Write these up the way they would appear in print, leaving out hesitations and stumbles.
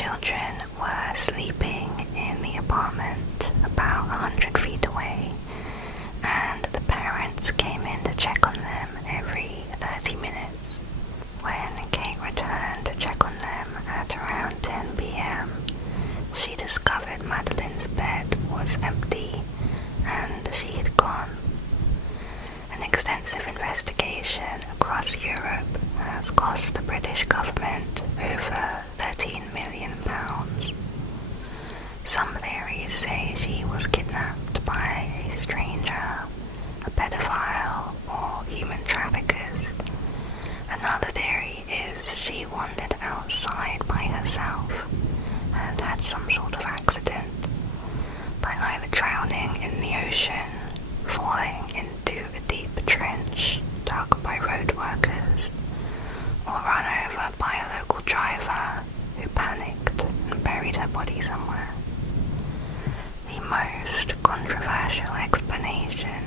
children were sleeping in the apartment about 100 feet away, and the parents came in to check on them every 30 minutes. When Kate returned to check on them at around 10 p.m., she discovered Madeline's bed was empty and she had gone. An extensive investigation across Europe has cost the British government over £13 million. Some theories say she was kidnapped by a stranger, a pedophile, or human traffickers. Another theory is she wandered outside by herself and had some sort of accident by either drowning in the ocean, falling into a deep trench dug by road workers, or run over by a local driver who panicked and buried her body somewhere. The most controversial explanation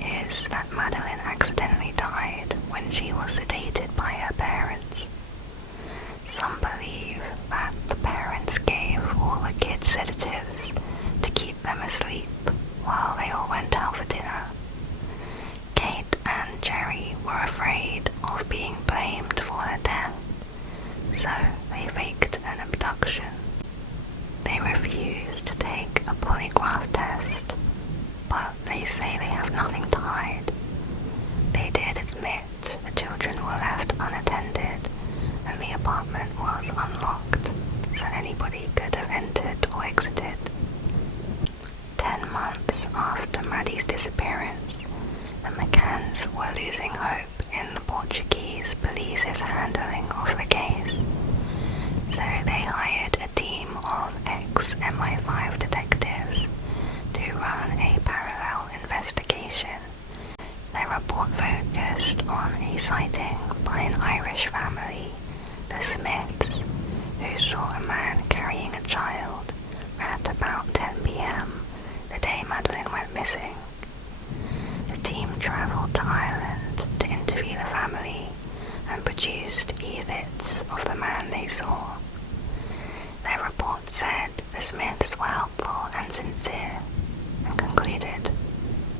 is that Madeline accidentally died when she was sedated by her parents. Some believe that the parents gave all the kids sedatives to keep them asleep while they all went out for dinner. Kate and Jerry were afraid of being blamed for her death, so they faked an abduction. They refused to take a polygraph test, but they say they have nothing to hide. They did admit the children were left unattended and the apartment was unlocked, so anybody could have entered or exited. 10 months after Maddie's disappearance, the McCanns were losing hope in the Portuguese police's handling of the case, so they hired a team of ex-MI5 detectives to run a parallel investigation. Their report focused on a sighting by an Irish family, the Smiths, who saw a man carrying a child at about 10 p.m. the day Madeline went missing. The team travelled to Ireland to interview the family and produced e-vits of the man they saw. Their report said the Smiths were helpful and sincere, and concluded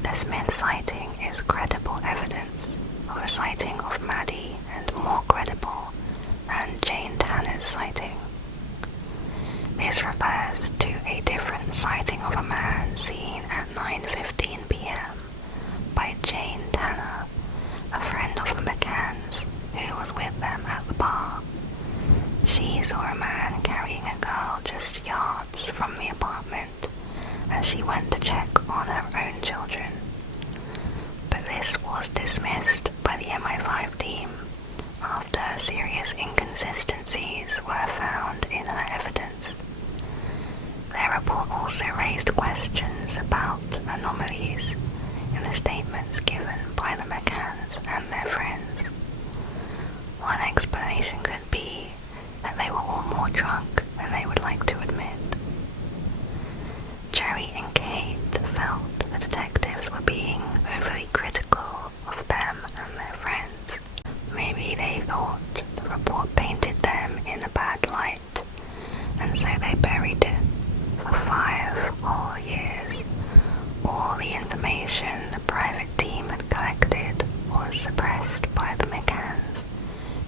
the Smith sighting is credible evidence of a sighting of Maddie and more credible than Jane Tanner's sighting. This refers to a different sighting of a man seen at 9:15 p.m. by Jane Tanner, a friend of the McCanns who was with them at the bar. She saw a man carrying a girl just yards from the apartment as she went to check on her own children. But this was dismissed by the MI5 team after serious inconsistencies were found in her evidence. Their report also raised questions about anomalies in the statements given by the McCanns and their friends. One explanation could be that they were all more drunk than they would like to admit. Jerry and Kate felt the detectives were being overly critical of them and their friends. Maybe they thought the report painted them in a bad light, and so they buried it. For 5 whole years, all the information the private team had collected was suppressed by the McCanns,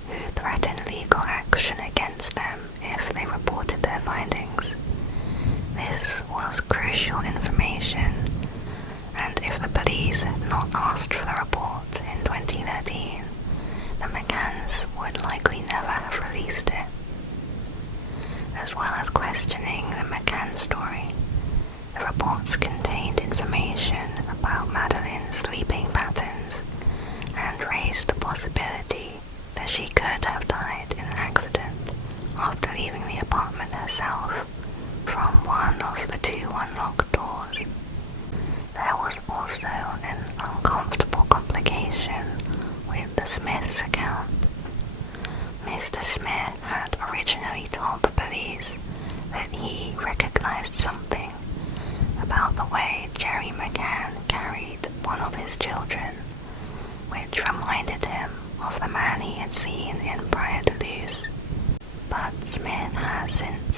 who threatened legal action against them if they reported their findings. This was crucial information, and if the police had not asked for the report in 2013, the McCanns would likely never have released it. As well as questioning the McCann story, the reports contained information about Madeline's sleeping patterns and raised the possibility that she could have died in an accident after leaving the apartment herself from one of the 2 unlocked doors. There was also an uncomfortable complication with the Smith's account. Mr. Smith had originally told the police that he recognized something about the way Jerry McCann carried one of his children, which reminded him of the man he had seen in Praia de Luz. But Smith has since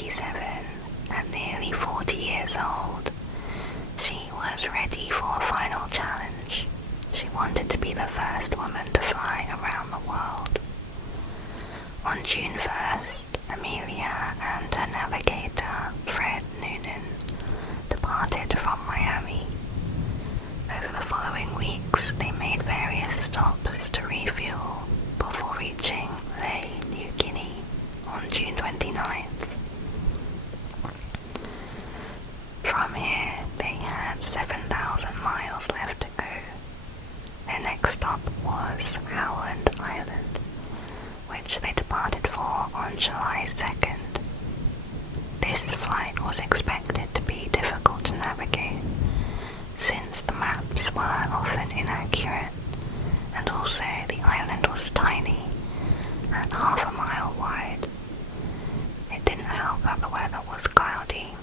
1987, at nearly 40 years old, she was ready for a final challenge. She wanted to be the first woman to fly around the world. On June 1st, Amelia and her navigator, Fred Noonan, departed from Miami. Over the following weeks, they made various stops to refuel before reaching Lae, New Guinea on June 29th. From here, they had 7,000 miles left to go. Their next stop was Howland Island, which they departed for on July 2nd. This flight was expected to be difficult to navigate, since the maps were often inaccurate, and also the island was tiny, at half a mile wide. It didn't help that the weather was cloudy.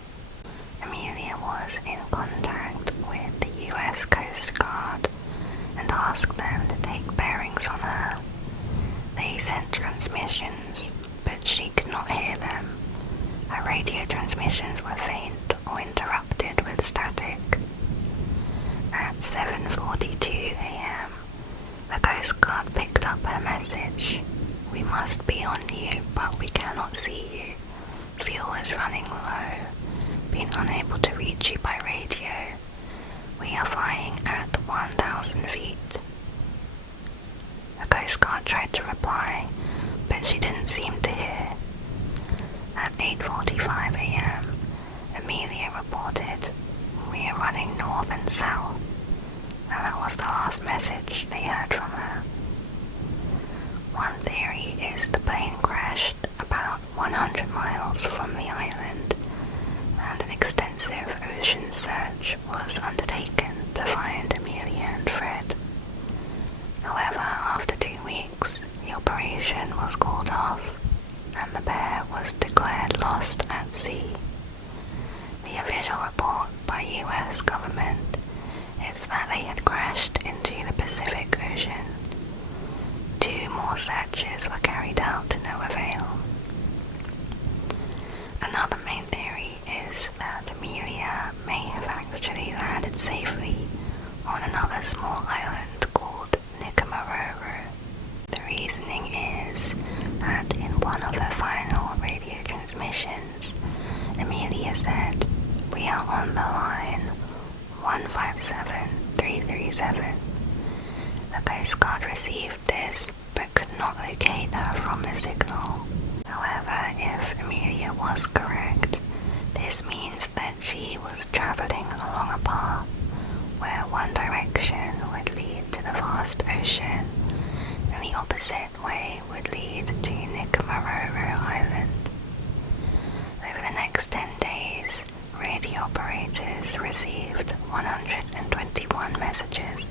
Amelia was in contact with the US Coast Guard and asked them to take bearings on her. They sent transmissions, but she could not hear them. Her radio transmissions were faint or interrupted with static. At 7:42 a.m., the Coast Guard picked up her message. "We must be on you, but we cannot see you. Fuel is running low. Been unable to reach you by radio. We are flying at 1,000 feet." The Coast Guard tried to reply, but she didn't seem to hear. At 8:45 a.m., Amelia reported, "We are running north and south," and that was the last message they heard from her. One theory is the plane crashed about 100 miles from the island, and an extensive ocean search was undertaken to find Amelia and Fred. However, after 2 weeks, the operation was called off, and the pair was declared lost at sea. The official report by US government is that they had crashed into the Pacific Ocean. 2 more searches were carried out to no avail. Another main theory is that Amelia may have actually landed safely on another small island called Nikumaroro. The reasoning is that in one of her final radio transmissions, Amelia said, "We are on the line 157337. The Coast Guard received this but could not locate her from the signal. However, if Amelia was correct, this means that she was traveling along a path where one direction would lead to the vast ocean and the opposite way would lead to Nikumaroro Island. Over the next 10 days, radio operators received 121 messages.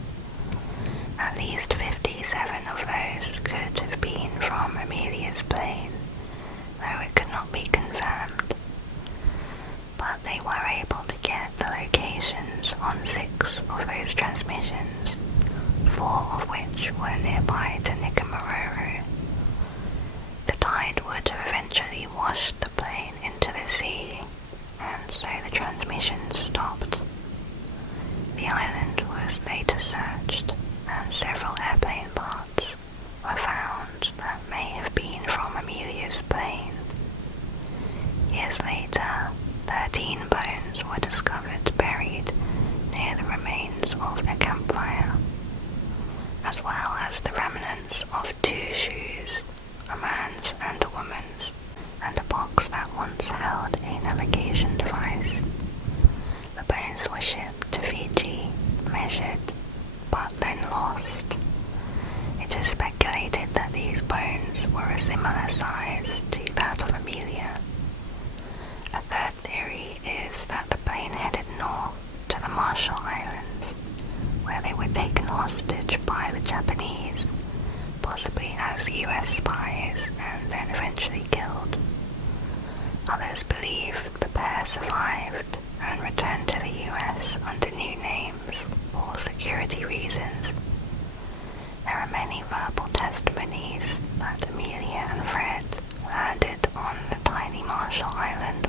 At least 57 of those could have been from Amelia's plane, though it could not be confirmed. But they were able to get the locations on 6 of those transmissions, 4 of which were nearby to Nikumaroro. The tide would have eventually washed the plane into the sea, and so the transmissions stopped. The island was later searched, and several airplane parts were found that may have been from Amelia's plane. Years later, 13 bones were discovered buried near the remains of a campfire, as well as the remnants of 2 shoes, a man's and a woman's, and a box that once held a navigation device. The bones were shipped to Fiji, measured, but then lost. It is speculated that these bones were a similar size to that of Amelia. A third theory is that the plane headed north to the Marshall Islands, where they were taken hostage by the Japanese, possibly as US spies, and then eventually killed. Others believe the pair survived and returned to the US under new names for security reasons. There are many verbal testimonies that Amelia and Fred landed on the tiny Marshall Island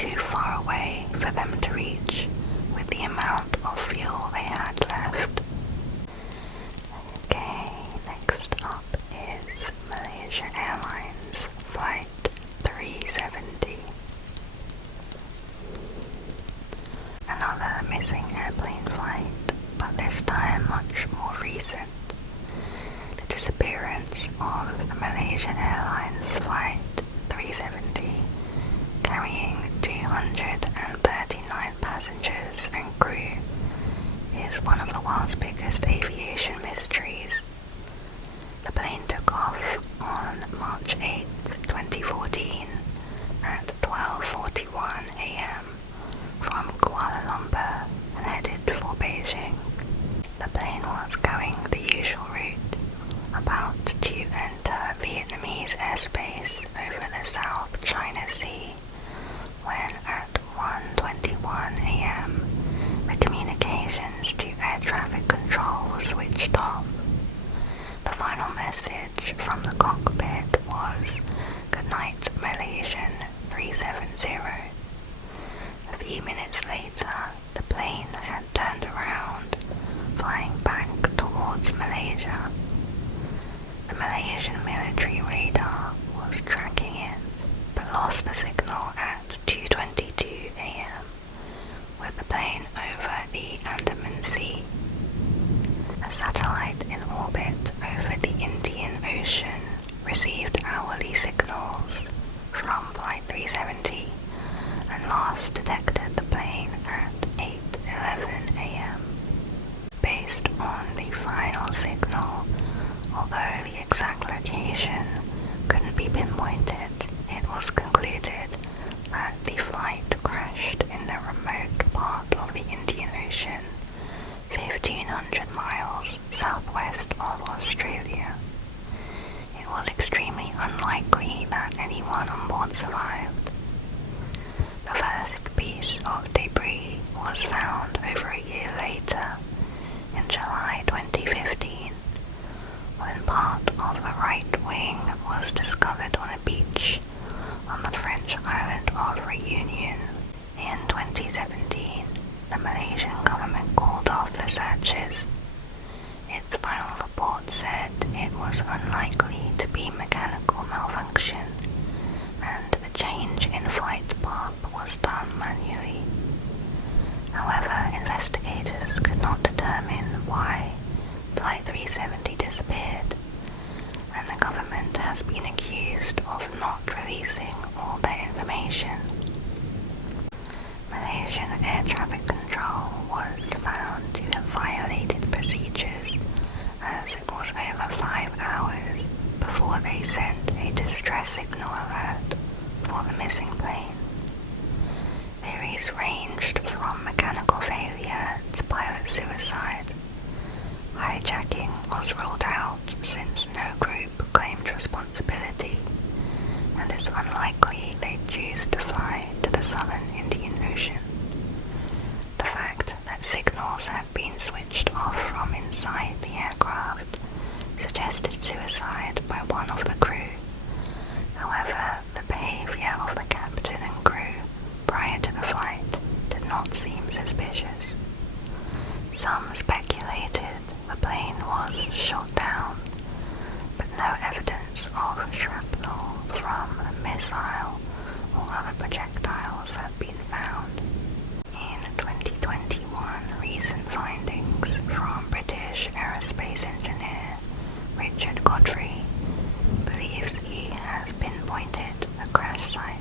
too far away for them to reach with the amount of fuel they had left. Okay, next up is Malaysia Airlines Flight 370. Another missing airplane flight, but this time much more recent. The disappearance of the Malaysia Airlines Flight 370, carrying 239 passengers and crew, is one of the world's biggest aviation mysteries. The plane took off on March 8, 2014 at 12:41 a.m. from Kuala Lumpur and headed for Beijing. The plane was going the usual route, about to enter Vietnamese airspace over the South China Sea, when at 1:21 a.m. the communications to air traffic control was switched off. The final message from the cockpit was "Good night, Malaysian 370. A few minutes later, the plane had turned around, flying back towards Malaysia. The Malaysian military radar was tracking it, but lost the signal at 2:22 a.m. with the plane over the Andaman Sea. A satellite in orbit over the Indian Ocean received hourly signals from Flight 370 and last detected the plane at 8:11 a.m. Based on the final signal, although the exact location couldn't be pinpointed, it was concluded that the flight crashed in the remote part of the Indian Ocean, 1,500 miles southwest of Australia. It was extremely unlikely that anyone on board survived. The first piece of debris was found over a year later, in July 2015, when part of the right wing was discovered on a beach on the French island of Réunion. In 2017, the Malaysian government called off the searches. Its final report said it was unlikely to be mechanical malfunction, and the change in flight path was done manually. However, investigators could not determine why Flight 370 disappeared, and the government has been accused of not releasing all their information. Malaysian air traffic control was found to have violated procedures, as it was over 5 hours before they sent a distress signal alert for the missing plane. Theories ranged from mechanical failure to pilot suicide. Hijacking was ruled out since no group claimed responsibility, and it's unlikely they'd choose to fly to the southern Indian Ocean. The fact that signals had been switched off from inside the aircraft suggested suicide by one of the crew. However, the behavior of the captain and crew prior to the flight did not seem suspicious. Some speculated the plane was shot down, but no evidence of shrapnel from a missile or other projectiles have been found. In 2021, recent findings from British aerospace engineer Richard Godfrey believes he has pinpointed the crash site.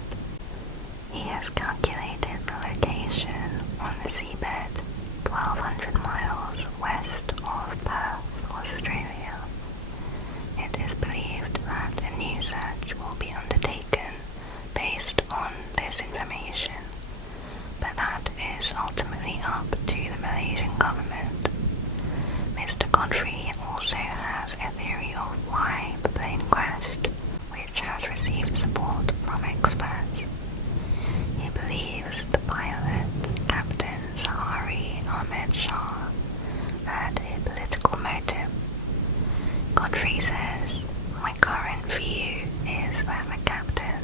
He has calculated the location on the seabed 1,200 miles west of Perth, Australia. It is believed that a new search will be undertaken based on this information, but that is ultimately up to the Malaysian government. Mr. Godfrey also has a theory of why the plane crashed, which has received support from experts. He believes the pilot, Captain Sahari Ahmed Shah, had a political motive. Godfrey says, "My current view is that the captain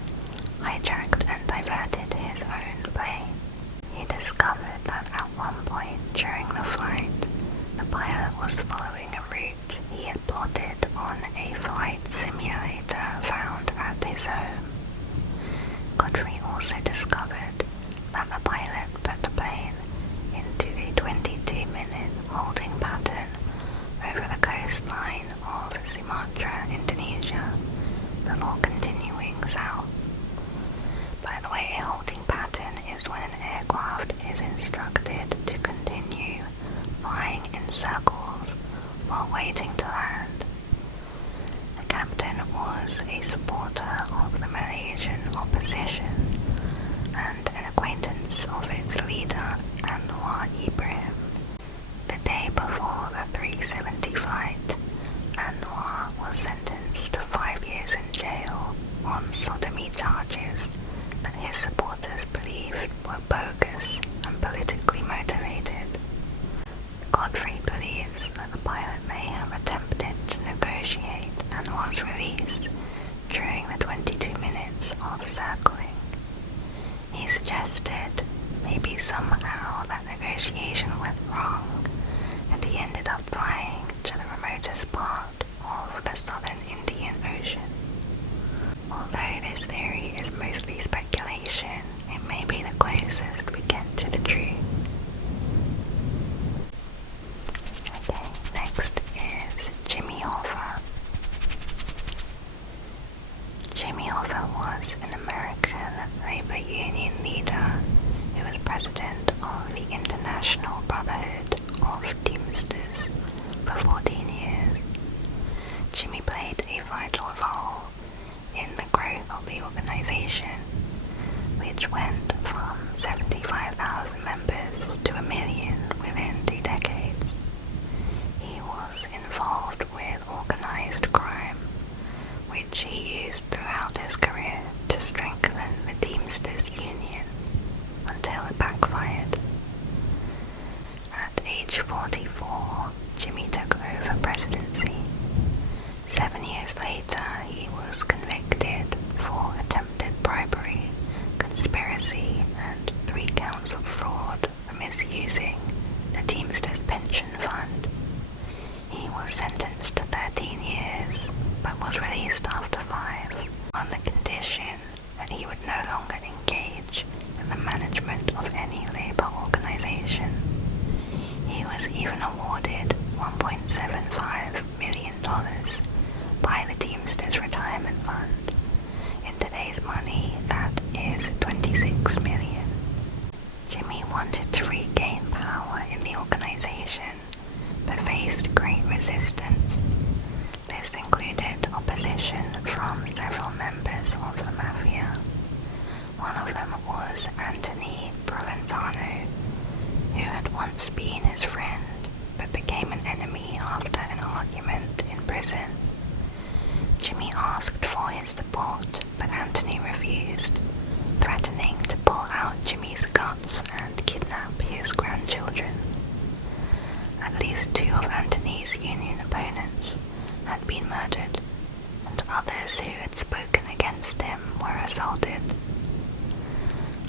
hijacked and diverted his own also discovered that the pilot put the plane into a 22-minute holding pattern over the coastline of Sumatra, Indonesia, before continuing south. By the way, a holding pattern is when an aircraft is instructed to continue flying in circles while waiting to land. The captain was a supporter of the Malaysian opposition and an acquaintance of its leader, Anwar Ibrahim. The day before the 370 flight, Anwar was sentenced to 5 years in jail on sodomy charges that his supporters believed were bogus and politically motivated. Godfrey believes that the pilot may have attempted to negotiate and was released during the 22 minutes of circling. He suggested maybe somehow that negotiation went wrong and he ended up flying to the remotest part of the southern Indian Ocean. Although this theory is mostly speculation, it may be the closest we get to the truth. Okay, next is Jimmy Hoffa. Jimmy Hoffa was an American labor union leader who was president of the International Brotherhood of Teamsters for 14 years. Jimmy played a vital role in the growth of the organization, which went from 75,000 members to 1 million within 2 decades. He was involved with organized crime, which he used throughout his career to strengthen the Teamsters Union until it backfired. At age 44, Jimmy took over presidency. 7 years later, he was convicted for attempted bribery, conspiracy, and 3 counts of fraud for misusing the Teamsters Pension Fund. He was sentenced to 13 years, but was released after 5, on the condition that he would no longer engage in the management of any labor organization. He was even awarded $1.75 million by the Teamsters Retirement Fund. In today's money, that is $26 million. Jimmy wanted to regain power in the organization, but faced great resistance. This included opposition from several members of the mafia. One of them was Anthony Provenzano, who had once been his friend, but became an enemy after an argument in prison. Jimmy asked for his support, but Anthony refused, threatening to pull out Jimmy's guts and kidnap his grandchildren. At least 2 of Anthony's union opponents had been murdered, and others who had spoken against him were assaulted.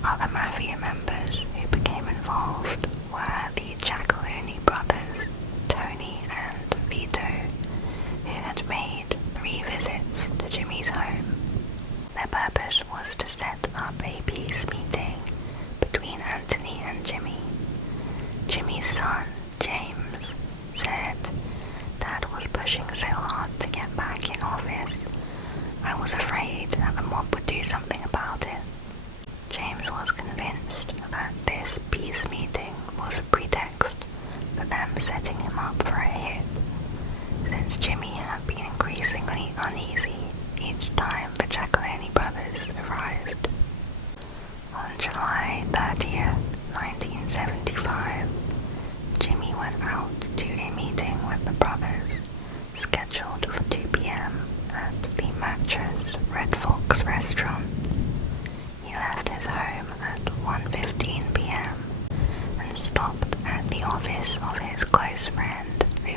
Other mafia members who became involved were the Giacalone brothers, Tony and Vito, who had made 3 visits to Jimmy's home. Their purpose was to set up a peace meeting between Anthony and Jimmy. Jimmy's son, James, said, "Dad was pushing so hard to get back in office. I was afraid that the mob would do something about it." James was convinced that this peace meeting was a pretext for them setting him up for a hit, since Jimmy had been increasingly uneasy each time the Giacalone brothers arrived. On July 30th, 1975, Jimmy went out to a meeting with the brothers, scheduled for 2 p.m. at the Mattress Red Fox restaurant. He left his home at 1:15 p.m. and stopped at the office of his close friend, Lou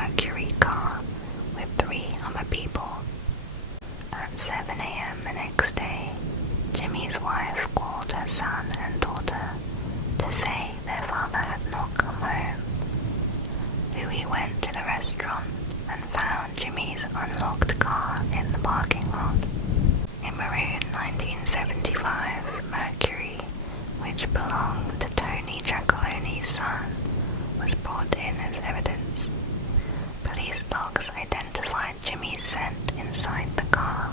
Mercury car with 3 other people. At 7 a.m. the next day, Jimmy's wife called her son and daughter to say their father had not come home. Louis went to the restaurant and found Jimmy's unlocked car in the parking lot. A maroon 1975 Mercury, which belonged to Tony Giacoloni's son, was brought in as evidence. Police dogs identified Jimmy's scent inside the car.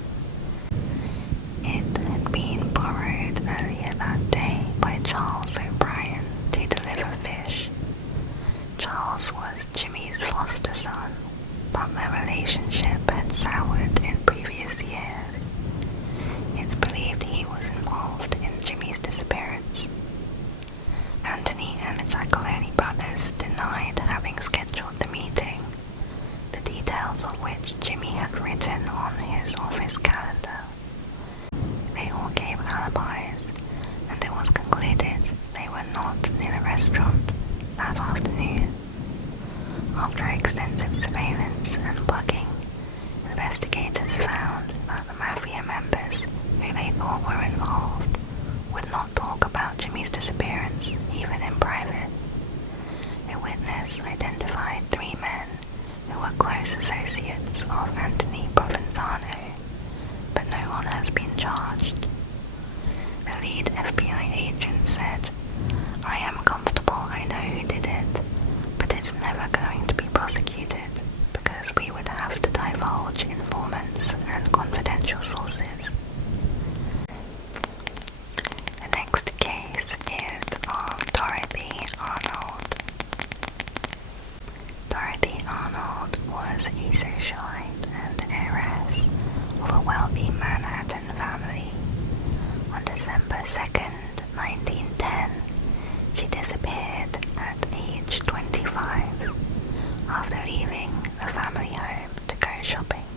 It had been borrowed earlier that day by Charles O'Brien to deliver fish. Charles was Jimmy's foster son, but their relationship had soured in previous years. It's believed he was involved in Jimmy's disappearance. Anthony and the Giacoloni brothers denied having scheduled the meeting, the details of which Jimmy had written on his office calendar. They all gave alibis, and it was concluded they were not near the restaurant that afternoon. After extensive surveillance and bugging, investigators found that the mafia members who they thought were involved would not talk about Jimmy's disappearance, even in private. A witness identified 3 men who were close associates of Anthony Provenzano, but no one has been charged. The lead FBI agent said, "I am comfortable I know who did it, but it's never going to be prosecuted because we would have to divulge informants and confidential sources." The next case is of Dorothy Arnold. Dorothy Arnold was a socialite and heiress of a wealthy Manhattan family. On December 2nd, 1910, she disappeared at age 25 after leaving the family home to go shopping.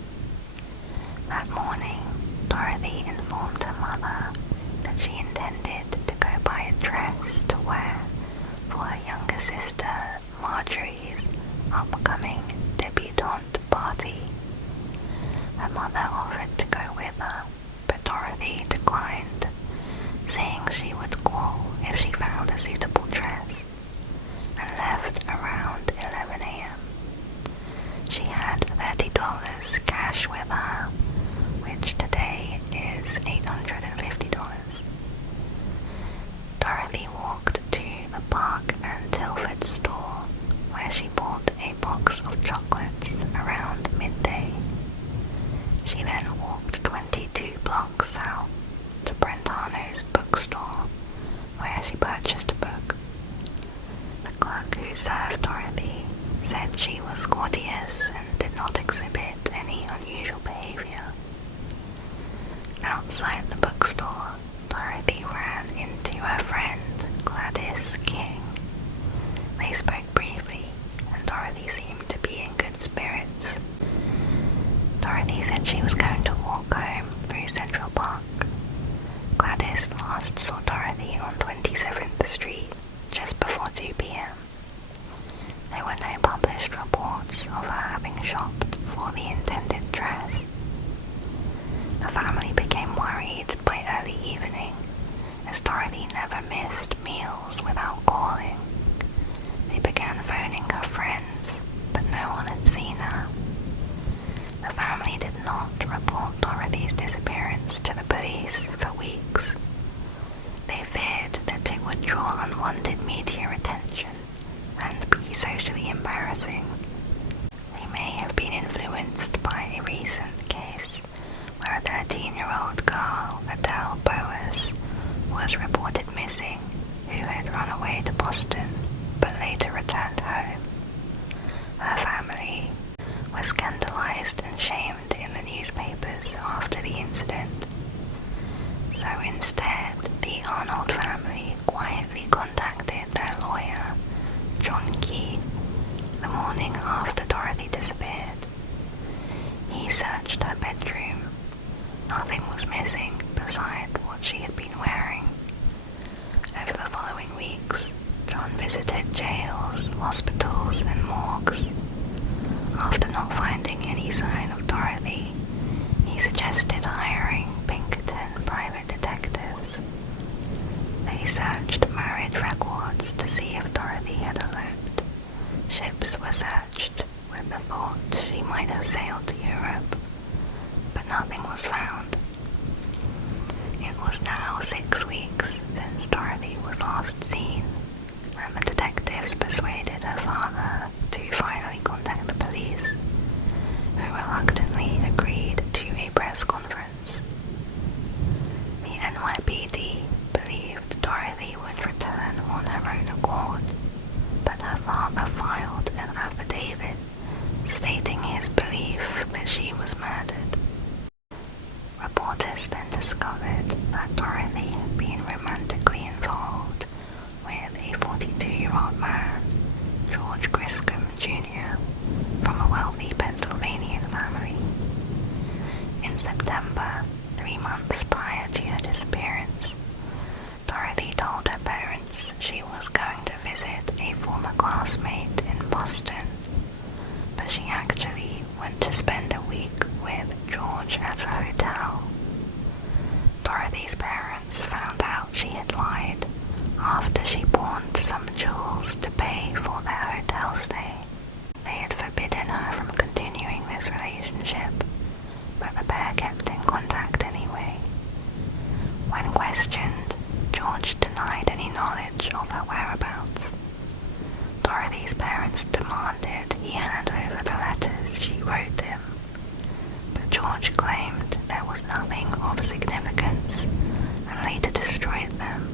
That morning, Dorothy informed her mother that she intended to go buy a dress to wear for her younger sister Marjorie's upcoming debutante party. Her mother offered to go with her, but Dorothy declined, saying she would call if she found a suitable dress, and left around 11 a.m. She had $30 cash with her, which today is $850. Dorothy walked to the Park and Tilford store, where she bought a box of chocolates around midday. She then walked 22 blocks south to Brentano's bookstore, where she purchased a book. The clerk who served Dorothy said she was courteous and did not exhibit any unusual behavior. Outside the bookstore, Dorothy ran into her friend Gladys King. They spoke briefly, and Dorothy seemed to be in good spirits. Dorothy said she was going to walk home through Central Park. Gladys last saw Dorothy on 27th Street just before 2 p.m. There were no published reports of her having shopped for the intended dress. The family became worried by early evening, as Dorothy never missed meals without calling. They began phoning her friends, but no one had seen her. The family did not report Dorothy's disappearance to the police for weeks. They feared that it would draw unwanted media attention and be socially embarrassing. They may have been influenced by a recent case where a 13-year-old After not finding any sign of Dorothy, he suggested hiring Pinkerton private detectives. They searched marriage records to see if Dorothy had eloped. Ships were searched with the thought she might have sailed to Europe, but nothing was found. It was now 6 weeks since Dorothy was last seen, and the detectives persuaded her father to finally contact the police, who reluctantly agreed to a press conference. The NYPD believed Dorothy would return on her own accord, but her father filed an affidavit stating his belief that she was murdered. Reporters then discovered that Dorothy had been romantically involved with a 42-year-old man, George Griscom Jr., from a wealthy Pennsylvanian family. In September, 3 months prior to her disappearance, Dorothy told her parents she was going to visit a former classmate in Boston, but she actually went to spend a week with George at a hotel. Dorothy's parents found out she had lied after she pawned some jewels to pay for their hotel stay. They had forbidden her from continuing this relationship, but the pair kept in contact anyway. When questioned, George denied any knowledge of her whereabouts. Dorothy's parents demanded he hand over the letters she wrote him, but George claimed there was nothing of significance and later destroyed them.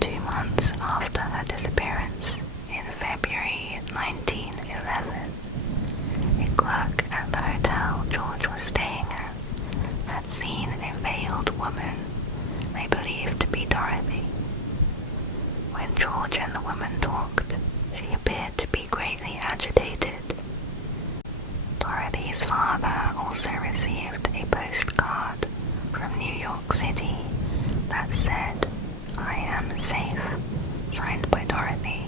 2 months after her disappearance, in February 1911, a clerk at the hotel George was staying at had seen a veiled woman they believed to be Dorothy. When George and the woman talked, she appeared to be greatly agitated. Dorothy's father also received a postcard from New York City that said, "I am safe," signed by Dorothy,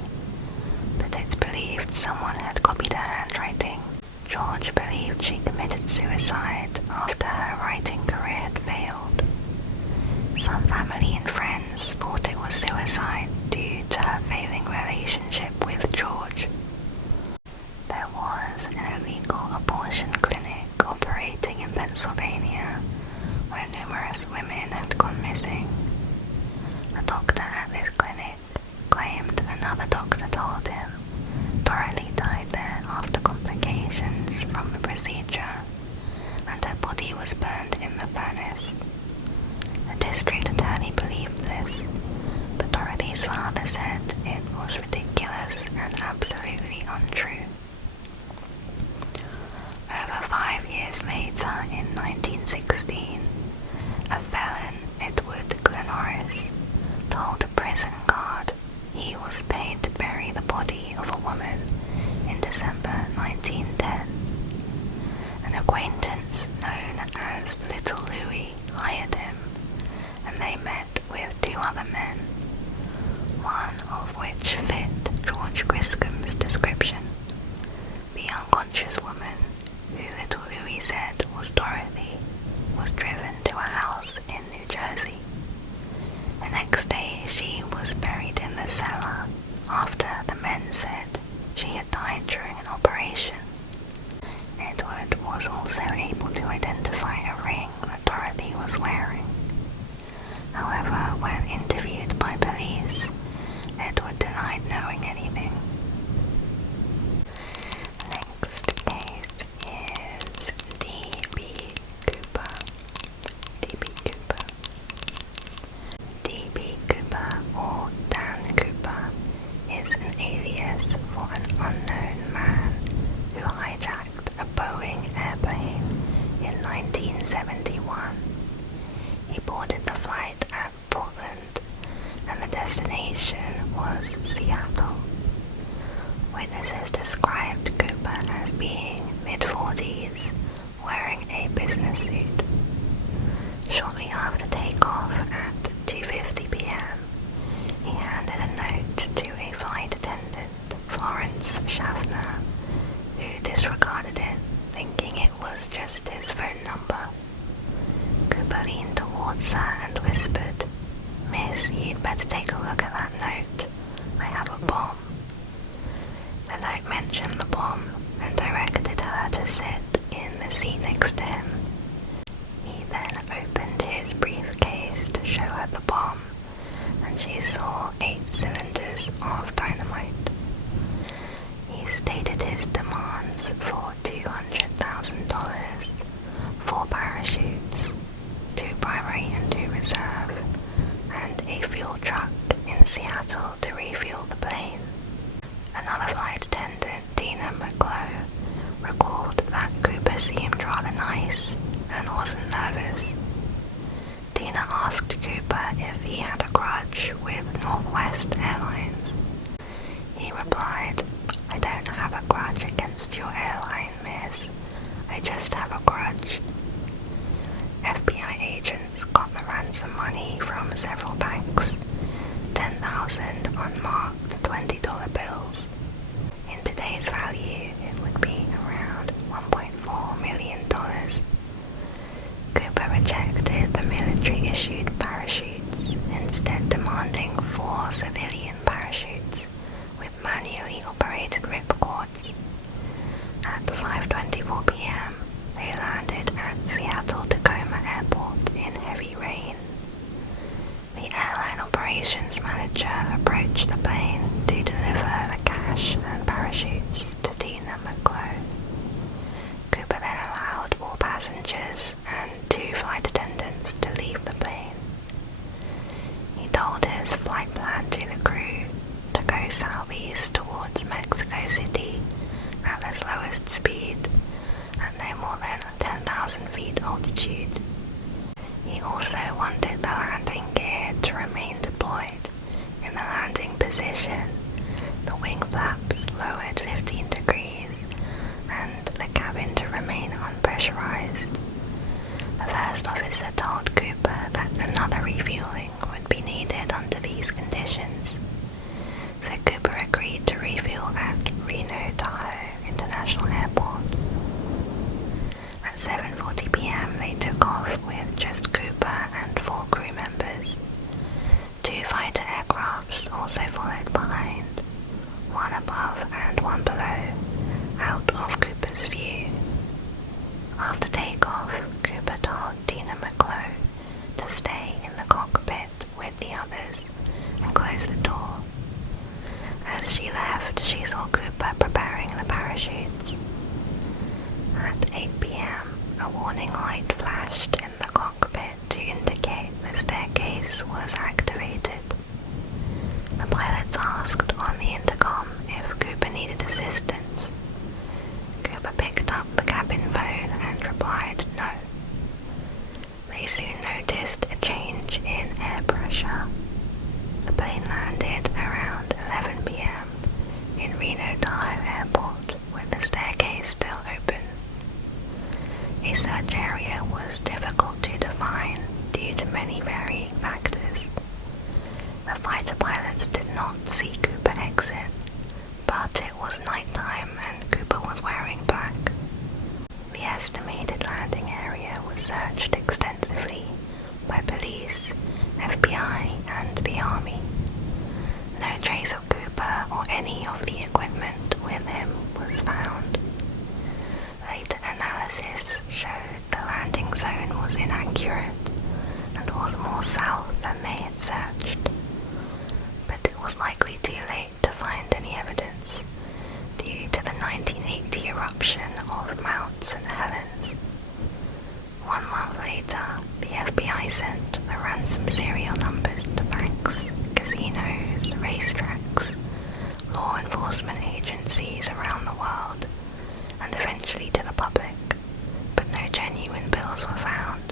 but it's believed someone had copied her handwriting. George believed she committed suicide after her writing career had failed. Some family and friends thought it was suicide due to her failing relationship with George. There was an illegal abortion clinic operating in Pennsylvania where numerous women had gone missing. The doctor at this clinic claimed another doctor told him Dorothy died there after complications from the procedure, and her body was burned in the furnace. The district attorney believed this, but Dorothy's father said it was ridiculous and absolutely untrue. Over 5 years later, in 1916, a felon, Edward Glenorris, told a prison guard he was paid to bury the body of a woman in December 1910. An acquaintance known as Little Louis hired him, and they met with 2 other men, one of which fit George Griscom's description. The unconscious woman, who Little Louis said was Dorothy, was driven to a house in New Jersey. The next day she was buried in the cellar after the men said she had died during an operation. Edward was also able to identify a ring that Dorothy was wearing. However, when interviewed by police, Edward denied knowing anything. Next case is D.B. Cooper. D.B. Cooper. D.B. Cooper, or Dan Cooper, is an alias for an unknown man was just his phone number. Cooper leaned towards her and whispered, "Miss, you'd better take a look at that note. I have a bomb." The note mentioned the bomb and directed her to sit in the seat next to him. He then opened his briefcase to show her the bomb, and she saw 8 cylinders of dynamite. He stated his demands for $200,000, 4 parachutes, 2 primary and 2 reserve, and a fuel truck in Seattle to refuel the plane. Another flight attendant, Tina McClough, recalled that Cooper seemed rather nice and wasn't nervous. Tina asked Cooper if he had a grudge with Northwest Airlines. He replied, "I don't have a grudge against your airline, miss. I just have a grudge." FBI agents got the ransom money from several banks, 10,000 unmarked $20 bills. In today's value, it would be around $1.4 million. Cooper rejected the military-issued parachutes, instead demanding 4 civilian parachutes with manually operated ripcords. At 5:24 p.m., they landed at Seattle-Tacoma Airport in heavy rain. The airline operations manager approached the plane to deliver the cash and parachutes to Tina McClough. Cooper then allowed all passengers and 2 flight attendants to leave the plane. He told his flight plan to the crew to go southeast towards Mexico City at the slowest speed at no more than 10,000 feet altitude. He also wanted the landing gear to remain deployed in the landing position, the wing flaps lowered 15 degrees, and the cabin to remain unpressurized. The first officer told Cooper that another refueling would be needed under these conditions, so Cooper agreed to refuel at Reno Tahoe International Airport. At 7:40 p.m. they took off with just Cooper and 4 crew members. 2 fighter aircrafts also followed behind, one above and one below, out of Cooper's view. After takeoff, Cooper told Tina McClough to stay in the cockpit with the others and close the door. As she left, she saw Cooper preparing the parachutes. At 8 p.m., a warning light flashed in the cockpit to indicate the staircase was activated. The pilots asked on the intercom if Cooper needed assistance. Cooper picked up the cabin phone and replied no. They soon noticed a change in air pressure. The plane landed around 11 p.m. in Reno Tahoe Airport with the staircase still open. A search area was difficult to define due to many varying factors. The fighter pilots did not see Cooper exit, but it was nighttime and Cooper was wearing black. The estimated landing area was searched extensively by police, FBI, and the Army. No trace of Cooper or any of the equipment with him was found. Later analysis showed the landing zone was inaccurate and was more south than they had searched, but it was likely too late to find any evidence due to the 1980 eruption of Mount St. Helens. 1 month later, the FBI sent the ransom serial numbers to banks, casinos, racetracks, law enforcement agencies around the world, and eventually to the public, but no genuine bills were found.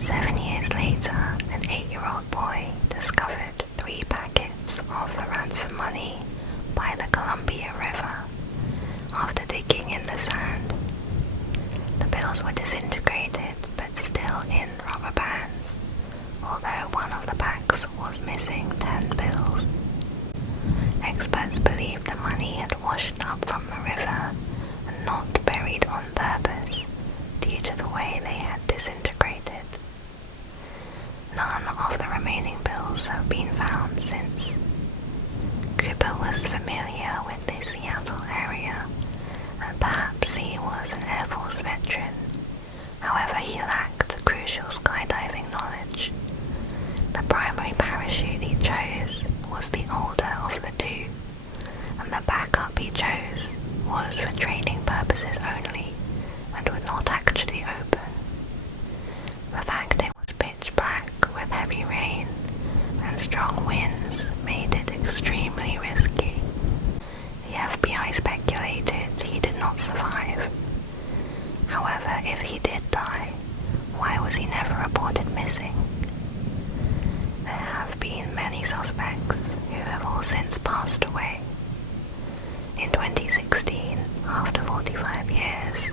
7 years later, an 8-year-old boy discovered 3 packets of the ransom money by the Columbia River after digging in the sand. The bills were disintegrated but still in rubber bands, although one of the packs was missing 10 bills. Experts believe the money had washed up from the river and not buried on purpose. squadron. However, he lacked crucial skydiving knowledge. The primary parachute he chose was the older of the two, and the backup he chose was for training purposes only and would not actually open. The fact it was pitch black with heavy rain and strong winds made it extremely risky. The FBI speculated he did not survive. However, if he did die, why was he never reported missing? There have been many suspects who have all since passed away. In 2016, after 45 years,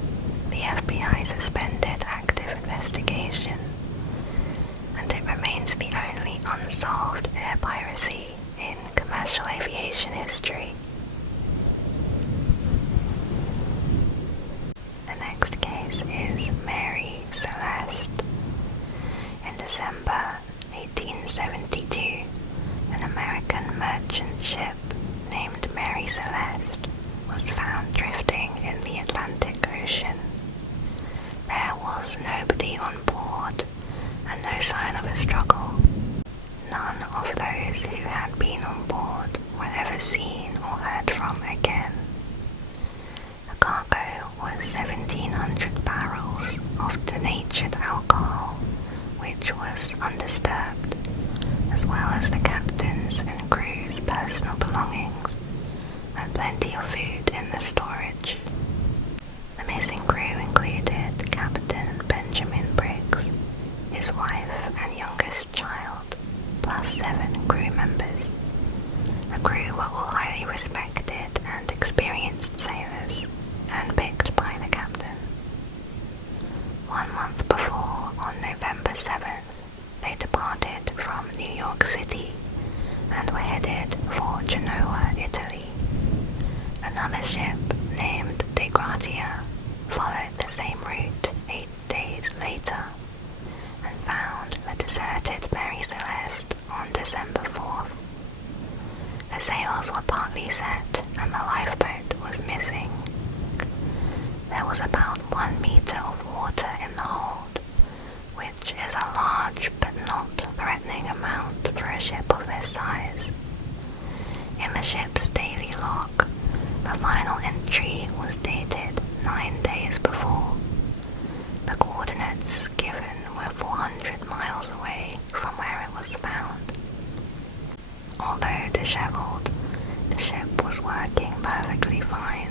the FBI suspended active investigation, and it remains the only unsolved air piracy in commercial aviation history. The next case is Mary Celeste. In December 1872, an American merchant ship named Mary Celeste was found drifting in the Atlantic Ocean. There was nobody on board and no sign of a struggle. None of those who had been on board were ever seen or heard from again. The cargo was 1,700 barrels of denatured alcohol, which was undisturbed, as well as the captain's and crew's personal belongings, and plenty of food in the storage. The missing crew included Captain Benjamin Briggs, his wife and youngest child, plus 7 crew members. The crew were all highly respected and experienced sailors, handpicked by the captain. 1 month before, on November 7th, they departed from New York City and were headed for Genoa, Italy. Another ship named De Gratia followed the same route 8 days later and found the deserted Mary Celeste on December 4th. The sails were partly set and the lifeboat was missing. There was about 1 meter of water in the hold, which is a large but not threatening amount for a ship of this size. In the ship's daily log, the final entry was dated 9 days before. The coordinates given were 400 miles away from where it was found. Although disheveled, the ship was working perfectly fine,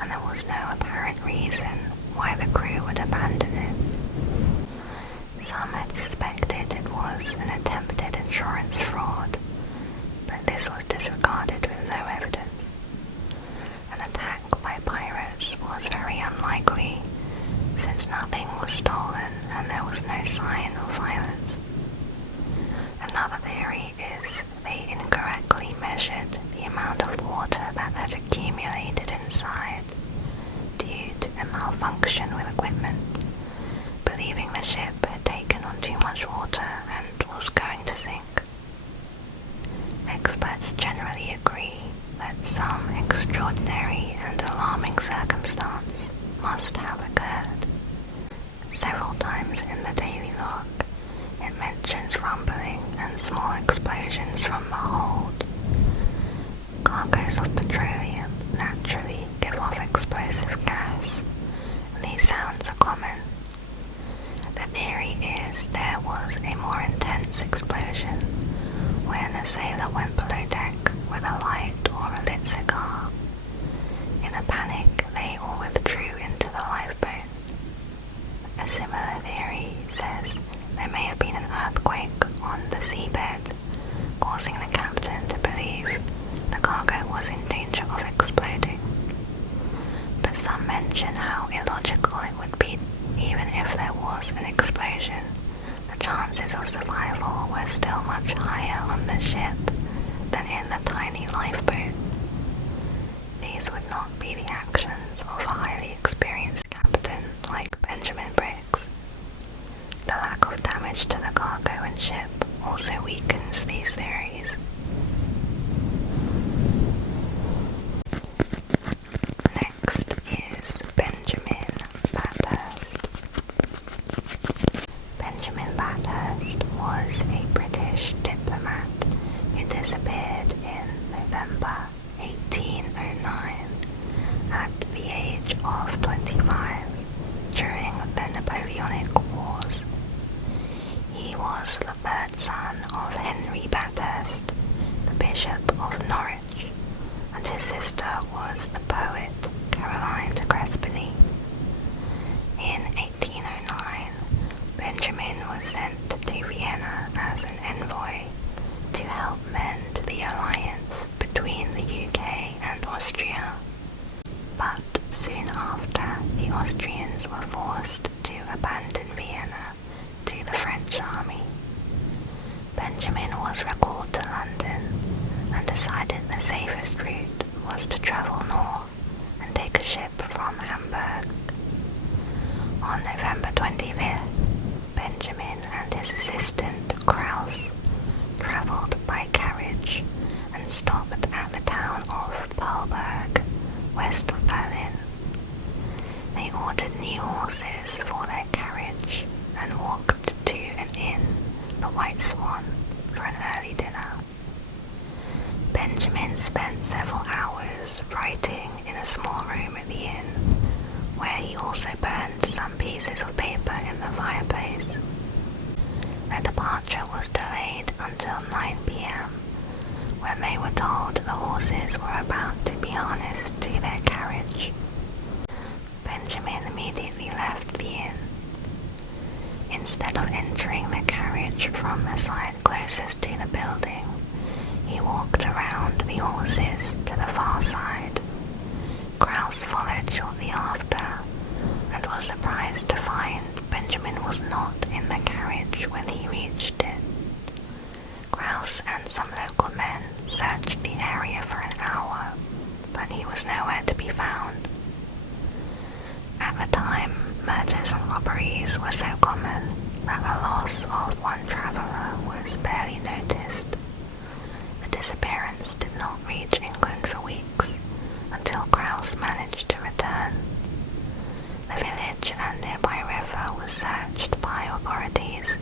and there was no apparent reason why the crew would abandon it. Some had suspected it was an attempted insurance fraud, but this was disregarded with no evidence. An attack by pirates was very unlikely, since nothing was stolen and there was no sign of violence. Another theory is they incorrectly measured the amount of water that had accumulated inside due to a malfunction with equipment, believing the ship had taken on too much water and was going to sink. Experts generally agree that some extraordinary and alarming circumstance must have occurred. Several times in the daily log, it mentions rumbling and small explosions from the hold. Cargoes of petroleum naturally give off explosive gas, and these sounds are common. The theory is there was a more intense explosion when a sailor went below deck with a light or a lit cigar. In a panic, they all withdrew into the lifeboat. A similar theory says there may have been an earthquake on the seabed, causing the captain to believe the cargo was in danger of exploding. But some mention how illogical it would be even if there was an explosion. The chances of survival were still much higher on the ship than in the tiny lifeboat. These would not be the actions of a highly experienced captain like Benjamin Briggs. The lack of damage to the cargo and ship also weakens these theories. Next is Benjamin Batter. the Austrians were forced to abandon Vienna to the French army. Benjamin was recalled to London and decided the safest route was to travel north and take a ship from Hamburg. On November 25th, Benjamin and his assistant Kraus travelled by carriage and stopped at the town of Palberg, west of Berlin. They ordered new horses for their carriage and walked to an inn, the White Swan, for an early dinner. Benjamin spent several hours writing in a small room at the inn, where he also burned some pieces of paper in the fireplace. Their departure was delayed until 9 p.m., when they were told the horses were about to be harnessed to their carriage. Benjamin immediately left the inn. Instead of entering the carriage from the side closest to the building, he walked around the horses to the far side. Kraus followed shortly after and was surprised to find Benjamin was not in the carriage when he reached it. Kraus and some local men searched the area for an hour, but he was nowhere to be found. At the time, murders and robberies were so common that the loss of one traveller was barely noticed. The disappearance did not reach England for weeks, until Kraus managed to return. The village and nearby river was searched by authorities.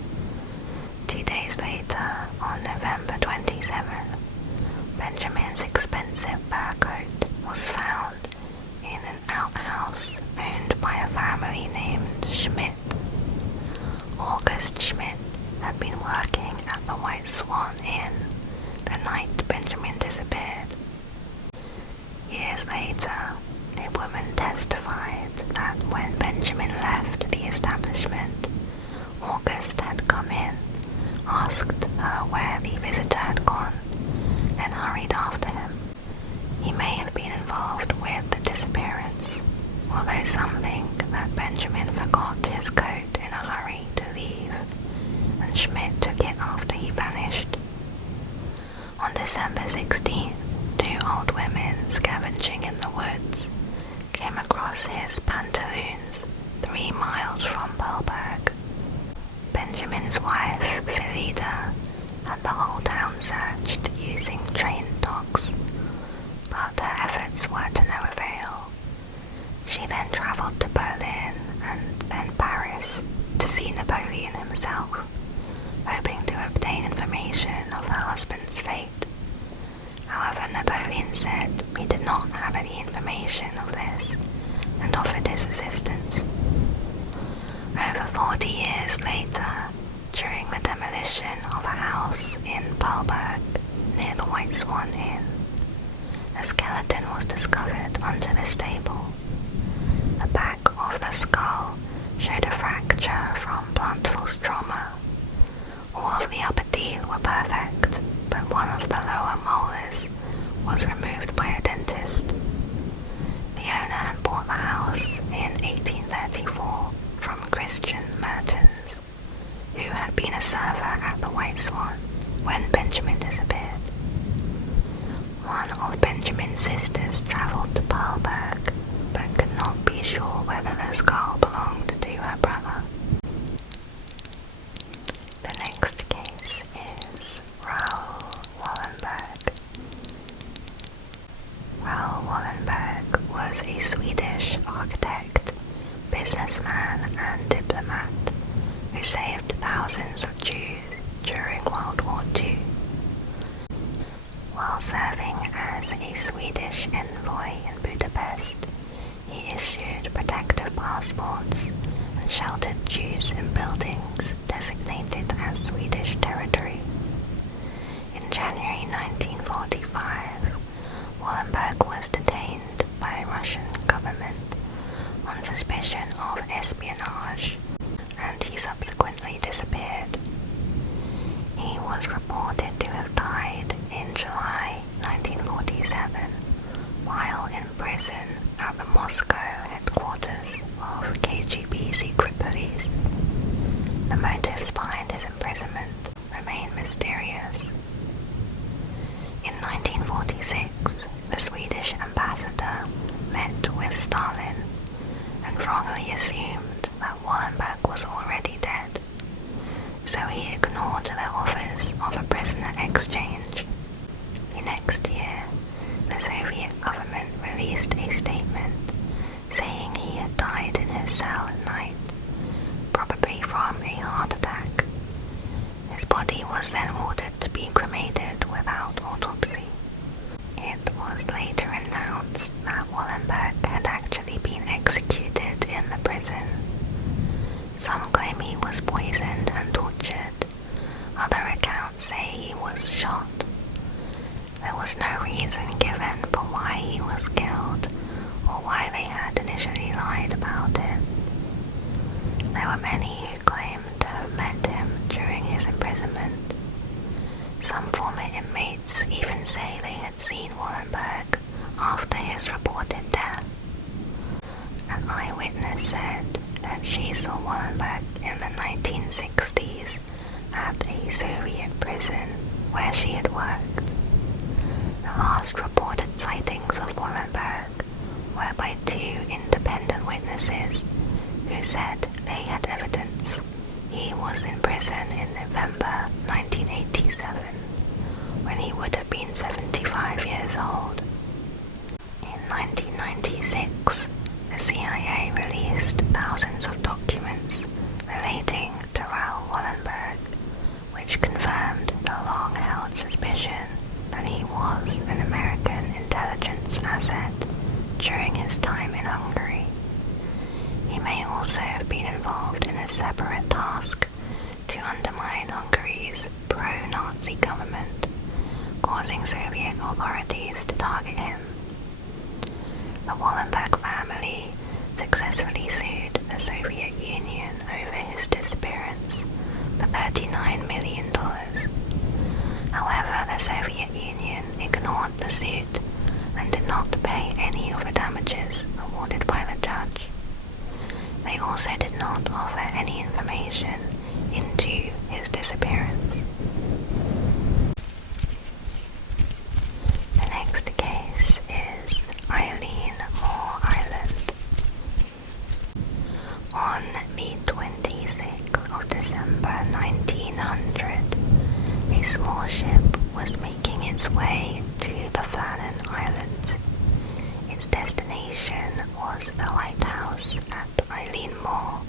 2 days later, on November 27, Benjamin's expensive fur coat was found in an outhouse owned by a family named Schmidt. August Schmidt had been working at the White Swan Inn the night Benjamin disappeared. Years later, a woman testified that when Benjamin left the establishment, August had come in, asked her where the visitor had gone, and hurried after him. He may have been involved with the disappearance, although some think that Benjamin forgot his coat in a hurry to leave, and Schmidt took it after he vanished. On December 16th, 2 old women scavenging in the woods came across his pantaloons 3 miles from Palberg. Benjamin's wife, Philida, had the whole town searched using trained dogs, but her efforts were to no avail. She then travelled to Berlin and then Paris to see Napoleon himself, hoping to obtain information of her husband's fate. However, Napoleon said he did not have any information of this and offered his assistance. Over 40 years later, during the demolition of a house in Palberg near the White Swan Inn, a skeleton was discovered under the stable. The back of the skull showed a fracture from blunt force trauma. All of the upper teeth were perfect, but one of the lower molars was removed by a dentist. The owner had bought the house in 1834 from Christian Mertens, who had been a server at the White Swan when Benjamin disappeared. One of Benjamin's sisters travelled to Palberg, but could not be sure whether the skull belonged to her brother. The next case is Raoul Wallenberg. Raoul Wallenberg was a Swedish architect, businessman and diplomat who saved thousands of Jews during World War II. While serving as a Swedish envoy in Budapest, he issued protective passports and sheltered Jews in buildings designated as Swedish territory. In January 1945, Wallenberg was detained by the Russian government on suspicion of espionage, and he subsequently disappeared. He was reported to have died in July 1947 while in prison at the Moscow headquarters shot. There was no reason given for why he was killed or why they had initially lied about it. There were many who claimed to have met him during his imprisonment. Some former inmates even say they had seen Wallenberg after his reported death. An eyewitness said that she saw Wallenberg in the 1960s at a Soviet prison where she had worked. The last reported sightings of Wallenberg were by two independent witnesses who said they had evidence he was in prison in November 1987, when he would have been 75 years old. In 1996, the CIA released thousands of documents relating to Raoul Wallenberg, which confirmed the long-held suspicion that he was an American intelligence asset during his time in Hungary. He may also have been involved in a separate task to undermine Hungary's pro-Nazi government, causing Soviet authorities to target him. The Wallenberg family successfully sued the Soviet Union over his disappearance for $39 million. However, the Soviet Union ignored the suit and did not pay any of the damages awarded by the judge. They also did not offer any information into his disappearance. The next case is Eileen Moore Island. On the 26th of December 1900, a small ship was making its way to the Flannan Islands. Its destination was the lighthouse at Eileen Moor,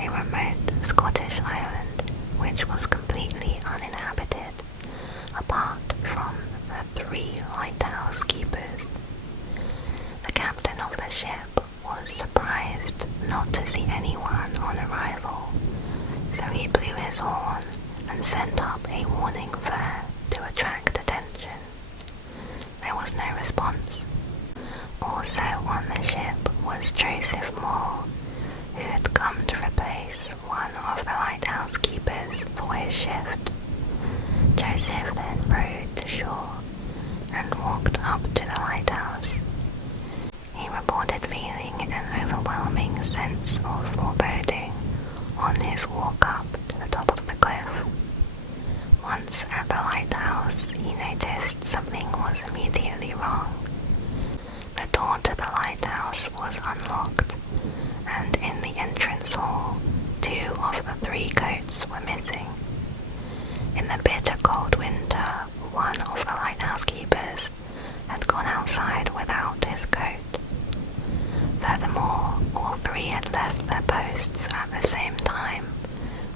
a remote Scottish island which was completely uninhabited, apart from the 3 lighthouse keepers. The captain of the ship was surprised not to see anyone on arrival, so he blew his horn and sent up a warning flare to attract attention. There was no response. Also on the ship was Joseph Moore, who had come to replace one of the lighthouse keepers for his shift. Joseph then rowed to shore and walked up to the lighthouse. He reported feeling an overwhelming sense of foreboding on his walk up to the top of the cliff. Once at the lighthouse, he noticed something was immediately wrong. The door to the lighthouse was unlocked, and in the entrance hall, 2 of the 3 coats were missing. In the bitter cold winter, one of the lighthouse keepers had gone outside without his coat. Furthermore, all 3 had left their posts at the same time,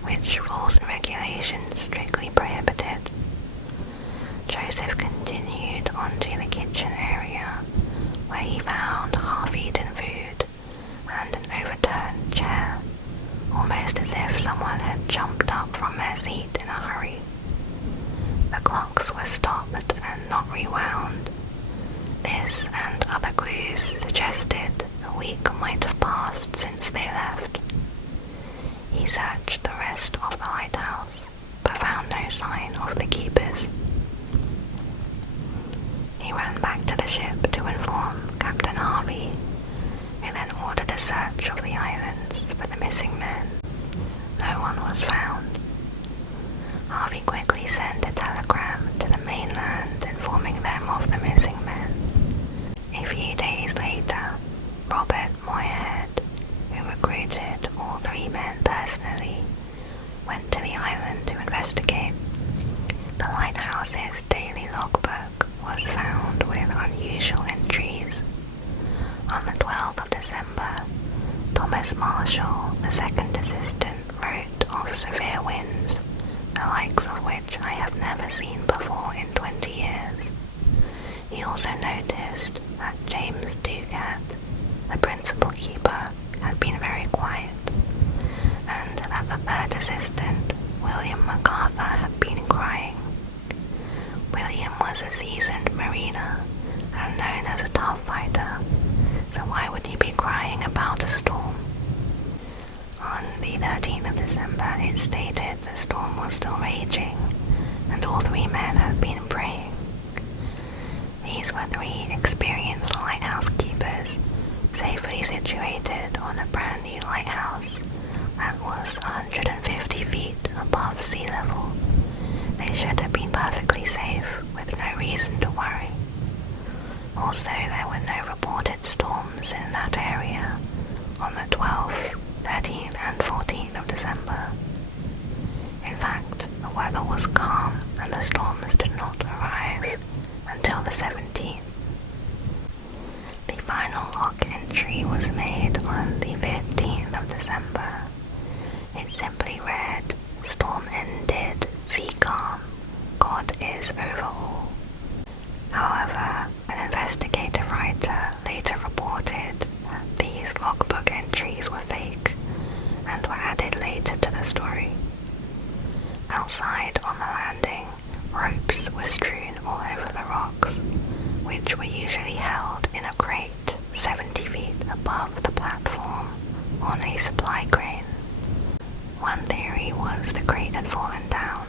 which rules and regulations strictly prohibited. Joseph continued onto the kitchen area, where he found half-eaten food and an overturned chair, almost as if someone had jumped up from their seat in a hurry. The clocks were stopped and not rewound. This and other clues suggested a week might have passed since they left. He searched the rest of the lighthouse, but found no sign of the keepers. He ran back to the ship to inform Captain Harvey, who then ordered a search of the islands for the missing men. No one was found. Harvey quickly sent a telegram to the mainland informing them of the missing men. A few days later, Robert Moyerhead, who recruited all 3 men personally, went to the island to investigate. The lighthouse's daily logbook was found with unusual entries. On the 12th of December, Thomas Marshall, the second assistant, wrote of severe winds, the likes of which I have never seen before in 20 years. He also noticed that James Dugat, the principal keeper, had been very quiet, and that the third assistant, William MacArthur, had been crying. was still raging, and all three men had been praying. These were three experienced lighthouse keepers, safely situated on a brand new lighthouse that was 150 feet above sea level. They should have been perfectly safe, with no reason to worry. Also, there were no reported storms in that area on the 12th, 13th and 14th of December. In fact, the weather was calm and the storms did not arrive until the 17th. The final log entry was made on the 15th of December. It simply read, "Storm ended, sea calm. God is over all." However, an investigative writer later reported that these logbook entries were fake and were added later to the story. Outside on the landing, ropes were strewn all over the rocks, which were usually held in a crate 70 feet above the platform on a supply crane. One theory was the crate had fallen down,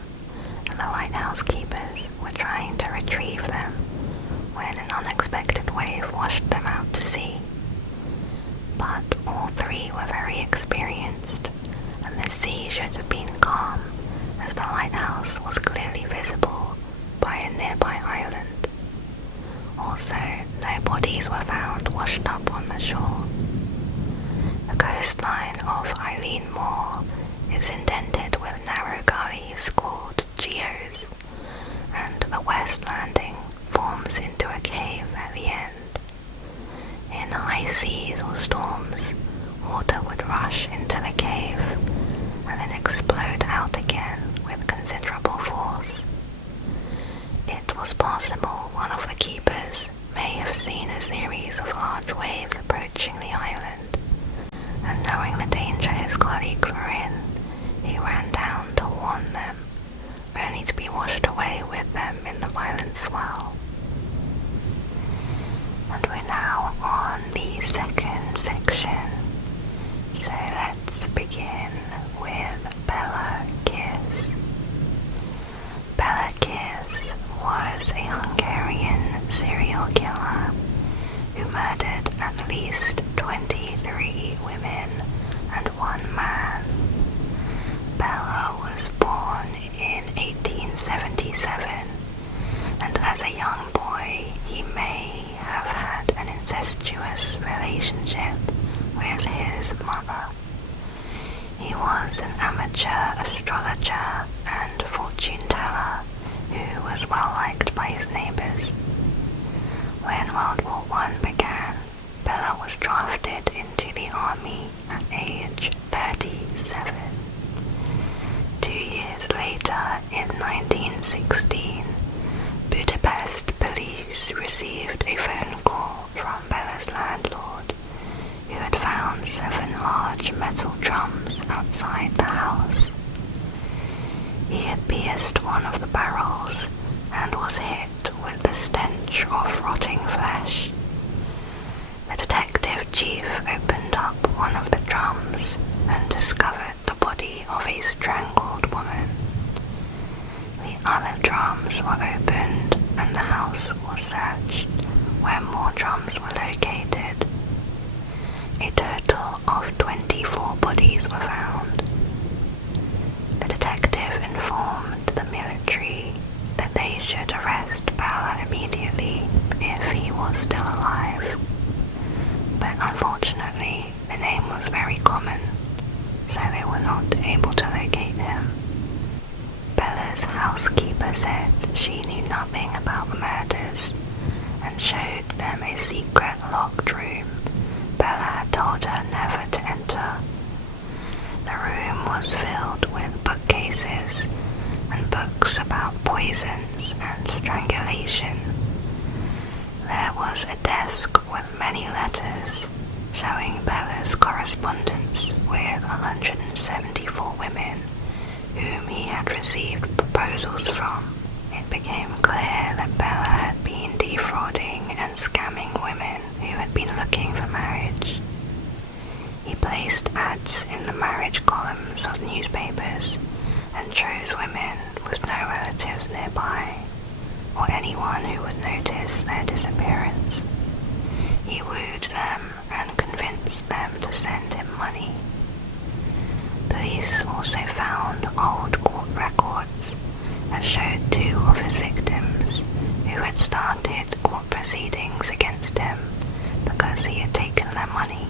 and the lighthouse keepers were trying to retrieve them when an unexpected wave washed them out to sea. But all three were very experienced, and the sea should have been calm, as the lighthouse was clearly visible by a nearby island. Also, no bodies were found washed up on the shore. The coastline of Eileen Moor is indented with narrow gullies called geos, and the west landing forms into a cave at the end. In high seas or storms, water would rush into the cave and then explode out again with considerable force. It was possible one of the keepers may have seen a series of large waves approaching the island, and knowing the danger his colleagues were in, he ran down to warn them, only to be washed away with them in the violent swell. And we're now on the second section, so let's begin with Bela Kiss. Bela Kiss was a Hungarian serial killer who murdered at least 23 women and one man. Bela was born in 1877, and as a young boy he may have had an incestuous relationship with his mother. He was an amateur astrologer and fortune teller who was well liked by his neighbors. When World War I began, Bela was drafted into the army at age 37. 2 years later, in 1916, Budapest police received a phone call from Bela's landlord, who had found 7 large metal drums outside the house. He had pierced one of the barrels and was hit with the stench of rotting flesh. The detective chief opened up one of the drums and discovered the body of a strangled woman. The other drums were opened and the house was searched, where more drums were located. A total of 24 bodies were found. The detective informed the military that they should arrest Bela immediately if he was still alive. But unfortunately, the name was very common, so they were not able to locate him. Bela's housekeeper said she knew nothing about the murders and showed them a secret locked room Bela had told her never to enter. The room was filled with bookcases and books about poisons and strangulation. There was a desk with many letters showing Bela's correspondence with 174 women whom he had received proposals from. It became clear that Bela had been defrauding and scamming women who had been looking for marriage. He placed ads in the marriage columns of newspapers and chose women with no relatives nearby, or anyone who would notice their disappearance. He wooed them and convinced them to send him money. Police also found old court records that showed 2 of his victims who had started court proceedings against him because he had taken their money.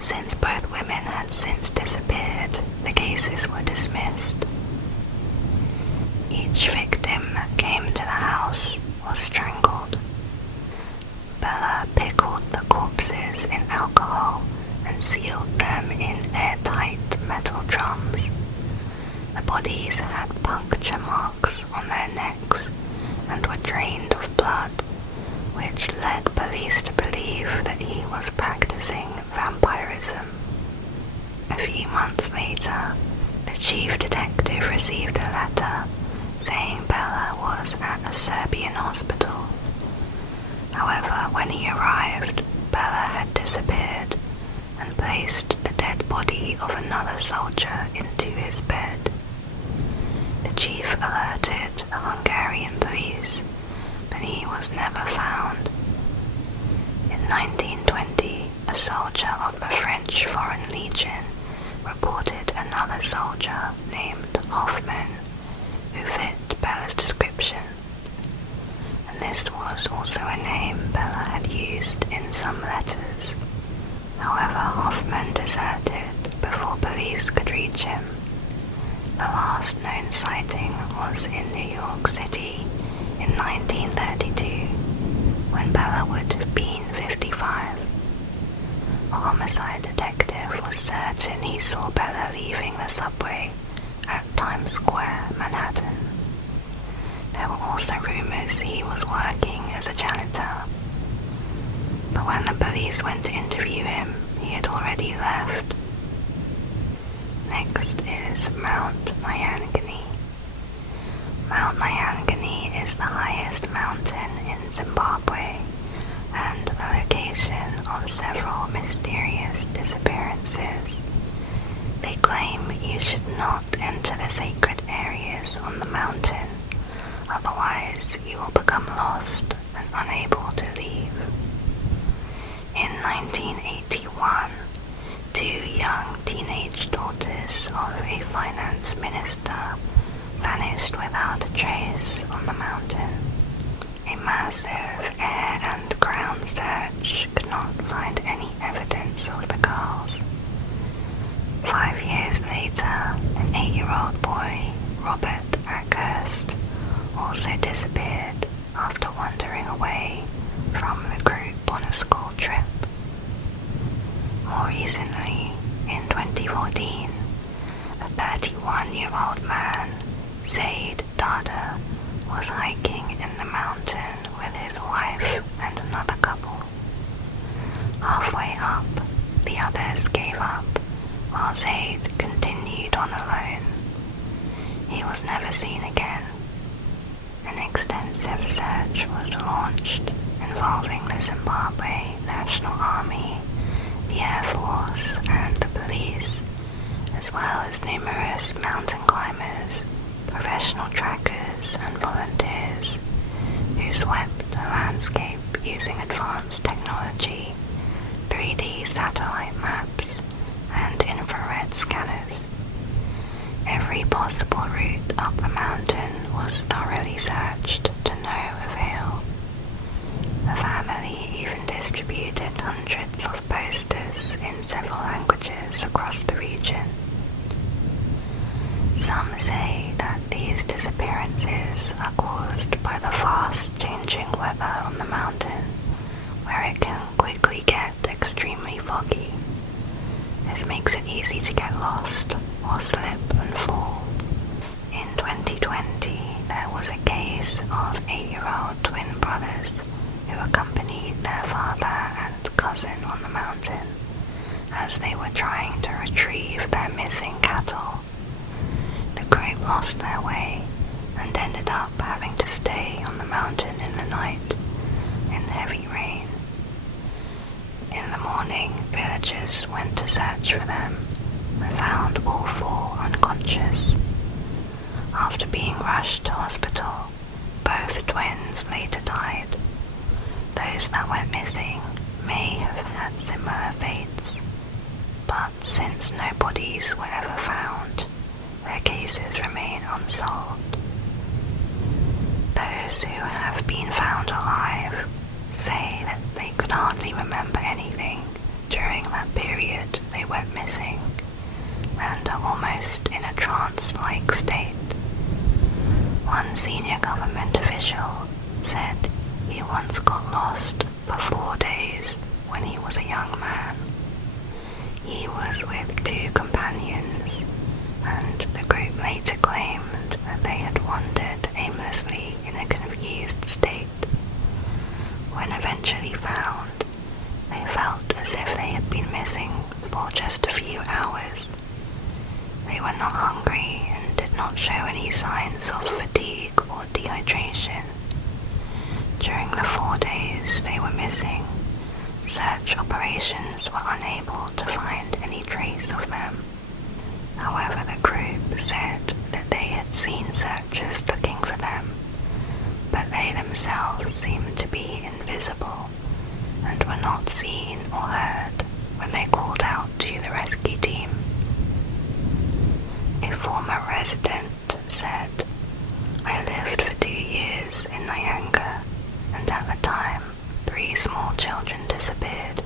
Since both women had since disappeared, the cases were dismissed. Each victim that came to the house was strangled. Bella pickled the corpses in alcohol and sealed them in airtight metal drums. The bodies had puncture marks on their necks and were drained of blood, which led police to believe that he was practicing vampirism. A few months later, the chief detective received a letter saying Bella was at a Serbian hospital. However, when he arrived, Bella had disappeared and placed the dead body of another soldier into his bed. The chief alerted the Hungarian police, but he was never found. In 1920, a soldier of the French Foreign Legion reported another soldier named Hoffman who fit Bella's description, and this was also a name Bella had used in some letters. However, Hoffman deserted before police could reach him. The last known sighting was in New York City in 1932, when Bella would have been 55. A homicide detective was certain he saw Bella leaving the subway at Times Square, Manhattan. There were also rumors he was working as a janitor, but when the police went to interview him, he had already left. Next is Mount Nyangani. Mount Nyangani is the highest mountain in Zimbabwe and the location of several mysterious disappearances. They claim you should not enter the sacred areas on the mountain, otherwise you will become lost and unable to leave. In 1981, 2 young teenage daughters of a finance minister vanished without a trace on the mountain. A massive air and ground search could not find any evidence of the girls. 5 years later, an 8-year-old boy, Robert Ackhurst, also disappeared after wandering away from the group on a school trip. More recently, in 2014, a 31-year-old man, Zaid Dada, was hiking in the mountain with his wife and another couple. Halfway up, the others gave up, while Zaid continued on alone. He was never seen again. An extensive search was launched involving the Zimbabwe National Army, the Air Force, and the police, as well as numerous mountain climbers, professional trackers, and volunteers who swept the landscape using advanced technology, 3D satellite maps, and infrared scanners. Every possible route up the mountain was thoroughly searched to no avail. The family even distributed hundreds of posters in several languages across the region. Some say that these disappearances are caused by the fast-changing weather on the mountain, where it can quickly get extremely foggy. This makes it easy to get lost or slip and fall. In 2020, there was a case of 8-year-old twin brothers who accompanied their father and cousin on the mountain as they were trying to retrieve their missing cattle. The group lost their way and ended up having to stay on the mountain in the night in heavy rain. In the morning, villagers went to search for them and found all 4 unconscious. After being rushed to hospital, both twins later died. Those that went missing may have had similar fates, but since no bodies were ever found, their cases remain unsolved. Those who have been found alive say that they could hardly remember anything during that period they went missing, and are almost in a trance-like state. One senior government official said he once got lost for 4 days when he was a young man. He was with 2 companions, and the group later claimed that they had wandered aimlessly in a confused state. When eventually found, they felt as if they had been missing for just a few hours. They were not hungry and did not show any signs of fatigue or dehydration. During the 4 days they were missing, search operations were unable to find any trace of them. However, the group said that they had seen searchers looking for them, but they themselves seemed to be invisible and were not seen or heard when they called out to the rescue team. A former resident said, "I lived for 2 years in Nyanga, and at the time 3 small children disappeared.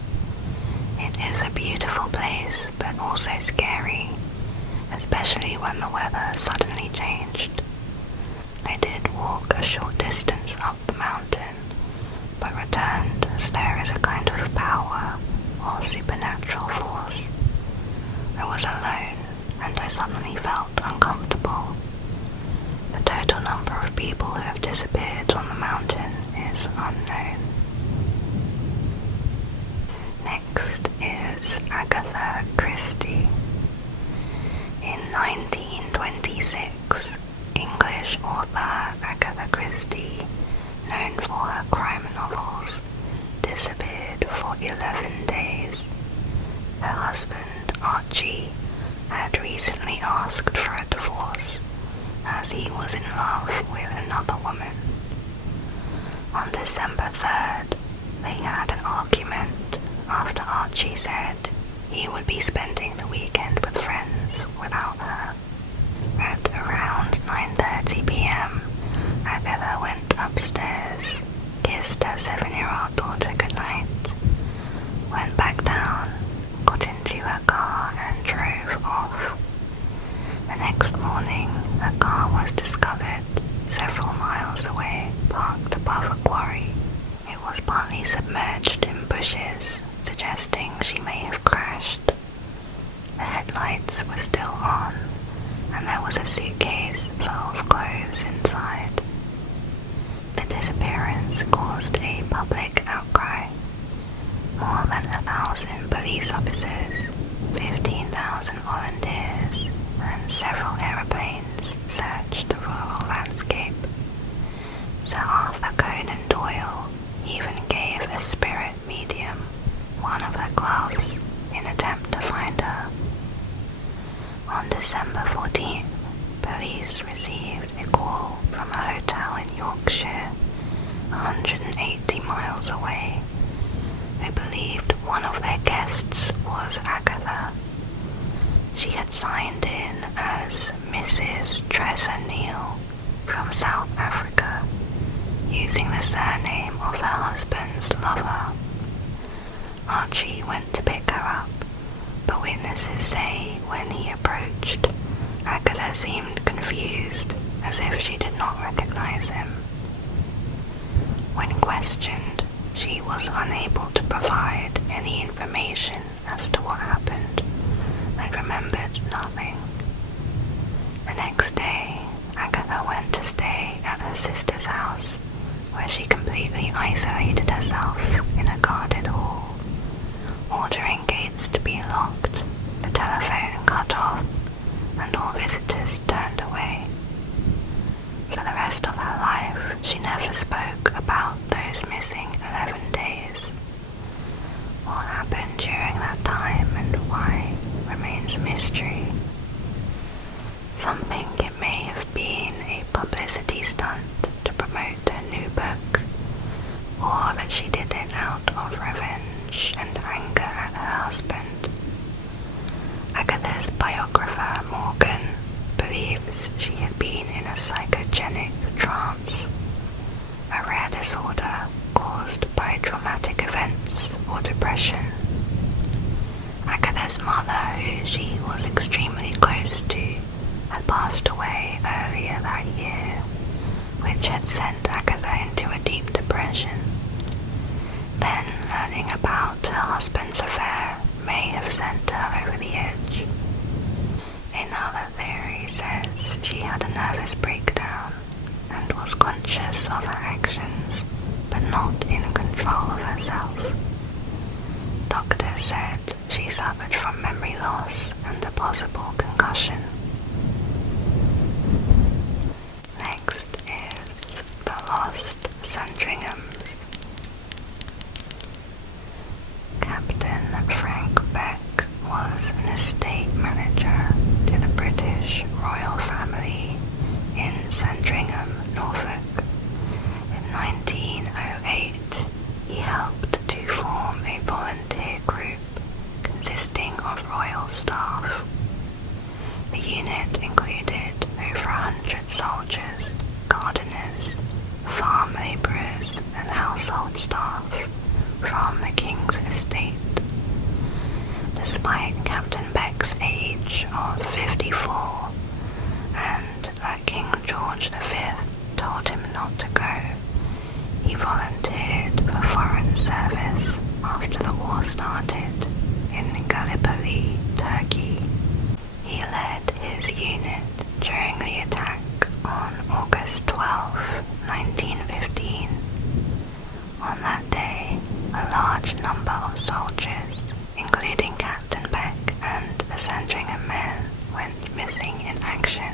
It is a beautiful place, but also scary, especially when the weather suddenly changed. I did walk a short distance up the mountain, but returned as there is a kind of power or supernatural force. I was alone, and I suddenly felt uncomfortable. The total number of people who have disappeared on the mountain is unknown." Next is Agatha Christie. In 1926, English author Agatha Christie, known for her crime novels, disappeared for 11 days. Her husband, Archie, had recently asked for a divorce, as he was in love with another woman. On December 3rd, they had an argument after Archie said he would be spending the weekend with friends without her. At around 9:30 p.m., Agatha went upstairs, kissed her 7-year-old daughter goodnight, went back down, got into her car and drove off. The next morning, her car was discovered several miles away, parked above a quarry. It was partly submerged in bushes, suggesting she may have crashed. The headlights were still on, and there was a suitcase full of clothes inside. The disappearance caused a public outcry. More than 1,000 police officers, 15,000 volunteers, and several aeroplanes searched the rural landscape. Sir Arthur Conan Doyle even gave a spirit medium one of her gloves in attempt to find her. On December 14th, police received a call from a hotel in Yorkshire, 180 miles away, who believed one of their guests was Agatha. She had signed in as Mrs. Tressa Neal from South Africa, using the surname of her husband's lover. Archie went to pick her up, but witnesses say when he approached, Agatha seemed confused, as if she did not recognize him. When questioned, she was unable to provide any information as to what happened, and remembered nothing. The next day, Agatha went to stay at her sister's house, where she completely isolated herself in a guarded hall, ordering gates to be locked, the telephone cut off, and all visitors turned away. For the rest of her life, she never spoke about those missing 11 days. What happened during that time and why remains a mystery. Agatha's mother, who she was extremely close to, had passed away earlier that year, which had sent Agatha into a deep depression. Then learning about her husband's affair may have sent her over the edge. Another theory says she had a nervous breakdown and was conscious of her actions, but not in control of herself. Doctors said she suffered from memory loss and a possible concussion. Next is the lost Sandringhams. Captain Frank Beck was an estate manager to the British royal family in Sandringham, Norfolk. In 1908, he helped to form a volunteer group consisting of royal staff. The unit included over 100 soldiers, gardeners, farm labourers and household staff from the King's estate. Despite Captain Beck's age of 54 and that King George V told him not to go, he volunteered for foreign service after the war started in Gallipoli, Turkey. He led his unit during the attack on August 12, 1915. On that day, a large number of soldiers, including Captain Beck and the Sandringham men, went missing in action.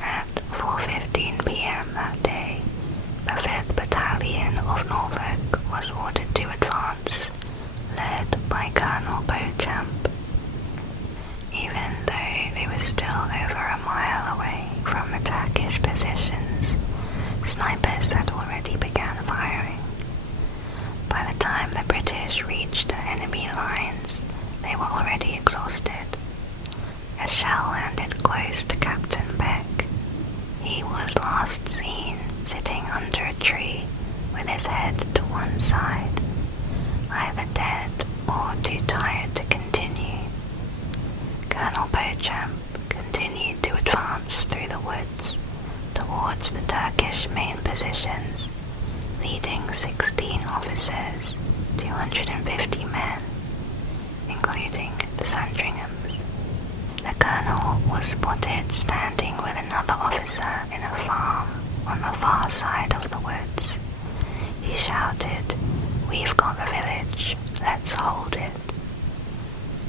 At 4:15 p.m. that day, the 5th Battalion of Norfolk was ordered to advance, led by Colonel Beauchamp. Even though they were still over a mile away from the Turkish positions, snipers had already begun firing. By the time the British reached the enemy lines, they were already exhausted. A shell landed close to Captain Beck. He was last seen sitting under a tree with his head to one side, either dead or too tired to continue. Colonel Beauchamp continued to advance through the woods towards the Turkish main positions, leading 16 officers, 250 men, including the Sandringhams. The colonel was spotted standing with another officer in a farm on the far side of the woods. He shouted, "We've got the village, let's hold it."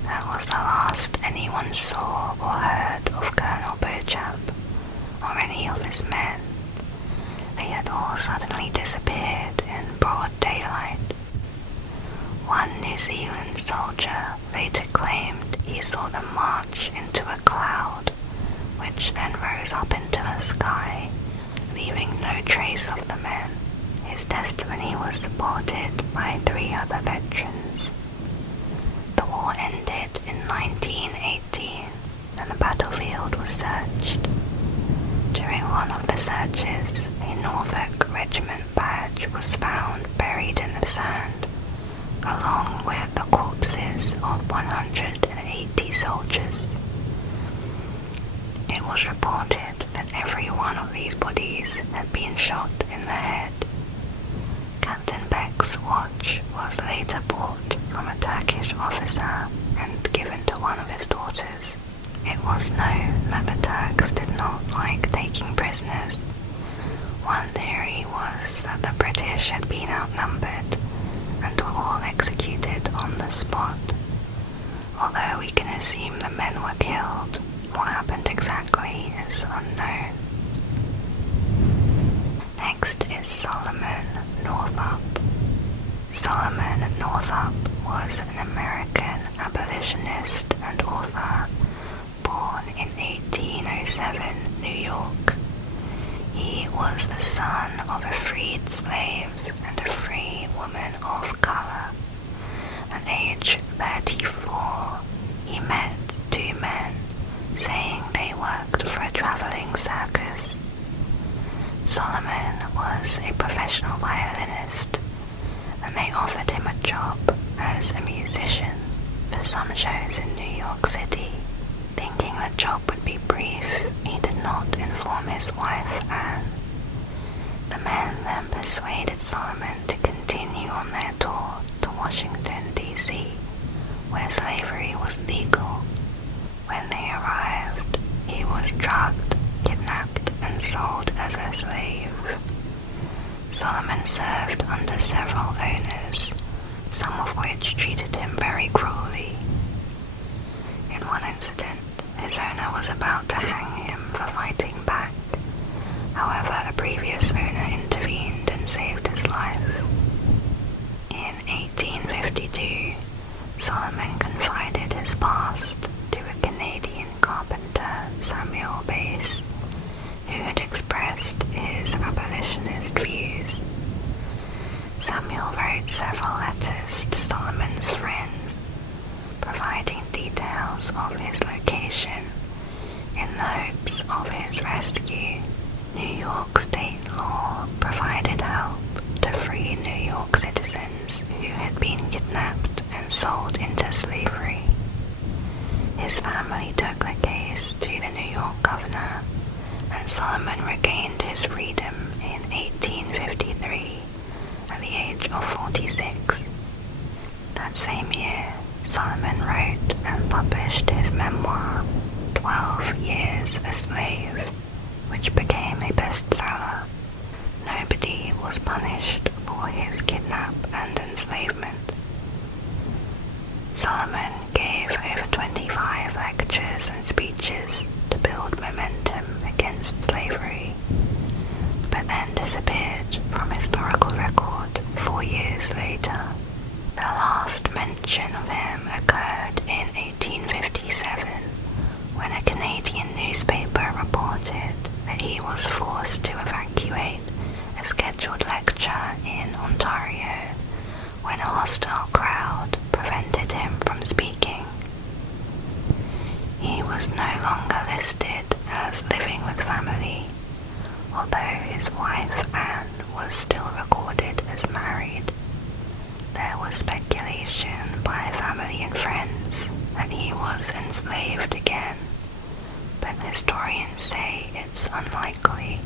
That was the last anyone saw or heard of Colonel Beauchamp or any of his men. They had all suddenly disappeared in broad daylight. One New Zealand soldier later claimed he saw them march into a cloud, which then rose up into the sky, leaving no trace of the men. His testimony was supported by 3 other veterans. The war ended in 1918 and the battlefield was searched. During one of the searches, a Norfolk regiment badge was found buried in the sand, along with the corpses of 180 soldiers. It was reported that every one of these bodies had been shot in the head. Captain Beck's watch was later bought from a Turkish officer and given to one of his daughters. It was known that the Turks did not like taking prisoners. One theory was that the British had been outnumbered and were all executed on the spot. Although we can assume the men were killed, what happened exactly is unknown. Next is Solomon Northup. Solomon Northup was an American abolitionist and author, born in 1807, New York. He was the son of a freed slave and a free woman of color. At age 34, he met 2 men, saying they worked for a traveling circus. Solomon was a professional violinist, and they offered him a job as a musician for some show windows in New York City. Thinking the job would be brief, he did not inform his wife, Anne. The men then persuaded Solomon to continue on their tour to Washington, D.C., where slavery was legal. When they arrived, he was drugged, kidnapped, and sold as a slave. Solomon served under several owners, some of which treated him very cruelly. In one incident, his owner was about to hang him for fighting back. However, a previous owner intervened and saved his life. In 1852, Solomon confided his past to a Canadian carpenter, Samuel Bass, who had expressed his abolitionist views. Samuel wrote several letters to Solomon's friends, providing details of his location in the hopes of his rescue. New York state law provided help to free New York citizens who had been kidnapped and sold into slavery. His family took the case to the New York governor, and Solomon regained his freedom in 1853 at the age of 46. That same year, Solomon wrote and published his memoir, 12 Years a Slave, which became a bestseller. Nobody was punished for his kidnap and enslavement. Solomon gave over 25 lectures and speeches to build momentum against slavery, but then disappeared from historical record 4 years later. The last mention of him occurred in 1857, when a Canadian newspaper reported that he was forced to evacuate a scheduled lecture in Ontario when a hostile crowd prevented him from speaking. He was no longer listed as living with family, although his wife Anne was still recorded as married. There was speculation by family and friends that he was enslaved again, but historians say it's unlikely,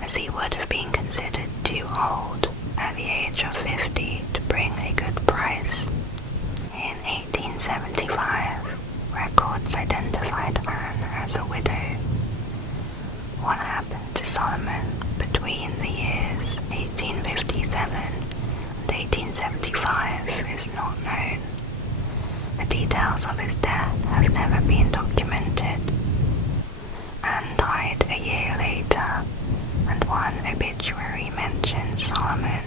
as he would have been considered too old at the age of 50 to bring a good price. In 1875, records identified Anne as a widow. What happened to Solomon between the years 1857 and 1875 is not known. The details of his death have never been documented. Anne died a year later, and one obituary mentioned Solomon,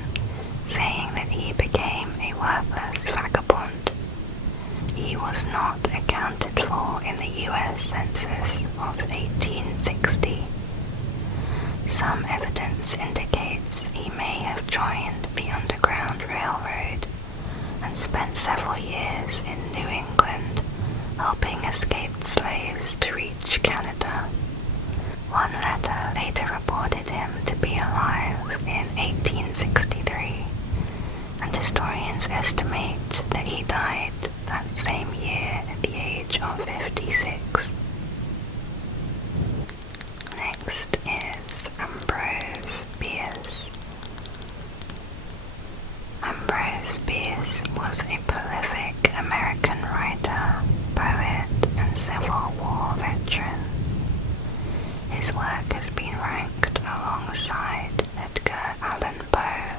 saying that he became a worthless vagabond. He was not accounted for in the US Census of 1860. Some evidence indicates he may have joined the Underground Railroad and spent several years in New England helping escaped slaves to reach Canada. One letter later reported him to be alive in 1863, and historians estimate that he died that same year at the age of 56. Next is Ambrose Bierce. Ambrose Bierce was a prolific American writer, poet, and Civil War veteran. His work has been ranked alongside Edgar Allan Poe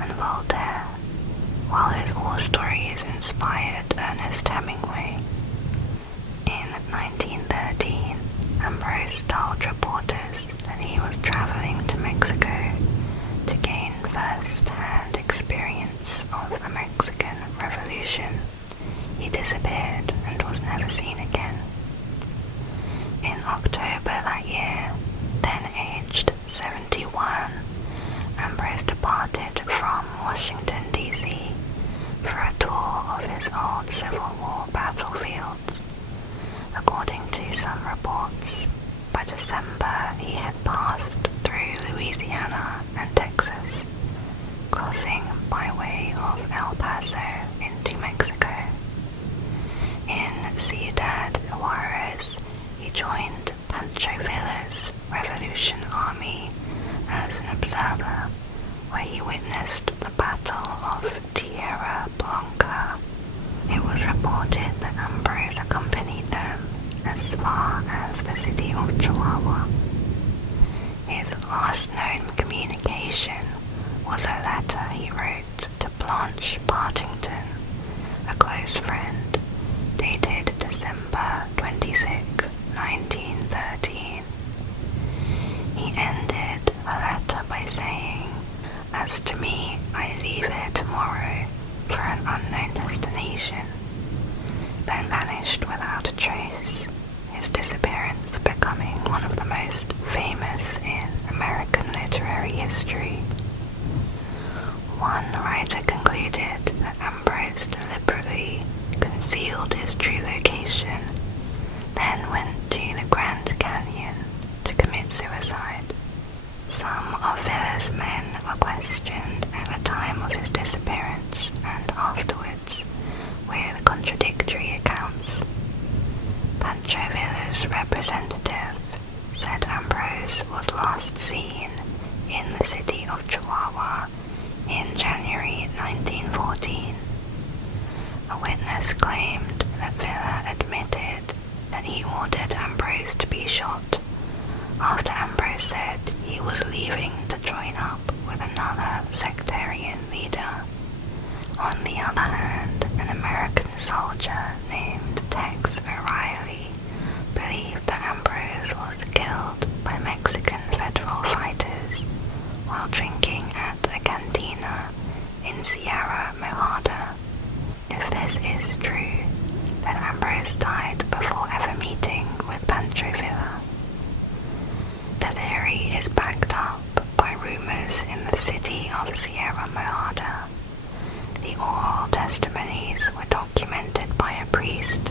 and Voltaire, while his war stories inspired Ernest Hemingway. In 1913, Ambrose told reporters that he was traveling to Mexico to gain first-hand experience of the Mexican Revolution. He disappeared and was never seen again. In October that year, then aged 71, Ambrose departed from Washington, D.C. for a tour of his old Civil War battlefields. According to some reports, by December he had passed through Louisiana and Texas, crossing by way of El Paso into Mexico. In of Chihuahua. His last known communication was a letter he wrote to Blanche Partington, a close friend, dated December 26, 1913. He ended the letter by saying, "As to me, I leave here tomorrow for an unknown destination," then vanished without a trace, his disappearance becoming one of the most famous in American literary history. One writer concluded that Ambrose deliberately concealed his true location, then went to the Grand Canyon to commit suicide. Some of Villa's men were questioned at the time of his disappearance and afterwards, with contradictory accounts. Pancho Villa's representative said Ambrose was last seen in the city of Chihuahua in January 1914. A witness claimed that Villa admitted that he ordered Ambrose to be shot after Ambrose said he was leaving to join up with another sectarian leader. On the other hand, an American soldier named Tex O'Reilly believed that Ambrose was killed by Mexican federal fighters while drinking at a cantina in Sierra Mojada. If this is true, then Ambrose died before ever meeting with Pancho Villa. The theory is backed up by rumors in the city of Sierra Mojada. The oral testimonies were documented by a priest,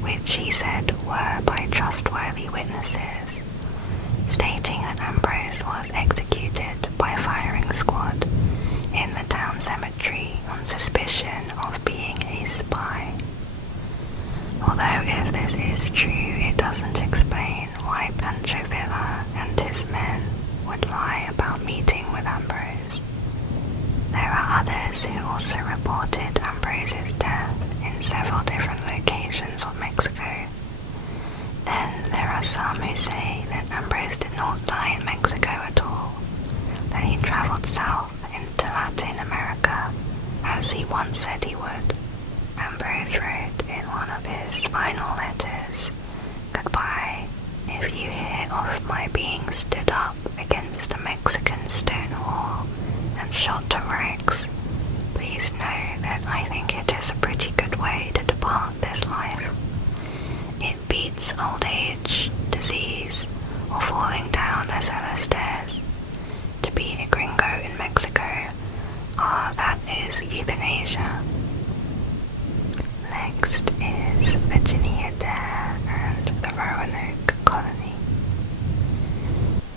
which he said were by trustworthy witnesses, stating that Ambrose was executed by a firing squad in the town cemetery on suspicion of being a spy. Although if this is true, it doesn't explain why Pancho Villa and his men would lie about meeting with Ambrose. There are others who also reported Ambrose's death in several different locations of Mexico. Then there are some who say that Ambrose did not die in Mexico at all, that he traveled south into Latin America, as he once said he would. Ambrose wrote in one of his final letters, "Goodbye. If you hear of my being stood up against a Mexican stone wall and shot to rags, please know that I think it is a pretty good way to depart this life. It beats old age, disease, or falling down the cellar stairs. To be a gringo in Mexico, that is euthanasia." Next is Virginia Dare and the Roanoke Colony.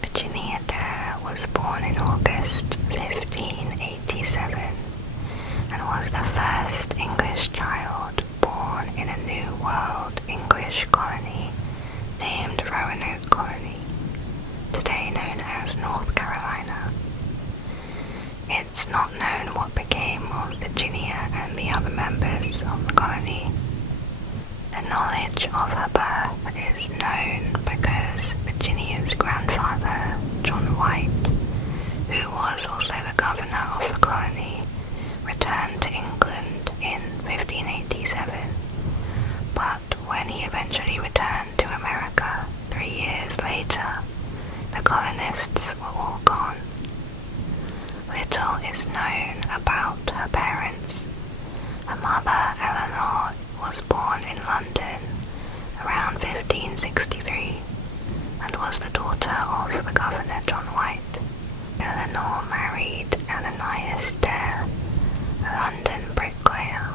Virginia Dare was born in August 1587 and was the first English child born in a New World English colony named Roanoke Colony, today known as North Carolina. It's not known what became of Virginia and the other members of the colony. The knowledge of her birth is known because Virginia's grandfather, John White, who was also the governor of the colony, returned to England in 1587. But when he eventually returned to America 3 years later, the colonists were all gone. Little is known about her parents. Her mother, Eleanor, was born in London around 1563 and was the daughter of the Governor John White. Eleanor married Ananias Dare, a London bricklayer.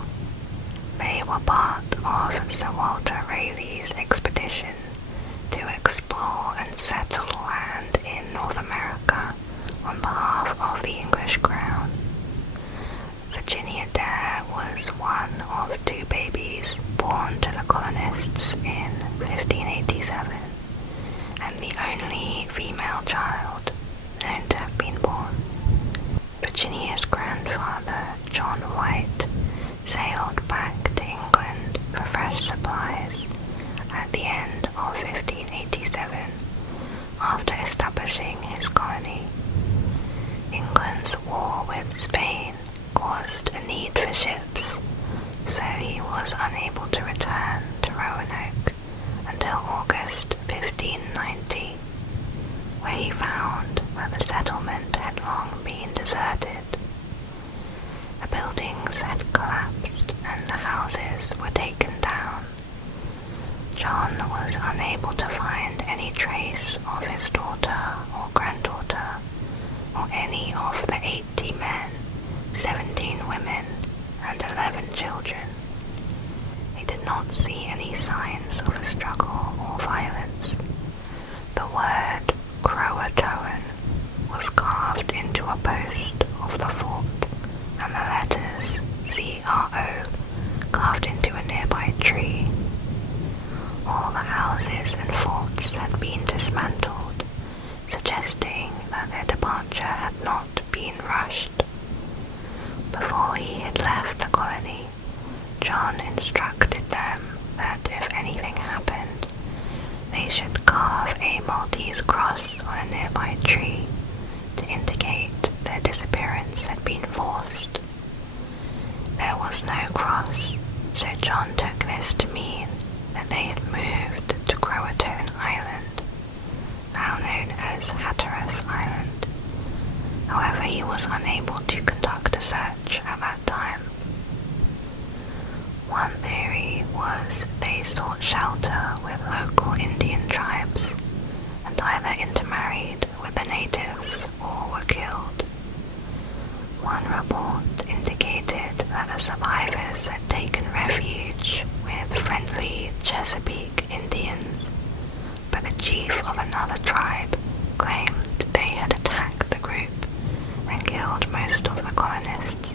They were part of Sir Walter Raleigh's expedition to explore and settle land in North America on behalf of the English crown. Virginia Dare was one of 2 babies born to the colonists in 1587, and the only female child known to have been born. Virginia's grandfather, John White, sailed back to England for fresh supplies at the end of 1587 with Spain caused a need for ships, so he was unable to return to Roanoke until August 1590, where he found that the settlement had long been deserted. The buildings had collapsed and the houses were taken down. John was unable to find any trace of his daughter or granddaughter, or any of the 80 men, 17 women, and 11 children. He did not see any signs of a struggle or violence. The word Croatoan was carved into a post of the fort, and the letters CRO carved into a nearby tree. All the houses and forts had been dismantled, suggesting that their departure had not been rushed. Before he had left the colony, John instructed them that if anything happened, they should carve a Maltese cross on a nearby tree to indicate their disappearance had been forced. There was no cross, so John took this to mean that they had moved to Croatoan Island, now known as Hatteras Island. However, he was unable to conduct a search at that time. One theory was they sought shelter with local Indian tribes and either intermarried with the natives or were killed. One report indicated that the survivors had taken refuge with friendly Chesapeake Indians, but the chief of another tribe claimed they had attacked the group and killed most of the colonists.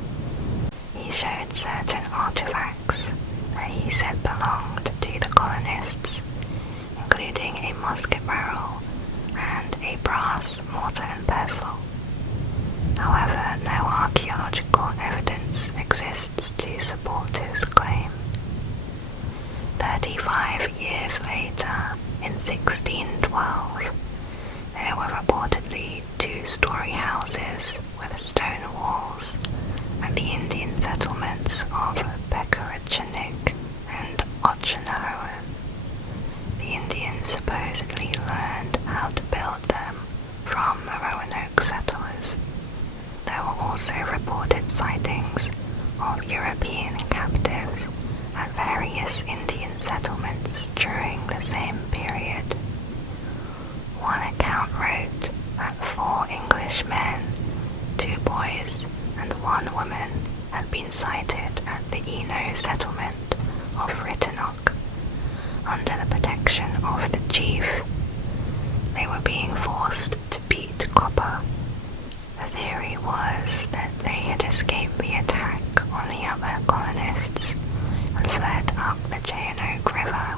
He showed certain artifacts that he said belonged to the colonists, including a musket barrel and a brass mortar and pestle. However, no archaeological evidence exists to support his claim. 35 years later, in 1612, there were reportedly 2-story houses with stone walls at the Indian settlements of Pequarichanig and Ochinohoan. The Indians supposedly learned how to build them from the Roanoke settlers. There were also reported sightings of European captives at various Indian settlements during the same period. One account wrote that 4 English men, 2 boys, and 1 woman had been sighted at the Eno settlement of Ritanock under the protection of the chief. They were being forced to beat copper. The theory was that they had escaped the attack on the other colonists and fled up the Cheyenne River,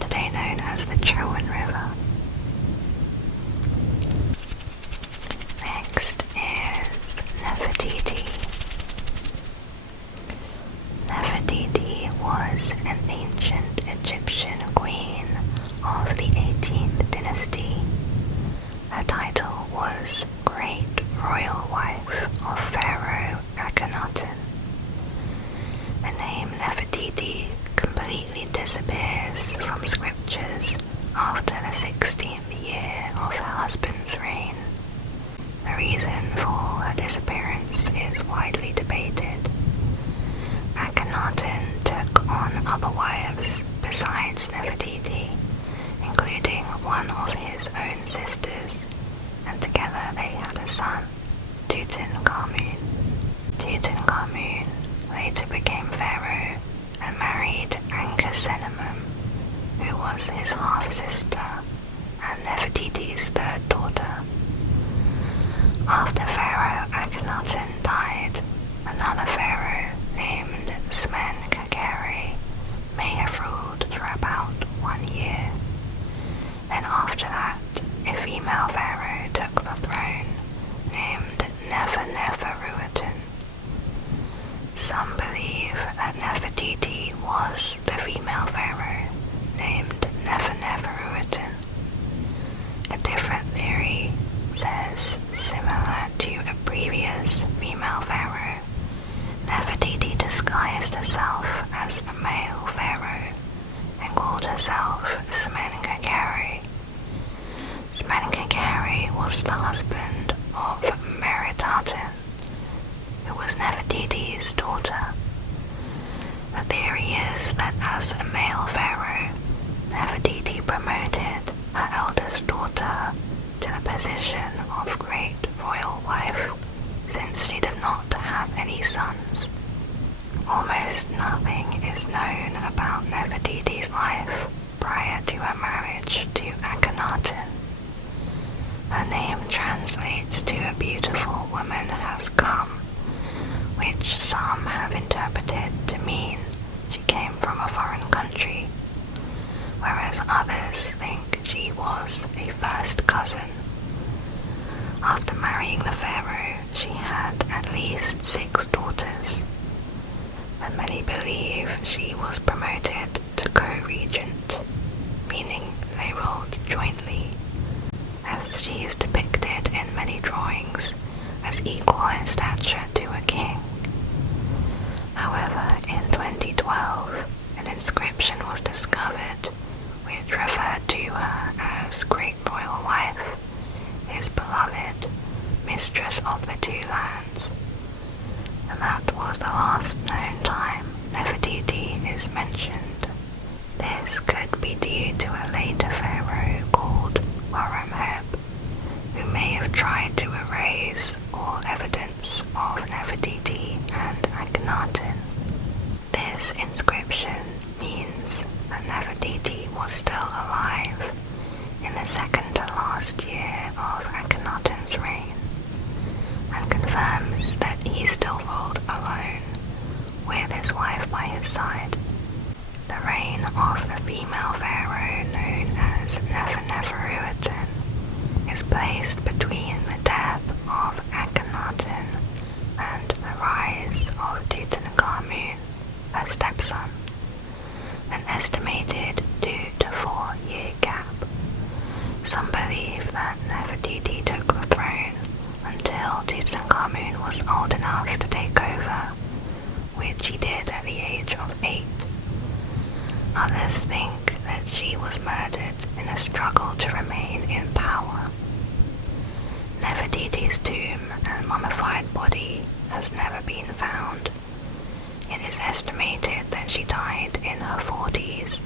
today known as the Chowan River. Next is Nefertiti. Nefertiti was an ancient Egyptian queen of the 18th dynasty. Her title was Great Royal Wife of Pharaoh Akhenaten. The name Nefertiti completely disappears from scriptures after the 16th year of her husband's reign. The reason for her disappearance is widely debated. Akhenaten took on other wives besides Nefertiti, including one of his own sisters, and together they had a son, Tutankhamun. Tutankhamun later became pharaoh and married Ankhesenimum, who was his half-sister and Nefertiti's 3rd daughter. After Pharaoh Akhenaten died, another pharaoh named Smen-Kakere may have ruled for about 1 year. Then after that, a female pharaoh took the throne, named Nefer-Nefer-Ruiten. Some believe that Nefertiti was the female pharaoh, named Nefer-Nefer-Ruiten. A different theory says, similar to a previous female herself Smenkhkare. Smenkhkare was the husband of Meritaten, who was Nefertiti's daughter. The theory is that as a male pharaoh, Nefertiti promoted her eldest daughter to the position of great royal wife, since she did not have any sons. Almost nothing is known about Nefertiti's life prior to her marriage to Akhenaten. Her name translates to "a beautiful woman has come," which some have interpreted to mean she came from a foreign country, whereas others think she was a first cousin. After marrying the pharaoh, she had at least 6 daughters, and many believe she was promoted to co-regent, meaning they ruled jointly, as she is depicted in many drawings as equal in stature to a king. However, in 2012, an inscription was discovered which referred to her as Great Royal Wife, his beloved, Mistress of the Two Lands, and that was the last known time Nefertiti is mentioned. This could be due to a later pharaoh called Horemheb, who may have tried to erase all evidence of Nefertiti and Akhenaten. This inscription means that Nefertiti was still alive in the second to last year of Akhenaten's reign, and confirms that he still ruled alone, with his wife by his side. The reign of a female pharaoh known as Neferneferuiten is placed between the death of Akhenaten and the rise of Tutankhamun, her stepson, an estimated 2 to 4 year gap. Some believe that Nefertiti took the throne until Tutankhamun was old enough to take over, which he did at the age of 8. Others think that she was murdered in a struggle to remain in power. Nefertiti's tomb and mummified body has never been found. It is estimated that she died in her 40s.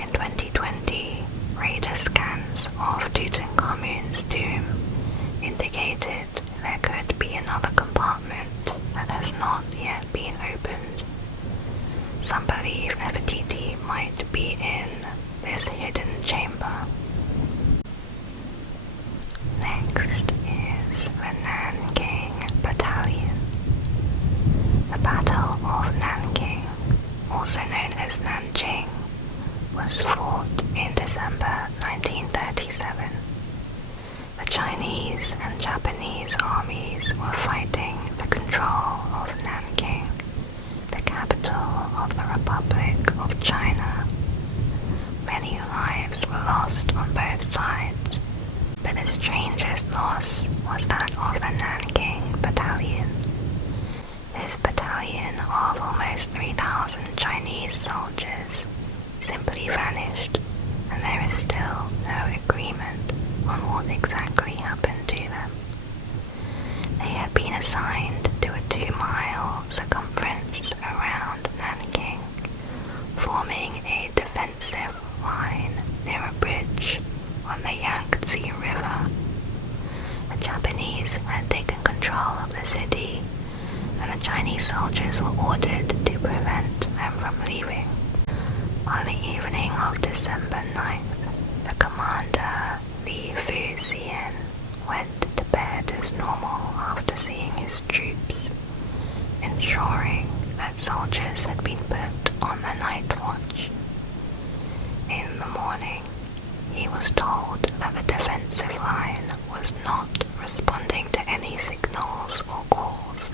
In 2020, radar scans of Tutankhamun's tomb indicated there could be another compartment that has not yet been opened. Some believe Nefertiti might be in this hidden chamber. Next is the Nanking Battalion. The Battle of Nanking, also known as Nanjing, was fought in December 1937. The Chinese and Japanese armies were fighting the control of Nanking, the capital of the Republic of China. Many lives were lost on both sides, but the strangest loss was that of the Nanking Battalion. This battalion of almost 3,000 Chinese soldiers simply vanished, and there is still no agreement on what exactly happened to them. They had been assigned to a 2-mile circumference around Nanking, forming a defensive line near a bridge on the Yangtze River. The Japanese had taken control of the city, and the Chinese soldiers were ordered to prevent them from leaving. On the evening of December 9th, the commander Li Fuxian went to bed as normal after seeing his troops, ensuring that soldiers had been put on the night watch. In the morning, he was told that the defensive line was not responding to any signals or calls.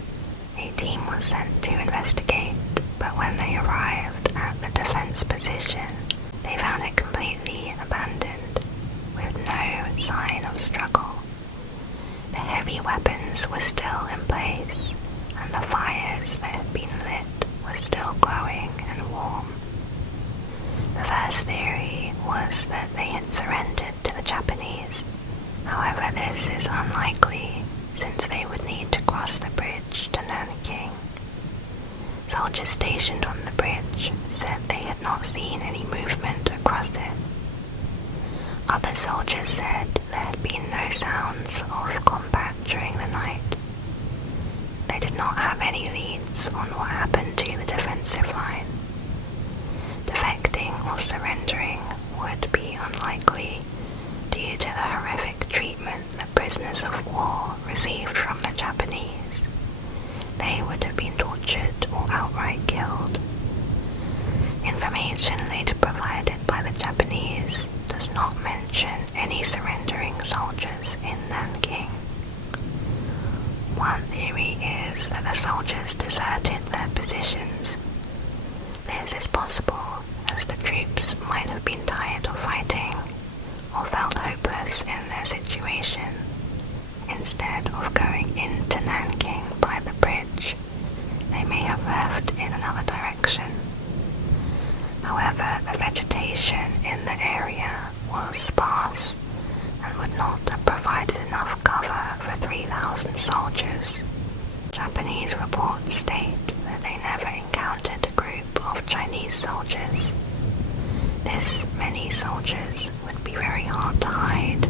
A team was sent to investigate, but when they arrived at the defense position, they found it completely abandoned, with no sign of struggle. The heavy weapons were still in place, and the fires that had been lit were still glowing and warm. The first theory was that they had surrendered to the Japanese. However, this is unlikely since they would need to cross the bridge to Nanking. Soldiers stationed on the bridge said they had not seen any movement across it. Other soldiers said there had been no sounds of combat during the night. They did not have any leads on what happened to the defensive line. Defecting or surrendering would be unlikely due to the horrific treatment that prisoners of war received from the Japanese. They would have been tortured or outright killed. Information later provided by the Japanese does not mention any surrendering soldiers in Nanking. One theory is that the soldiers deserted their positions. This is possible as the troops might have been tired of fighting or felt hopeless in their situation. Instead of going into Nanking by the bridge, they may have left in another direction. However, the vegetation in the area was sparse and would not have provided enough cover for 3,000 soldiers. Japanese reports state that they never encountered a group of Chinese soldiers. This many soldiers would be very hard to hide,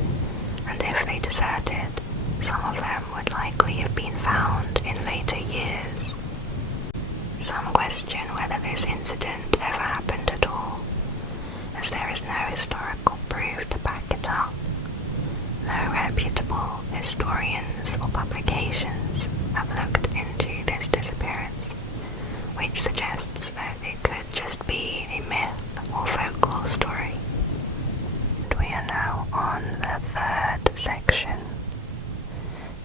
and if they deserted, some of them would likely have been found in later years. Some question whether this incident ever happened at all, as there is no historical proof to back it up. No reputable historians or publications have looked into this disappearance, which suggests that it could just be a myth or folklore story. And we are now on the third section.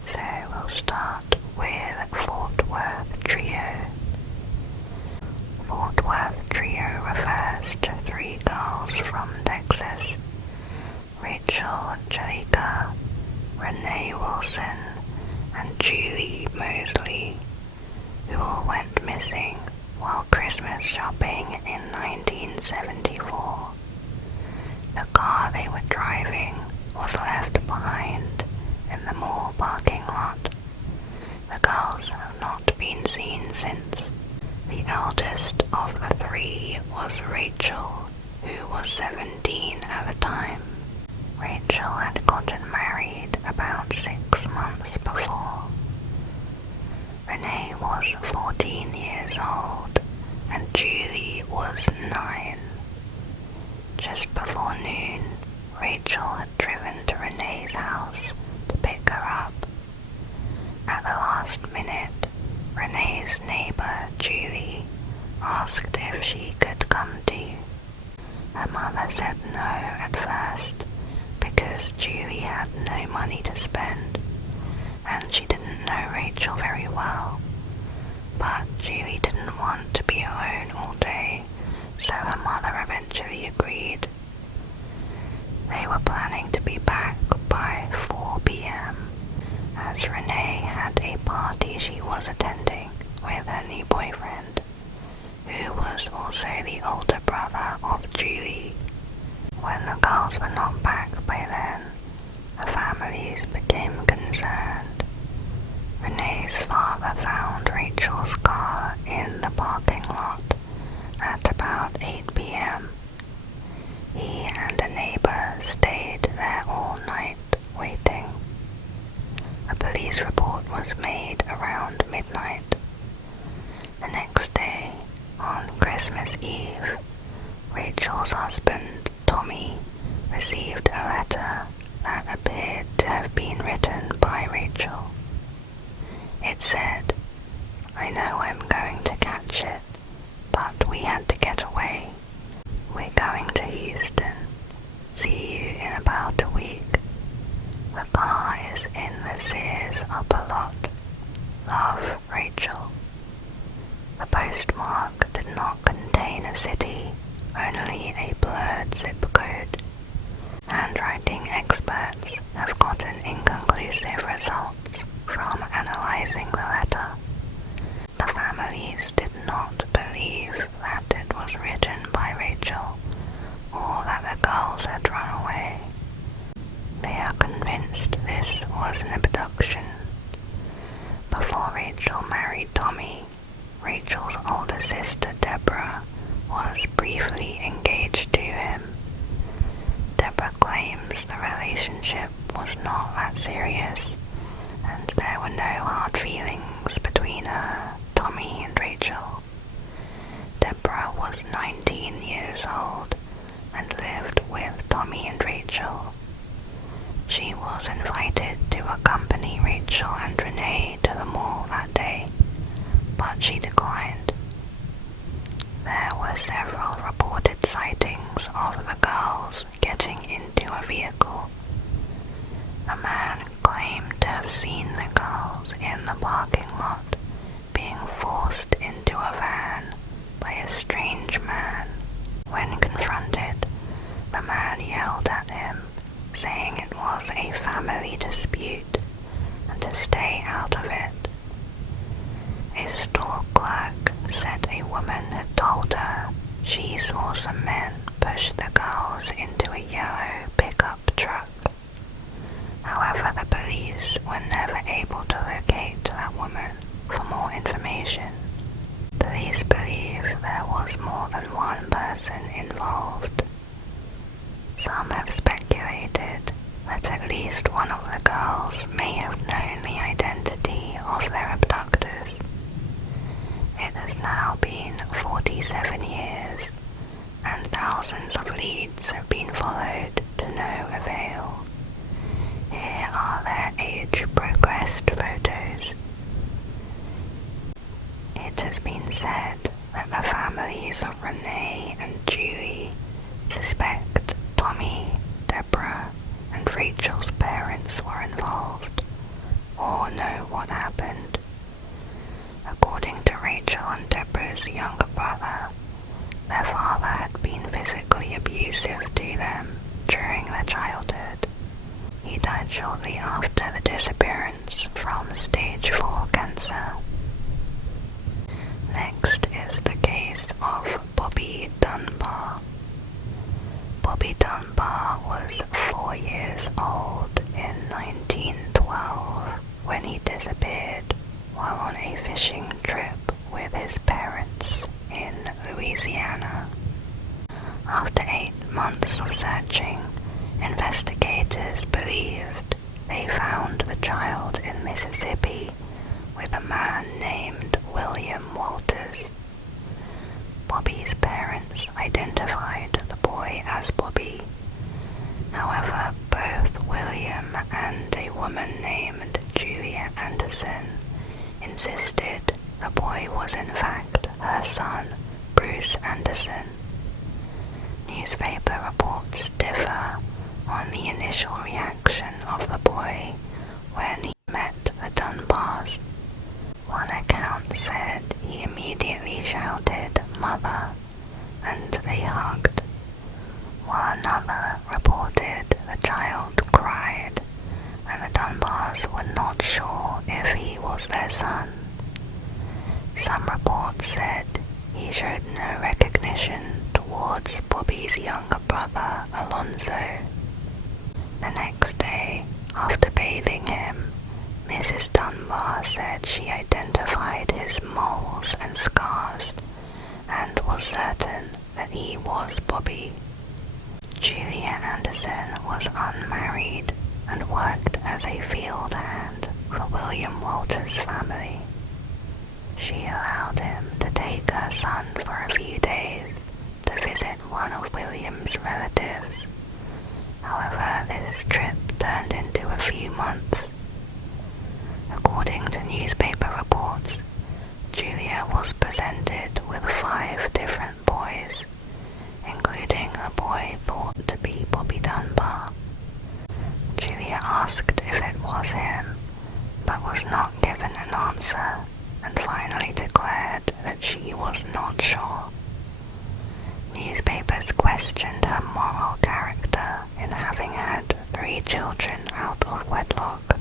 So we'll start with Fort Worth Trio. Fort Worth Trio refers to three girls from Texas: Rachel Jalika, Renee Wilson, and Julie Mosley, who all went missing while Christmas shopping in 1974. The car they were driving was left behind in the mall parking lot. The girls have not been seen since. The eldest of the three was Rachel, who was 17 at the time. Rachel had gotten married about 6 months before. Renee was 14 years old and Julie was 9. Just before noon, Rachel had driven to Renee's house to pick her up. At the last minute, Renee's neighbor, Julie, asked if she could come too. Her mother said no at first because Julie had no money to spend, and she didn't know Rachel very well. But Julie didn't want to be alone all day, so her mother eventually agreed. They were planning to be back by 4 p.m. as Renee had a party she was attending with her new boyfriend, who was also the older brother of Julie. When the girls were not back by then, the families became concerned. Renee's father found Rachel's car in the parking lot at about 8 p.m. He and a neighbor stayed there all night waiting. A police report was made around midnight. The next day, on Christmas Eve, Rachel's husband, Tommy, received a letter that appeared to have been written by Rachel. It said, "I know I'm going to catch it, but we had to get away. We're going to Houston. See you in about a week. The car is in the Sears upper lot. Love, Rachel." The postmark did not contain a city, only a blurred zip code. Handwriting experts have gotten inconclusive results from analyzing the letter. The families did not believe that it was written by Rachel this was an abduction. Before Rachel married Tommy, Rachel's older sister Deborah was briefly engaged to him. Deborah claims the relationship was not that serious, and there were no hard feelings between her, Tommy, and Rachel. Deborah was 19 years old and lived with Tommy and Rachel. She was invited to accompany Rachel and Renee to the mall that day, but she declined. There were several reported sightings of the girls getting into a vehicle. A man claimed to have seen the girls in the parking lot being forced into a van by a strange man. When confronted, the man yelled at him, saying it was a family dispute and to stay out of it. A store clerk said a woman had told her she saw some men push the girls into a yellow pickup truck. However, the police were never able to locate that woman for more information. Police believe there was more than one person involved. Some have speculated that at least one of the girls may have known the identity of their abductors. It has now been 47 years, and thousands of leads have been followed to no avail. Here are their age-progressed photos. It has been said that the families of Renee and Julie suspect Tommy, Deborah, and Rachel's parents were involved, or know what happened. According to Rachel and Deborah's younger brother, their father had been physically abusive to them during their childhood. He died shortly after the disappearance from stage 4 cancer. Next is the case of Bobby Dunbar. Bobby Dunbar was 4 years old in 1912 when he disappeared while on a fishing trip with his parents in Louisiana. After 8 months of searching, investigators believed they found the child in Mississippi with a man named William Walters. Bobby's parents identified the boy as Bobby. However, both William and a woman named Julia Anderson insisted the boy was in fact her son, Bruce Anderson. Newspaper reports differ on the initial reaction of the boy when he met the Dunbars. One account said he immediately shouted, "Mother," and they hugged, while another reported the child cried and the Dunbars were not sure if he was their son. Some reports said he showed no recognition towards Bobby's younger brother, Alonzo. The next day, after bathing him, Mrs. Dunbar said she identified his moles and scars and was certain that he was Bobby. Julia Anderson was unmarried and worked as a field hand for William Walters' family. She allowed him to take her son for a few days to visit one of William's relatives. However, this trip turned into a few months. According to newspaper reports, Julia was presented with 5 different boys, including a boy thought to be Bobby Dunbar. Julia asked if it was him, but was not given an answer, and finally declared that she was not sure. Newspapers questioned her moral character in having had 3 children out of wedlock.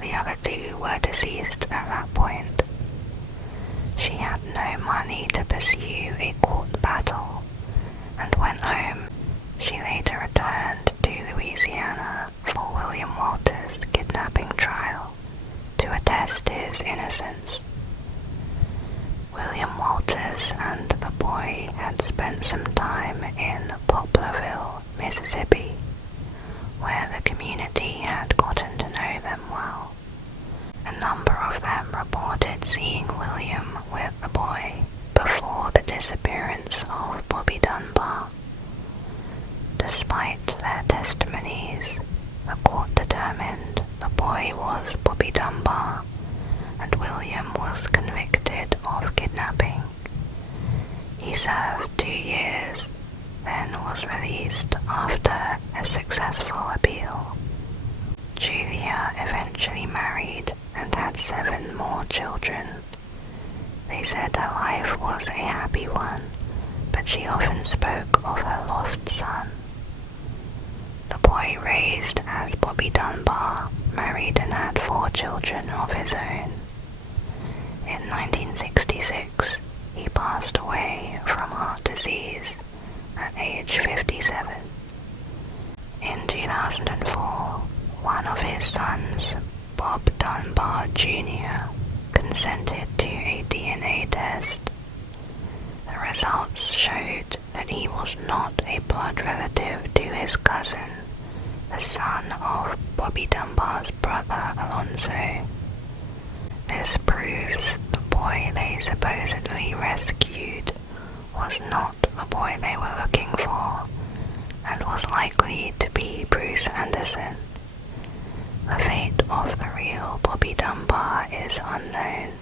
The other 2 were deceased at that point. She had no money to pursue a court battle, and went home. She later returned to Louisiana for William Walters. test his innocence. William Walters and the boy had spent some time in Poplarville, Mississippi, where the community had gotten to know them well. A number of them reported seeing William with the boy before the disappearance of Bobby Dunbar. Despite their testimonies, the court determined the boy was Bobby Dunbar and William was convicted of kidnapping. He served 2 years, then was released after a successful appeal. Julia eventually married and had 7 more children. They said her life was a happy one, but she often spoke of her lost son. The boy raised as Bobby Dunbar married and had 4 children of his own. In 1966, he passed away from heart disease at age 57. In 2004, one of his sons, Bob Dunbar Jr., consented to a DNA test. The results showed that he was not a blood relative to his cousin, the son of Bobby Dunbar's brother Alonzo. This proves the boy they supposedly rescued was not the boy they were looking for, and was likely to be Bruce Anderson. The fate of the real Bobby Dunbar is unknown.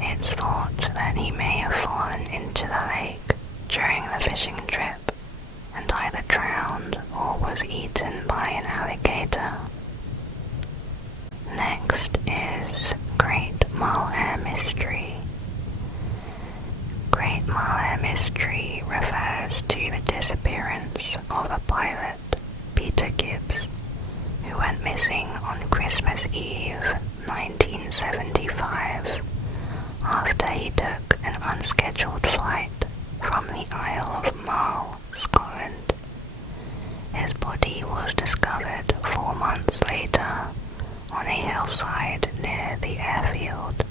It's thought that he may have fallen into the lake during the fishing trip and either drowned or was eaten by an alligator. Next is Great Mile Mystery. Great Mile Mystery refers to the disappearance of a pilot, Peter Gibbs, who went missing on Christmas Eve 1975 after he took an unscheduled flight from the Isle of Mull, Scotland. His body was discovered 4 months later on a hillside near the airfield.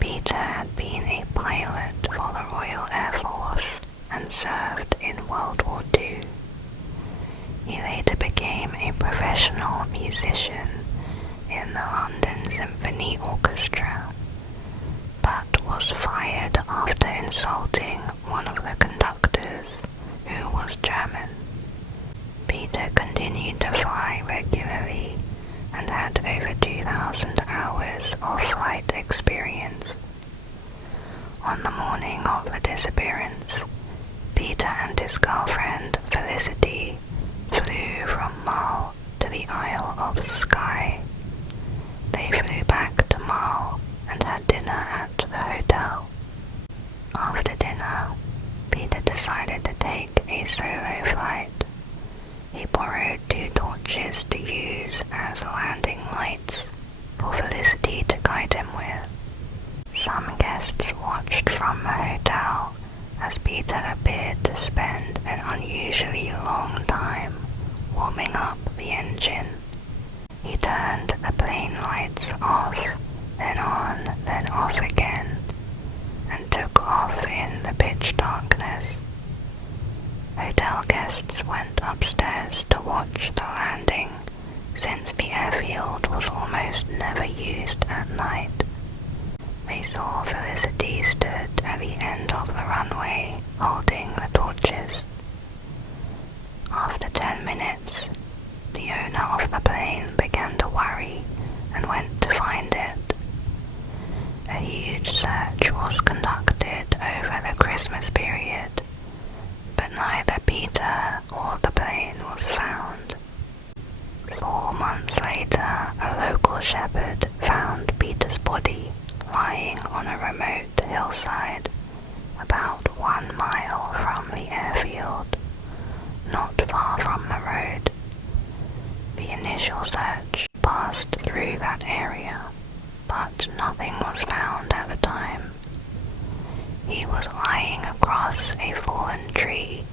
Peter had been a pilot for the Royal Air Force and served in World War II. He later became a professional musician in the London Symphony Orchestra, but was fired after insulting one of the conductors, who was German. Peter continued to fly regularly and had over 2,000 hours of flight experience. On the morning of the disappearance, Peter and his girlfriend Felicity flew from Mull to the Isle of Skye. They flew back to Mull and had dinner at the hotel. After dinner, Peter decided to take a solo flight. He borrowed 2 torches to use as landing lights for Felicity to guide him with. Some guests watched from the hotel as Peter appeared to spend an unusually long time warming up the engine. He turned the plane lights off, then on, then off again, and took off in the pitch darkness. Hotel guests went upstairs to watch the landing, since the airfield was almost never used at night. They saw Felicity stood at the end of the runway holding the torches. After 10 minutes, the owner of the plane began to worry and went to find it. A huge search was conducted over the Christmas period, but neither Peter or the plane was found. 4 months later, a local shepherd found Peter's body lying on a remote hillside about 1 mile from the airfield, not far from the road. The initial search passed through that area, but nothing was found at the time. He was lying across a fallen tree.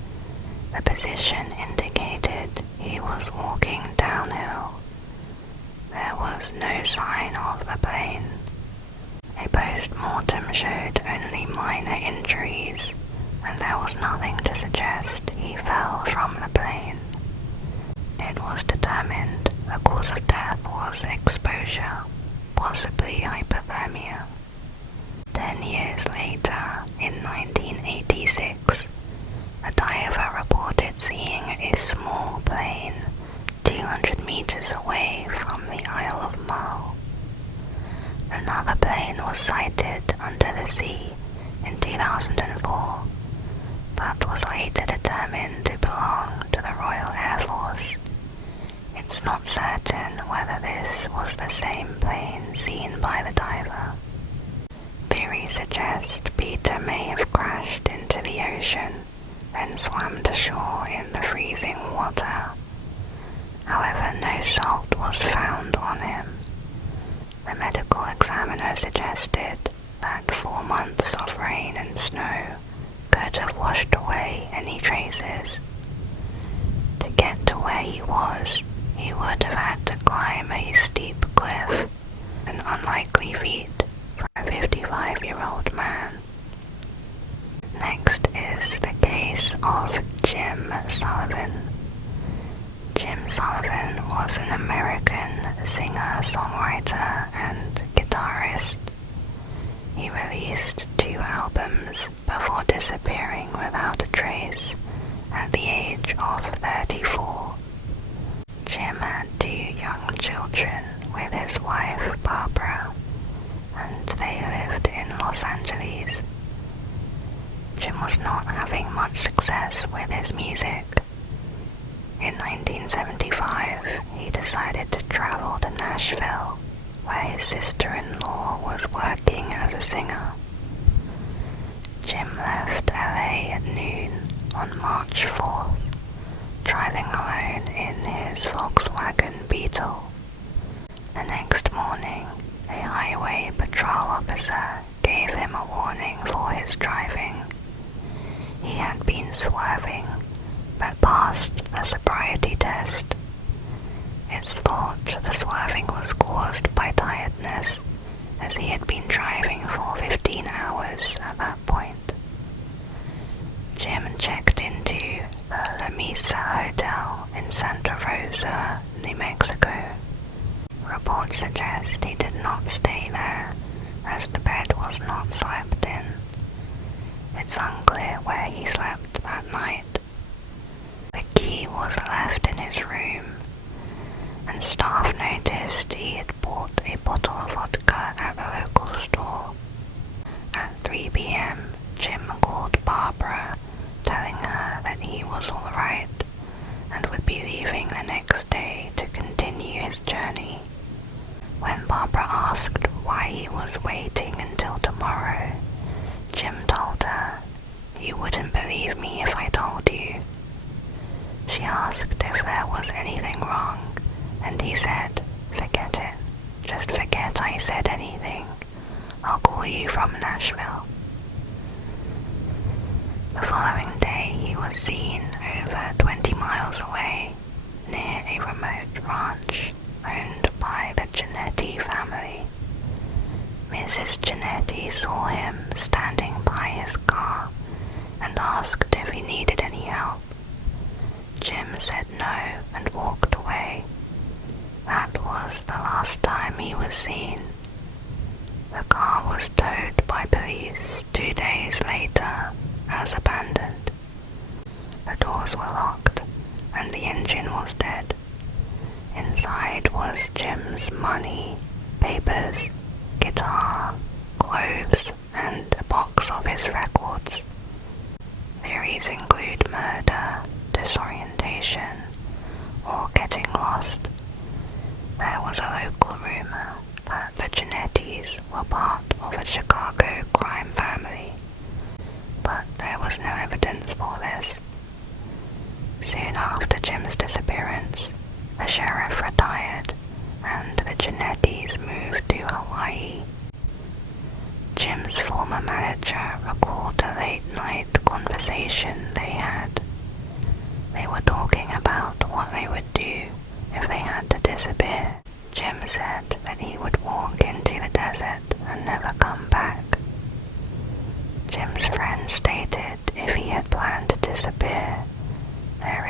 The position indicated he was walking downhill. there was no sign of the plane. A post-mortem showed only minor injuries, and there was nothing to suggest he fell from the plane. It was determined the cause of death was exposure, possibly hypothermia. 10 years later, in 1986, a diver reported seeing a small plane 200 meters away from the Isle of Mull. Another plane was sighted under the sea in 2004, but was later determined to belong to the Royal Air Force. It's not certain whether this was the same plane seen by the diver. Theories suggest Peter may have crashed into the ocean, then swam to shore in the freezing water. However, no salt was found on him. The medical examiner suggested that 4 months of rain and snow could have washed away any traces. To get to where he was, he would have had to climb a steep cliff, an unlikely feat for a 55-year-old man. Next is the case of Jim Sullivan. Jim Sullivan was an American singer-songwriter and guitarist. He released 2 albums before disappearing without a trace at the age of 34. Jim had 2 young children with his wife Barbara, and they lived in Los Angeles. Jim was not having much success with his music. In 1975, he decided to travel to Nashville, where his sister-in-law was working as a singer. Jim left LA at noon on March 4th, driving alone in his Volkswagen Beetle. The next morning, a highway patrol officer gave him a warning for his driving. He had been swerving, but passed the sobriety test. It's thought the swerving was caused by tiredness, as he had been driving for 15 hours at that point. Jim checked into the La Mesa Hotel in Santa Rosa, New Mexico. Reports suggest he did not stay there, as the bed was not slept in. It's unclear where he slept that night. The key was left in his room, and staff noticed he had bought a bottle of vodka at the local store. At 3 p.m., Jim called Barbara, telling her that he was alright and would be leaving the next day to continue his journey. When Barbara asked why he was waiting until tomorrow, Jim told her, "You wouldn't believe me if I told you." She asked if there was anything wrong, and he said, "Forget it. Just forget I said anything. I'll call you from Nashville." The following day he was seen over 20 miles away, near a remote ranch owned by the Giannetti family. Mrs. Giannetti saw him standing by his car and asked if he needed any help. Jim said no and walked away. That was the last time he was seen. The car was towed by police 2 days later as abandoned. The doors were locked and the engine was dead. Inside was Jim's money, papers, guitar, clothes, and a box of his records. Theories include murder, disorientation, or getting lost. There was a local rumor that the Giannettis were part of a Chicago crime family, but there was no evidence for this. Soon after Jim's disappearance, the sheriff retired and the Giannettis moved to Hawaii. Jim's former manager recalled a late-night conversation they had. They were talking about what they would do if they had to disappear. Jim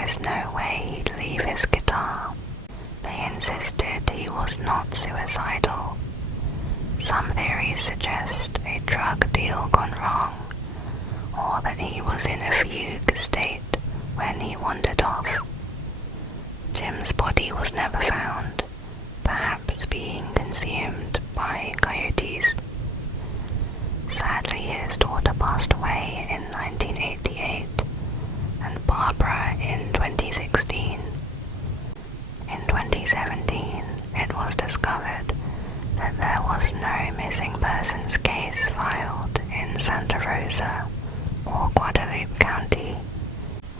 is no way he'd leave his guitar. They insisted he was not suicidal. Some theories suggest a drug deal gone wrong, or that he was in a fugue state when he wandered off. Jim's body was never found, perhaps being consumed by coyotes. Sadly, his daughter passed away in 1988, and Barbara in 2016. In 2017, it was discovered that there was no missing persons case filed in Santa Rosa or Guadalupe County.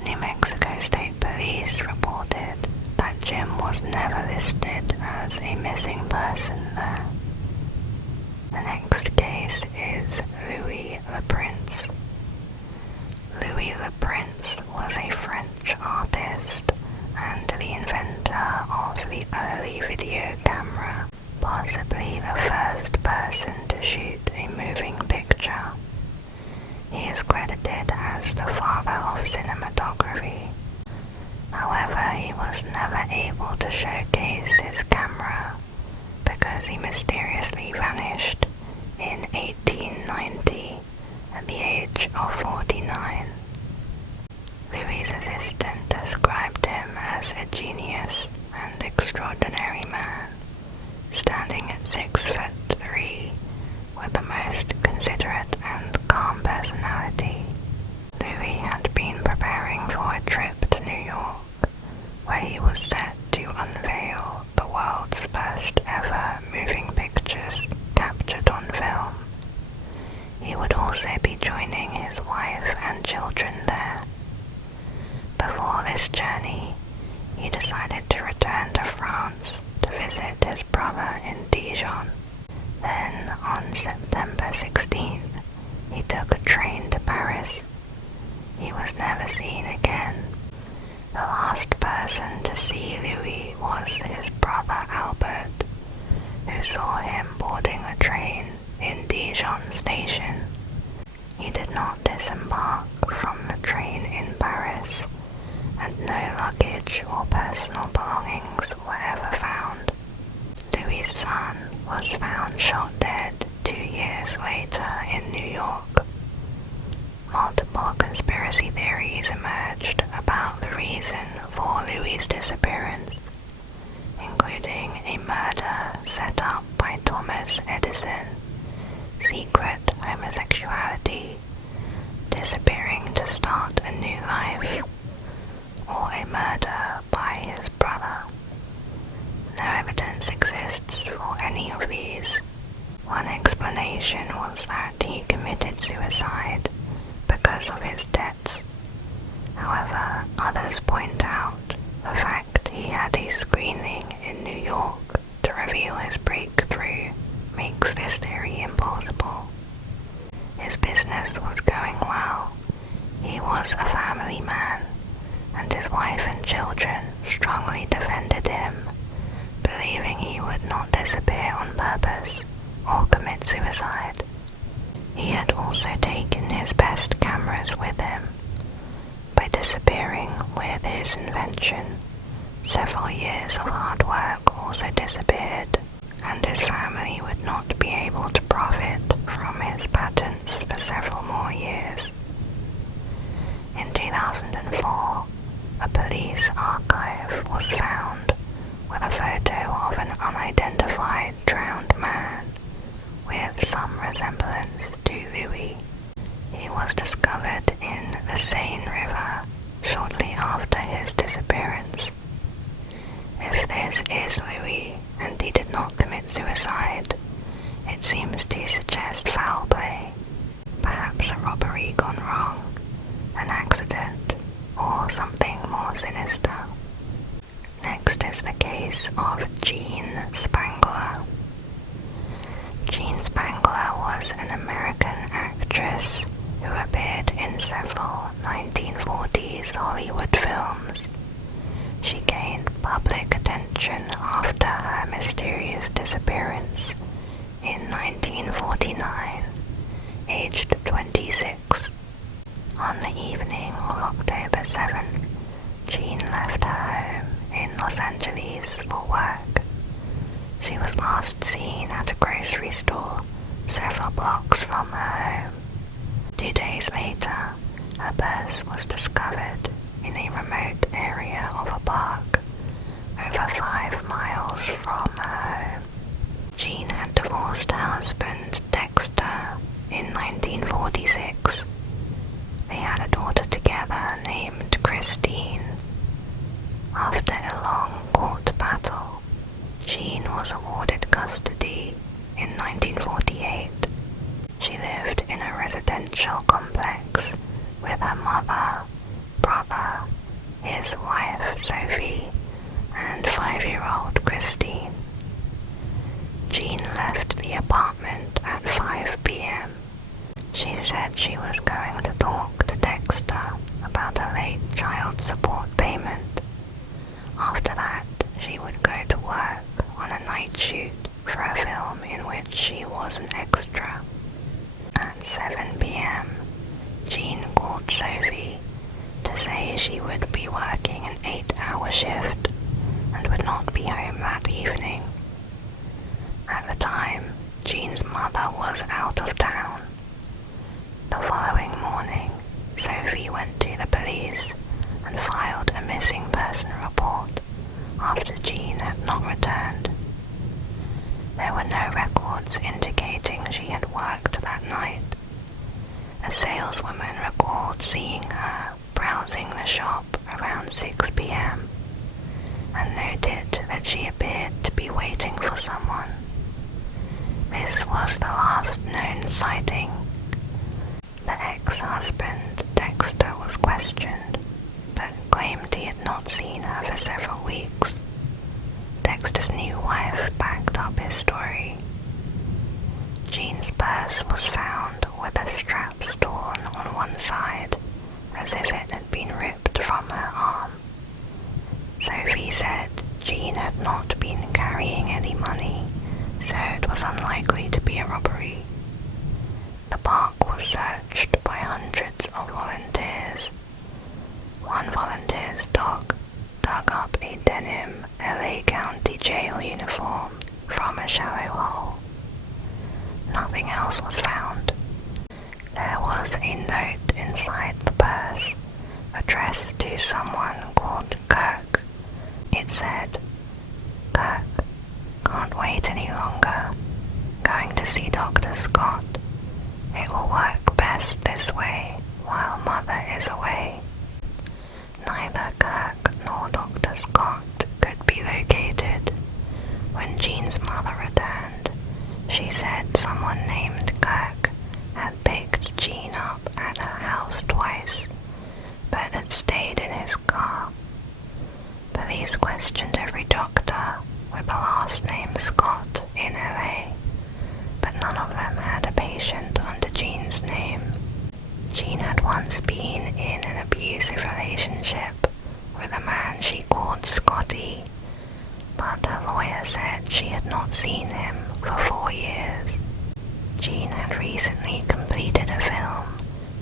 New Mexico State Police reported that Jim was never listed as a missing person there. The next case is Louis Le Prince. Louis Le Prince was a French artist and the inventor of the early video camera, possibly the first person to shoot a moving picture. He is credited as the father of cinematography. However, he was never able to showcase his camera because he mysteriously vanished in 1890 at the age of 49. Louis' assistant described him as a genius and extraordinary man, standing at 6'3", with the most considerate and calm personality. Louis had been preparing for a trip to New York, where he was set to unveil the world's first ever moving pictures captured on film. He would also be joining his wife and children there. Before this journey, he decided to return to France to visit his brother in Dijon. Then, on September 16th, he took a train to Paris. He was never seen again. The last person to see Louis was his brother Albert, who saw him boarding the train in Dijon station. He did not disembark from the train in Paris, and no luggage or personal belongings were ever found. Louis' son was found shot dead 2 years later in New York. Multiple conspiracy theories emerged about the reason for Louis' disappearance, including a murder set up by Thomas Edison, secret homosexuality, disappearing to start a new life, or a murder by his brother. No evidence exists for any of these. One explanation was that he committed suicide because of his debts. However, others point out the fact he had a screening in New York to reveal his breakthrough makes this theory implausible. His business was going well. He was a family man, and his wife and children strongly defended him, believing he would not disappear on purpose or commit suicide. He had also taken his best cameras with him. By disappearing with his invention, several years of hard work also disappeared, and his family would not be able to profit from his patents for several more years. In 2004, a police archive was found with a photo of an unidentified drowned man with some resemblance to Louis. He was discovered in the Seine River shortly after his disappearance. If this is Louis and he did not commit suicide, it seems to suggest foul play, perhaps a robbery gone wrong, an accident, or something more sinister. Next is the case of Jean Spangler. Jean Spangler was an American actress who appeared in several 1940s Hollywood films. She gained public attention after her mysterious disappearance in 1949, aged 26. On the evening of October 7th, Jean Los Angeles for work. She was last seen at a grocery store several blocks from her home. 2 days later, her purse was discovered in a remote area of a park over 5 miles from her home. Jean had divorced her husband, Dexter, in 1946. They had a daughter together named Christine. After a long court battle, Jean was awarded custody in 1948. She lived in a residential complex with her mother, brother, his wife Sophie, and 5-year-old Christine. Jean left the apartment at 5 p.m. She said she was going to talk to Dexter about a late child support payment. After that, she would go to work on a night shoot for a film in which she was an extra. At 7 p.m., Jean called Sophie to say she would be working an 8-hour shift and would not be home that evening. At the time, Jean's mother was out of town. The following morning, Sophie went to the police and filed a missing person report after Jean had not returned. There were no records indicating she had worked that night. A saleswoman recalled seeing her browsing the shop around 6 p.m. and noted that she appeared to be waiting for someone. This was the last known sighting. The ex-husband, Dexter, was questioned, but claimed he had not seen her for several weeks. Dexter's new wife backed up his story. Jean's purse was found with the straps torn on one side, as if it had been ripped from her arm. Sophie said Jean had not been carrying any money, so it was unlikely to be a robbery. The park was searched by hundreds of volunteers. One volunteer's dog dug up a denim LA County Jail uniform from a shallow hole. Nothing else was found. There was a note inside the purse addressed to someone called Kirk. It said, "Kirk, can't wait any longer. Going to see Dr. Scott. It will work best this way while Mother is away." Neither Kirk nor Dr. Scott could be located. When Jean's mother returned, she said someone named Kirk had picked Jean up at her house twice, but had stayed in his car. Police questioned every doctor with the last name Scott in LA, but none of them had a patient under Jean's name. Jean had once been in an abusive relationship with a man she called Scotty, but her lawyer said she had not seen him for 4 years. Jean had recently completed a film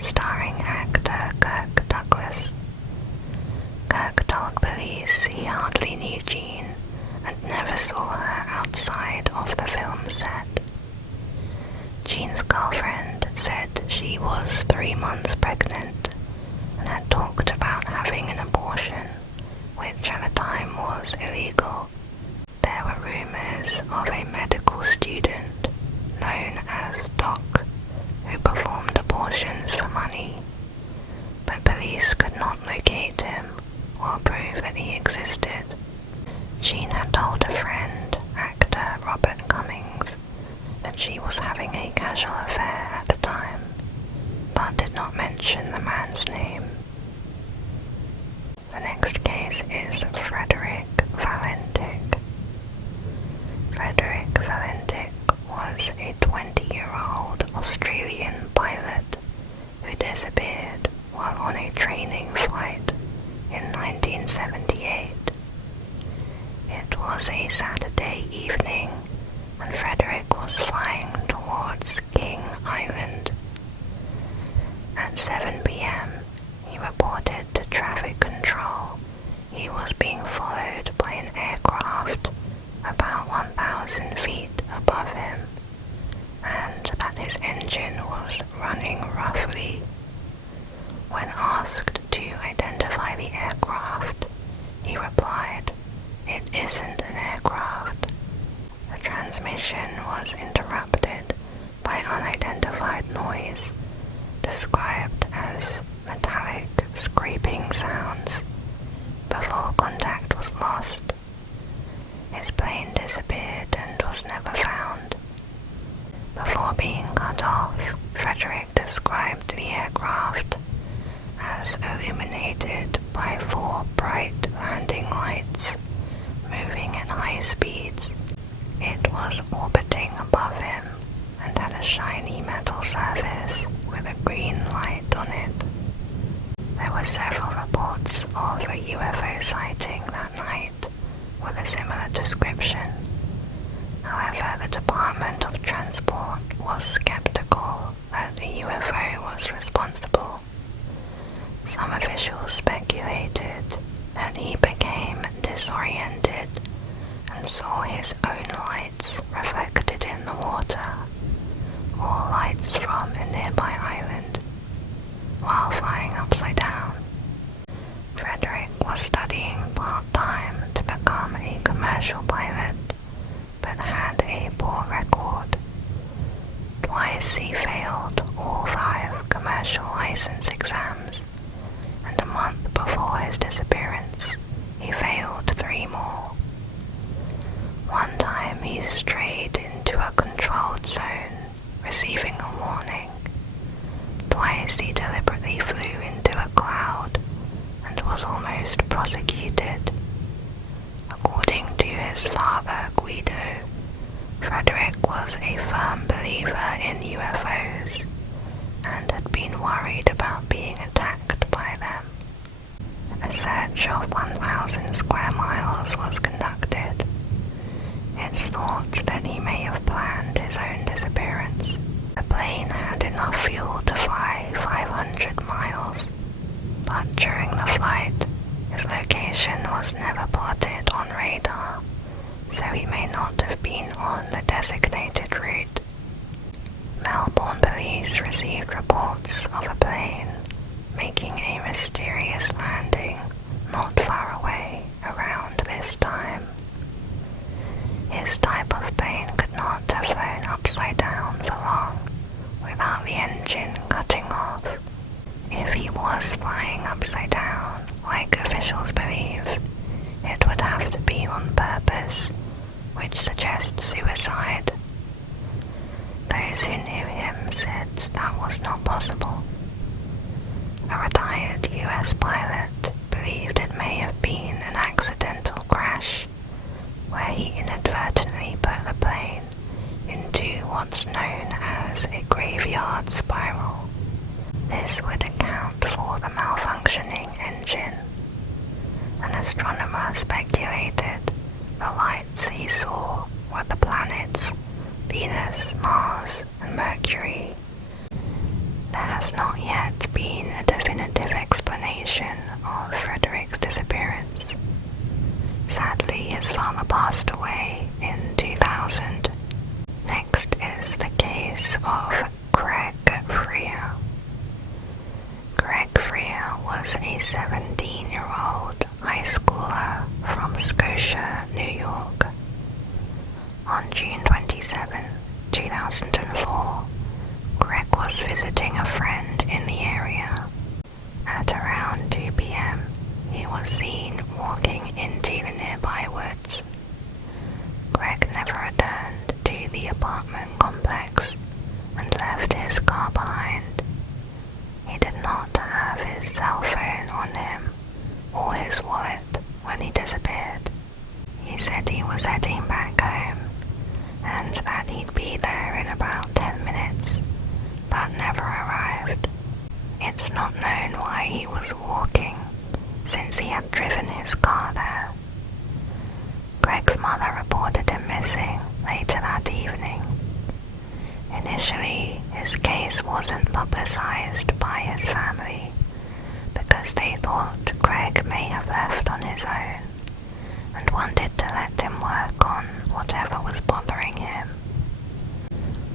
starring actor Kirk Douglas. Kirk told police he hardly knew Jean and never saw her outside of the film set. Jean's girlfriend said she was 3 months pregnant and had talked about having an abortion, which at the time was illegal. There were rumors of a medical student known as Doc who performed abortions for money, but police could not locate him or prove that he existed. Jean had told a friend, actor Robert Cummings, that she was having a casual affair at the time, but did not mention the man's name. The next case is Frederick Valentic. Frederick Valentic was a 20-year-old Australian pilot who disappeared while on a training flight in 1978. It was a Saturday evening and Frederick was flying towards King saw bright landing lights moving at high speeds. It was orbiting above him and had a shiny metal surface with a green light on it. There were several reports of a UFO sighting that night with a similar description. However, the Department of Transport was skeptical that the UFO was responsible. Some officials speculated that he became disoriented and saw his own lights reflected in the water, or lights from a nearby island, while flying upside down. Frederick was studying part-time to become a commercial pilot, but had a poor record. Twice he failed all 5 commercial license exams, and a month before his disappearance, he failed 3 more. One time he strayed into a controlled zone, receiving a warning. Twice he deliberately flew into a cloud and was almost prosecuted. According to his father, Guido, Frederick was a firm believer in UFOs and had been worried about being attacked by them. A search of 1,000 square miles was conducted. It's thought that he may have planned his own disappearance. The plane had enough fuel to fly 500 miles, but during the flight, his location was never plotted on radar, so he may not have been on the designated route. Melbourne police received reports of a plane making a mysterious landing not far away around this time. His type of plane could not have flown upside down for long without the engine cutting off. If he was flying upside down, like officials believe, it would have to be on purpose, which suggests suicide. Those who knew him said that was not possible. A retired US pilot believed it may have been an accidental crash, where he inadvertently put the plane into what's known as a graveyard spiral. This would account for the malfunctioning engine. An astronomer speculated the lights he saw were the planets Venus, Mars, and Mercury. There has not yet been a definitive explanation of Frederick's disappearance. Sadly, his father passed away in 2000. Next is the case of Greg Freer. Greg Freer was a 17-year-old high schooler from Scotia, New York. On June 27, 2004, Greg was visiting a friend in the area. At around 2 p.m., he was seen walking into the nearby woods. Greg never returned to the apartment complex and left his car behind. He did not have his cell phone on him or his wallet when he disappeared. He said he was heading back home and that he'd be there in about 10 minutes, but never arrived. It's not known why he was walking, since he had driven his car there. Greg's mother reported him missing later that evening. Initially, his case wasn't publicized by his family because they thought Greg may have left on his own and wanted to let him work on whatever was bothering him.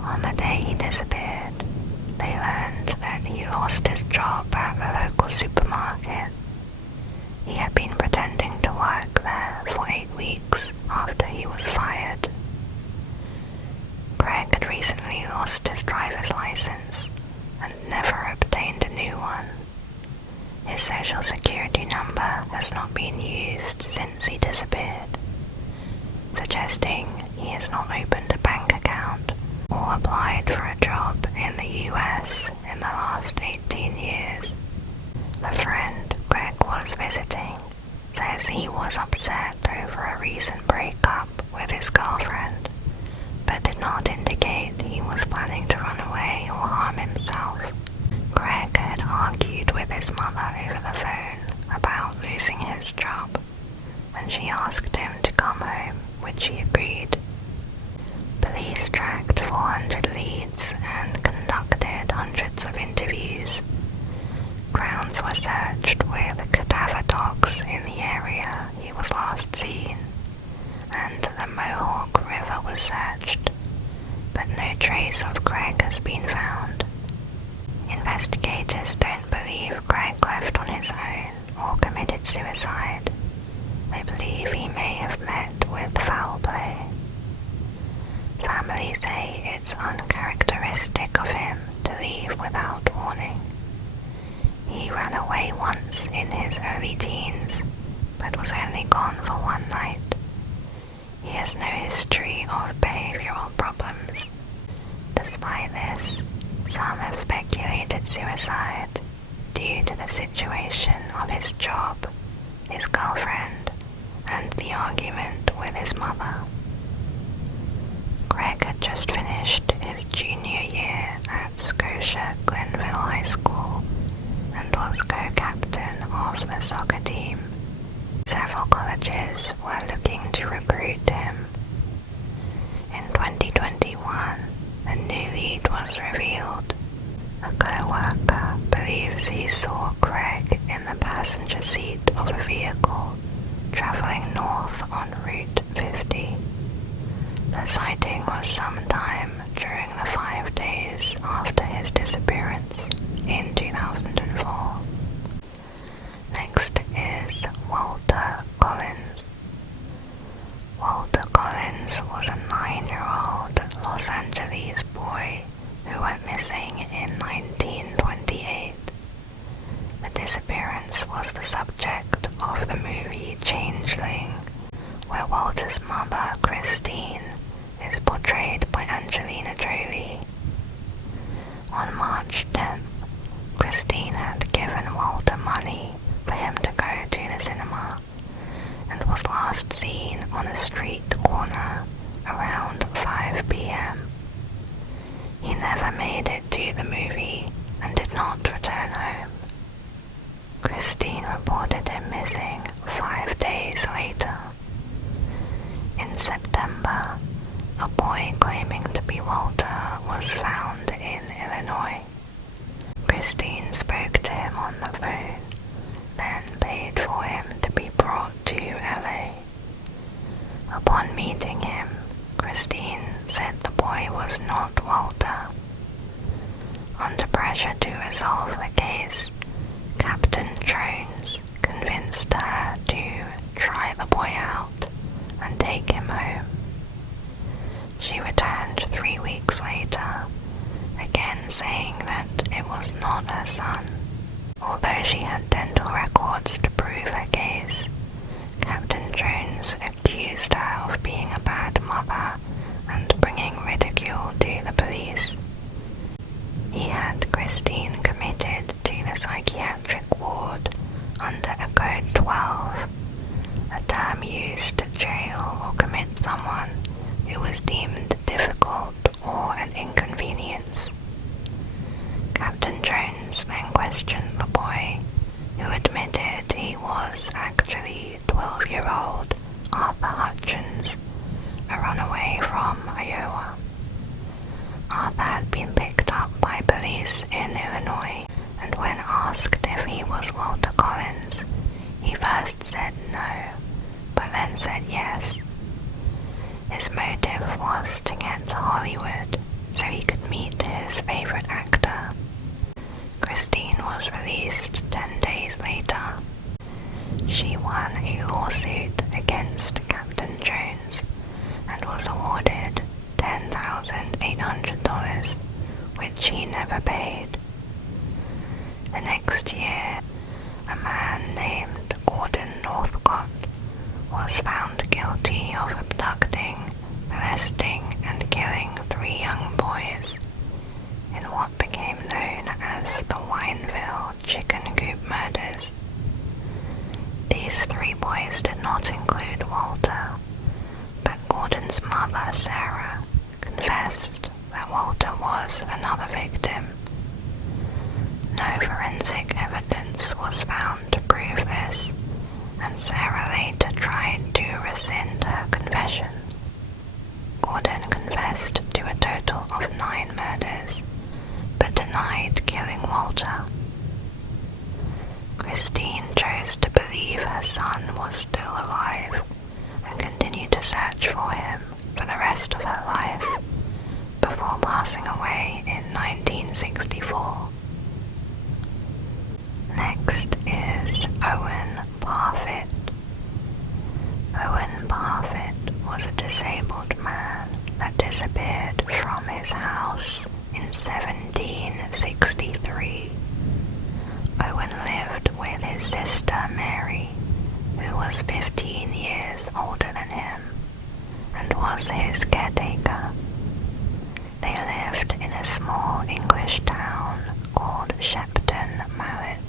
On the day he disappeared, they learned that he lost his job at the local supermarket. He had been pretending to work there for 8 weeks after he was fired. Greg had recently lost his driver's license and never obtained a new one. His social security number has not been used since he disappeared, suggesting he has not opened a bank account or applied for a job in the US in the last 18 years. The friend Greg was visiting says he was upset over a recent breakup with his girlfriend, but did not indicate he was planning to run away or harm himself. Greg had argued with his mother over the phone about losing his job, and she asked him to come home, which he agreed. Police tracked 400 leads and conducted hundreds of interviews. Grounds were searched with cadaver dogs in the area he was last seen, and the Mohawk River was searched, but no trace of Greg has been found. Investigators don't believe Greg left on his own or committed suicide. They believe he may have met with foul play. Family say it's uncharacteristic of him to leave without warning. He ran away once in his early teens, but was only gone for one night. He has no history of behavioral problems. Despite this, some have speculated suicide due to the situation of his job, his girlfriend, and the argument with his mother. Greg had just finished his junior year at Scotia Glenville High School and was co-captain of the soccer team. Several colleges were looking to recruit him. In 2021, a new lead was revealed. A co-worker believes he saw Greg in the passenger seat of a vehicle traveling north on Route 50. The sighting was sometime during the 5 days after his disappearance in 2004. Next is Walter Collins. Walter Collins was a 9-year-old Los Angeles boy who went missing in 1928. The disappearance was the subject of the movie Changeling, where Walter's mother, Christine, is portrayed by Angelina Jolie. On March 10th, Christine had given Walter money for him to go to the cinema, and was last seen on a street corner around 5 p.m. He never made it to the movie and did not return home. Christine reported him missing 5 days later. In September, a boy claiming to be Walter was found in Illinois. Christine spoke to him on the phone, then paid for him to be brought to LA. Upon meeting him, Christine said the boy was not Walter. Under pressure to resolve the case, Captain Jones convinced her to try the boy out and take him home. She returned 3 weeks later, again saying that it was not her son. Although she had dental records to prove her case, Captain Jones accused her of being a bad mother and bringing ridicule to the police. He had Christine committed to the psychiatric ward under a Code 12, a term used to jail or commit someone who was deemed difficult or an inconvenience. Captain Jones then questioned the boy, who admitted he was actually 12-year-old Arthur Hutchins, a runaway from Iowa. Arthur had been picked up by police in Illinois, and when asked if he was Walter Collins, he first said no, but then said yes. His motive was to get to Hollywood so he could meet his favorite actor. Christine was released 10 days later. She won a lawsuit against Captain Jones and was awarded $10,800, which he never paid. The next year, a man named Gordon Northcott was found guilty of abducting, molesting, and killing 3 young boys in what became known as the Wineville Chicken Coop murders. The These 3 boys did not include Walter, but Gordon's mother, Sarah, confessed that Walter was another victim. No forensic evidence was found to prove this, and Sarah later tried to rescind her confession. Gordon confessed to a total of 9 murders, but denied killing Walter. Christine chose to believe her son was still alive and continued to search for him for the rest of her life before passing away in 1964. Next is Owen Parfitt. Owen Parfitt was a disabled man that disappeared from his house in 1763. Owen lived with his sister Mary, who was 15 years older than him, and was his caretaker. They lived in a small English town called Shepton Mallet.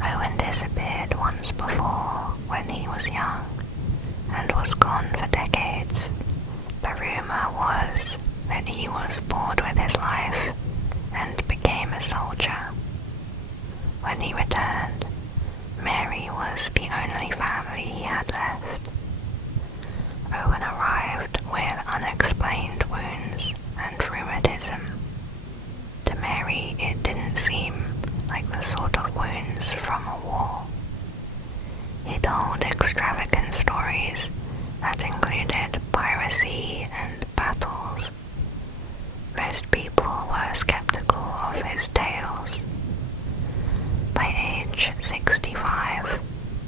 Owen disappeared once before when he was young, and was gone for decades. The rumor was that he was bored with his life and became a soldier. When he returned, Mary was the only family he had left. Owen arrived with unexplained wounds and rheumatism. To Mary, it didn't seem like the sort of wounds from a war. He told extravagant stories that included piracy and battles. Most people were skeptical of his tales. By age 65,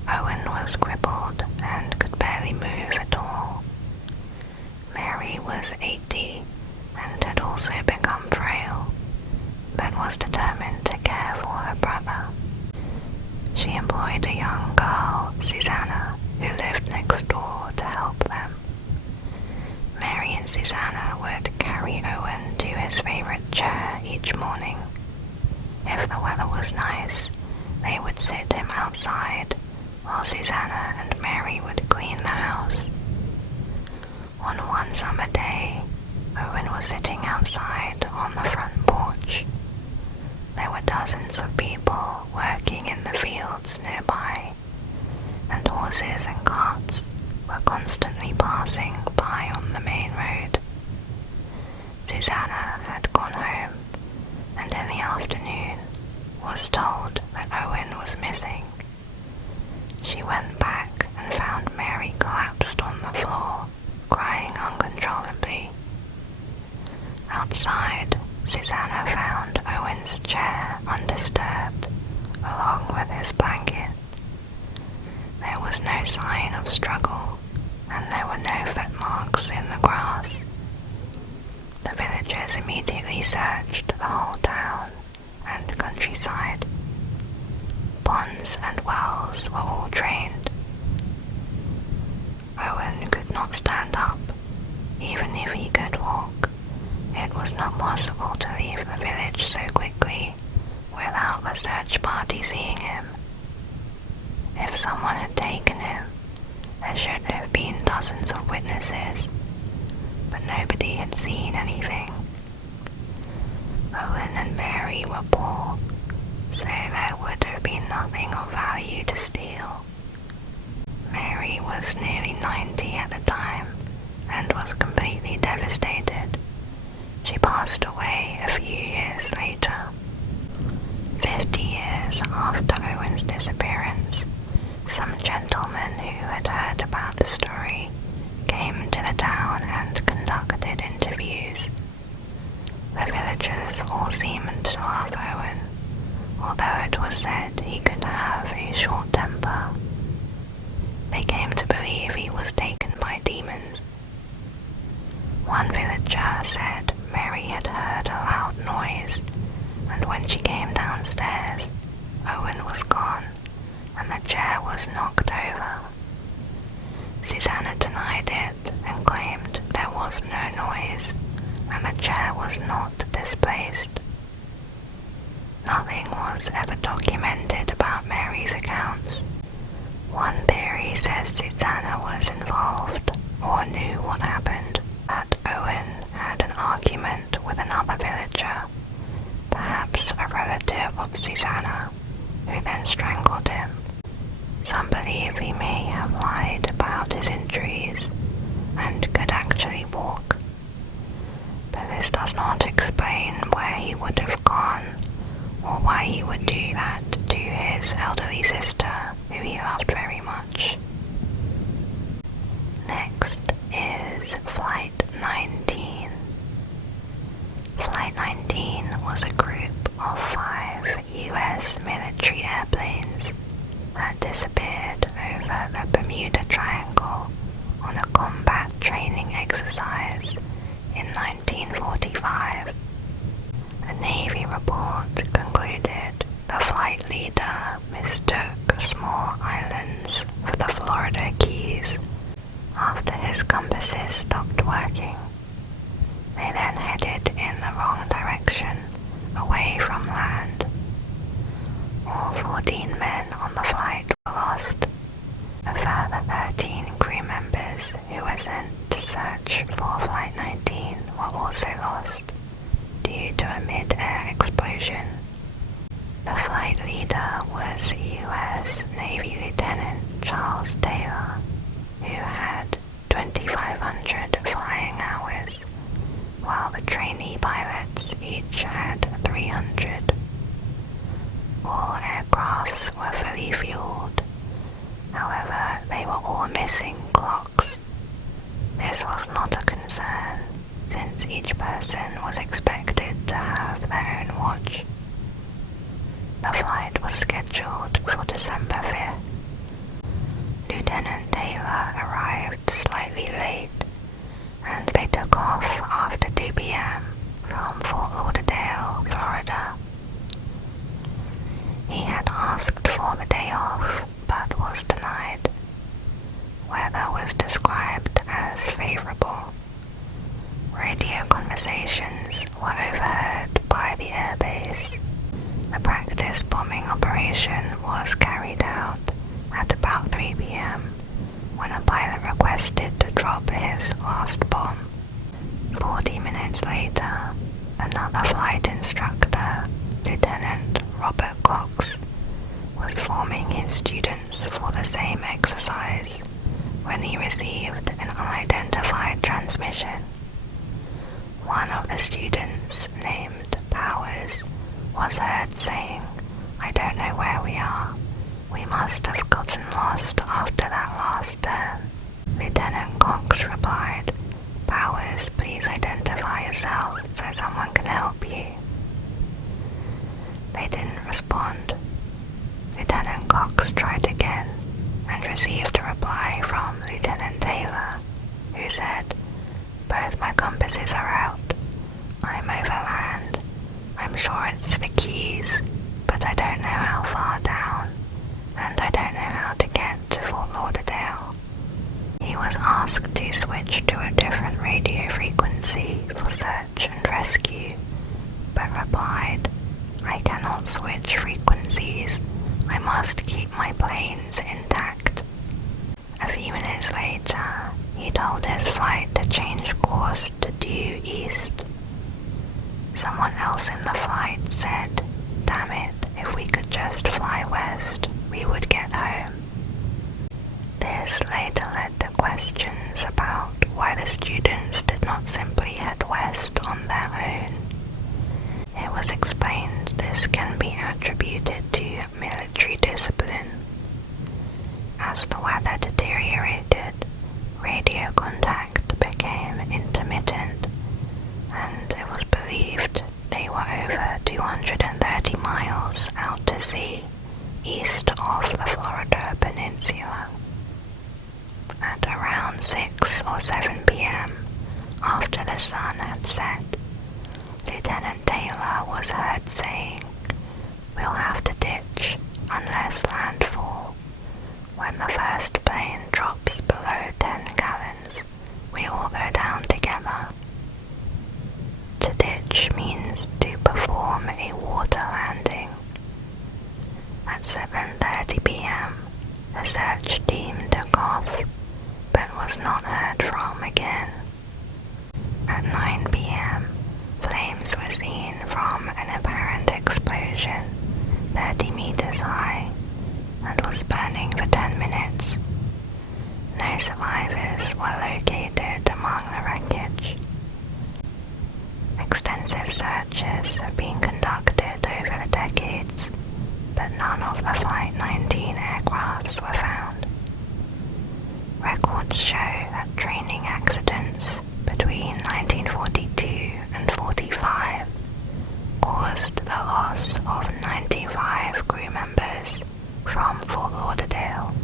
Owen was crippled and could barely move at all. Mary was 80 and had also become frail, but was determined to care for her brother. She employed a young girl, Susanna, who lived next door to help them. Mary and Susanna would carry Owen to his favorite chair each morning. If the weather was nice, they would sit him outside while Susanna and Mary would clean the house. On one summer day, Owen was sitting outside on the front porch. There were dozens of people working in the fields nearby, and horses and carts were constantly passing by on the main road. Susanna had gone home, and in the afternoon was told that Owen was missing. She went back and found Mary collapsed on the floor, crying uncontrollably. Outside, Susanna found Owen's chair undisturbed, along with his blanket. There was no sign of struggle, and there were no footmarks in the grass. The villagers immediately searched the whole town and countryside. Ponds and wells were all drained. Owen could not stand up, even if he could walk. It was not possible to leave the village so quickly without the search party seeing him. If someone had taken him, there should have been dozens of witnesses, but nobody had seen anything. Owen and Mary were poor, so there would have been nothing of value to steal. Mary was nearly 90 at the time and was completely devastated. She passed away a few years later. 50 years after Owen's disappearance, some gentlemen who had heard about the story came to the town and conducted interviews. The villagers all seemed to love Owen, although it was said he could have a short temper. They came to believe he was taken by demons. One villager said Mary had heard a loud noise, and when she came downstairs, Owen was gone, and the chair was knocked over. Susanna denied it and claimed there was no noise, and the chair was not displaced. Nothing was ever documented about Mary's accounts, Louisiana, who then strangled him. Some believe he may have lied about his injuries and could actually walk, but this does not explain where he would have gone or why he would do that to his elderly sister, who he loved very much. Next is Flight 19. Flight 19 was a group of 5 US military airplanes that disappeared over the Bermuda Triangle on a combat training exercise in 1945. A Navy report concluded the flight leader mistook small islands for the Florida Keys after his compasses stopped working. They then headed in the wrong direction, away from land. All 14 men on the flight were lost. A further 13 crew members who were sent to search for Flight 19 were also lost due to a mid-air explosion. The flight leader was U.S. Navy Lieutenant Charles Taylor, who had 2,500 flying hours, while the trainee pilots each had 300. All aircrafts were fully fueled. However, they were all missing clocks. This was not a concern, since each person was expected to have their own watch. The flight was scheduled for December 5th. Lieutenant Taylor arrived slightly late, and they took off after 2 p.m. from Fort Lauderdale, Florida. He had asked for the day off, but was denied. Weather was described as favorable. Radio conversations were overheard by the airbase. The practice bombing operation was carried out at about 3 p.m. when a pilot requested to drop his last bomb. 40 minutes later, another flight instructor, Lieutenant Robert Cox, was forming his students for the same exercise when he received an unidentified transmission. One of the students, named Powers, was heard saying, "I don't know where we are. We must have gotten lost after that last turn." Lieutenant Cox replied, "Powers, please identify yourself so someone can help you." They didn't respond. Lieutenant Cox tried again and received a reply from Lieutenant Taylor, who said, "Both my compasses are out. I'm over land. I'm sure it's the Keys, but I don't know how far down, and I don't know how to get to Fort Lauderdale." He was asked to switch to a different radio frequency for search and rescue, but replied, "I cannot switch frequencies. I must keep my planes intact." A few minutes later, he told his flight to change course to due east. Someone else in the flight said, "Damn it, if we could just fly west, we would get home." This later led to questions about why the students did not simply head west on their own. It was explained this can be attributed to military discipline. As the weather deteriorated, radio contact became intermittent, and it was believed they were over 230 miles out to sea, east of the Florida Peninsula. At around 6 or 7 p.m., after the sun had set, Lieutenant Taylor was heard saying, "We'll have to ditch unless landfall. When the first plane drops below 10 gallons, we all go down together." To ditch means to perform a water landing. At 7:30 p.m., the search team took off, but was not heard from again. At 9 p.m., flames were seen from an apparent explosion 30 meters high and was burning for 10 minutes. No survivors were located among the wreckage. Extensive searches have been conducted over the decades, but none of the Flight 19 aircrafts were found. Records show that training accidents between 1942 and 45 caused the loss of 95 crew members from Fort Lauderdale.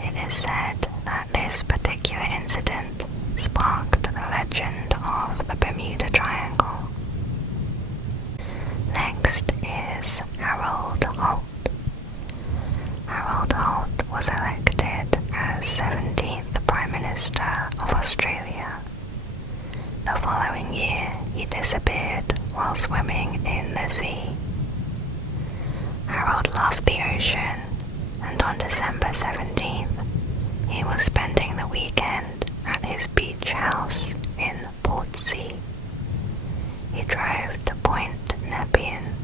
It is said that this particular incident sparked the legend of the Bermuda Triangle. Next is Harold Holt. Harold Holt was elected as 17th Prime Minister of Australia. The following year, he disappeared while swimming in the sea. Harold loved the ocean, and on December 17th, he was spending the weekend at his beach house in Portsea. He drove to Point Nepean,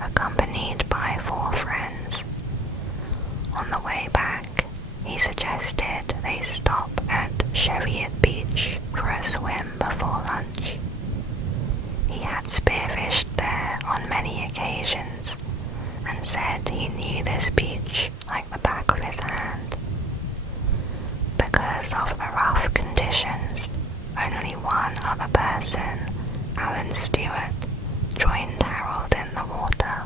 accompanied by 4 friends. On the way back, he suggested they stop at Cheviot Beach for a swim before lunch. He had spearfished there on many occasions and said he knew this beach like the back of his hand. Because of the rough conditions, only one other person, Alan Stewart, joined Harold in the water.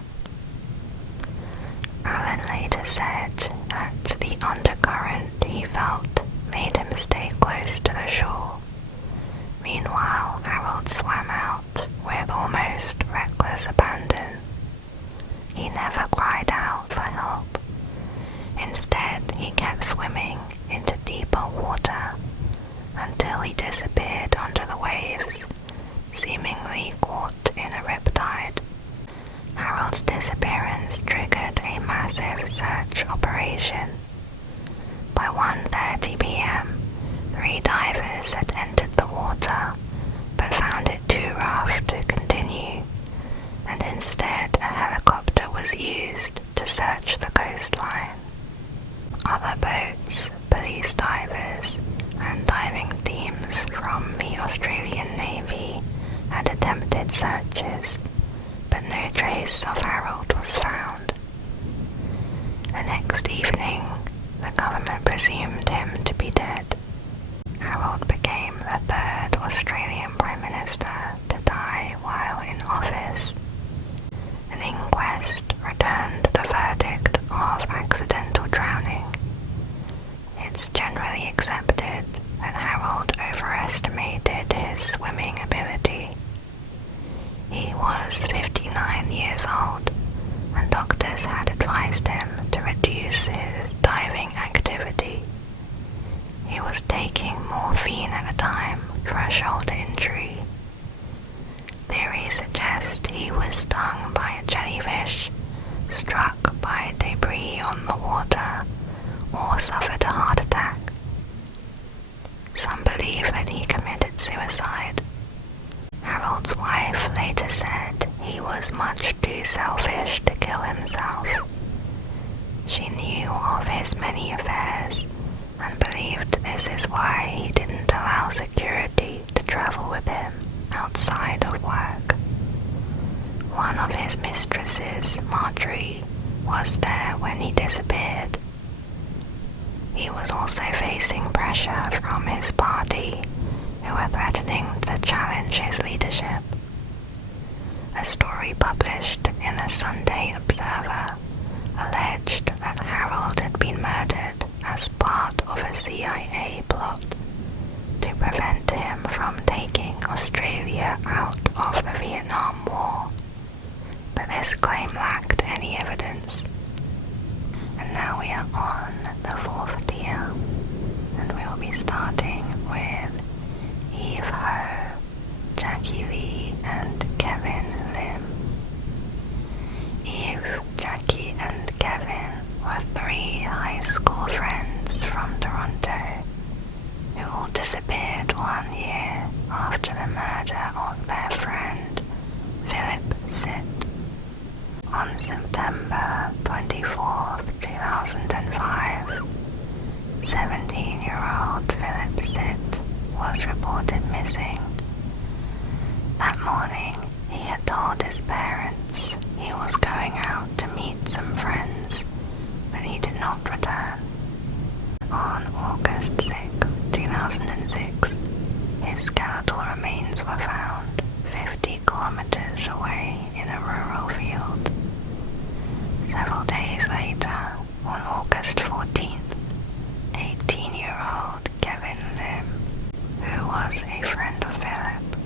Alan later said that the undercurrent he felt made him stay close to the shore. Meanwhile, Harold swam out with almost reckless abandon. He never cried out for help. Instead, he kept swimming into deeper water until he disappeared under the waves, seemingly caught in a riptide. Harold's disappearance triggered a massive search operation. By 1:30 p.m., 3 divers had entered the water, but found it too rough to continue, and instead a helicopter was used to search the coastline. Other boats, police divers, and diving teams from the Australian Navy had attempted searches, but no trace of Harold was found. The next evening, the government presumed him to be dead. Harold became the 3rd Australian Prime Minister to die while in office. An inquest returned the verdict of accidental drowning. It's generally accepted that Harold overestimated his swimming ability. He was 59 years old, and doctors had advised him to reduce his diving activity. He was taking morphine at the time for a shoulder injury. Theories suggest he was stung by a jellyfish, struck by debris on the water, or suffered a heart attack. Some believe that he committed suicide. Harold's wife later said he was much too selfish to kill himself. She knew of his many affairs and believed this is why he didn't allow security to travel with him outside of work. One of his mistresses, Marjorie, was there when he disappeared. He was also facing pressure from his party, who were threatening to challenge his leadership. A story published in the Sunday Observer alleged that Harold had been murdered as part of a CIA plot to prevent him from taking Australia out of the Vietnam War, but this claim lacked any evidence. And now we are on the 4th tier, and we will be starting with Eve Ho, Jackie Lee, and Kevin Lim. Eve, Jackie, and Kevin were 3 high school friends from Toronto who all disappeared 1 year after the murder of their friend, Philip Sitt. On September reported missing. That morning, he had told his parents he was going out to meet some friends, but he did not return. On August 6, 2006, his skeletal remains were found 50 kilometers away in a rural field. Several days later, on August 14th, 18-year-old Kevin Lim, who was a friend of Philip,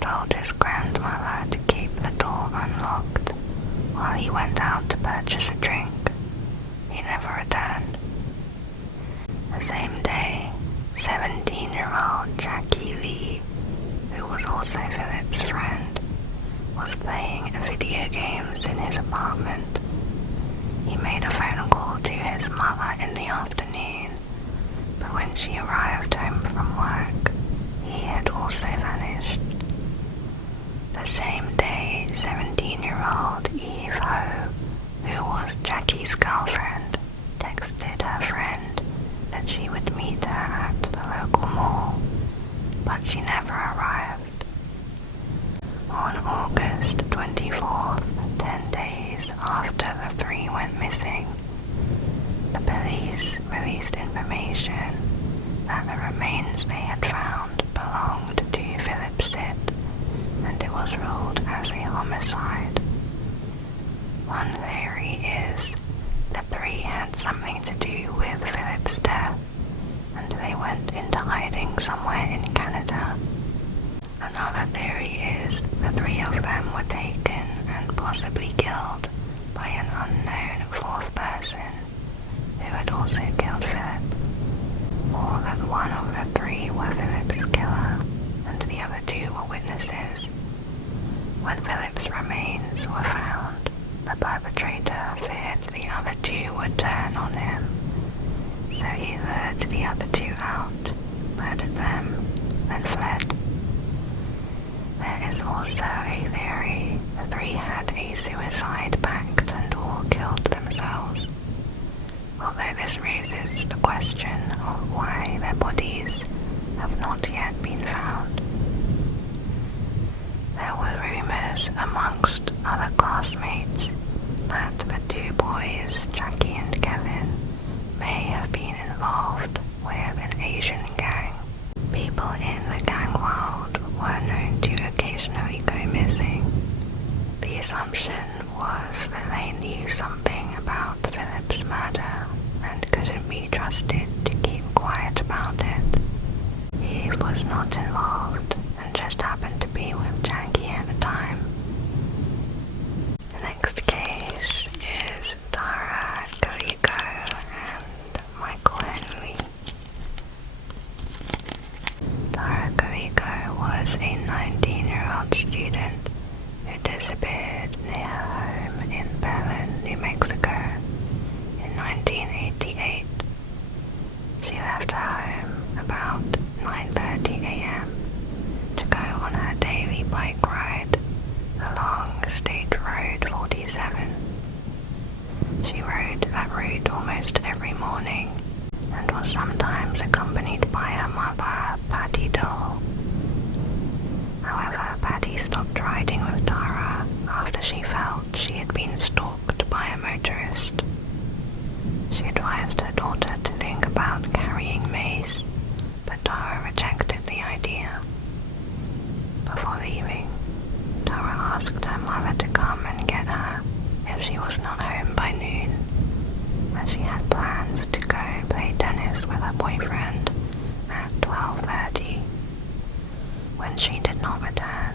told his grandmother to keep the door unlocked while he went out to purchase a drink. He never returned. The same day, 17-year-old Jackie Lee, who was also Philip's friend, was playing video games in his apartment. He made a phone call to his mother in the afternoon, but when she arrived home from work, he had also vanished. The same day, 17-year-old Eve Ho, who was Jackie's girlfriend, texted her friend that she would meet her at the local mall, but she never arrived. On August 24th, 10 days after the three went missing, the police released information that the remains they had found belonged to Philip Sid, and it was ruled as a homicide. One theory is the three had something to do with Philip's death, and they went into hiding somewhere in Canada. Another theory is the three of them were taken and possibly killed by an unknown fourth person who had also killed Philip, or that one of the three were Philip's killer and the other two were witnesses. When Philip's remains were found, the perpetrator feared the other two would turn on him, so he lured the other two out, murdered them, then fled. There is also a theory the three had a suicide pact and all killed themselves, although this raises the question of why their bodies have not yet been found. There were rumors amongst other classmates that the two boys, Jackie and Kevin, may have been involved with an Asian gang. People in the gang world were known to occasionally go missing. The assumption was that they knew something about Philip's murder and couldn't be trusted to keep quiet about it. Eve was not involved and just happened to be with Jackie at the time. The next case is Tara Galico and Michael Henley. Tara Galico was a 19-year-old student who disappeared near her home in Berlin, New Mexico in 1988. She left her home about 9:30 a.m. to go on her daily bike ride along State Road 47. She rode that route almost every morning and was sometimes accompanied by her mother, Patty Dole. However, Patty stopped riding with Tara after she felt she had been stalked by a motorist. She advised her daughter to think about carrying mace, but Tara rejected the idea. Before leaving, Tara asked her mother to come and get her if she was not home by noon, as she had plans to go play tennis with her boyfriend at 12:30. When she did not return,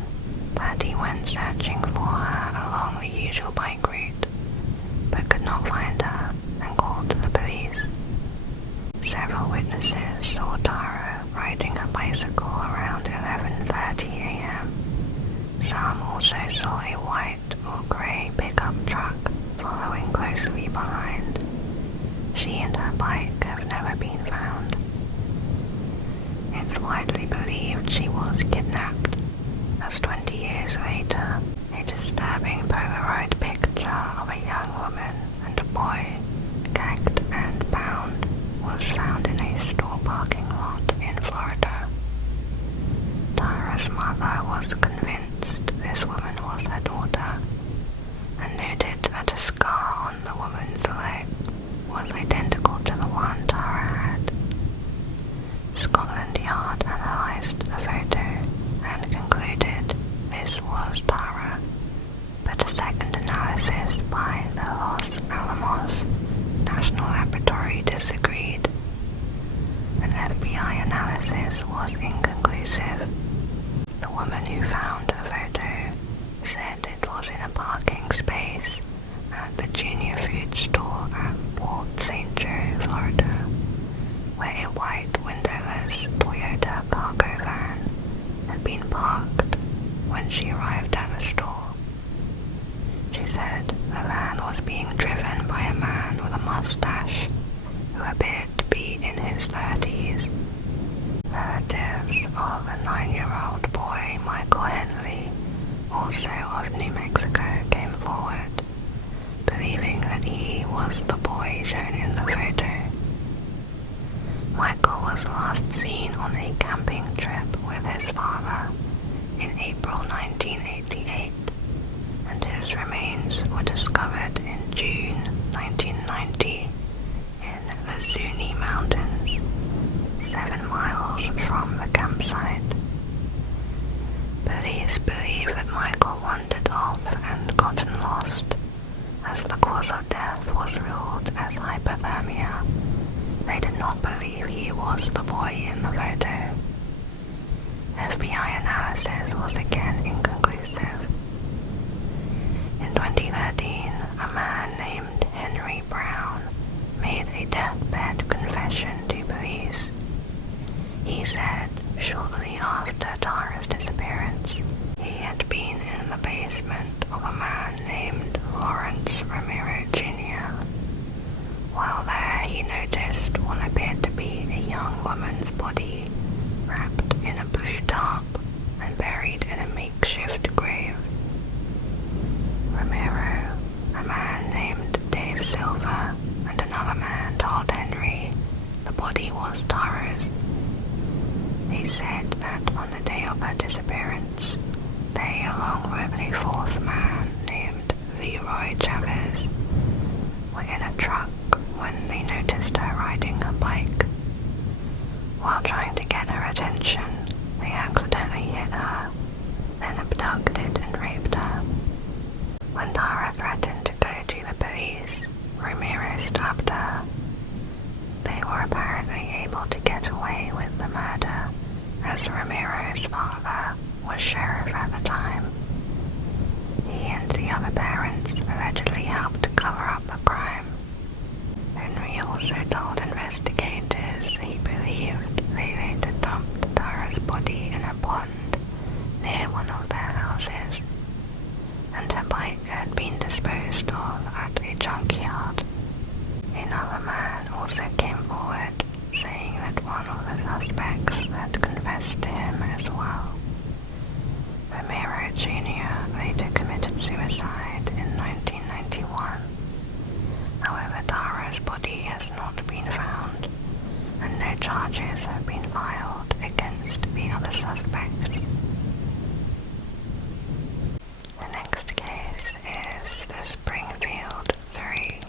Patty went searching for her along the usual bike route, but could not find her and called the police. Several witnesses saw Tara riding a bicycle around 11:30 a.m. Some also saw a white or grey pickup truck following closely behind. She and her bike have never been found. It's widely believed she was kidnapped, as 20 years later, a disturbing Polaroid picture of a young woman and a boy, gagged and bound, was found in a store parking lot in Florida. was convinced this woman was her daughter, and noted that a scar on the woman's leg was identical to the one Tara had. Scotland Yard analysed the photo and concluded this was Tara, but a second analysis by the Los Alamos National Laboratory disagreed. An FBI analysis was inconclusive. The woman who found the photo said it was in a parking space at the junior food store at Port St. Joe, Florida, where a white windowless Toyota cargo van had been parked when she arrived at the store. She said the van was being driven by a man with a mustache who appeared to be in his 30s. Relatives of a 9-year-old boy, Michael Henley, also of New Mexico, came forward, believing that he was the boy shown in the photo. Michael was last seen on a camping trip with his father in April 1988, and his remains were discovered in June 1990 in the Zuni Mountains, 7 miles from the campsite. Police believe that Michael wandered off and gotten lost, as the cause of death was ruled as hypothermia. They did not believe he was the boy in the photo. FBI analysis was again inconclusive. In 2013, a man named Henry Brown made a deathbed confession to police. He said shortly after Tara's disappearance, he had been in the basement of a man named Lawrence Romero Jr. While there, he noticed what appeared to be a young woman's body wrapped in a blue tarp and buried in a makeshift grave. Romero, a man named Dave Silver, and another man told Henry the body was Tara's. They said that on the day of her disappearance, they, along with a fourth man named Leroy Chavez, were in a truck when they noticed her riding a bike. While trying to get her attention, they accidentally hit her, then abducted and raped her. When Tara threatened to go to the police, Romero stabbed her. They were apparently able to get away with the murder, as Romero's father was sheriff at the time. He and the other parents allegedly helped cover up the crime. Henry also told investigators he believed they later dumped Tara's body in a pond near one of their houses, and her bike had been disposed of at a junkyard. Another man also came forward, saying that one of the suspects had confessed to him as well. Romero Jr. later committed suicide in 1991. However, Tara's body has not been found, and no charges have been filed against the other suspects. The next case is the Springfield 3.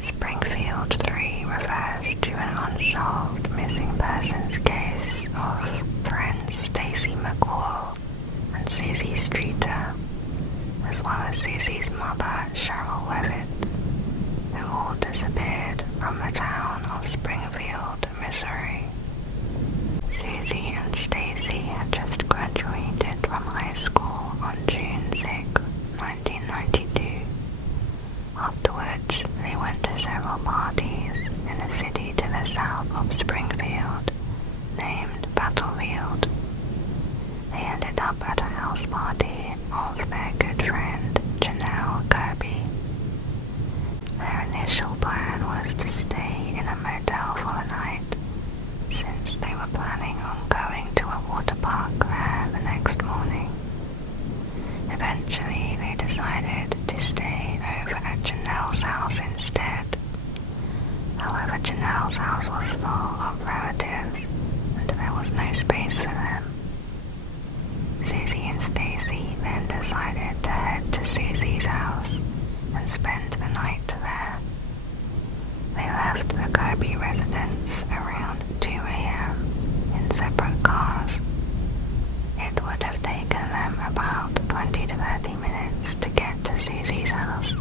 Springfield 3 refers to an unsolved missing persons case of friends Stacy McCall and Susie Streeter, as well as Susie's mother Cheryl Levitt, who all disappeared from the town of Springfield, Missouri. Susie and Stacy had just graduated from high school on June 6, 1992. Afterwards, they went to several parties in a city to the south of Springfield named Battlefield. They ended up at a house party of their good friend Janelle Kirby. Their initial plan was to stay in a motel for the night, since they were planning on going to a water park there the next morning. Eventually, they decided to stay over at Janelle's house instead. However, Janelle's house was full of relatives, and there was no space for them. Susie and Stacy then decided to head to Susie's house and spend the night there. They left the Kirby residence around 2 a.m. in separate cars. It would have taken them about 20 to 30 minutes to get to Susie's house.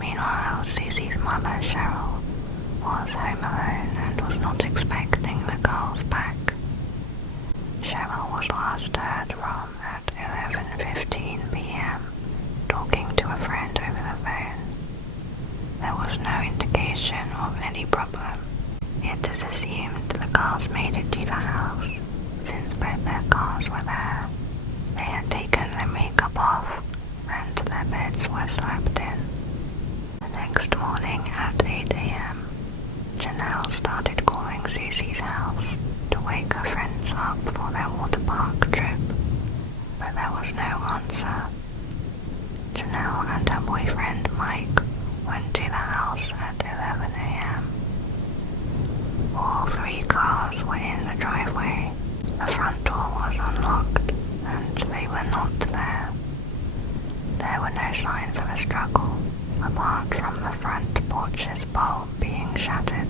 Meanwhile, Susie's mother, Cheryl, was home alone and was not expecting the girls back. Cheryl was last heard from at 11:15 p.m. talking to a friend over the phone. There was no indication of any problem. It is assumed the girls made it to the house, since both their cars were there. They had taken their makeup off, and their beds were slept in. The next morning at 8 a.m., Janelle started calling Susie's house to wake her friends up for their water park trip, but there was no answer. Janelle and her boyfriend Mike went to the house at 11 a.m. All 3 cars were in the driveway. The front door was unlocked, and they were not there. There were no signs of a struggle, apart from the front porch's bulb being shattered.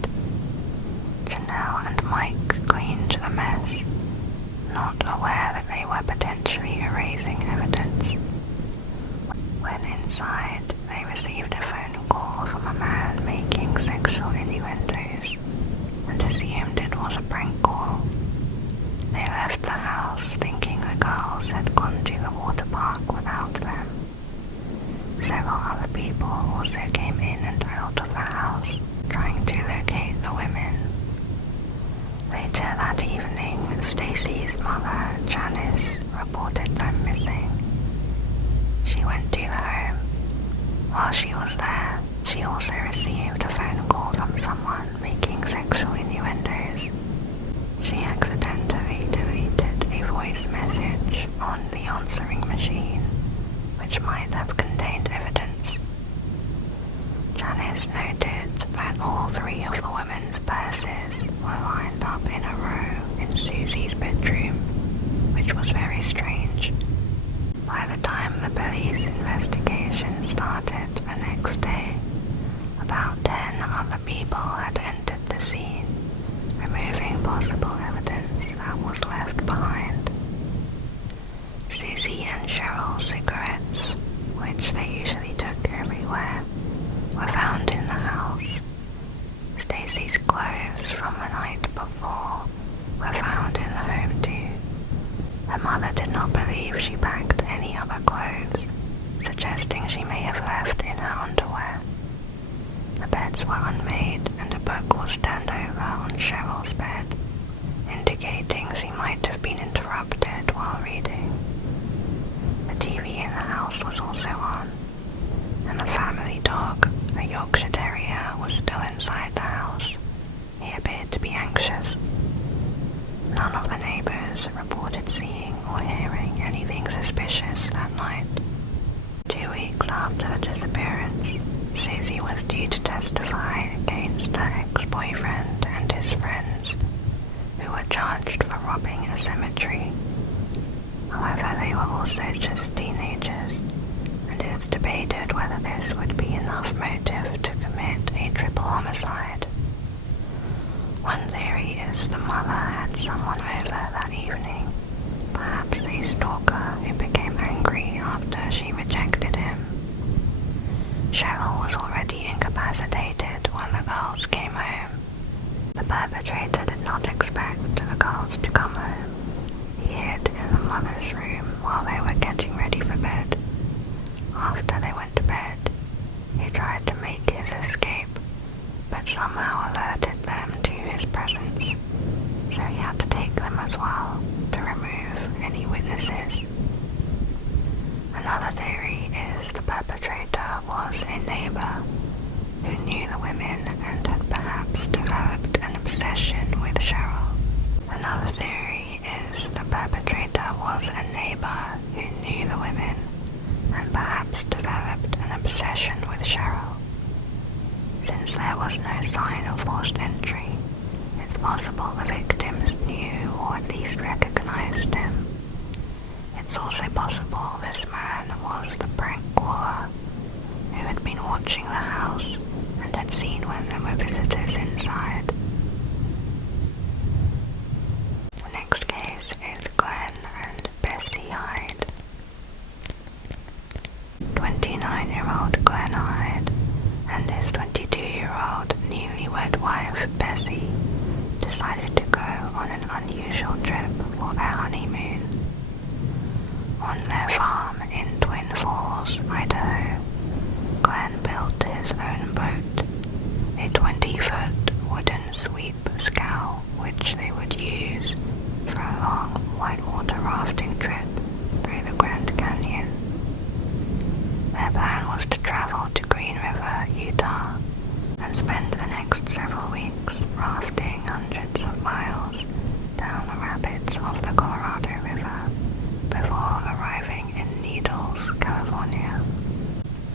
Janelle and Mike cleaned the mess, not aware that they were potentially erasing evidence. When inside, they received a phone call from a man making sexual innuendos and assumed it was a prank call. They left the house thinking the girls had gone to the water park without them. Several other people also came in and out of the house, trying to locate the women. Later that evening, Stacy's mother, Janice, reported them missing. She went to the home. While she was there, she also received a phone call from someone making sexual innuendos. She accidentally deleted a voice message on the answering machine, which might have contained evidence. Janice noted that all 3 of the women's purses were lined up in a row in Susie's bedroom, which was very strange. By the time the police investigation started the next day, about 10 other people had entered the scene, removing possible evidence that was left behind. Susie and Cheryl's cigarettes, which they usually took everywhere, were found in the house. Stacy's clothes from the night before were found in the home too. Her mother did not believe she packed any other clothes, suggesting she may have left in her underwear. The beds were unmade and a book was turned over on Cheryl's bed, indicating she might have been interrupted while reading. The TV in the house was also on, and the family dog, a Yorkshire Terrier, was still inside the house. He appeared to be anxious. None of the neighbors reported seeing or hearing anything suspicious that night. 2 weeks after the disappearance, Susie was due to testify against her ex-boyfriend and his friends, who were charged for robbing a cemetery. However, they were also just teenagers, and it's debated whether this would be enough motive to commit a triple homicide. One theory is the mother had someone over that evening, perhaps a stalker who became angry after she rejected him. Cheryl was already incapacitated when the girls came home. The perpetrator did not expect the girls to come home. He hid in the mother's room while they were getting ready for bed. After they went to bed, he tried to make his escape, but somehow alerted them to his presence, so he had to take them as well to remove any witnesses. Another theory is the perpetrator was a neighbor who knew the women and had perhaps developed an obsession with Cheryl. Another theory is the perpetrator was a neighbor who knew the women and perhaps developed an obsession with Cheryl. Since there was no sign of forced entry, it's possible the victims knew or at least recognized him. It's also possible this man was the prank caller who had been watching the house and had seen when there were visitors inside. The next case is Glenn and Bessie Hyde. 29-year-old Glenn Hyde and his 22-year-old newlywed wife Bessie decided to go on an unusual trip for their honeymoon. On their farm in Twin Falls, Idaho, Glenn built his own boat, a 20-foot wooden sweep scow which they would use for a long whitewater rafting trip through the Grand Canyon. Their plan was to travel to Green River, Utah, and spend the next several weeks rafting hundreds of miles down the rapids of the Colorado River before arriving in Needles, California.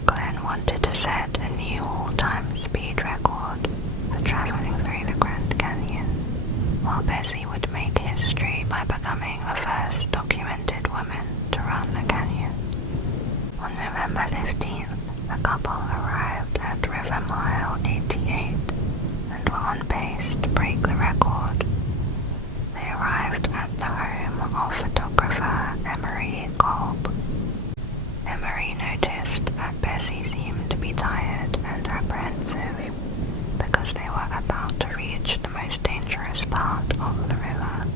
Glenn wanted to set a new all-time speed record for traveling through the Grand Canyon, while Bessie would make history by becoming the first documented woman to run the canyon. On November 15th, the couple arrived at River Mile 88 and were on pace to break the record. They arrived at the home of photographer Emery Kolb. Emery noticed that Bessie seemed to be tired and apprehensive because they were about to reach the most dangerous part of the river.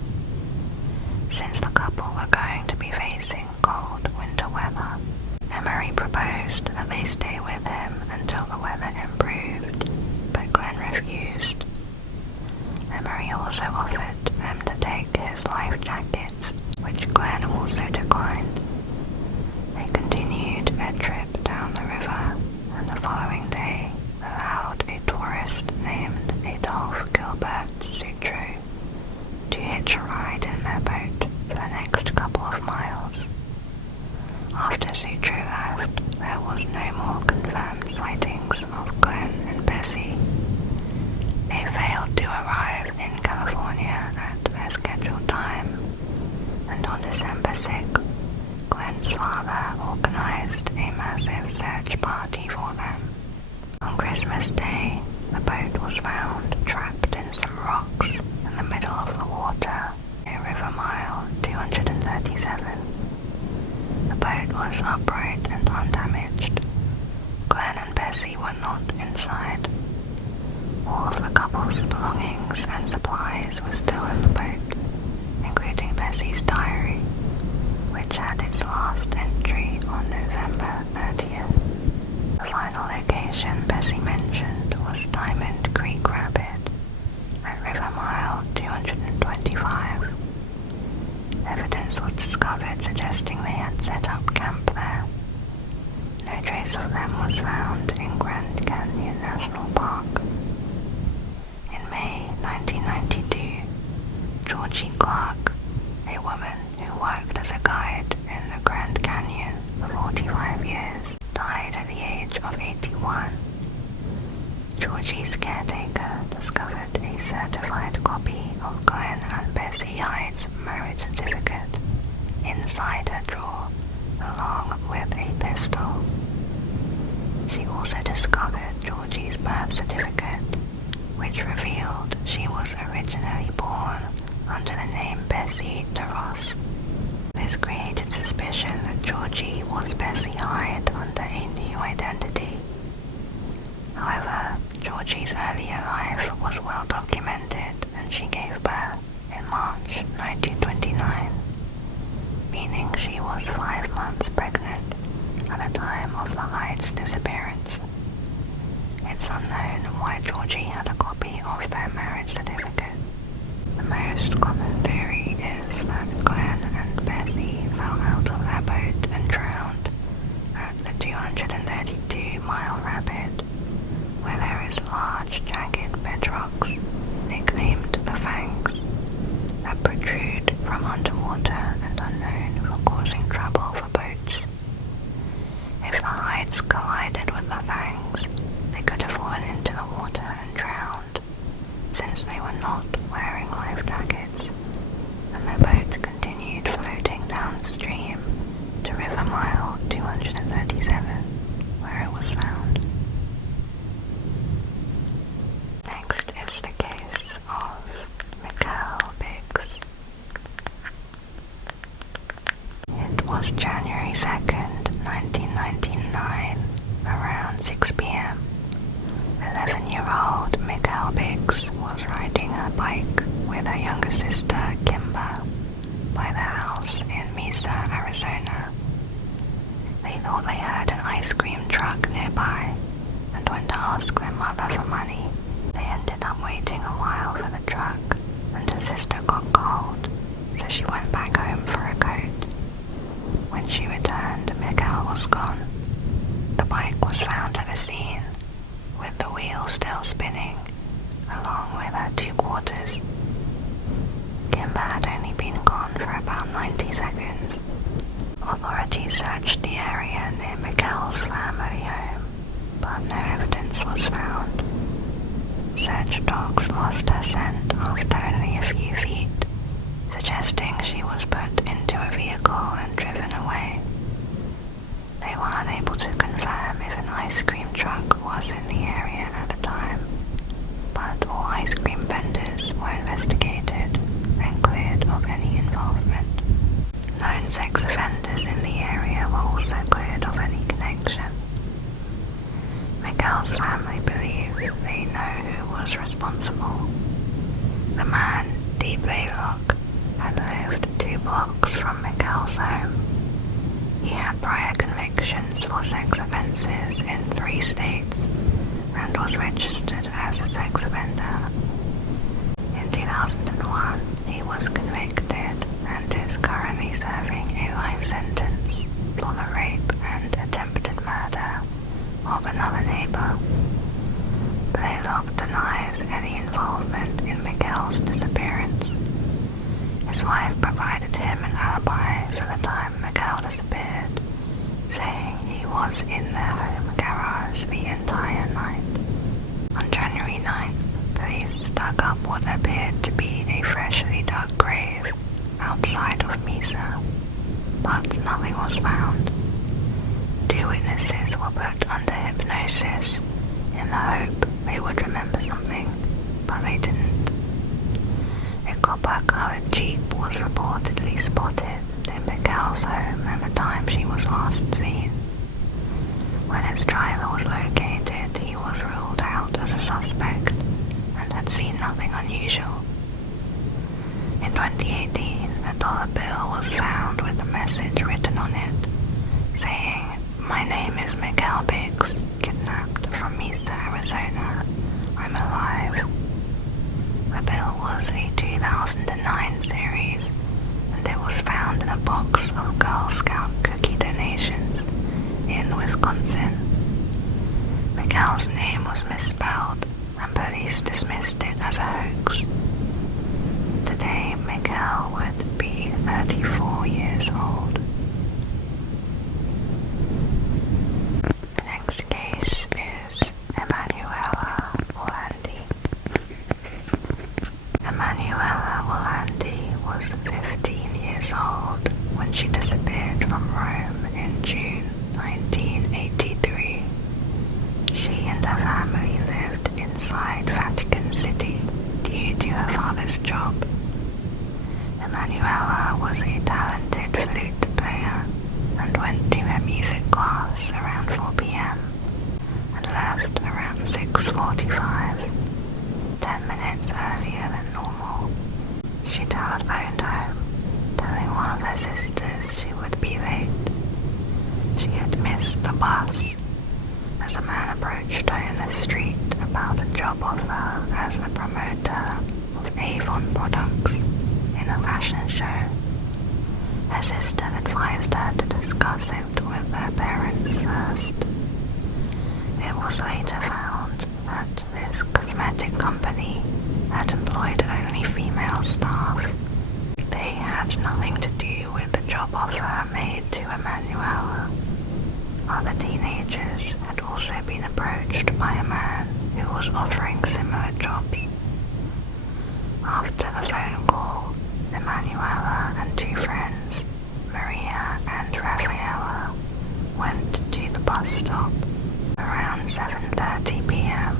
Since the couple were going to be facing cold winter weather, Emery proposed that they stay with him until the weather improved, but Glenn refused. Emery also offered them to take his life jackets, which Glenn also declined. They continued their trip down the river, and the following day allowed a tourist named Adolphe Gilbert Sutro to hitch a ride in their boat for the next couple of miles. After Sutro left, there was no more confirmed sightings of Glenn and Bessie. They failed to arrive in California at their scheduled time, and on December 6th, Glenn's father organized a massive search party for them. On Christmas Day, the boat was found trapped in some rocks in the middle of the water near River Mile 237. The boat was upright and undamaged. Glenn and Bessie were not inside. All of the couple's belongings and supplies were still in the boat, including Bessie's diary, which had its last entry on November 30th. The final location Bessie mentioned was Diamond Creek Rapid at River Mile 225. Evidence was discovered suggesting they had set up camp there. No trace of them was found in Grand Canyon National Park. In May 1992, Georgie Clark, a woman who worked as a guide in the Grand Canyon for 45 years, died at the age of 81. Georgie's caretaker discovered a certified copy of Glenn and Bessie Hyde's marriage certificate inside her drawer, along with a pistol. She also discovered Georgie's birth certificate, which revealed she was originally born under the name Bessie DeRoss. This created suspicion that Georgie was Bessie Hyde under a new identity. However, Georgie's earlier life was well documented, and she gave birth in March 1929, meaning she was 5 months pregnant at the time of the Hyde's disappearance. It's unknown why Georgie had a copy of their marriage certificate. The most common theory is that Glenn and Bessie fell out of their boat and drowned at the 232-mile rapid, where there is large jagged bedrocks nicknamed the Fangs that protrude from underwater and are known for causing trouble for boats. If the Hydes collided with the Fangs, they could have fallen into the water and drowned, since they were not wearing life jackets, and their boat continued floating downstream sister got cold, so she went back home for a coat. When she returned, Miguel was gone. The bike was found at the scene, with the wheel still spinning, along with her 2 quarters. Kimber had only been gone for about 90 seconds. Authorities searched the area near Miguel's family home, but no evidence was found. Search dogs lost her scent after only a few feet, suggesting she was put into a vehicle and driven away. They were unable to confirm if an ice cream truck was in the area at the time, but all ice cream vendors were investigated and cleared of any involvement. Known sex offenders in the area were also cleared of any connection. Miguel's family believe they know who was responsible. The man, Dee Blaylock, had lived 2 blocks from Miguel's home. He had prior convictions for sex offences in 3 states and was registered as a sex offender. In 2001, he was convicted and is currently serving a life sentence for the rape and attempted murder of another neighbour. Blaylock denies any involvement in Miguel's disappearance. His wife provided him an alibi for the time Miguel disappeared, saying he was in their home garage the entire night. On January 9th, police dug up what appeared to be a freshly dug grave outside of Mesa, but nothing was found. 2 witnesses were put under hypnosis in the hope they would remember something, but they didn't. A copper-colored Jeep was reportedly spotted in Miguel's home at the time she was last seen. When its driver was located, he was ruled out as a suspect and had seen nothing unusual. In 2018, a dollar bill was found with a message written on it, saying, "My name is Miguel Biggs, kidnapped from Mesa, Arizona. I'm alive." The bill was a 2009 series, and it was found in a box of Girl Scout cookie donations in Wisconsin. Miguel's name was misspelled, and police dismissed it as a hoax. Today, Miguel would be 34 years old. The next case is Emanuela Orlandi. Emanuela Orlandi was 15 years old when she disappeared from Rome in June 1983. She and her family lived inside Vatican City due to her father's job. Emanuela was a talented flute player and went to her music class around 4 p.m. and left around 6:45, 10 minutes earlier than normal. She telephoned home, telling one of her sisters she would be late. She had missed the bus as a man approached her in the street about a job offer as a promoter of Avon products in a fashion show. Her sister advised her to discuss it with her parents first. It was later found that this cosmetic company had employed only female staff. They had nothing to do with the job offer made to Emanuela. Other teenagers had also been approached by a man who was offering similar jobs. After a phone call, Emanuela and 2 friends, Maria and Rafaela, went to the bus stop around 7:30 p.m.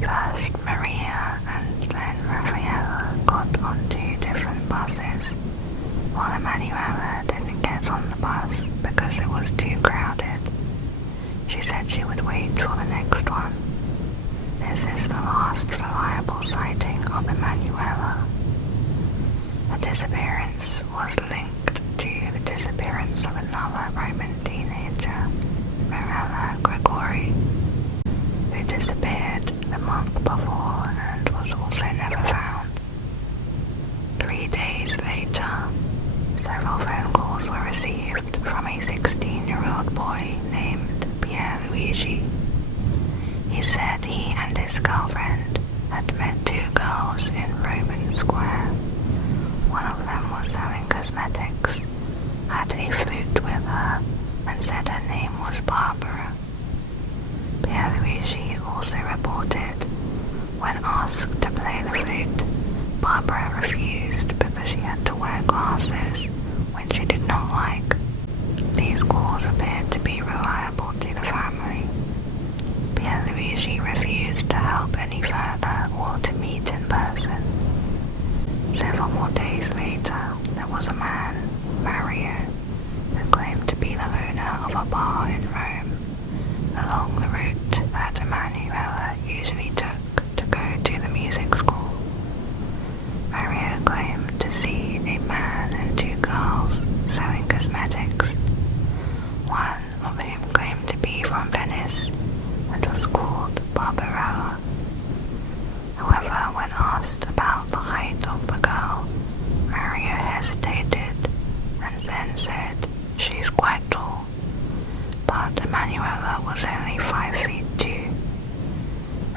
First Maria and then Rafaela got on 2 different buses, while Emanuela didn't get on the bus because it was too crowded. She said she would wait for the next one. This is the last reliable sighting of Emanuela. Her disappearance was linked to the disappearance of another Roman teenager, Mirella Gregori, who disappeared the month before and was also never found. Square. One of them was selling cosmetics, had a flute with her, and said her name was Barbara. Pierluigi also reported, when asked to play the flute, Barbara refused because she had to wear glasses, which she did not like. These calls appeared to be reliable to the family. Pierluigi refused to help any further or to meet in person. Several more days later, there was a man, Mario, who claimed to be the owner of a bar in Rome, along the route that Emanuela usually took to go to the music school. Mario claimed to see a man and two girls selling cosmetics, one of whom claimed to be from Venice and was called Barbarella. However, when asked about the height of the girl, Mario hesitated and then said, "She's quite tall," but Emanuela was only 5 feet 2.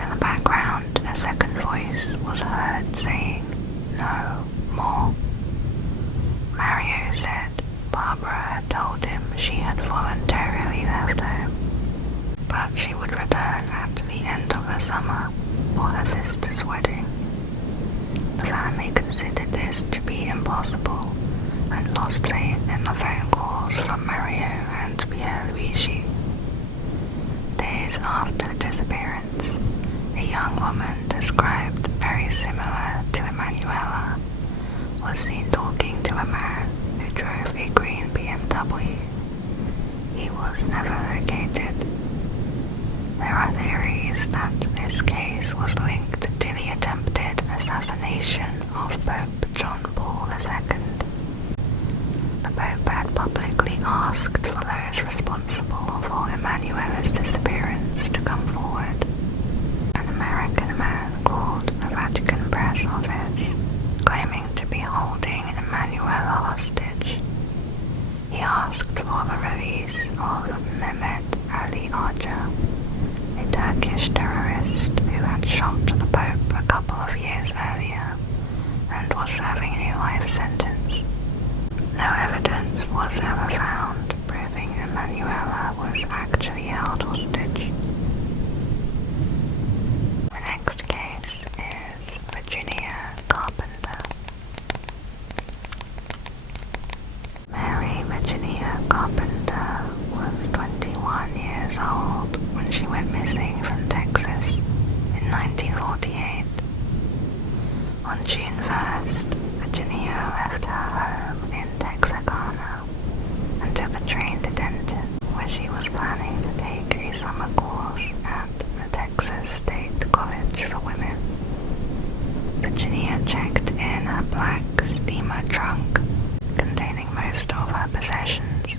In the background, a second voice was heard saying, "No, more." Mario said Barbara had told him she had voluntarily left home, but she would return at the end of the summer for her sister's wedding. The family considered this to be impossible and lost faith in the phone calls from Mario and Pierluigi. Days after the disappearance, a young woman described very similar to Emanuela was seen talking to a man who drove a green BMW. He was never located. There are theories that this case was linked to the attempted assassination of Pope John Paul II. The Pope had publicly asked for those responsible for Emanuela's disappearance to come forward. An American man called the Vatican Press Office, claiming to be holding Emanuela hostage. He asked for the release of Mehmet Ali Hoca, a Turkish terrorist who had shot the Pope a couple of years earlier and was serving a life sentence. No evidence was ever found proving Emanuela was actually held hostage. The next case is Virginia Carpenter. Mary Virginia Carpenter was 21 years old when she went missing from Texas in 1948. On June 1st, Virginia left her home in Texarkana and took a train to Denton, where she was planning to take a summer course at the Texas State College for Women. Virginia checked in her black steamer trunk, containing most of her possessions.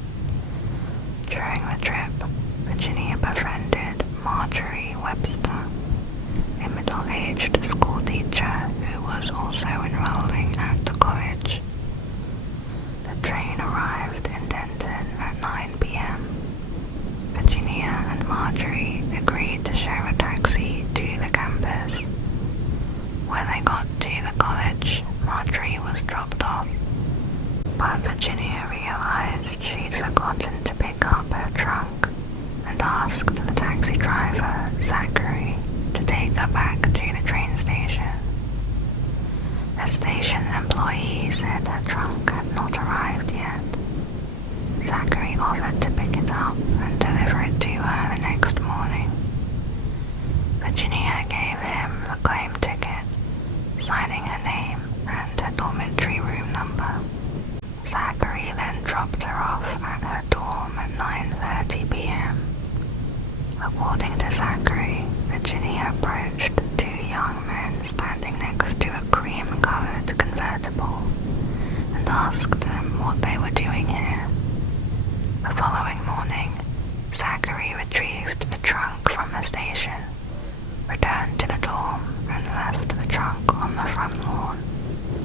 During the trip, Virginia befriended Marjorie Webster, a middle-aged school teacher who was also enrolling at the college. The train arrived in Denton at 9 p.m. Virginia and Marjorie agreed to share a taxi to the campus. When they got to the college, Marjorie was dropped off, but Virginia realized she'd forgotten to pick up her trunk and asked the taxi driver, Zachary, to take her back to the train station. A station employee said her trunk had not arrived yet. Zachary offered to pick it up and deliver it to her the next morning. Virginia gave him the claim ticket, signing her name and her dormitory room number. Zachary then dropped her off at her dorm at 9:30 p.m. According to Zachary, Virginia approached two young men standing next to a cream-colored convertible and asked them what they were doing here. The following morning, Zachary retrieved the trunk from the station, returned to the dorm, and left the trunk on the front lawn,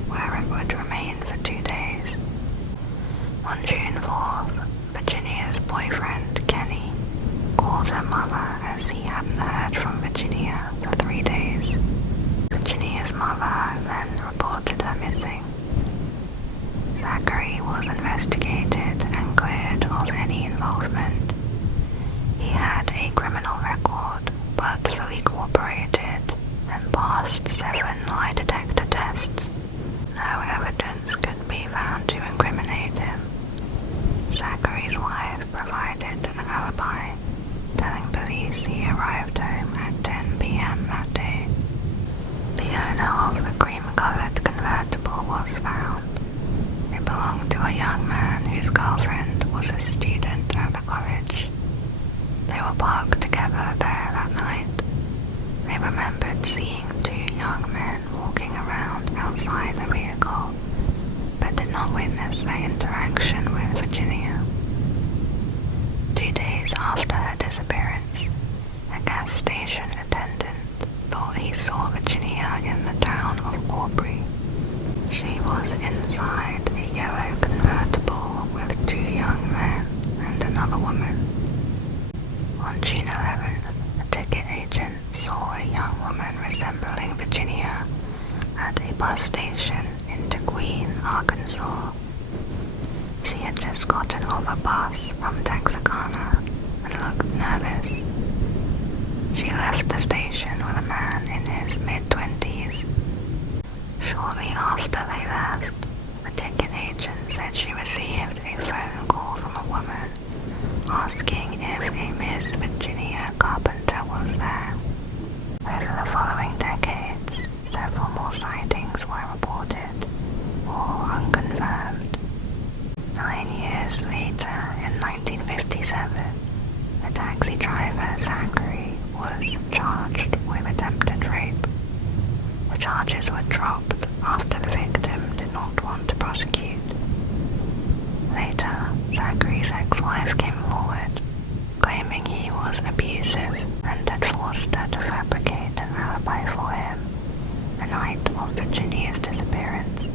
where it would remain for 2 days. On June 4th, Virginia's boyfriend, Kenny, called her mother as he hadn't heard from Virginia for 3 days. Virginia's mother then reported her missing. Zachary was investigated and cleared of any involvement. He had a criminal record, but fully cooperated and passed 7 lie detector tests. No evidence could be found to incriminate him. Zachary's wife provided an alibi, telling police he arrived home at 10 p.m. that day. The owner of the cream-colored convertible was found. It belonged to a young man whose girlfriend was a student at the college. They were parked together there that night. They remembered seeing 2 young men walking around outside the vehicle, but did not witness their interaction with Virginia. 2 days after her disappearance, a gas station attendant thought he saw Virginia in the town of Aubrey. She was inside a yellow convertible with 2 young men and another woman. On June 11th, a ticket agent saw a young woman resembling Virginia at a bus station in Tequine, Arkansas. She had just gotten off a bus from Texarkana and looked nervous. She left the station with a man in his mid-20s. Shortly after they left, the ticket agent said she received a phone call from a woman asking if a Miss Virginia Carpenter was there. Over the following decades, several more sightings were reported, all unconfirmed. 9 years later, in 1957, the taxi driver Zachary was charged with attempted rape. The charges were dropped after the victim did not want to prosecute. Later, Zachary's ex-wife came forward, claiming he was abusive and had forced her to fabricate an alibi for him the night of Virginia's disappearance.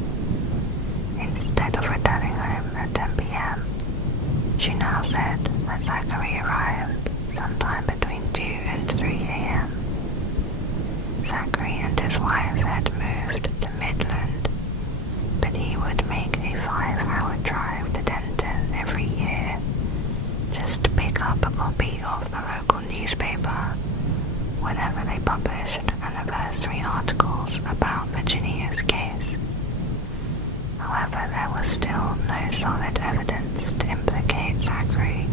Instead of returning home at 10 p.m., she now said that Zachary arrived sometime between 2 and 3 a.m. Zachary and his wife had moved to Midland, but he would make a 5-hour drive to Denton every year just to pick up a copy of the local newspaper whenever they published anniversary articles about Virginia's case. However, there was still no solid evidence to implicate Zachary,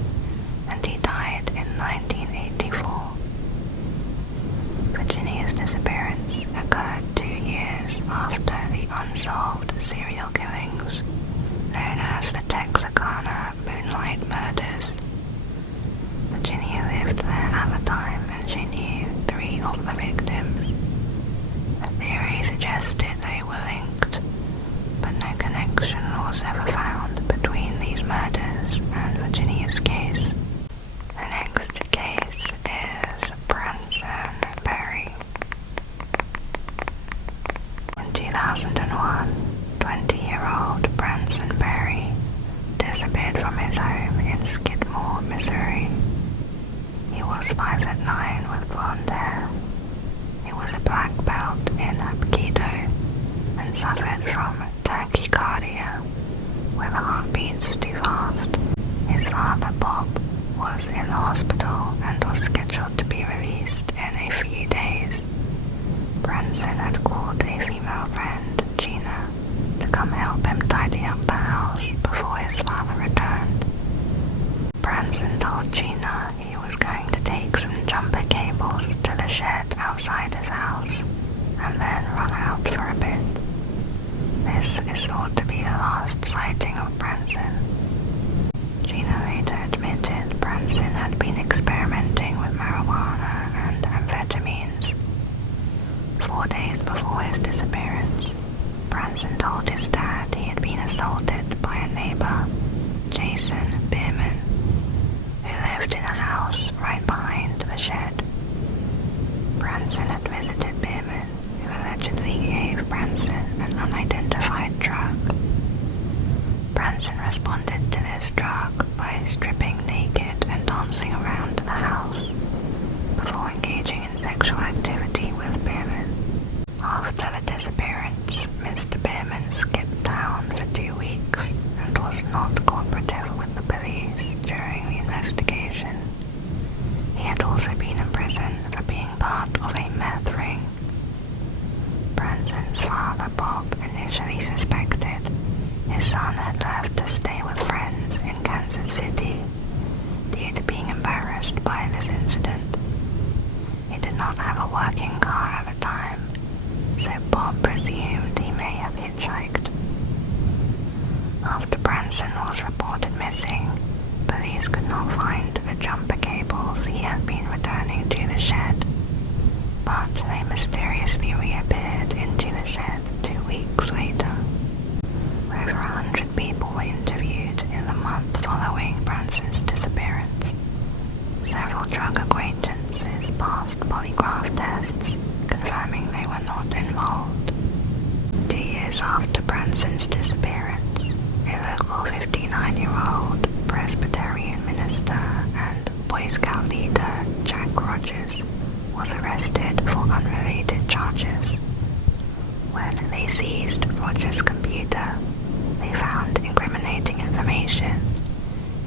and he died in 1984. Virginia's disappearance occurred 2 years after the unsolved serial killings known as the Texarkana Moonlight Murders. Virginia lived there at the time and she knew 3 of the victims. The theory suggested they were linked, but no connection was ever found between these murders and Virginia's case. The next case is Branson Berry. In 2001, 20-year-old Branson Berry disappeared from his home in Skidmore, Missouri. He was 5'9" with blonde hair. He was a black belt in Aikido and suffered from tachycardia, where the heart beats too fast. His father, Bob, was in the hospital and was scheduled to be released in a few days. Branson had called a female friend, Gina, to come help him tidy up the house before his father returned. Branson told Gina he was going to take some jumper cables to the shed outside his house and then run out for a bit. This is thought to be the last sighting of Branson. Gina later admitted Branson had been experimenting with marijuana and amphetamines. 4 days before his disappearance, Branson told his dad he had been assaulted by a neighbor, Jason Bierman, who lived in a house right behind the shed. Branson had visited Bierman, who allegedly gave Branson an unidentified drug. Branson responded to this drug by stripping naked and dancing around the house, before engaging in sexual activity with Bierman. After the disappearance, Mr. Bierman skipped town for 2 weeks and was not cooperative with the police during the investigation. He had also been in prison for being part of a meth ring. Branson's father, Bob, initially suspected his son had left to stay with friends in Kansas City due to being embarrassed by this incident. He did not have a working car at the time, so Bob presumed he may have hitchhiked. After Branson was reported missing, police could not find the jumper cables he had been returning to the shed, but they mysteriously reappeared into the shed 2 weeks later. Over 100 people were interviewed in the month following Branson's disappearance. Several drug acquaintances passed polygraph tests, confirming they were not involved. 2 years after Branson's disappearance, a local 59-year-old Presbyterian minister and Boy Scout leader Jack Rogers was arrested for unrelated charges. When they seized Rogers' computer, they found incriminating information,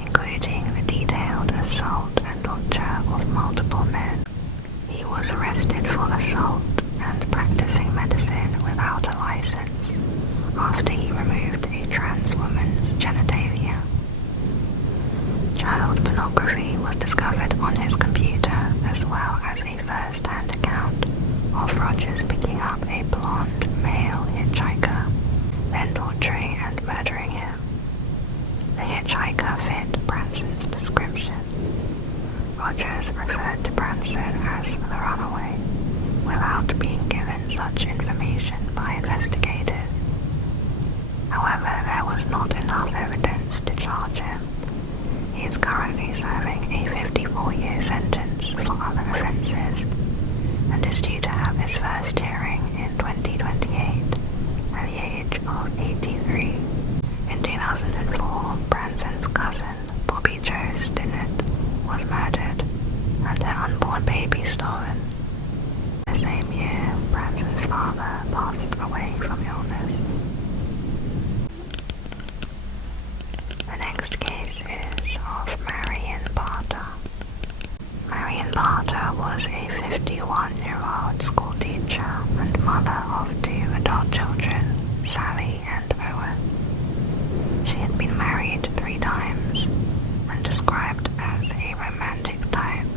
including the detailed assault and torture of multiple men. He was arrested for assault and practicing medicine without a license after he removed a trans woman's genitalia. Child pornography was discovered on his computer, as well as a first-hand account of Rogers picking up a blonde male hitchhiker, then torturing and murdering him. The hitchhiker fit Branson's description. Rogers referred to Branson as the runaway, without being given such information by investigators. However, there was not enough evidence to charge him. He is currently serving a 54-year sentence for other offences and is due to have his first hearing in 2028 at the age of 83. In 2004, Branson's cousin, Bobby Jo Stinnett, was murdered and her unborn baby stolen. The same year, Branson's father passed away from illness. The next case is of Marion Barter. Marion Barter was a 51-year-old school teacher and mother of 2 adult children, Sally and Owen. She had been married 3 times and described as a romantic type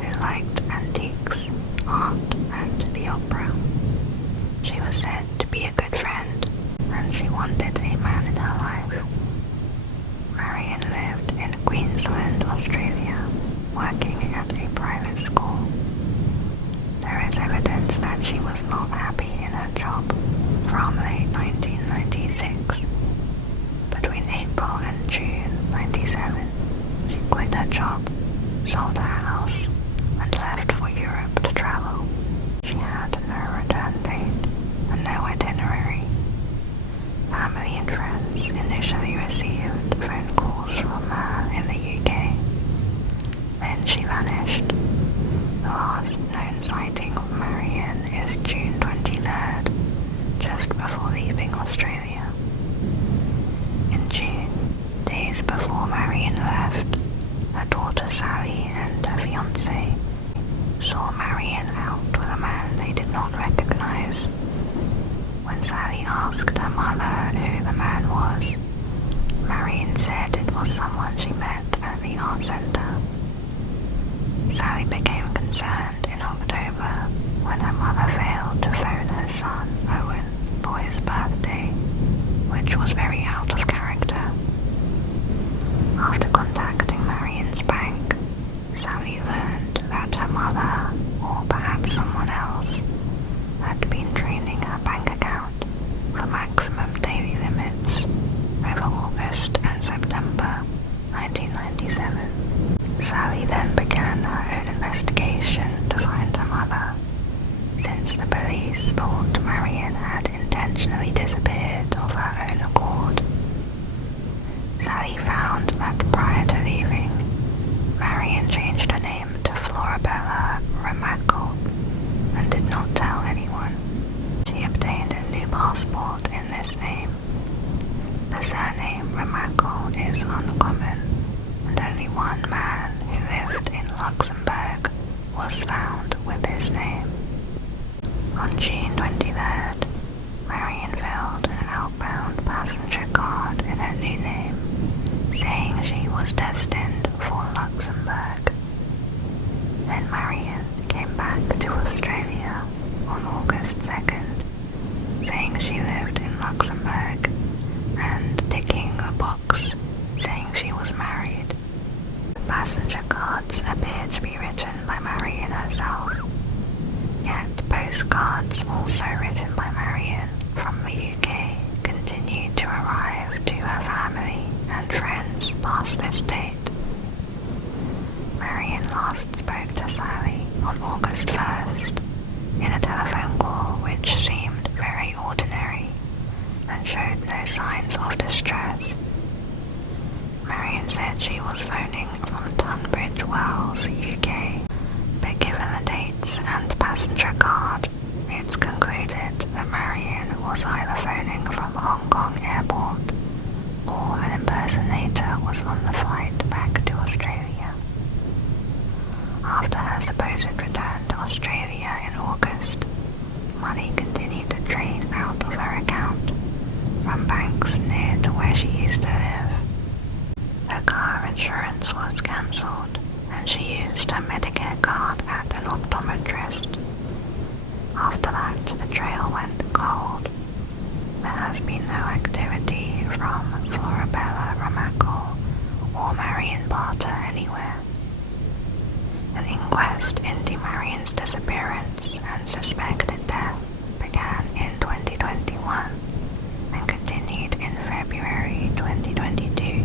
who liked antiques, art, and the opera. She was said to be a good friend, and she wanted a man in her life. Marion lived in Queensland, Australia, working at a private school. There is evidence that she was not happy in her job from late 1996. Between April and June 97, she quit her job, sold her house, and left for Europe to travel. She had no return date and no itinerary. Family and friends initially received phone calls from her in the UK. Then she vanished. The last known sighting of Marion is June 23rd, just before leaving Australia. In June, days before Marion left, her daughter Sally and her fiancé saw Marion out with a man they did not recognize. When Sally asked her mother who the man was, Marion said it was someone she met at the art centre. Sally became concerned in October when her mother failed to phone her son, Owen, for his birthday, which was very out of character. After contacting Marion's bank, Sally learned that her mother, or perhaps someone else, had been draining her bank account for maximum daily limits over August and September 1997. Sally then began her own investigation to find her mother, since the police thought Marion had intentionally disappeared of her own accord. Sally found that prior to leaving, Marion changed her name to Florabella Remacle and did not tell anyone. She obtained a new passport in this name. The surname Remacle is uncommon, and only one man who lived in Luxembourg was found with this name. On June 23rd, Marion filled an outbound passenger card in her new name, saying she was destined for Luxembourg. Then Marion came back to Australia on August 2nd, saying she lived in Luxembourg and ticking a box saying she was married. The passenger cards appear to be written by Marion herself, yet postcards also written by Marion from the UK continued to arrive to her family and friends past this date. Marion last spoke to Sally on August 1st in a telephone call which seemed very ordinary and showed no signs of distress. Marion said she was phoning from Tunbridge Wells, UK, but given the dates and passenger card, it's concluded that Marion was either phoning from Hong Kong Airport or an impersonator was on the flight back to Australia. After her supposed return to Australia in August, money continued to drain out of her account from banks near to where she used to live. Her car insurance was cancelled and she used her Medicare card at an optometrist. After that, the trail went cold. There has been no activity from Florabella Remacle or Marion Barter anywhere. An inquest into Marion's disappearance and suspected death began in 2021 and continued in February 2022.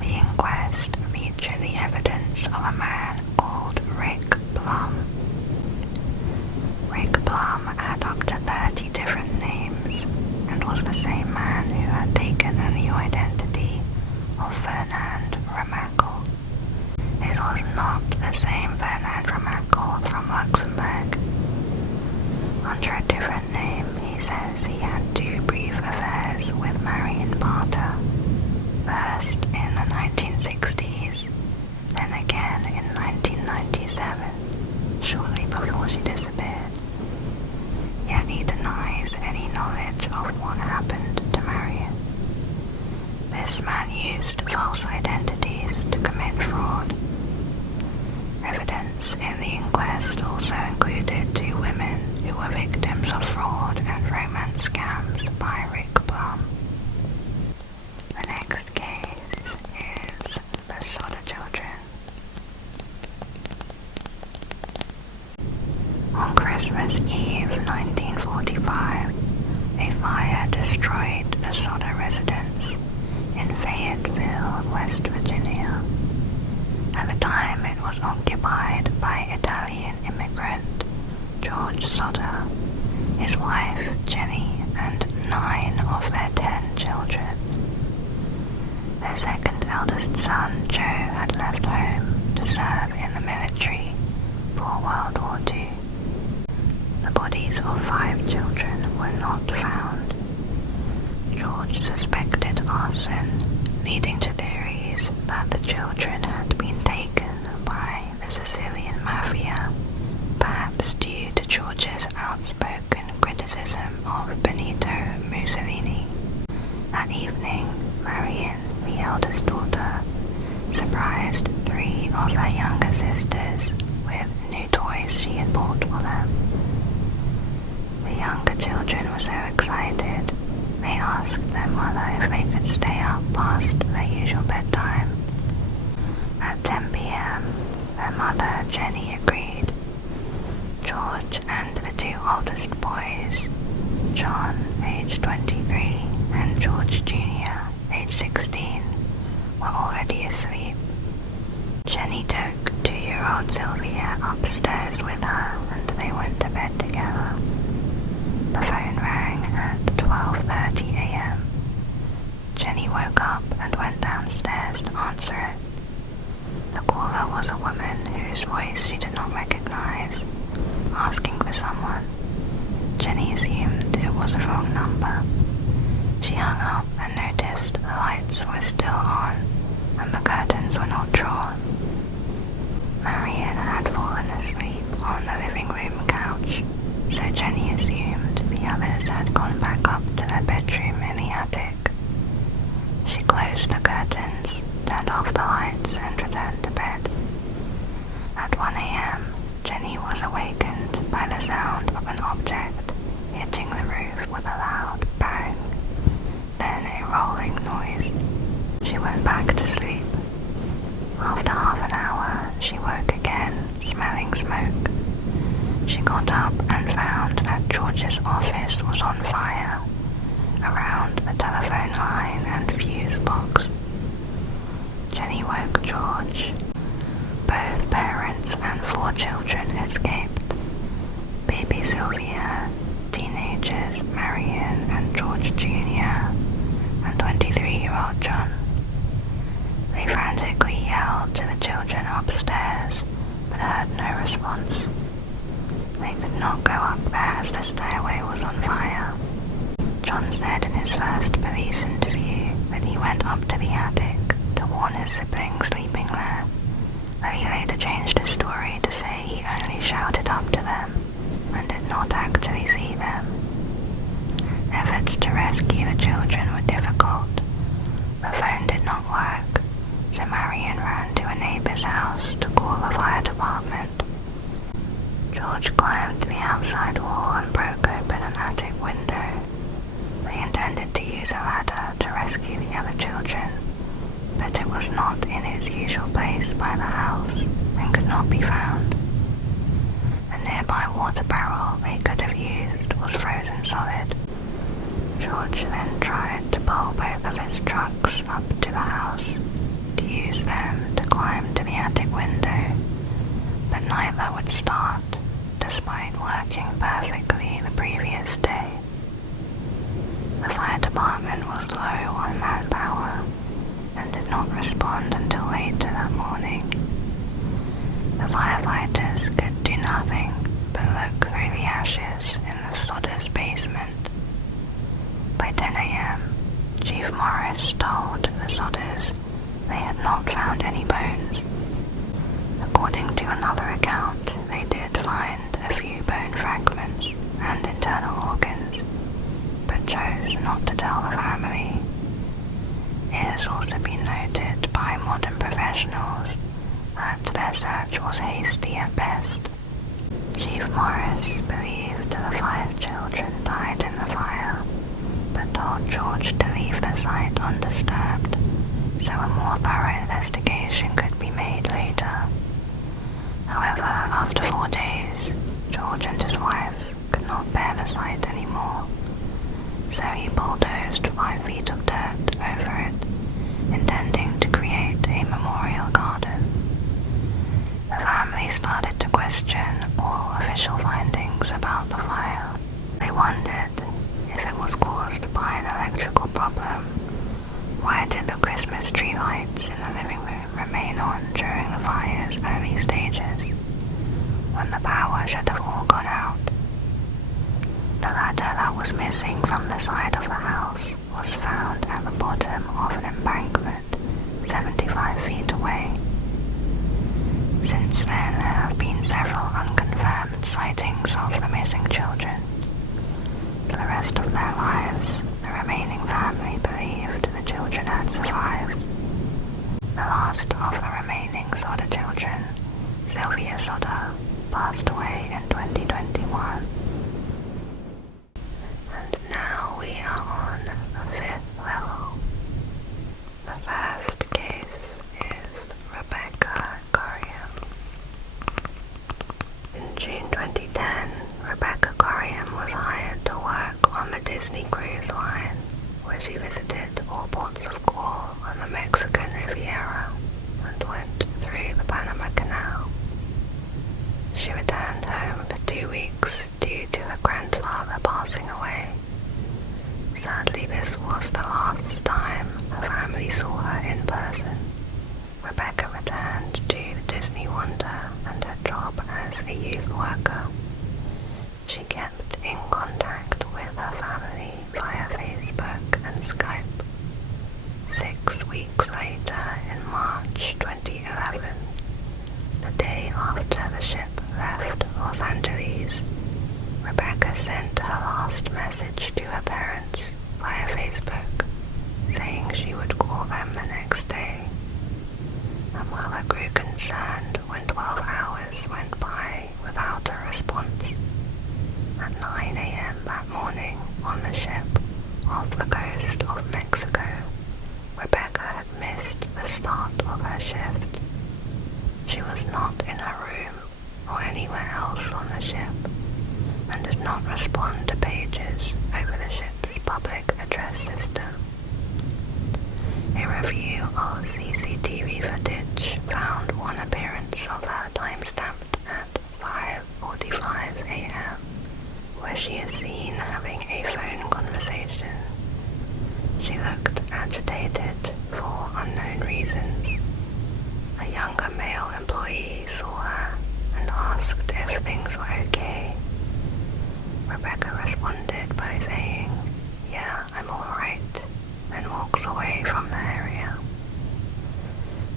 The inquest featured the evidence of a man called Rick Plum. Rick Plum had up to 30 different names and was the same man who had taken a new identity of Fernand Remacle. This was not the same Fernand Remacle from Luxembourg. Under a different name, he says he had 2 brief affairs with Marion Barter, first in the 1960s, then again in 1997, shortly before she disappeared. Yet he denies any knowledge of what happened to Marion. This man used false identities to commit fraud. Evidence in the inquest also included 2 women who were victims of fraud and romance scams by Rick Plum. The next case is the Sodder children. On Christmas Eve 1945, a fire destroyed the Sodder residence in Fayetteville, West Virginia. At the time, it was occupied by Italian immigrant George Sodder, his wife Jenny, and 9 of their 10 children. Their second eldest son, Joe, had left home to serve in the military for World War II. The bodies of 5 children were not found. George suspected arson, leading to theories that the children had been taken by the Sicilian mafia, perhaps due to George's outspoken criticism of Benito Mussolini. That evening, Marion, the eldest daughter, surprised 3 of her younger sisters with new toys she had bought for them. The younger children were so excited, they asked their mother if they could stay up past their usual bedtime. At 10 p.m., their mother, Jenny, agreed. George and the 2 oldest boys, John, age 23, and George Jr., age 16, were already asleep. Jenny took 2-year-old Sylvia upstairs with her and they went to bed together. The phone rang at 12:30 a.m. Jenny woke up and went downstairs to answer it. The caller was a woman whose voice she did not recognize, asking for someone. Jenny assumed it was a wrong number. She hung up and noticed the lights were still on and the curtains were not drawn. Marian had fallen asleep on the living room couch, so Jenny assumed the others had gone back up to their bedroom in the attic. She closed the curtains, turned off the lights and returned to bed. At 1 a.m., Jenny was awakened by the sound of an object hitting the roof with a loud bang, then a rolling noise. She went back to sleep. After half an hour, she woke again, smelling smoke. She got up and found that George's office was on fire, around the telephone line and fuse box. Jenny woke George. Both parents and 4 children escaped. Baby Sylvia, teenagers Marian and George Jr., and 23-year-old John. They frantically yelled to the children upstairs, but heard no response. They could not go up there as the stairway was on fire. John said in his first police interview that he went up to the attic to warn his siblings sleeping there, though he later changed his story to say he only shouted up to them and did not actually see them. Efforts to rescue the children were difficult. The phone did not work, so Marian ran to a neighbor's house to call the fire department. George climbed the outside wall and broke open an attic window. They intended to use a ladder to rescue the other children, but it was not in its usual place by the house and could not be found. A nearby water barrel they could have used was frozen solid. George then tried to pull both of his trucks up to the house to use them to climb to the attic window, but neither would start, despite working perfectly the previous day. The fire department was low on manpower and did not respond until later that morning. The firefighters could do nothing but look through the ashes in the Sodders' basement. By 10 a.m., Chief Morris told the Sodders they had not found any bones. According to another account, they did find a few bone fragments and internal organs, but chose not to tell the family. It has also been noted by modern professionals that their search was hasty at best. Chief Morris believed the 5 children died in the fire, but told George to leave the site undisturbed, so a more thorough investigation could be made later. However, after 4 days, George and his wife could not bear the sight anymore, so he bulldozed 5 feet of dirt over it, intending to create a memorial garden. The family started to question all official findings about the fire. They wondered if it was caused by an electrical problem. Why did the Christmas tree lights in the living room remain on during the fire's early stages, when the power should have all gone out? The ladder that was missing from the side of the house was found at the bottom of an embankment 75 feet away. Since then, there have been several unconfirmed sightings of the missing children. For the rest of their lives, the remaining family believed the children had survived. The last of the remaining Sodder children, Sylvia Sodder, passed away in 2021. And now we are on the 5th level. The first case is Rebecca Corriam. In June 2010, Rebecca Corriam was hired to work on the Disney Cruise Line, where she visited all ports of call on the Mexican Riviera and went through the Panama Canal. She returned home for 2 weeks due to her grandfather passing away. Sadly, this was the last time her family saw her in person. Rebecca returned to the Disney Wonder and her job as a youth worker. She kept in contact with her family via Facebook and She looked agitated for unknown reasons. A younger male employee saw her and asked if things were okay. Rebecca responded by saying, "Yeah, I'm alright," then walks away from the area.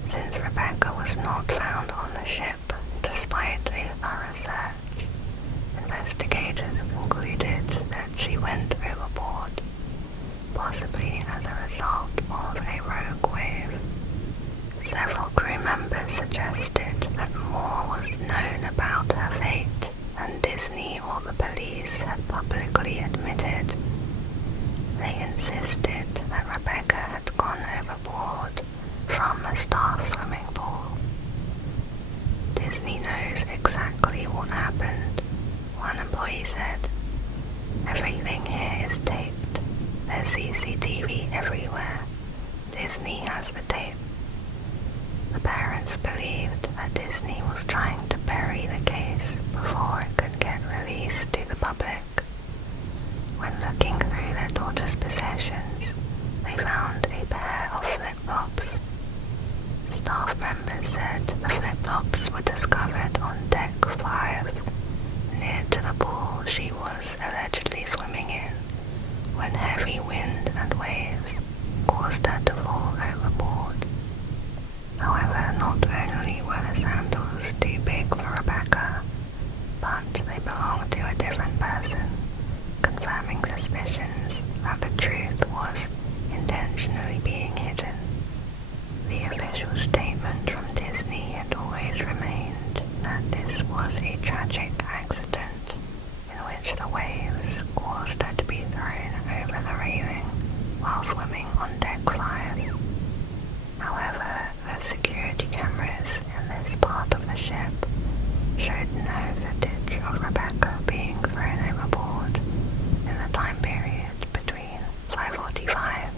Since Rebecca was not found on the ship despite a thorough search, investigators concluded that she went overboard, possibly as a result of a rogue wave. Several crew members suggested that more was known about her fate than Disney or the police had publicly admitted. They insisted that Rebecca had gone overboard from the staff swimming pool. "Disney knows exactly what happened," one employee said. "Everything here is taped. There's CCTV everywhere. Disney has the tape." The parents believed that Disney was trying to bury the case before it could get released to the public. When looking through their daughter's possessions, they found a pair of flip-flops. Staff members said the flip-flops were discovered on deck 5, near to the pool she was allegedly swimming in, when heavy wind and waves caused her to fall overboard. However, not only were the sandals too big for Rebecca, but they belonged to a different person, confirming suspicions that the truth was intentionally being hidden. The official statement from Disney had always remained that this was a tragic accident in which the waves caused her to be thrown over the railing while swimming on deck 5. However, the security cameras in this part of the ship showed no footage of Rebecca being thrown overboard in the time period between 5:45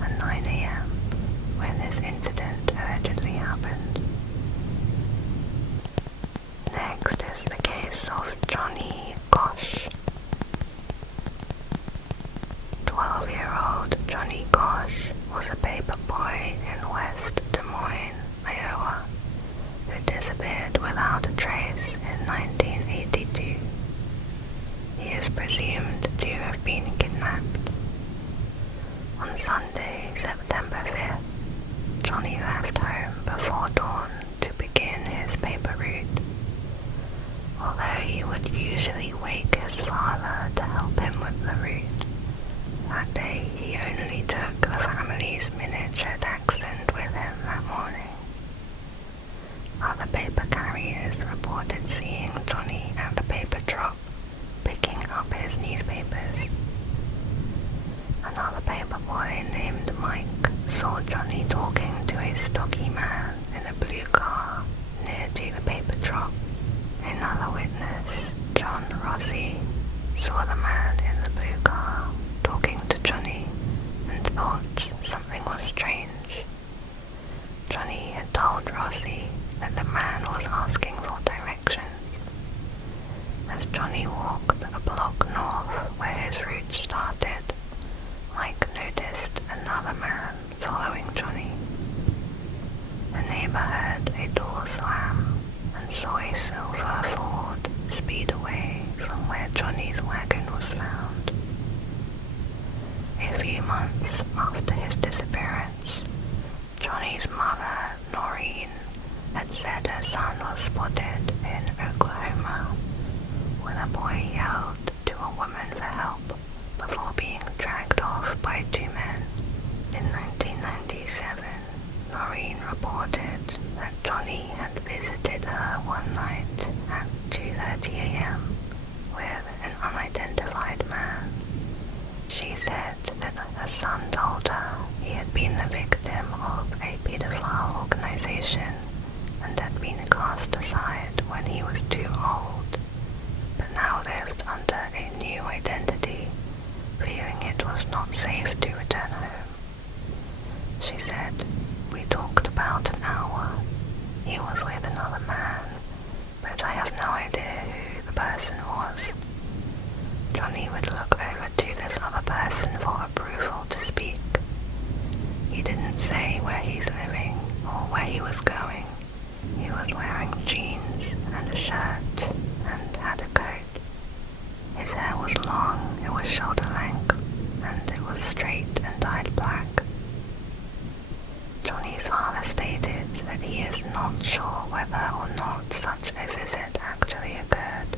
and 9 a.m. when this incident allegedly happened. Next is the case of Johnny Gosch. 12-year-old Johnny Gosch was a paper boy in West Des Moines, Iowa, who disappeared without a trace in 1982. He is presumed to have been kidnapped. On Sunday, September 5th, Johnny left home before dawn to begin his paper route. Although he would usually wake his father to help him with the route, that day he only took the family's miniature dachshund with him that morning. Other paper carriers reported seeing Johnny at the paper drop, picking up his newspapers. Another paper boy named Mike saw Johnny talking to a stocky man in a blue car near to the paper drop. Another witness, John Rossi, saw the man in the blue car talking to Johnny and thought something was strange. Johnny had told Rossi that the man was asking for directions. As Johnny walked a block north where his route started, Mike noticed another man following Johnny. The neighbor heard a door slam and saw a silver Ford speed away from where Johnny's wagon was found. A few months after his disappearance, Johnny's mother, Noreen, had said her son was spotted in Oklahoma when a boy yelled to a woman for help before being dragged off by two men. In 1997, Noreen reported that Johnny had visited her one night at 2:30 a.m. with an unidentified man. She said that her son told her he had been the victim of a pedophile organization and had been cast aside when he was too old, but now lived under a new identity, feeling it was not safe to return home. She said, "We talked about an hour. He was with another man, but I have no idea who the person was. Johnny would look over to this other person for approval to speak, but he is not sure whether or not such a visit actually occurred.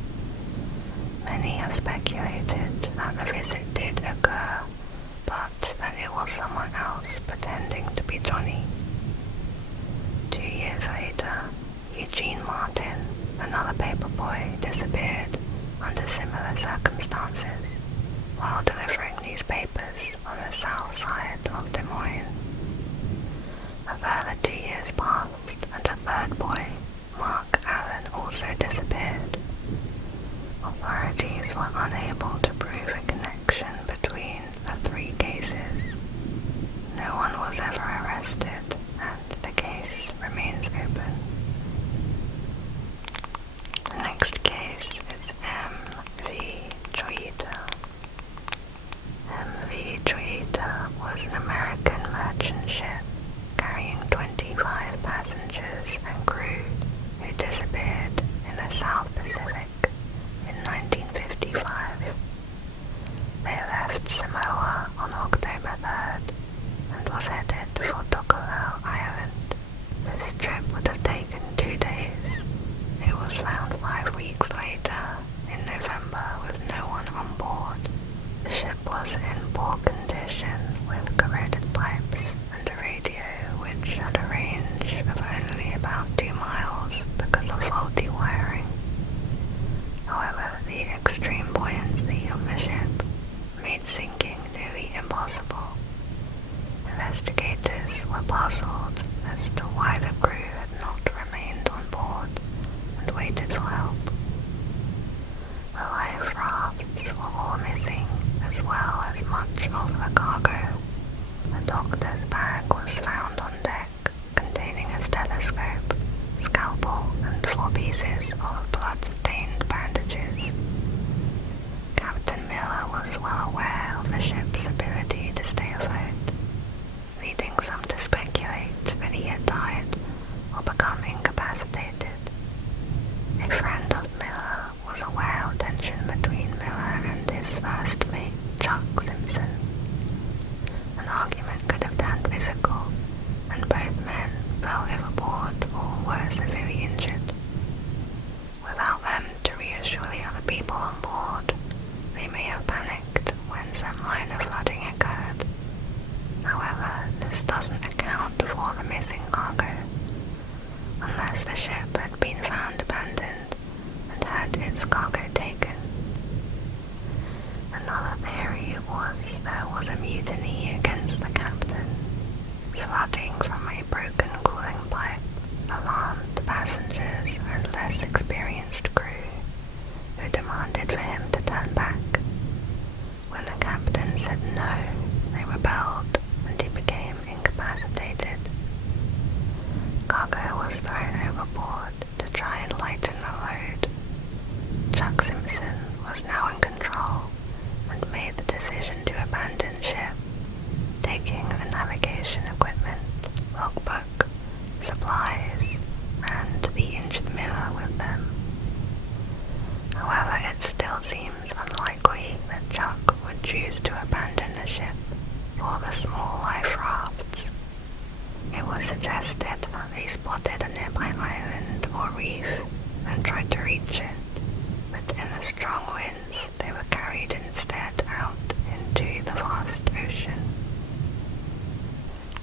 Many have speculated that the visit did occur, but that it was someone else pretending to be Johnny. 2 years later, Eugene Martin, another paperboy, disappeared under similar circumstances while delivering these papers on the south side of Des Moines. A further 2 years passed, and a third boy, Mark Allen, also disappeared. Authorities were unable to prove a connection between the 3 cases. No one was ever arrested, and the case remains open. The next case is M.V. Joyita. M.V. Joyita was an American merchant ship carrying 25 passengers and crew who disappeared in the South Pacific in 1955. They left Samoa on October 3rd and was headed for Tokelau Island. This trip would have taken 2 days. It was found 5 weeks later, in November, with no one on board. The ship was in poor condition, with corroded pipes and a radio which had a range of only about 2 miles because of faulty wiring. However, the extreme buoyancy of the ship made sinking nearly impossible. Investigators were puzzled as to why the crew had not remained on board and waited for help. The life rafts were all missing, as well as much of the cargo. The doctor's bag was found on deck, containing a stethoscope, scalpel, and 4 pieces of blood-stained bandages. Captain Miller was well aware of the ship's ability to stay afloat, leading some to speculate that he had died or become incapacitated. A friend of Miller was aware of tension between Miller and his first mate, Chuck Simpson. An argument could have turned physical, and both men fell overboard or were severely injured. Without them to reassure the other people on board, they may have panicked when some minor flooding occurred. However, this doesn't account for the missing cargo, unless the ship had been found abandoned and had its cargo taken. Another theory was there was a mutiny against the captain. Flooding from a broken cooling pipe alarmed passengers and less experienced crew, who demanded for him to turn back. When the captain said no, they rebelled and he became incapacitated. Cargo was thrown overboard to try and lighten the load. Chuck Simpson was now in control and made the decision to abandon ship, taking the navigation equipment, logbook, supplies, and the injured Miller with them. However, it still seems unlikely that Chuck would choose to abandon the ship for the small life rafts. It was suggested that they spotted a nearby island or reef and tried to reach it, but in the strong winds they were carried instead out into the vast ocean.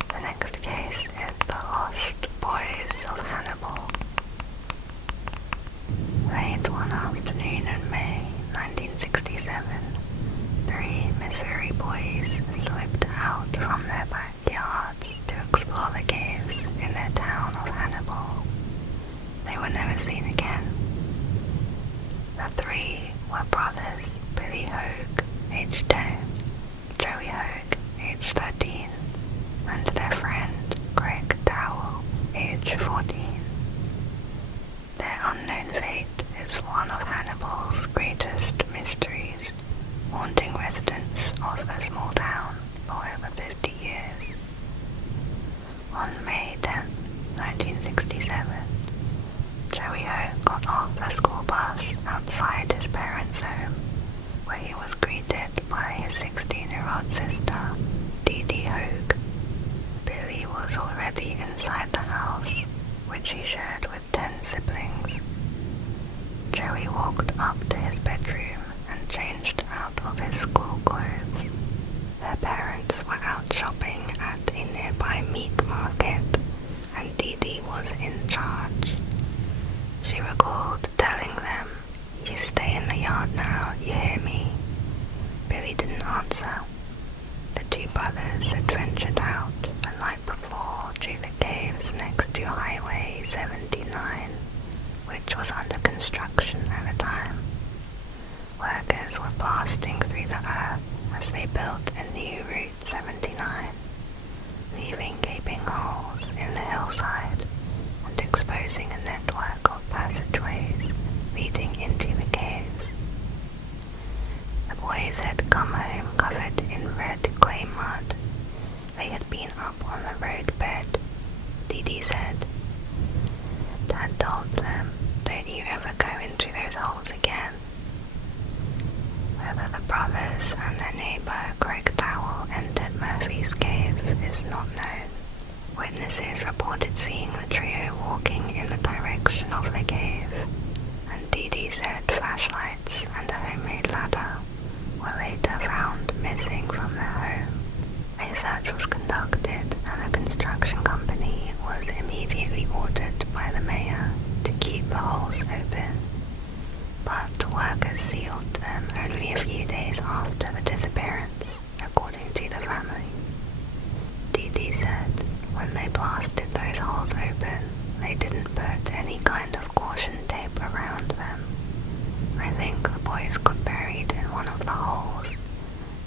The next case is the Lost Boys of Hannibal. Late one afternoon in May 1967, 3 Missouri boys slipped out from their backyards to explore the caves in their town of Hannibal. They were never seen again. The 3 were brothers Billy Hogue, age 10, Joey Hogue, age 13, and their friend Greg Dowell, age 14. Their unknown fate is one of Hannibal's greatest mysteries, haunting residents of the small town for over 50 years. On May 10, 1967, Joey Hogue got off the school bus outside his parents' home, where he was greeted by his 16-year-old sister, Dee Dee Hogue. Billy was already inside the house, which he shared with 10 siblings. Joey walked up to his bedroom and changed out of his school clothes. Their parents were out shopping at a nearby meat market, and Dee Dee was in charge. She recalled telling them, "You stay in the yard now, you hear me?" Billy didn't answer. The two brothers had ventured out the night before to the caves next to Highway 79, which was under construction at the time. Workers were blasting through the earth as they built a new Route 79, leaving gaping holes in the hillside and exposing a network of passageways leading into the caves. The boys had come home covered in red clay mud. They had been up on the roadbed, Dee Dee said. Dad told them, "Don't you ever go into those holes again." Whether the brothers and their neighbour Greg Dowell entered Murphy's cave is not known. Witnesses reported seeing the trio walking in the direction of the cave, and Dee Dee said flashlights and a homemade ladder were later found missing from their home. A search was conducted, and the construction company was immediately ordered by the mayor to keep the holes open. But workers sealed them only a few days after the disappearance, according to the family. Dee Dee said when they blasted those holes open, they didn't put any kind of caution tape around them. I think the boys got buried in one of the holes,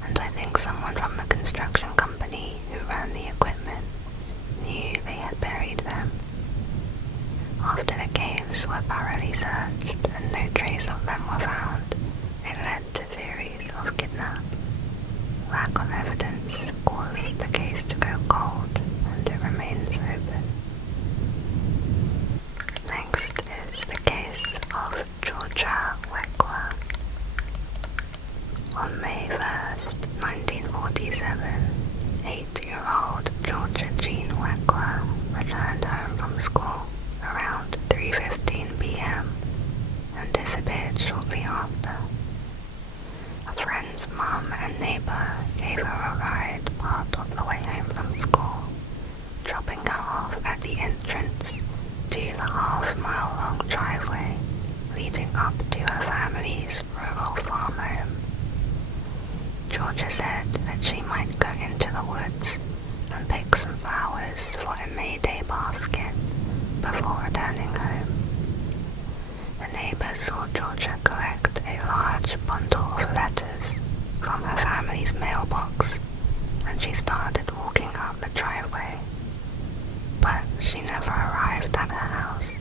and I think someone from the construction company who ran the equipment knew they had buried them. After the caves were thoroughly searched and no trace of them were found, it led to theories of kidnap. Lack of evidence caused the case to go cold, and it remains open. Next is the case of Georgia Weckler. On May 1st, 1947, 8-year-old Georgia Jean Weckler returned home from school around 3:15 p.m. and disappeared shortly after. A friend's mum and neighbour gave her a ride part of the way home from school, dropping her off at the entrance to the half-mile-long driveway leading up to her family's rural farm home. Georgia said that she might go into the woods and pick some flowers for a May Day basket before returning home. The neighbour saw Georgia collect a large bundle of letters from her family's mailbox, and she started walking up the driveway, but she never arrived at her house.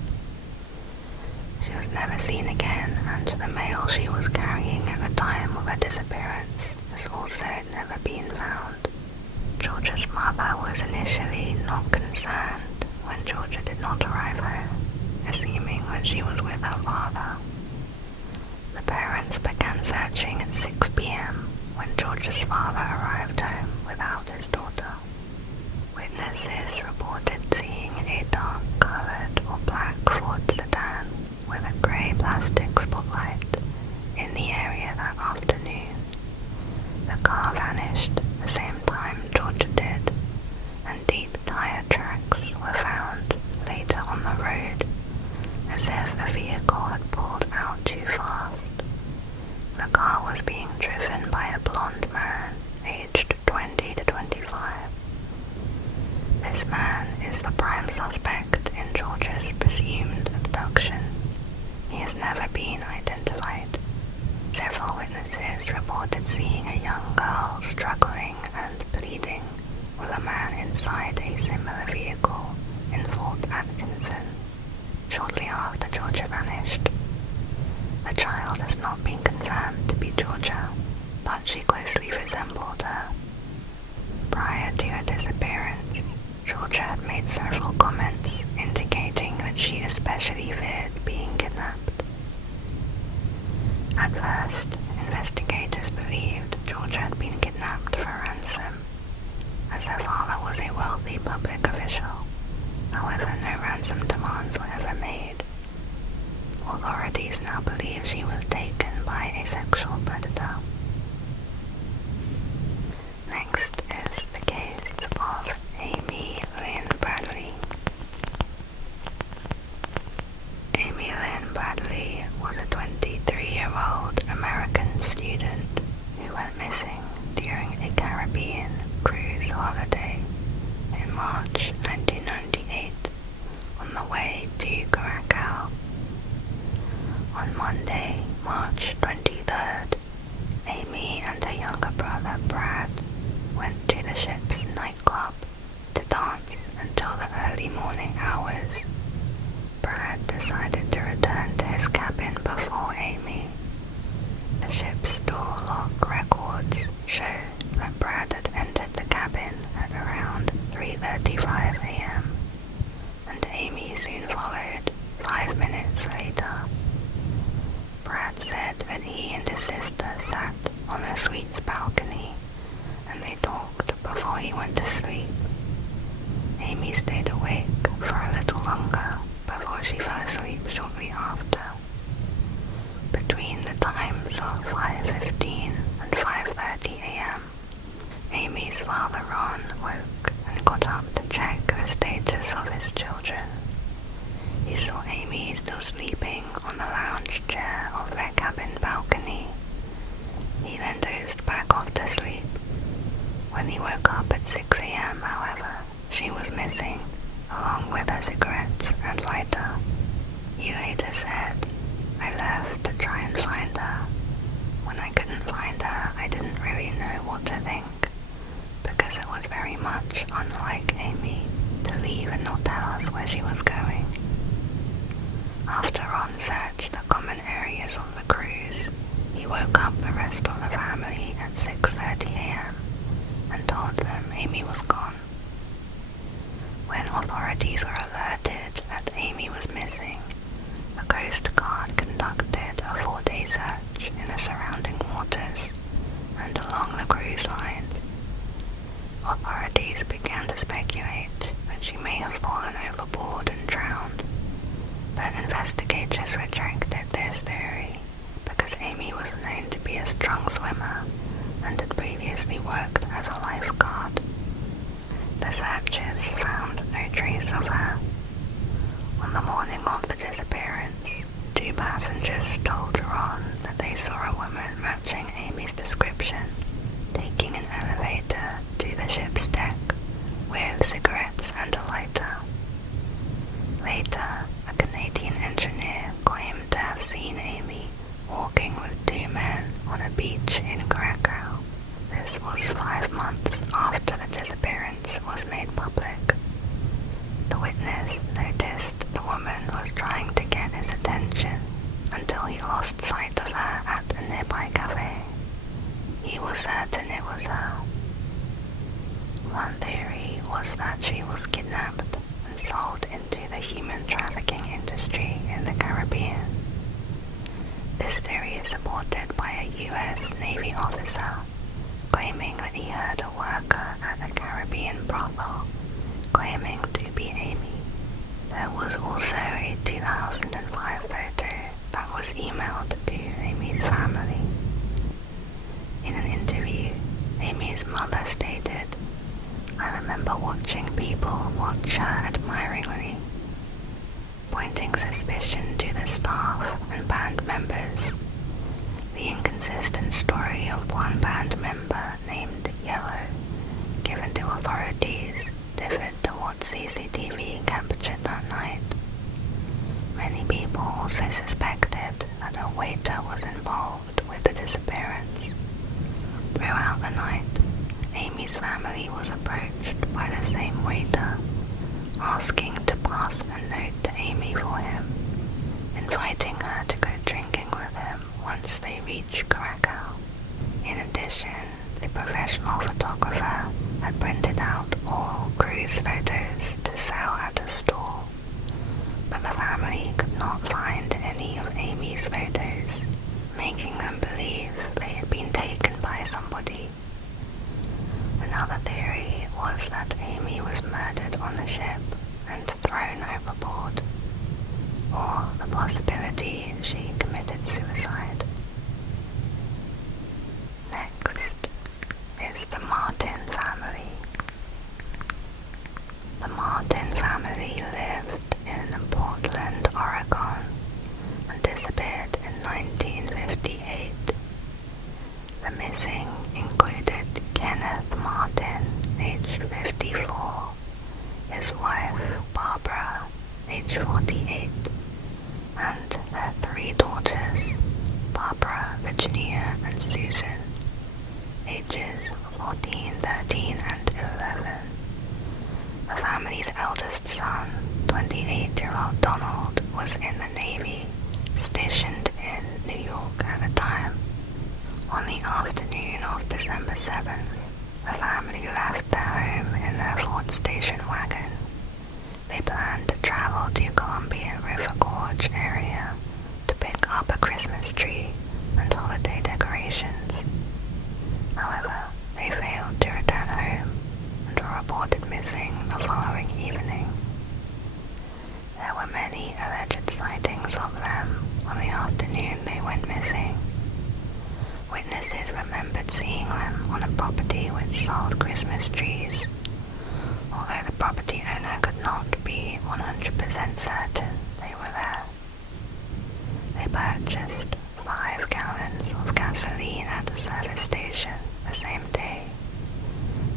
She was never seen again, and the mail she was carrying at the time of her disappearance has also never been found. Georgia's mother was initially not concerned when Georgia did not arrive home, assuming that she was with her father. The parents began searching at 6 p.m. when Georgia's father arrived home without his daughter. Witnesses reported seeing a dark-colored or black Ford sedan with a grey plastic spotlight in the area that afternoon. The car vanished the same time Georgia did, and deep tire tracks were found later on the road, as if the vehicle had pulled out too fast. The car was being driven by a blonde man aged 20 to 25. This man is the prime suspect in Georgia's presumed abduction. He has never been identified. Several witnesses reported seeing a young girl struggling and pleading with a man inside a similar vehicle in Fort Atkinson shortly after Georgia vanished. The child has not been confirmed to be Georgia, but she closely resembled her. Prior to her disappearance, Georgia had made several comments indicating that she especially feared being kidnapped. At first, investigators believed Georgia had been kidnapped for ransom, as her father was a wealthy public official. However, no ransom demand holiday in March 1998 on the way to Krakow. On Monday, March 23rd, Amy and her younger brother Brad went to the ship's nightclub to dance until the early morning hours. Brad decided to return to his cabin before Amy. The ship's door lock records show that Brad had entered the cabin at around 3:35 a.m. and Amy soon followed 5 minutes later. Brad said that he and his sister sat on the suite's balcony and they talked before he went to sleep. Amy stayed awake for a little longer before she fell asleep shortly after. Between the times of 5:15 and 5:30 a.m., Amy's father Ron woke and got up to check the status of his children. He saw Amy still sleeping on the lounge chair of their cabin balcony. He then dozed back off to sleep. When he woke up at 6 a.m., however, she was missing, along with her cigarettes and lighter. He later said, "I left to try and find her. When I couldn't find her, I didn't really know what to think, because it was very much unlike Amy to leave and not tell us where she was going." After Ron searched the common areas on the cruise, he woke up the rest of the family at 6:30 a.m. and told them Amy was gone. When authorities were alerted that Amy was missing, the Coast Guard conducted a 4-day search in the surrounding waters and along the cruise line. Authorities began to speculate that she may have fallen overboard and drowned, but investigators rejected this theory because Amy was known to be a strong swimmer and had previously worked as a lifeguard. The searchers found no trace of her. On the morning of the disappearance, 2 passengers told Ron that they saw a woman matching Amy's description taking an elevator to the ship's deck with cigarettes and a lighter. Later, a Canadian engineer claimed to have seen Amy walking with 2 men on a beach in Krakow. This was 5 months after the disappearance was made public. The witness noticed the woman was trying to get his attention until he lost sight of her at a nearby cafe. He was certain it was her. One theory was that she was kidnapped and sold into the human trafficking industry in the Caribbean. This theory is supported by a US Navy officer claiming that he heard a worker at a Caribbean brothel claiming to be Amy. There was also a 2005 photo that was emailed to Amy's family. In an interview, Amy's mother stated, "I remember watching people watch her admiringly, pointing suspicion to the staff and band members. The inconsistent story of one band member named Yellow, given to authorities, differed to what CCTV captured that night. Many people also suspected that a waiter was involved with the disappearance. Throughout the night, Amy's family was approached by the same waiter, asking to pass a note to Amy for him, inviting her to go drinking with him once they reached Krakow. In addition, the professional photographer had printed out all cruise photos to sell at a store, but the family could not find any of Amy's photos, making them believe they had been taken by somebody. Another theory was that Amy was murdered on the ship and thrown overboard, or the possibility she committed suicide. Next is the Martin family. The Martin family lived in Portland, Oregon, and disappeared in 1958. The missing included Kenneth Martin, aged the family left their home in their Ford station wagon. They planned to travel to Columbia River Gorge area to pick up a Christmas tree and holiday decorations. However, they failed to return home and were reported missing the following evening. There were many alleged sightings of them on the afternoon they went missing. Witnesses remembered seeing them on a property which sold Christmas trees, although the property owner could not be 100% certain they were there. They purchased 5 gallons of gasoline at the service station the same day.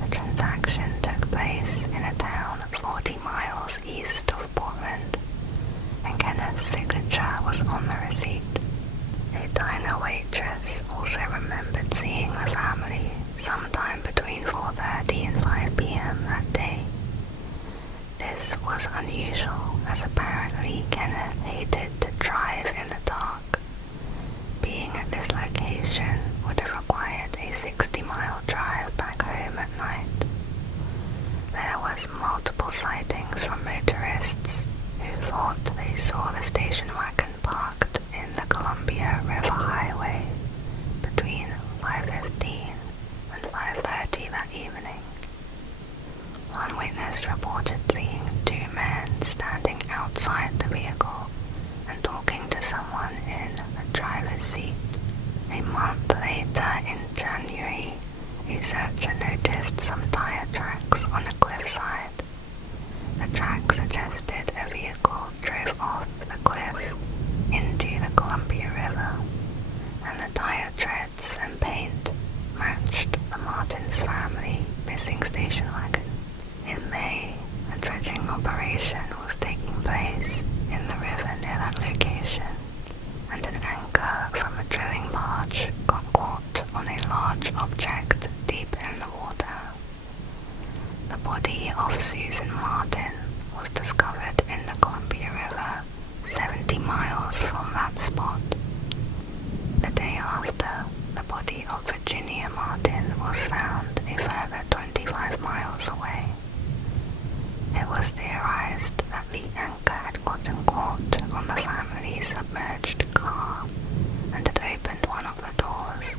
The transaction took place in a town 40 miles east of Portland, and Kenneth's signature was on the receipt. A diner waitress also remembered seeing the family sometime between 4:30 and 5 p.m. that day. This was unusual, as apparently Kenneth hated to drive in the dark. Being at this location would have required a 60-mile drive back home at night. There was multiple sightings from motorists who thought they saw the station wagon parked in the Columbia River Highway between 5:15 and 5:30 that evening. One witness reported seeing 2 men standing outside the vehicle and talking to someone in the driver's seat. A month later, in January, a searcher noticed some tire tracks on the cliffside. The track suggested a vehicle drove off the cliff into the Columbia River, and the tire treads and paint matched the Martins family missing station wagon. In May, a dredging operation was taking place in the river near that location, and an anchor from a drilling barge got caught on a large object deep in the water. The body of Susan Martin was discovered in the Columbia River 70 miles from that spot. The day after, the body of Virginia Martin was found a further 25 miles away. It was theorized that the anchor had gotten caught on the family's submerged car and had opened one of the doors,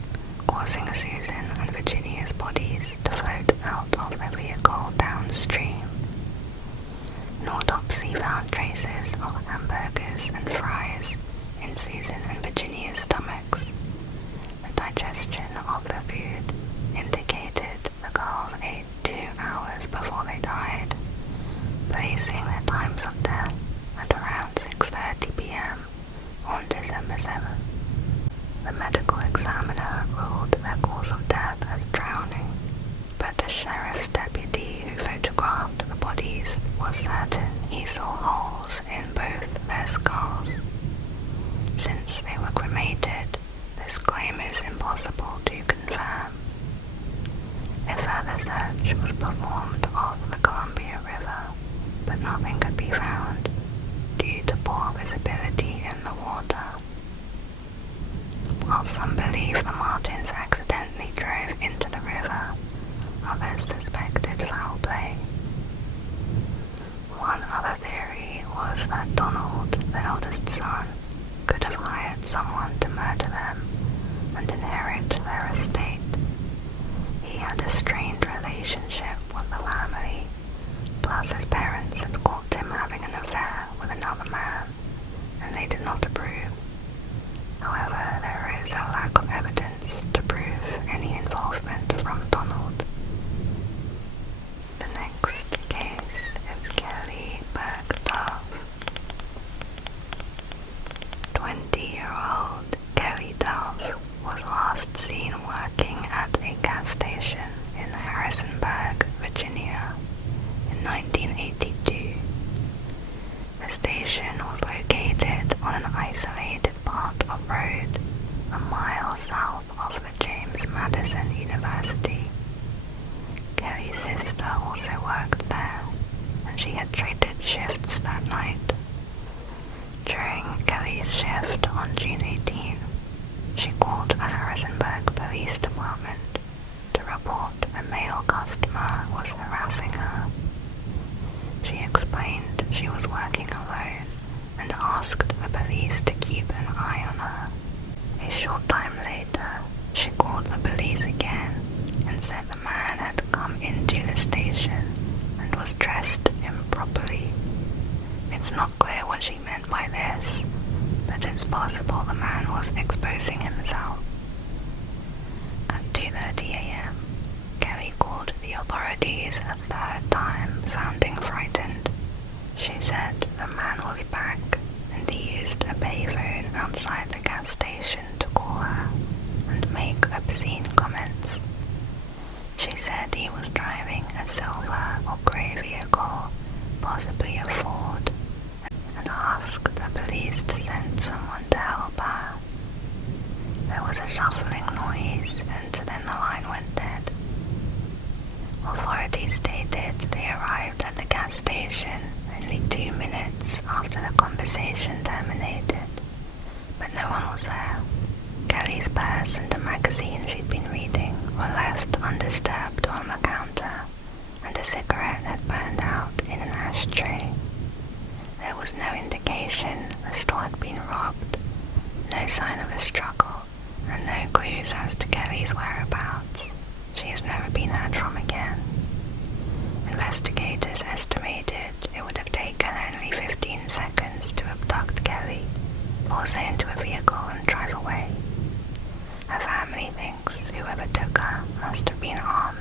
causing Susan and Virginia's bodies to float out of the vehicle downstream. An autopsy found traces of hamburgers and fries in Susan and Virginia's stomachs. The digestion of the food indicated the girls ate 2 hours before they died, placing their times of death at around 6:30 p.m. on December 7th. The medical examiner ruled their cause of death as drowning, but the sheriff's deputy who photographed the bodies was certain he saw holes in both their skulls. Since they were cremated, this claim is impossible to confirm. A further search was performed off the Columbia River, but nothing could be found due to poor visibility in the water. While some believe the Martins accidentally drove into the river, others suspected foul play. One other theory was that Donald, the eldest son, could have hired someone to murder them and inherit their estate. He had a strained relationship with the family, plus his parents had caught him having an affair with another man, and they did not approve. However, there is a lack of evidence to prove any involvement from Donald. The next case is Kelly Bergdorf. 20-year-old Kelly Dove was last seen working at a gas station in Harrisonburg, Virginia, in 1982. The station was located on an isolated part of road a mile south of the James Madison University. Kelly's sister also worked there, and she had traded shifts that night. During Kelly's shift on June 18, she called the Harrisonburg Police Department to report a male authorities a third time, sounding frightened. She said the man was back and he used a payphone outside the gas station to call her and make obscene comments. She said he was driving a silver or grey vehicle, possibly a Ford, and asked the police to send someone to help her. There was a shuffling noise and then the line went dead. Authorities stated they arrived at the gas station only 2 minutes after the conversation terminated, but no one was there. Kelly's purse and a magazine she'd been reading were left undisturbed on the counter, and a cigarette had burned out in an ashtray. There was no indication the store had been robbed, no sign of a struggle, and no clues as to Kelly's whereabouts. She has never been heard from again. Investigators estimated it would have taken only 15 seconds to abduct Kelly, force her into a vehicle and drive away. Her family thinks whoever took her must have been armed,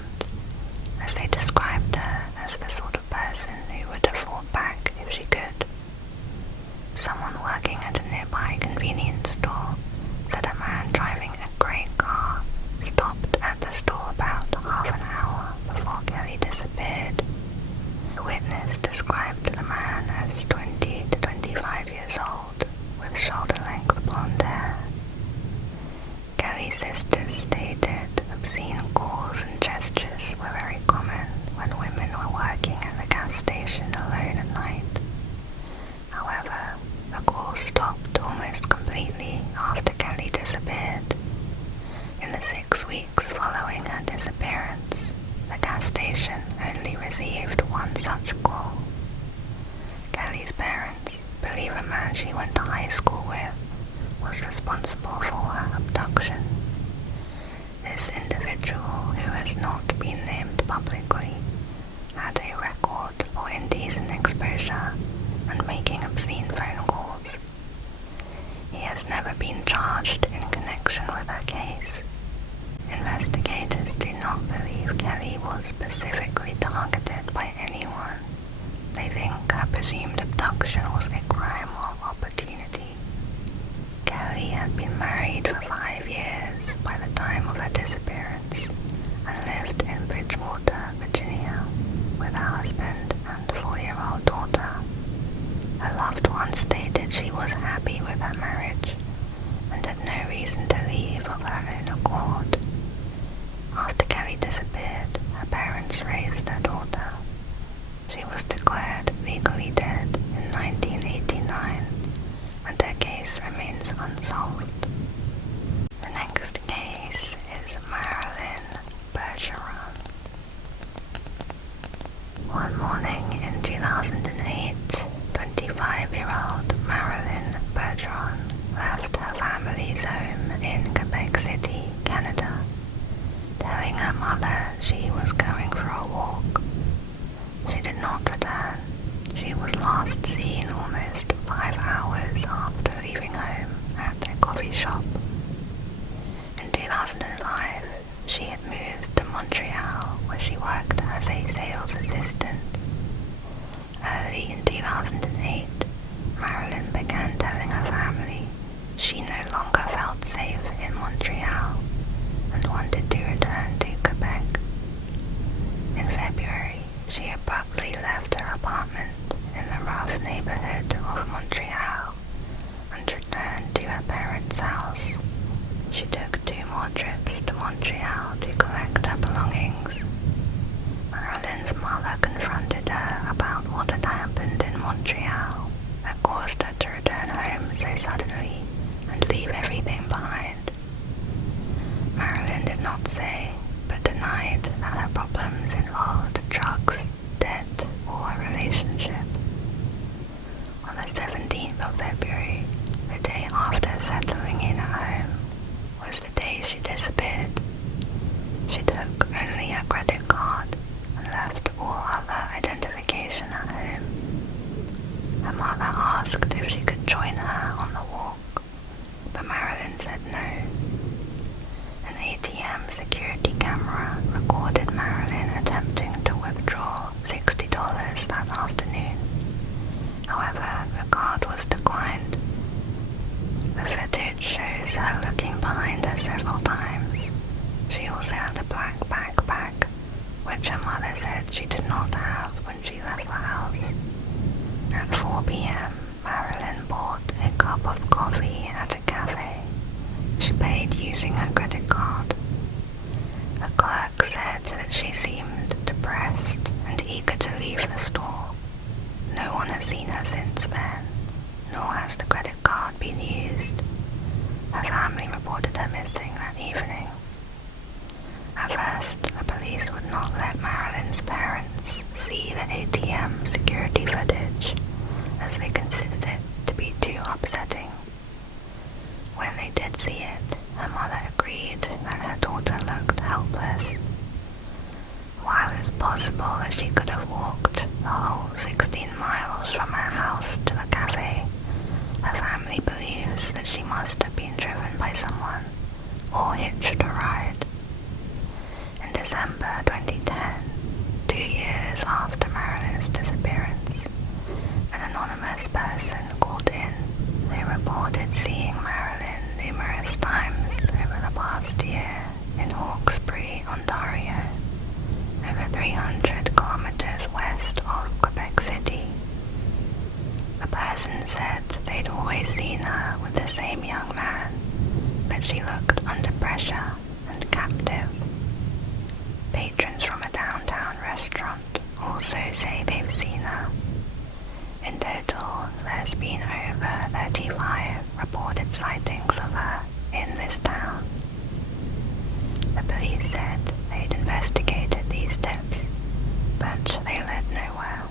as they described her as the sort of person who would have fought back if she could. Someone working at a nearby convenience store said a man driving a grey car stopped at the store about half an hour before Kelly disappeared. A witness described the man as 20 to 25 years old, with shoulder-length blonde hair. Kelly's sisters stated obscene calls and gestures were very common when women were working at the gas station alone at night. However, the calls stopped almost completely after Kelly disappeared. In the 6 weeks following her disappearance, the gas station only received one such call. Kelly's parents believe a man she went to high school with was responsible for her abduction. This individual, who has not been named publicly, had a record for indecent exposure and making obscene phone calls. He has never been charged in connection with her case. Investigators do not believe Kelly was specifically targeted by anyone. They think her presumed abduction was a crime of opportunity. Kelly had been married for 5 years by the time of her disappearance and lived in Bridgewater, Virginia, with her husband and 4-year-old daughter. Her loved one stated she was happy with her marriage and had no reason to leave of her own accord. After Kelly disappeared, her parents raised her daughter. She was declared legally dead in 1989, and her case remains unsolved. The next case is which her mother said she did not have when she left the house. At 4 p.m., Marilyn bought a cup of coffee at a cafe. She paid using her credit card. The clerk said that she seemed depressed and eager to leave the store. No one has seen her since then, nor has the credit card been used. Her family reported her missing that evening. At first, the police would not let Marilyn's parents see the ATM security footage, as they considered it to be too upsetting. When they did see it, her mother agreed that her daughter looked helpless. While it's possible that she could have walked the whole 16 miles from her house to the cafe, her family believes that she must have been driven by someone or hitched a ride. In December 2010, 2 years after Marilyn's disappearance, an anonymous person called in. They reported seeing Marilyn numerous times over the past year in Hawkesbury, Ontario, over 300 kilometers west of Quebec City. The person said they'd always seen her with the same young man, but she looked under pressure and captive. Patrons from a downtown restaurant also say they've seen her. In total, there's been over 35 reported sightings of her in this town. The police said they'd investigated these tips, but they led nowhere.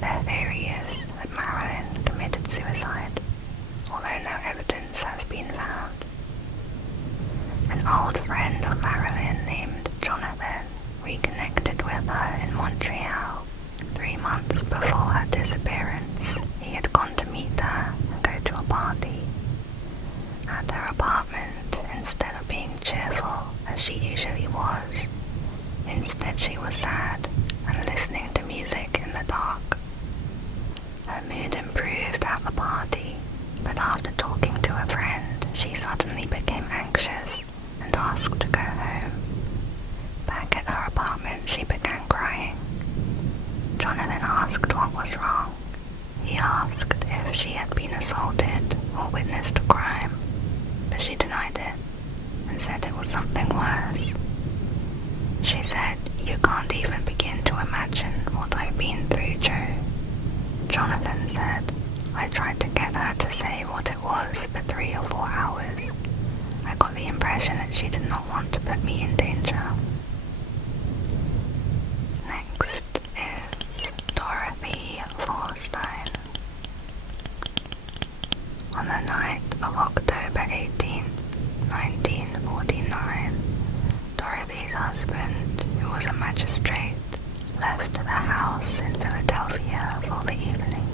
Their theory is that Marilyn committed suicide, although no evidence has been found. An old friend of Marilyn named Jonathan reconnected with her in Montreal 3 months before her disappearance. He had gone to meet her and go to a party. At her apartment, instead of being cheerful as she usually was, instead she was sad and listening to music in the dark. Her mood improved at the party, but after talking to a friend, she suddenly became anxious and asked to go home. Back at her apartment, she began crying. Jonathan asked what was wrong. He asked if she had been assaulted or witnessed a crime, but she denied it and said it was something worse. She said, "You can't even begin to imagine what I've been through, Joe." Jonathan said, "I tried to get her to say what it was for 3 or 4 hours. I got the impression that she did not want to put me in danger." Next is Dorothy Forstein. On the night of October 18, 1949, Dorothy's husband, who was a magistrate, left the house in Philadelphia for the evening.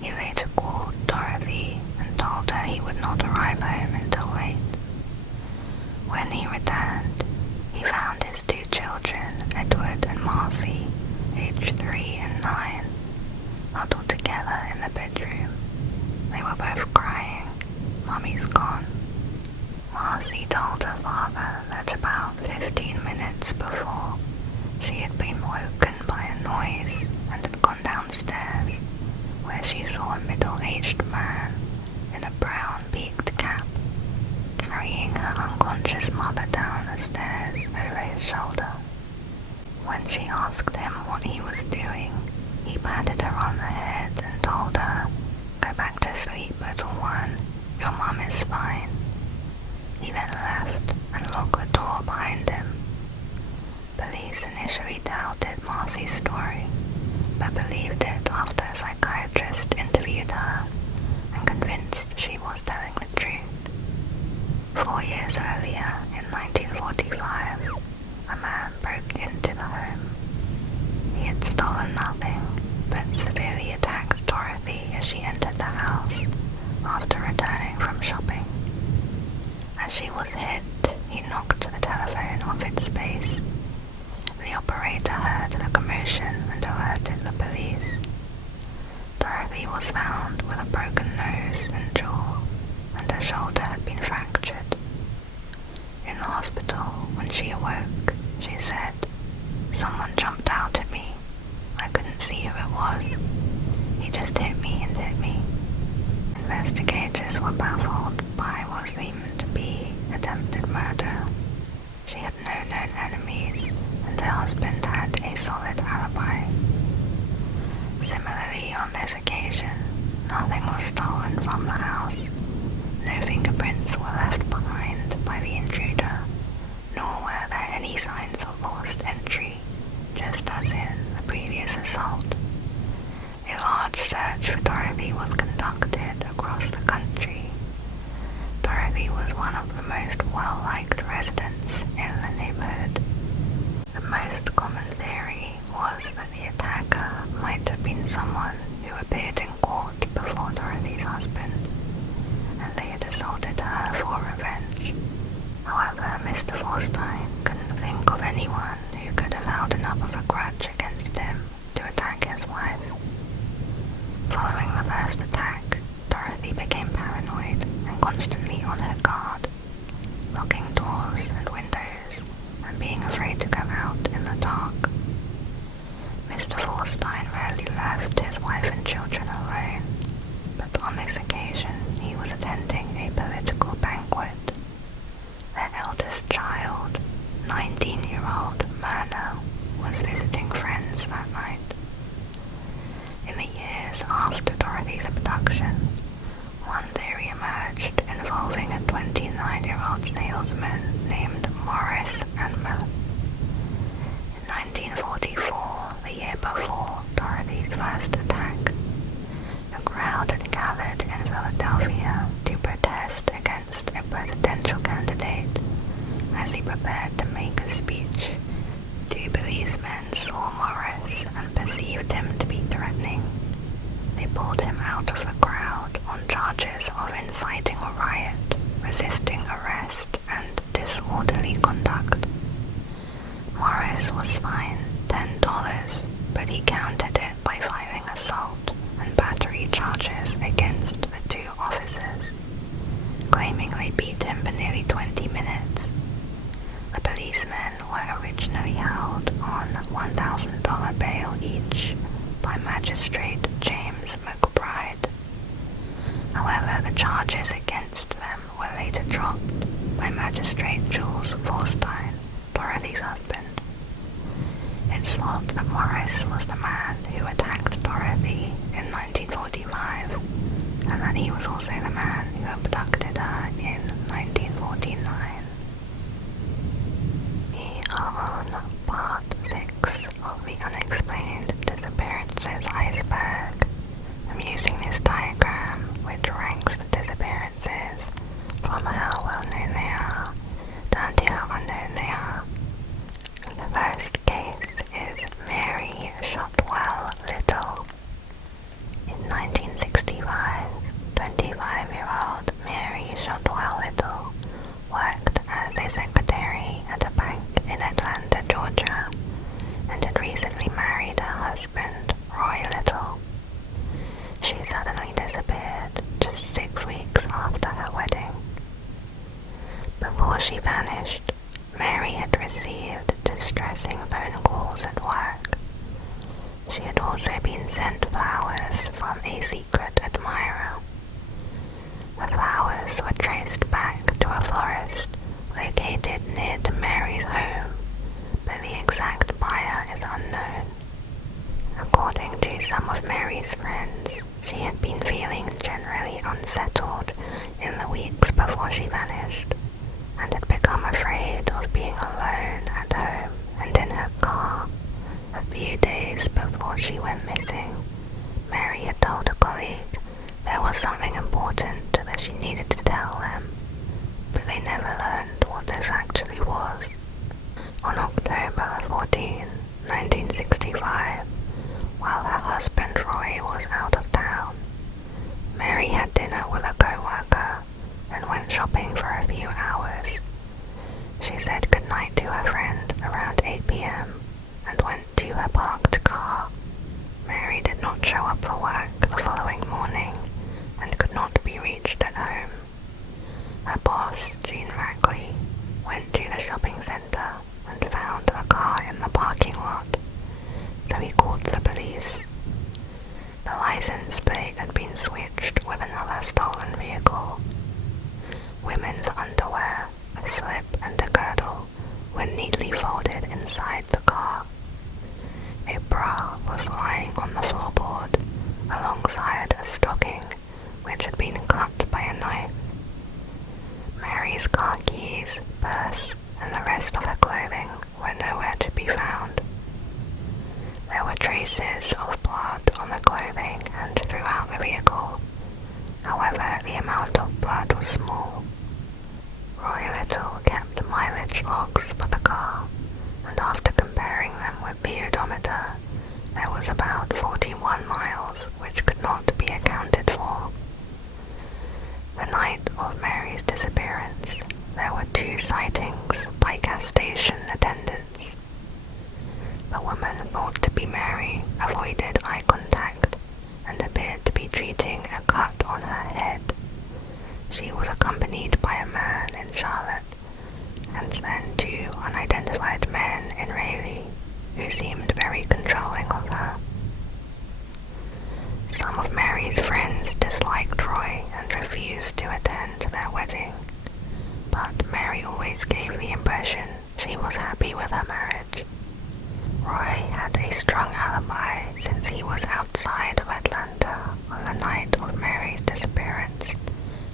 He later called Dorothy and told her he would not arrive home until late. When he returned, he found his 2 children, Edward and Marcy, aged 3 and 9, huddled together in the bedroom. They were both crying. "Mummy's gone." Marcy told her father that about 15 minutes before, she had been woken by a noise and had gone downstairs, where she saw a middle-aged man in a brown peaked cap carrying her unconscious mother down the stairs over his shoulder. When she asked him what he was doing, he patted her on the head and told her, "Go back to sleep, little one. Your mum is fine." He then left and locked the door behind him. Police initially doubted Marcy's story, but believed it after a psychiatrist interviewed her and convinced she was telling the truth. 4 years earlier, in 1945, a man broke into the home. He had stolen nothing, but severely attacked Dorothy as she entered the house after returning from shopping. As she was hit, he knocked the telephone off its base. The operator heard the commotion and alerted the police. Dorothy was found with a broken nose and jaw, and her shoulder had been fractured. In the hospital, when she awoke, she said and her husband had a solid alibi. Similarly, on this occasion, nothing was stolen from the house. No fingerprints were left behind by the intruder, nor were there any signs of forced entry, just as in the previous assault. A large search for Dorothy was conducted across the country. Dorothy was one of the most well-liked residents in the neighborhood. The most common theory was that the attacker might have been someone who appeared in court before Dorothy's husband, and they had assaulted her for revenge. However, Mr. Forstein couldn't think of anyone who could have held enough of a grudge against him to attack his wife. Following the first attack, Dorothy became paranoid and constantly on her guard, locking doors and windows and being afraid to go out in the dark. Mr. Forstein rarely left his wife and children alone, but on this occasion he was attending a political banquet. Their eldest child, 19-year-old Myrna, was visiting friends that night. In the years after Dorothy's abduction, one theory emerged involving a 29-year-old salesman named Morris Anmer. In 1944, the year before Dorothy's first attack, a crowd had gathered in Philadelphia to protest against a presidential candidate as he prepared to make a speech. Two policemen saw Morris and perceived him to be threatening. They pulled him out of the crowd on charges of inciting a riot, resisting arrest, and disorderly conduct. Morris was fined $10, but he countered it by filing assault and battery charges against the two officers, claiming they beat him for nearly 20 minutes. The policemen were originally held on $1,000 bail each by Magistrate James McBride. However, the charges against them were later dropped by Magistrate Jules Forstein, Dorothy's husband. It's thought that Morris was the man who attacked Dorothy in 1945, and that he was also the man who abducted her in 1949. We are on part 6 of the Unexplained Disappearances iceberg. I'm using this diagram which ranks the disappearances from how well known they are down to how unknown they are. The first case is Mary Shotwell Little. In 1965, 25-year-old Mary Shotwell Little worked as a secretary at a bank in Atlanta, Georgia, and had recently married her husband, Roy Little. She suddenly disappeared just 6 weeks after her wedding. Before she vanished, Mary had received distressing phone calls at work. She had also been sent flowers from a secret admirer. The flowers were traced back to a florist located near to Mary's home, but the exact buyer is unknown. According to some of Mary's friends, she had been feeling generally unsettled in the weeks before she vanished, and had become afraid of being alone at home and in her car. A few days before she went missing, Mary had told a colleague there was something important that she needed to tell them, but they never learned what this actually was. On October 14, 1965, while her husband Roy was out of town, Mary had dinner with a co-worker and went shopping for a few hours. She said goodnight to her friend around 8 p.m. and went to her parked car. Mary traces of blood on the clothing and throughout the vehicle. However, the amount of blood was small. Roy Little kept mileage logs for the car, and after comparing them with the odometer, there was about 41 miles which could not be accounted for. The night of Mary's disappearance, there were 2 sightings by gas station attendants. The woman thought to be Mary avoided eye contact and appeared to be treating a cut on her head. She was accompanied by a man in Charlotte, and then 2 unidentified men in Raleigh, who seemed very controlling of her. Some of Mary's friends disliked Roy and refused to attend their wedding, but Mary always gave the impression she was happy with her marriage. Roy had a strong alibi since he was outside of Atlanta on the night of Mary's disappearance,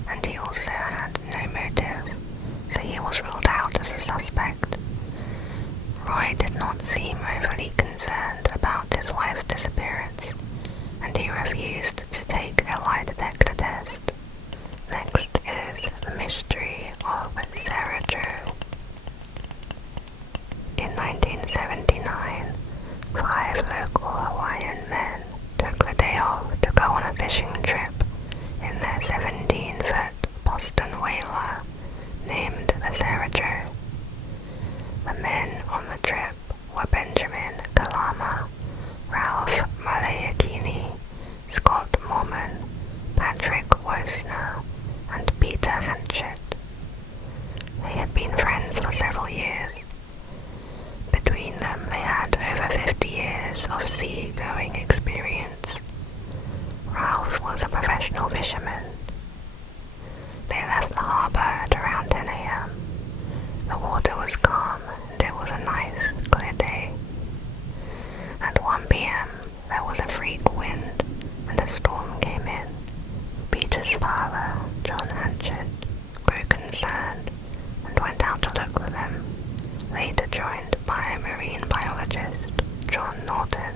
and he also had no motive, so he was ruled out as a suspect. Roy did not seem overly concerned about his wife's disappearance, and he refused to take a lie detector test. Next is the mystery of Sarah Jo. In 1979, 5 local Hawaiian men took the day off to go on a fishing trip in their 17-foot Boston whaler named the Sarah Jo. The men on the trip were Benjamin Kalama, Ralph Maleakini, Scott Mormon, Patrick Wosner, and Peter Hanchett. They had been friends for several years. Between them they had over 50 years of sea-going experience. Ralph was a professional fisherman. They left the harbour at around 10 a.m. The water was calm and it was a nice, clear day. At 1 p.m. there was a freak wind and a storm came in. Peter's father, John Hanchett, grew concerned and went out to look for them, later joined by marine biologist John Norton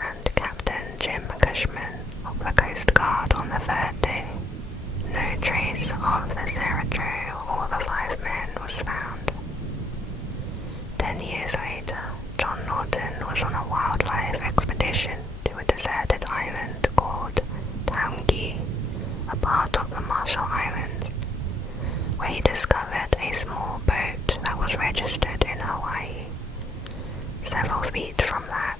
and Captain Jim Cushman of the Coast Guard on the 3rd day. No trace of the Sarah Jo or the 5 men was found. 10 years later, John Norton was on a wildlife expedition to a deserted island called Taungi, a part of the Marshall Islands, where he discovered a small boat that was registered in Hawaii. Several feet from that,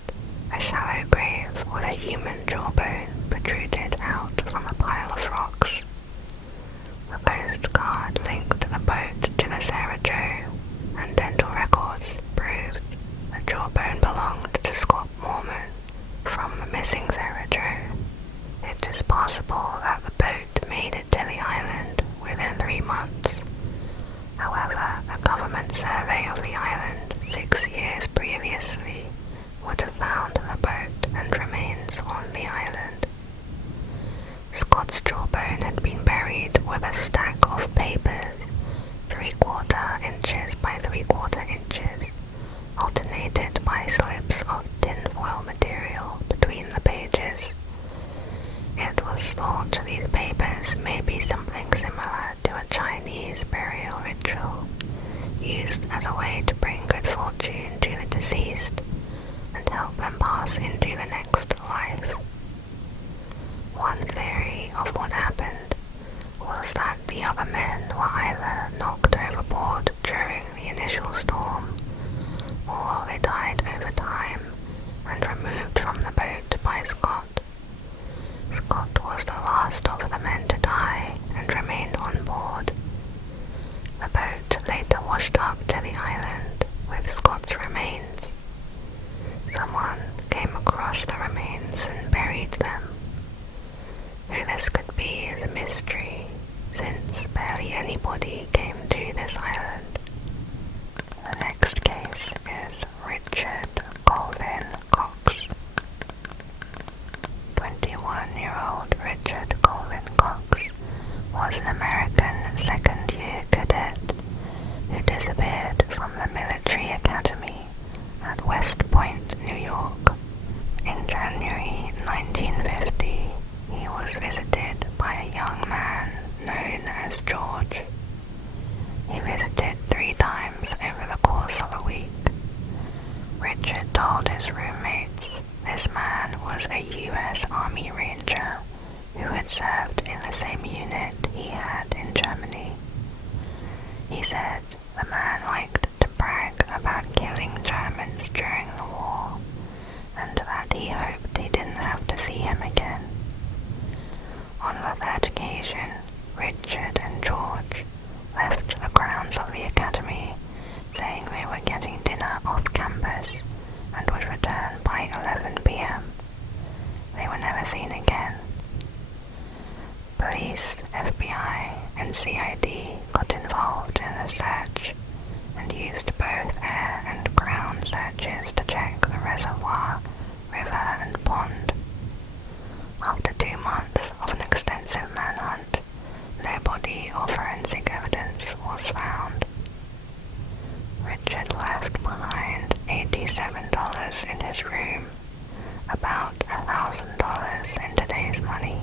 a shallow grave with a human jawbone protruded out from a pile of rocks. The Coast Guard linked the boat to the Sarah Jo, and dental records proved the jawbone belonged to Scott Mormon from the missing Sarah Jo. It is possible that the boat made it to the island within 3 months. However, a government survey of the island 6 years previously would have found the boat and remains on the island. Scott's jawbone had been buried with a stack of papers, 3/4 inches by 3/4 inches, alternated by slips of tinfoil material between the pages. It was thought these papers may be something similar to a Chinese burial ritual, used as a way to bring good fortune to the deceased and help them pass into the next life. One theory of what happened was that the other men were either knocked overboard during the initial storm, or they died over time and removed from the boat by Scott. Scott was the last of the men to die and remained on board. The boat later washed up to the island with Scott's remains. Someone came across the remains and buried them. Who this could be is a mystery, since barely anybody came to this island. The next case is Richard Colvin Cox. 21-year-old Richard Colvin Cox was an American second-year cadet who disappeared from the military academy at West Point, New York, in told his roommates this man was a US Army Ranger who had served in the same unit he had in Germany. He said the man liked to brag about killing Germans during the war, and that he hoped he didn't have to see him again. On the third occasion, Richard and George left the grounds of the academy saying they were getting dinner off campus and would return by 11 p.m. They were never seen again. Police, FBI, and CID got involved in the search and used both air and ground searches to check the reservoir, river, and pond. After 2 months of an extensive manhunt, no body or forensic evidence was found. Richard left behind $87 in his room, about $1,000 in today's money,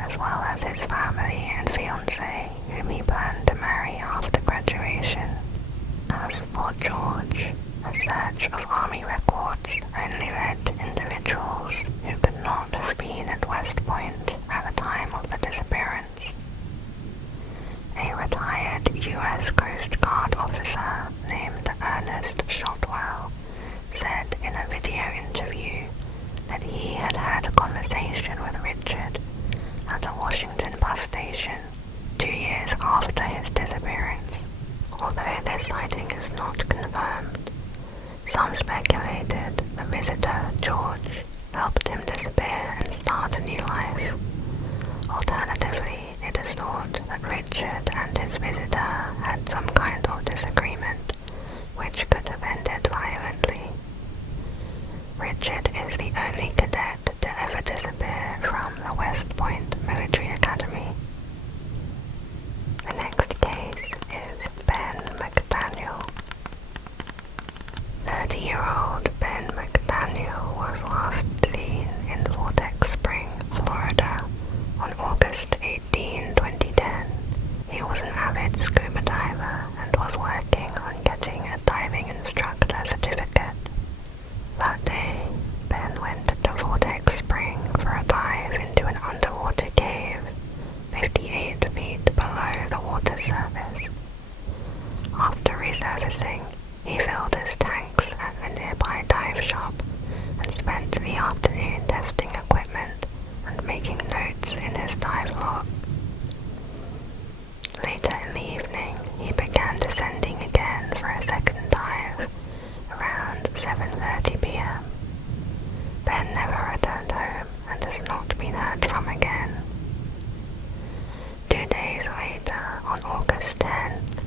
as well as his family and fiancée whom he planned to marry after graduation. As for George, a search of army records only led to individuals who could not have been at West Point at the time of the disappearance. A retired U.S. Coast Guard officer named Ernest Shotwell said in a video interview that he had had a conversation with Richard at a Washington bus station 2 years after his disappearance. Although this sighting is not confirmed, some speculated the visitor, George, helped him disappear and start a new life. Alternatively, it is thought that Richard and his visitor had some kind of disagreement, which could have ended violently. Richard is the only cadet to ever disappear from the West Point Military Academy. The next case is Ben McDaniel. 30-year-old Ben McDaniel was last seen in Vortex Spring, Florida on August 18, 2010. He was an avid scuba diver and was working on getting a diving instructor certificate. That day, Ben went to Vortex Spring for a dive into an underwater cave 58 feet below the water surface. After resurfacing, he filled his tanks at the nearby dive shop and spent the afternoon testing equipment and making notes in his dive log. Later in the evening, he began descending again for a second dive around 7:30 p.m. Ben never returned home and has not been heard from again. 2 days later, on August 10th,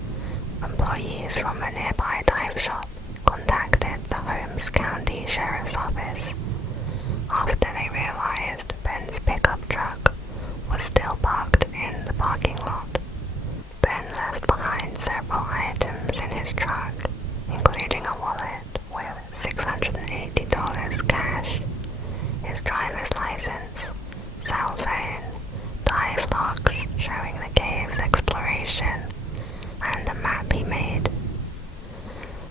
employees from the nearby dive shop contacted the Holmes County Sheriff's Office after they realized Ben's pickup truck was still parked in the parking lot. Ben left behind several items in his truck, including a wallet with $680 cash, his driver's license, cell phone, dive logs showing the cave's exploration, and a map he made.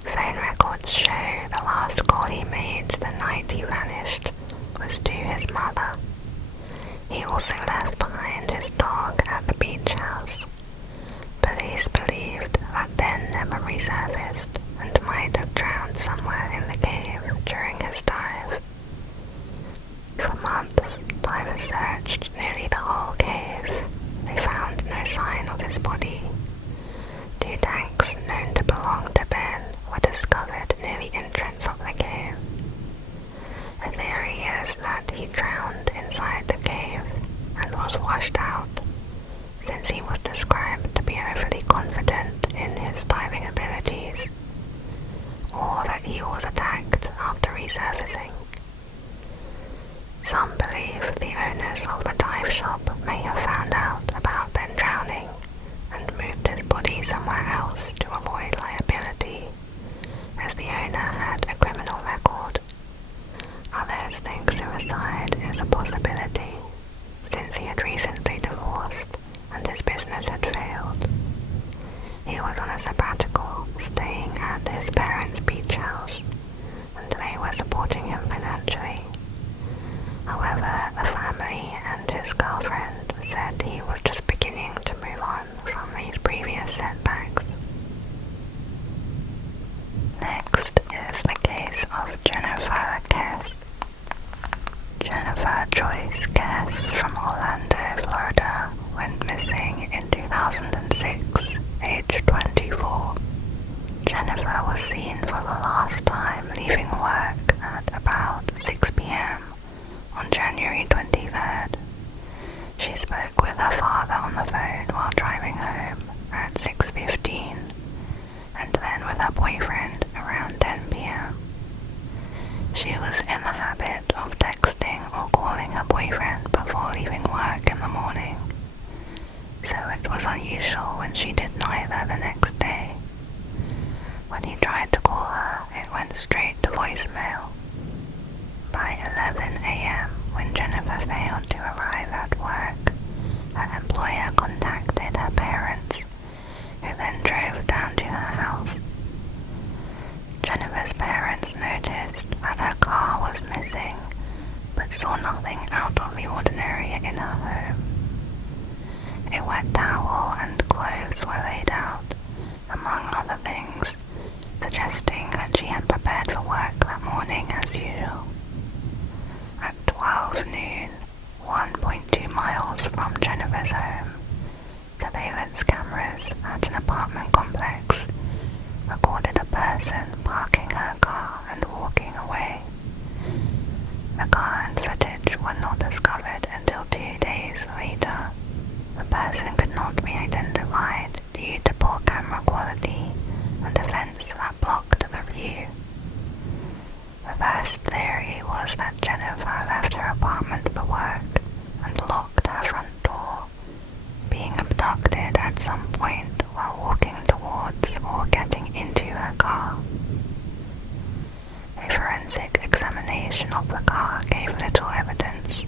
Phone records show the last call he made the night he vanished was to his mother. He also left behind his dog at the beach house. Police believed that Ben never resurfaced and might have drowned somewhere in the cave during his dive. For months, divers searched nearly the whole cave. They found no sign of his body. 2 tanks known to belong to Ben were discovered near the entrance of the cave. The theory is that he drowned inside the cave and was washed out, since he was described to be overly confident in his diving abilities, or that he was attacked of Jennifer Kess. Jennifer Joyce Kess from Orlando, Florida, went missing in 2006, age 24. Jennifer was seen for the last time leaving work at about 6 p.m. on January 23rd. She spoke with her father on the phone while driving home at 6:15, and then with her boyfriend around 10 p.m. She was in the habit of texting or calling her boyfriend before leaving work in the morning, so it was unusual when she did neither the next day. When he tried to call her, it went straight to voicemail. By 11 a.m., when Jennifer failed to arrive at work, her employer contacted her parents, who then drove down to her house. Jennifer's parents noticed that her car was missing, but saw nothing out of the ordinary in her home. A wet towel and clothes were laid out, among other things, suggesting that she had prepared for work that morning as usual. At 12 noon, 1.2 miles from Jennifer's home, surveillance cameras at an apartment complex recorded a person parking her car and walking away. The car and footage were not discovered until 2 days later. The person could not be identified due to poor camera quality and a fence that blocked the view. The first theory was that Jennifer left her apartment for work and locked her front door, being abducted at some point while walking towards or getting into her car. A forensic examination of the car gave little evidence.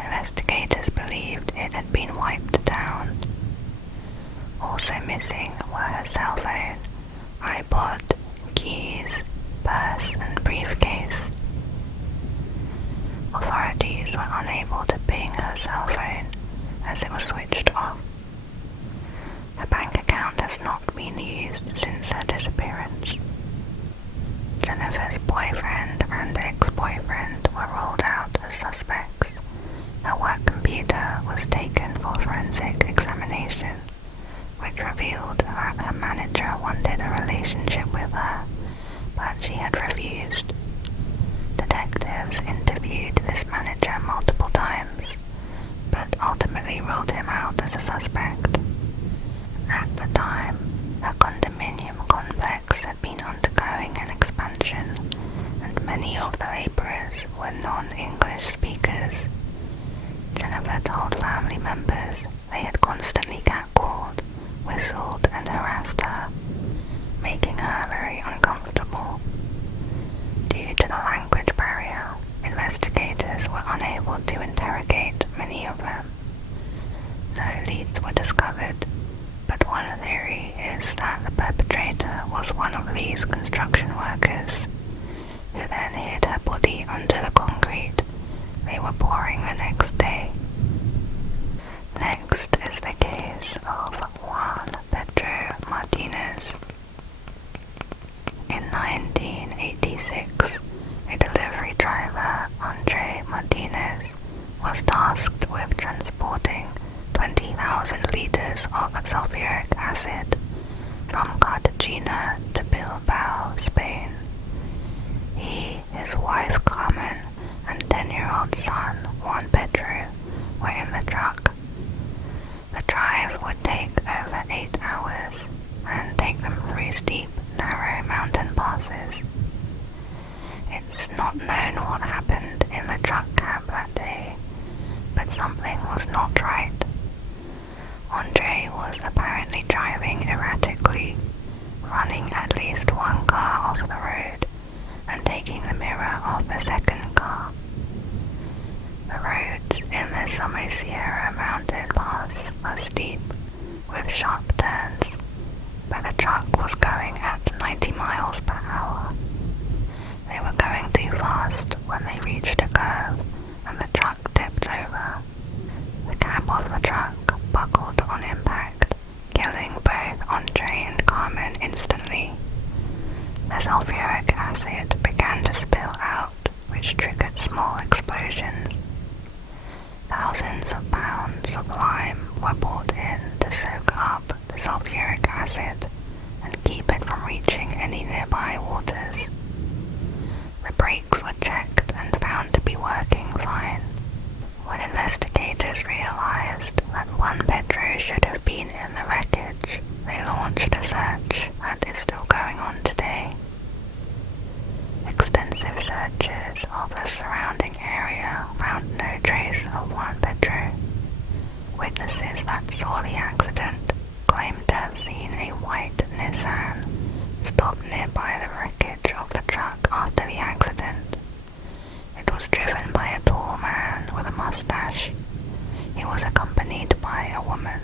Investigators believed it had been wiped down. Also missing were her cell phone, iPod, keys, purse and briefcase. Authorities were unable to ping her cell phone as it was switched off. Her bank account has not been used since her disappearance. Jennifer's boyfriend and ex-boyfriend were ruled out as suspects. Her work computer was taken for forensic examination, which revealed that her manager wanted a relationship with her, but she had refused. Detectives interviewed this manager multiple times, but ultimately ruled him out as a suspect. At the time, her condominium complex had been undergoing an expansion, and many of the laborers were non-English speakers. Jennifer told family members they had constantly catcalled, whistled and harassed her, making her very uncomfortable. Due to the language barrier, investigators were unable to interrogate many of them. No leads were discovered, but one theory is that the perpetrator was one of these construction workers, who then hid her body under the concrete they were pouring the next day. Next is the case of Juan Pedro Martinez. In 1986, a delivery driver, Andre Martinez, was tasked with transporting 20,000 liters of sulfuric acid from Cartagena to Bilbao, Spain. He, his wife Carmen, and 10-year-old son Juan Pedro were in the truck. The drive would take over 8 hours and take them through steep, narrow mountain passes. It's not known what happened in the truck cab that day, but something was not right. Andre was apparently driving erratically, running at least one car off the road and taking the mirror off the second car. The roads in the Somosierra mountain pass are steep, with sharp turns, but the truck was going at 90 miles per hour. They were going too fast when they reached a curve, and the truck tipped over. The cab of the truck buckled on impact, killing both Andre and Carmen instantly. The sulfuric acid began acid and keep it from reaching any nearby waters. The brakes were checked and found to be working fine. When investigators realized that Juan Pedro should have been in the wreckage, they launched a search that is still going on today. Extensive searches of the surrounding area found no trace of Juan Pedro. Witnesses that saw the accident claimed to have seen a white Nissan stop nearby the wreckage of the truck after the accident. It was driven by a tall man with a mustache. He was accompanied by a woman.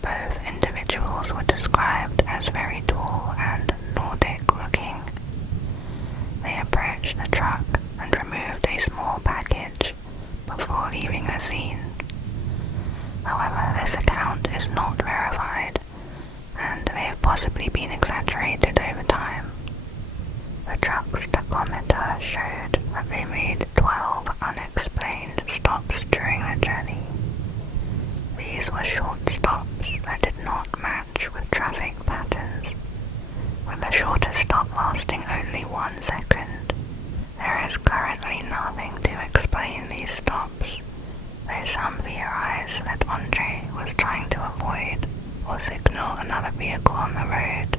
Both individuals were described as very tall and Nordic-looking. They approached the truck and removed a small package before leaving the scene. However, this account is not verified, and they have possibly been exaggerated over time. The truck's tachometer showed that they made 12 unexplained stops during the journey. These were short stops that did not match with traffic patterns, with the shortest stop lasting only 1 second. There is currently nothing to explain these stops, though some theorize that Andre was trying to avoid or signal another vehicle on the road,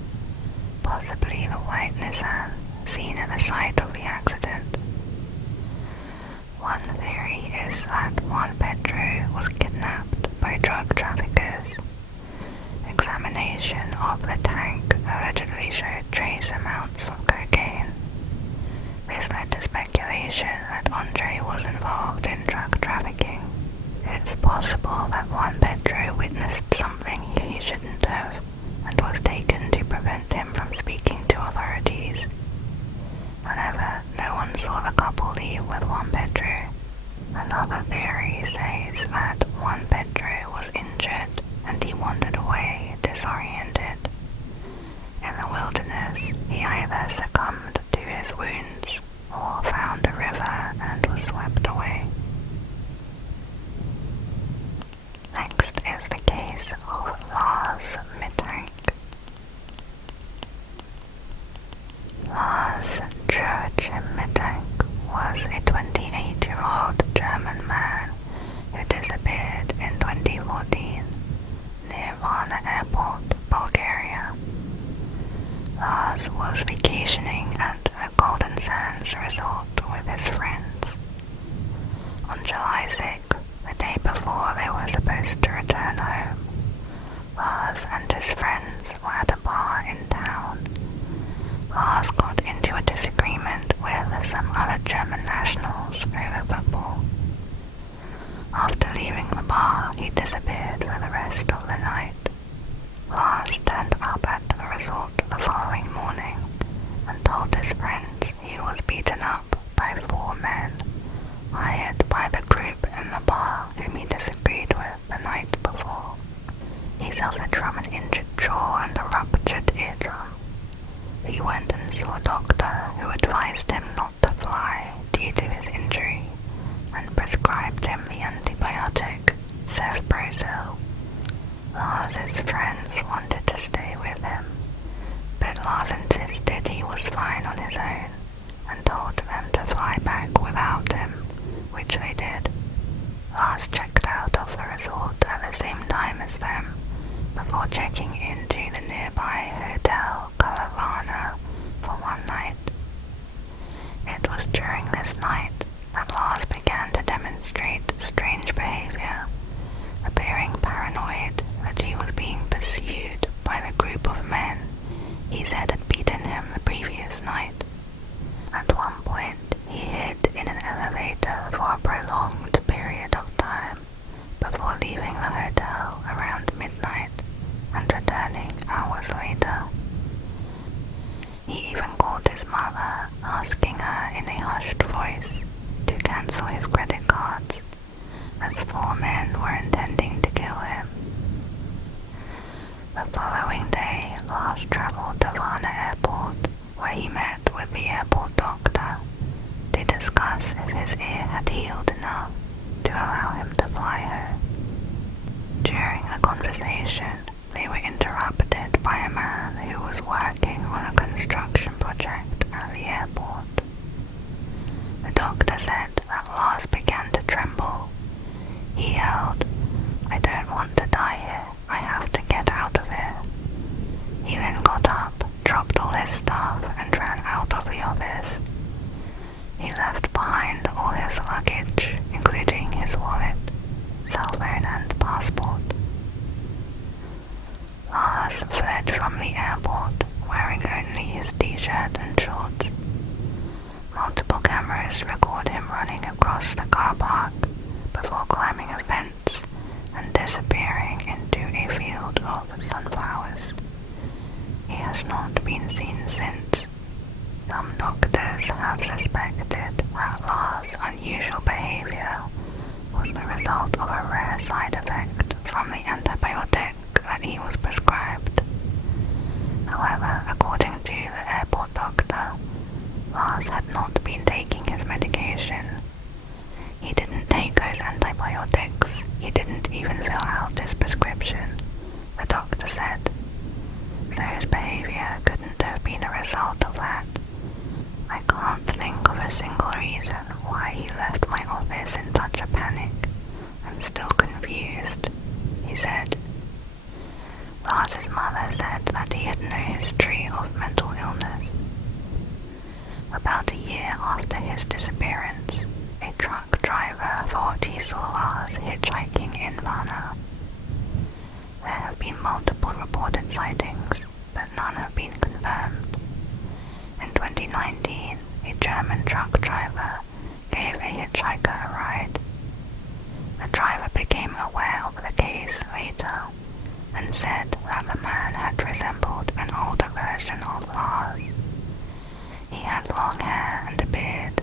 possibly the white Nissan seen at the site of the accident. One theory is that Juan Pedro was kidnapped by drug traffickers. Examination of the tank allegedly showed trace amounts of cocaine. This led to speculation that Andre was involved in drug trafficking. It's possible that Juan Pedro witnessed something he shouldn't have and was taken to prevent him from speaking to authorities. However, no one saw the couple leave with Juan Pedro. Another theory says that Juan Pedro was injured and he wandered away disoriented. In the wilderness, he either succumbed to his wounds or found a river and was swept away. Next is the case of Lars Mittank. Lars Joachim Mittank was a 28-year-old German man who disappeared in 2014 near Varna Airport, Bulgaria. Lars was vacationing at a Golden Sands resort with his friends. On July 6th, the day before they were supposed to return home, Lars and his friends were at a bar in town. Lars got into a disagreement with some other German nationals over football. After leaving the bar, he disappeared for the rest of the night. Lars turned up at the resort the following morning and told his friends he was beaten up by 4 men, hired by the group in the bar whom he disagreed with the night before. He suffered from an injured jaw and a ruptured eardrum. He went and saw a doctor who advised him not to fly due to his injury and prescribed him the antibiotic Cefprozil. Lars's friends wanted to stay with him, but Lars insisted he was fine on his own and told them to fly back without him, which they did. Lars checked out of the resort at the same time as them before checking into the nearby Hotel Caravana for one night. It was during this night that Lars began to demonstrate strange behavior, appearing paranoid that he was being pursued by the group of men he said had beaten him the previous night. At one point, he hid in an elevator for a prolonged period of time before leaving the hotel around midnight and returning hours later. He even called his mother, asking her in a hushed voice to cancel his credit cards, as 4 men were intending to kill him. The following day, Lars travelled to Varna Airport, where he met with the airport doctor to discuss if his ear had healed enough to allow him to fly home. During the conversation, they were interrupted by a man who was working on a construction project at the airport. The doctor said that Lars began to tremble. He yelled, "I don't want to die here. I have to get out of here." He then got up, dropped all his stuff, and ran out of the office. He left behind all his luggage, including his wallet, cell phone, and passport. Lars fled from the airport wearing only his t-shirt and shorts. Multiple cameras record him running across the car park before climbing a fence and disappearing into a field of sunflowers. He has not been seen since. Some doctors have suspected that Lars' unusual behavior was the result of a rare side effect from the antibiotic that he was prescribed. However, according to the airport doctor, Lars had not been taking his medication. He didn't take those antibiotics. He didn't even fill out his prescription, the doctor said. So his behavior couldn't have been a result of that. "I can't think of a single reason why he left my office in such a panic. I'm still confused," he said. Lars's mother said that he had no history of mental illness. About a year after his disappearance, a truck driver thought he saw Lars hitchhiking in Varna. There have been multiple reported sightings, but none have been confirmed. In 2019, a German truck driver gave a hitchhiker a ride. The driver became aware of the case later and said that the man had resembled an older version of Lars. He had long hair and a beard,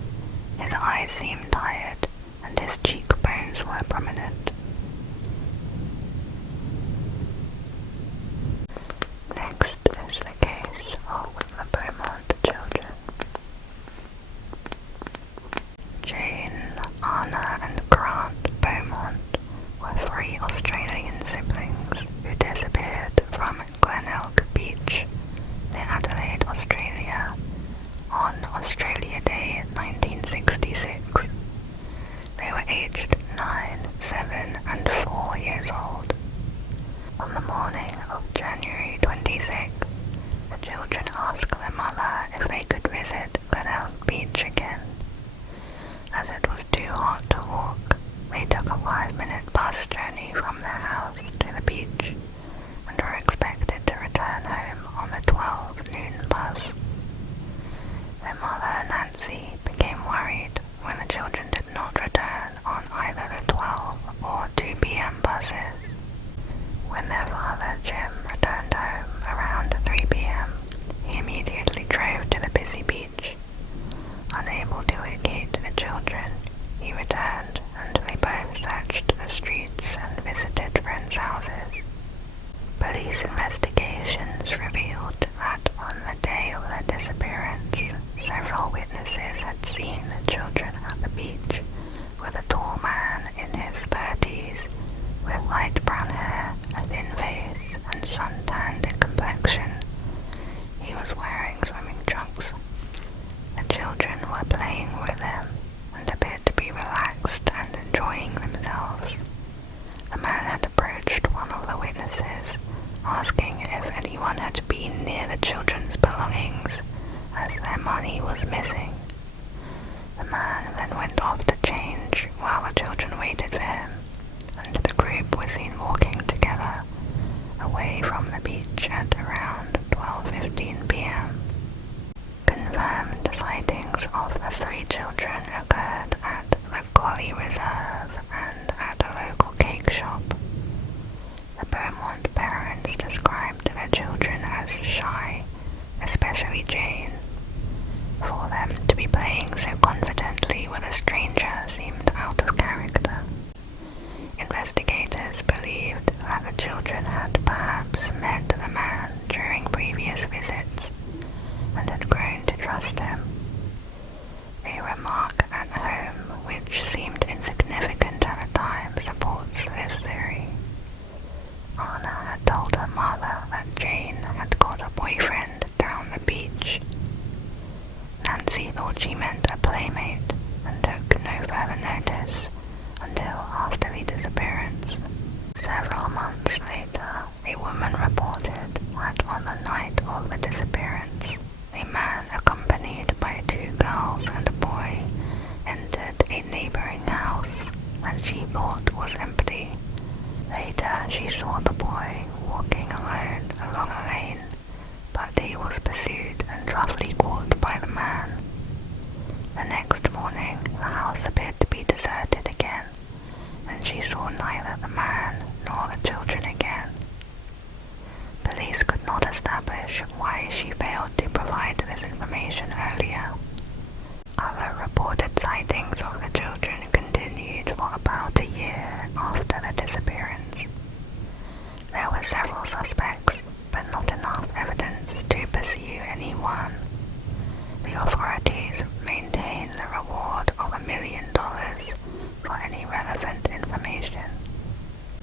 his eyes seemed tired, and his cheekbones were prominent. Next is the case of the Beaumont children. Jane, Anna, and Grant Beaumont were 3 Australian siblings who disappeared from Glenelg Beach, near Adelaide, Australia, on Australia Day 1966. They were aged 9, 7, and 4 years old. On the morning of January 26th, the children asked their mother if they could visit Glenelg Beach again. As it was too hot to walk, they took a 5-minute bus journey from their house to the beach and were expected to return home on the 12 noon bus. Their mother, Nancy, became worried when the children did not return on either the 12 or 2 p.m. buses. When their father, Jim, returned home around 3 p.m., he immediately drove to the busy beach. Unable to locate the children, he returned and they both searched the streets and visited friends' houses. Police investigations revealed that on the day of their disappearance, several witnesses had seen the children at the beach with a tall man in his 30s with light brown hair, a thin face, and suntanned complexion. He was wearing swimming trunks. The children were playing with him and appeared to be relaxed and enjoying themselves. The man had approached one of the witnesses, asking if anyone had been near the children's belongings, as their money was missing. The man then went off to change while the children waited for him, and the group was seen walking together away from the beach at around 12:15 p.m. Confirmed sightings of the 3 children occurred at the Collie Reserve and at a local cake shop. The Beaumont parents described their children as shy, especially Jane. For them to be playing so confidently with a stranger seemed out of character. Investigators believed that the children had perhaps met the man during previous visits and had grown to trust him. A remark at home, which seemed insignificant at the time, supports this theory. Anna had told her mother and a playmate and took no further notice until after the disappearance. Several months later, a woman reported that on the night of the disappearance, a man accompanied by 2 girls and a boy entered a neighboring house that she thought was empty. Later, she saw the boy walking alone along a lane, but he was pursued and roughly caught by the man. The next morning, the house appeared to be deserted again, and she saw neither the man nor the children again. Police could not establish why she failed to provide this information earlier. Other reported sightings of the children continued for about a year after the disappearance. There were several suspects, but not enough evidence to pursue anyone. The authorities maintain the reward of $1 million for any relevant information.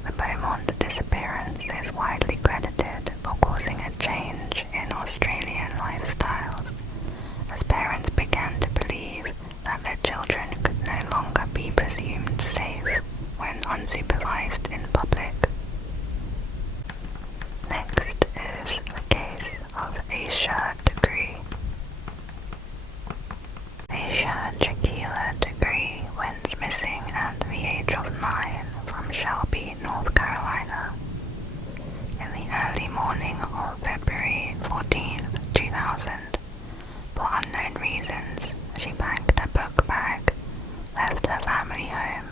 The Beaumont disappearance is widely credited for causing a change in Australian lifestyles, as parents began to believe that their children could no longer be presumed safe when unsupervised in public. Next is the case of Aisha Degree. Aisha Jaquila Degree went missing at the age of 9 from Shelby, North Carolina. In the early morning of February 14, 2000, for unknown reasons, she packed a book bag, left her family home,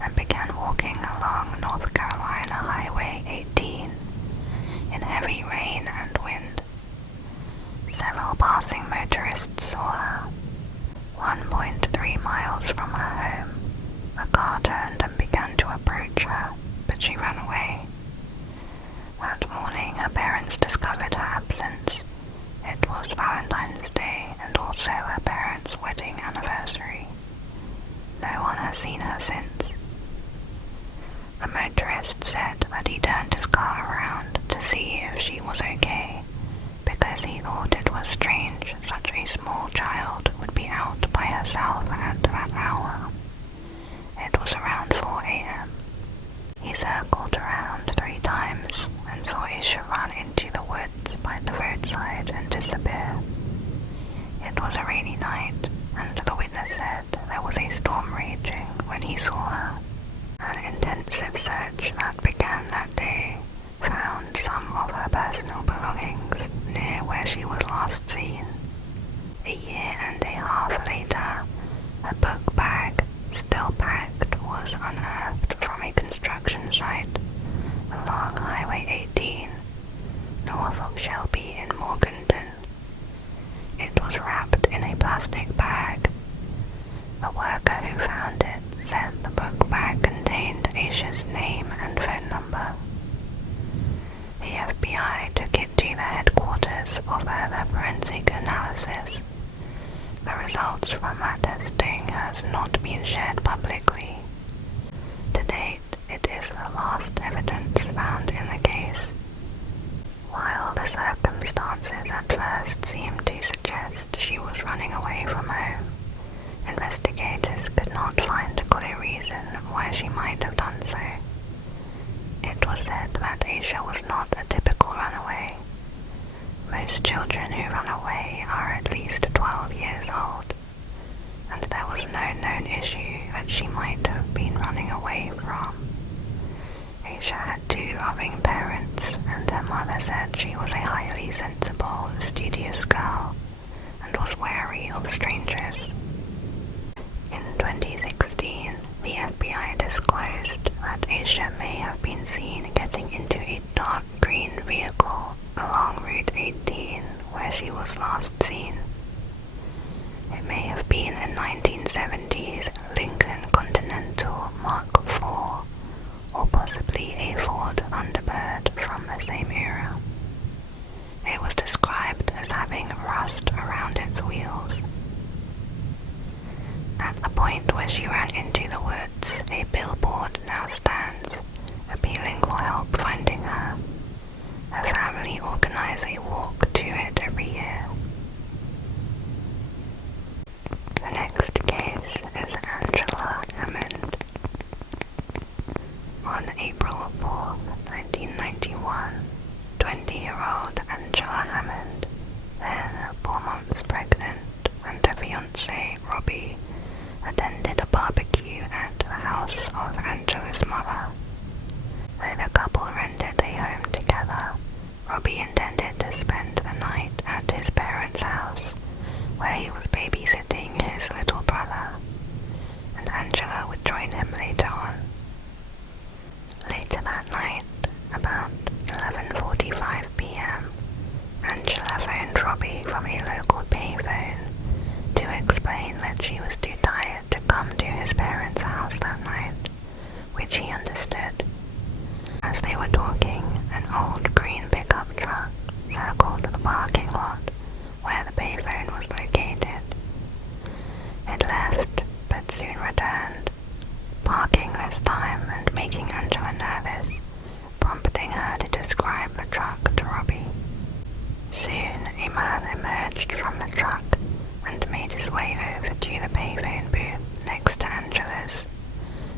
and began walking along North Carolina Highway 18 in heavy rain and wind. Several passing motorists saw her. 1.3 miles from her home, a car turned and began to approach her, but she ran away. That morning, her parents discovered her absence. It was Valentine's Day and also her parents' wedding anniversary. No one has seen her since. The motorist said that he turned his car around to see if she was okay, because he thought it was strange such a small child would be out by herself at that hour. It was around 4 a.m. He circled around 3 times and saw Aisha run into the woods by the roadside and disappear. It was a rainy night, and the witness said there was a storm raging when he saw her. An intensive search that began that day found some of her personal belongings near where she was last seen. A year and a half later, a book bag, still packed, was unearthed from a construction site along Highway 18, north of Shelby in Morganton. It was wrapped in a plastic bag. The worker who found it said the book bag contained Aisha's name and phone number. The FBI took it to the headquarters for further forensic analysis. The results from that testing has not been shared publicly. To date, it is the last evidence found in the case. While the circumstances at first seemed to suggest she was running away from home, investigators could not find a clear reason why she might have done so. It was said that Aisha was not a typical runaway. Most children who run away are at least 12 years old, and there was no known issue that she might have been running away from. Aisha had 2 loving parents, and her mother said she was a highly sensible, studious girl, and was wary of strangers. In 2016, the FBI disclosed that Aisha may have been seen getting into a dark green vehicle along Route 18 where she was last seen. It may have been a 1970s Lincoln Continental Mark IV, or possibly a Ford Thunderbird from the same era. It was described as having rust around its wheels. At the point where she ran into the woods, a billboard now stands, appealing for help finding her. Her family organize a walk to it every year. The that she was too tired to come to his parents' house that night, which he understood. As they were talking, an old green pickup truck circled the parking lot where the payphone was located. It left, but soon returned, parking this time and making Angela nervous, prompting her to describe the truck to Robbie. Soon, a man emerged from the truck and made his way over to the payphone booth next to Angela's,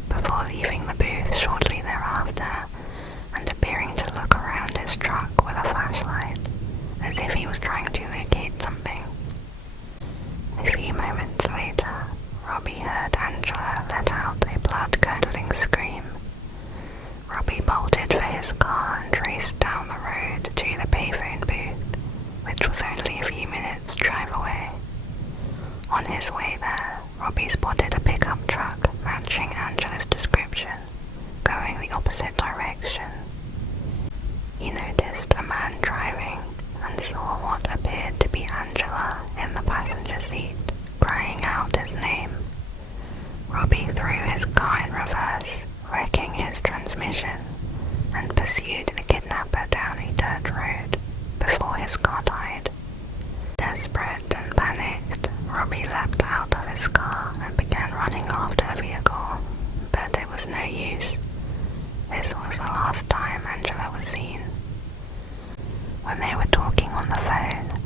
before leaving the booth shortly thereafter and appearing to look around his truck with a flashlight, as if he was trying to locate something. A few moments later, Robbie heard Angela let out a blood-curdling scream. Robbie bolted for his car and raced down the road to the payphone booth, which was only a few minutes' drive away. On his way there, Robbie spotted a pickup truck matching Angela's description, going the opposite direction. He noticed a man driving and saw what appeared to be Angela in the passenger seat, crying out his name. Robbie threw his car in reverse, wrecking his transmission, and pursued the kidnapper down a dirt road before his car died. Desperate and panicked, Robbie leapt out of his car and began running after the vehicle, but it was no use. This was the last time Angela was seen. When they were talking on the phone,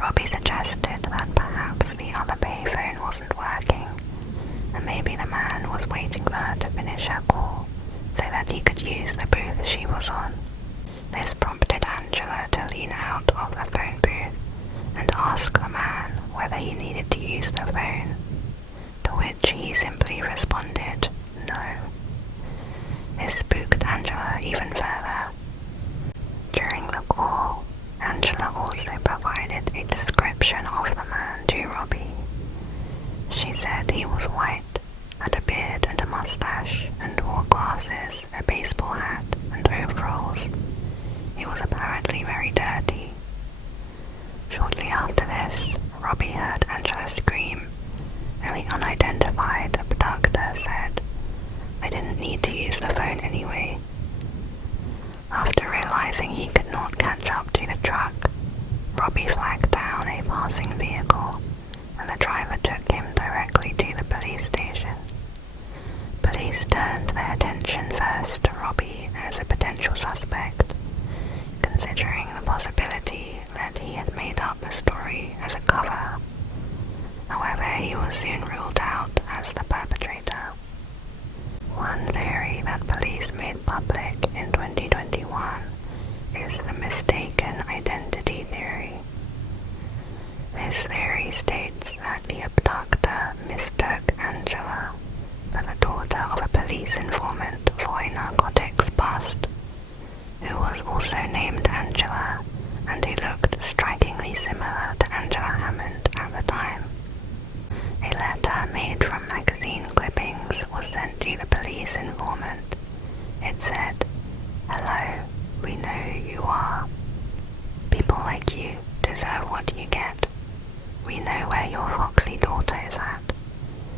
Robbie suggested that perhaps the other payphone wasn't working, and maybe the man was waiting for her to finish her call so that he could use the booth she was on. This prompted Angela to lean out of the phone booth and ask the man whether he needed to use the phone, to which he simply responded, no. This spooked Angela even further. During the call, Angela also provided a description of the man to Robbie. She said he was white, had a beard and a mustache, and wore glasses, a baseball hat, and overalls. He was apparently very dirty. Shortly after this, Robbie heard Angela scream, and the unidentified abductor said, "I didn't need to use the phone anyway." After realizing he could not catch up to the truck, Robbie flagged down a passing vehicle, and the driver took him directly to the police station. Police turned their attention first to Robbie as a potential suspect, considering the possibility that he had made up the story as a cover. However, he was soon ruled out as the perpetrator. One theory that police made public in 2021 is the mistaken identity theory. This theory states that the abductor mistook Angela for the daughter of a police informant for a narcotics bust, who was also named Angela and who looked strikingly similar to Angela Hammond at the time. A letter made from magazine clippings was sent to the police informant. It said, "Hello, we know who you are. People like you deserve what you get. We know where your foxy daughter is at.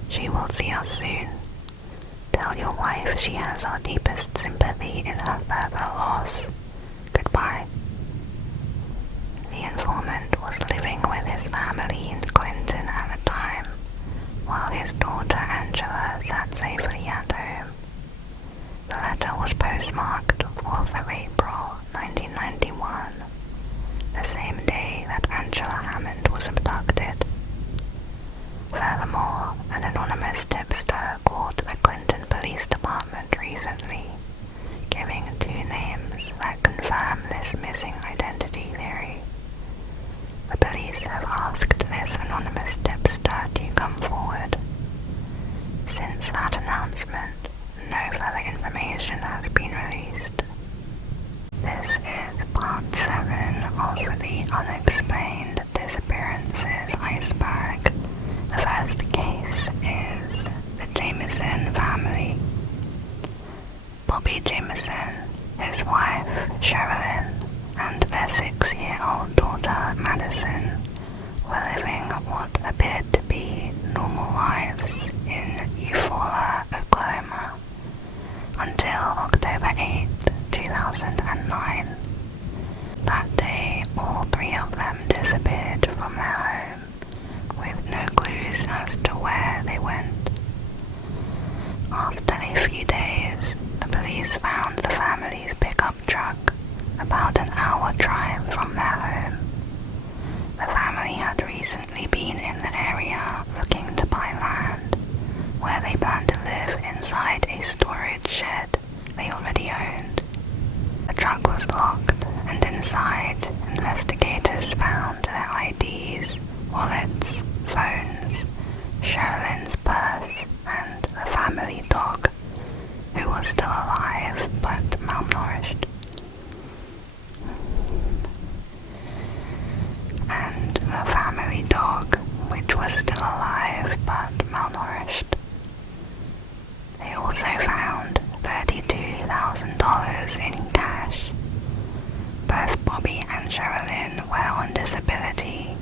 She will see us soon. Tell your wife she has our deepest sympathy in her further loss. Goodbye." The informant was living with his family in Clinton at the time, while his daughter Angela sat safely at home. The letter was postmarked 4th of April 1991, the same day that Angela Hammond was abducted. Furthermore, an anonymous tipster called the Clinton Police Department recently, giving two names that confirm this missing identity theory. The police have asked this anonymous tipster to come forward. Since that announcement, no further information has been released. This is part 7 of the unexplained disappearances iceberg. The first case is the Jameson family. Bobby Jameson, his wife Sherilyn, and their 6-year-old daughter Madison were living what appeared to be normal lives inside a storage shed they already owned. The truck was locked, and inside, investigators found their IDs, wallets, phones, Sherilyn's purse, and the family dog, who was still alive but malnourished. And the family dog, which was still alive but malnourished. They also found $32,000 in cash. Both Bobby and Sherilyn were on disability,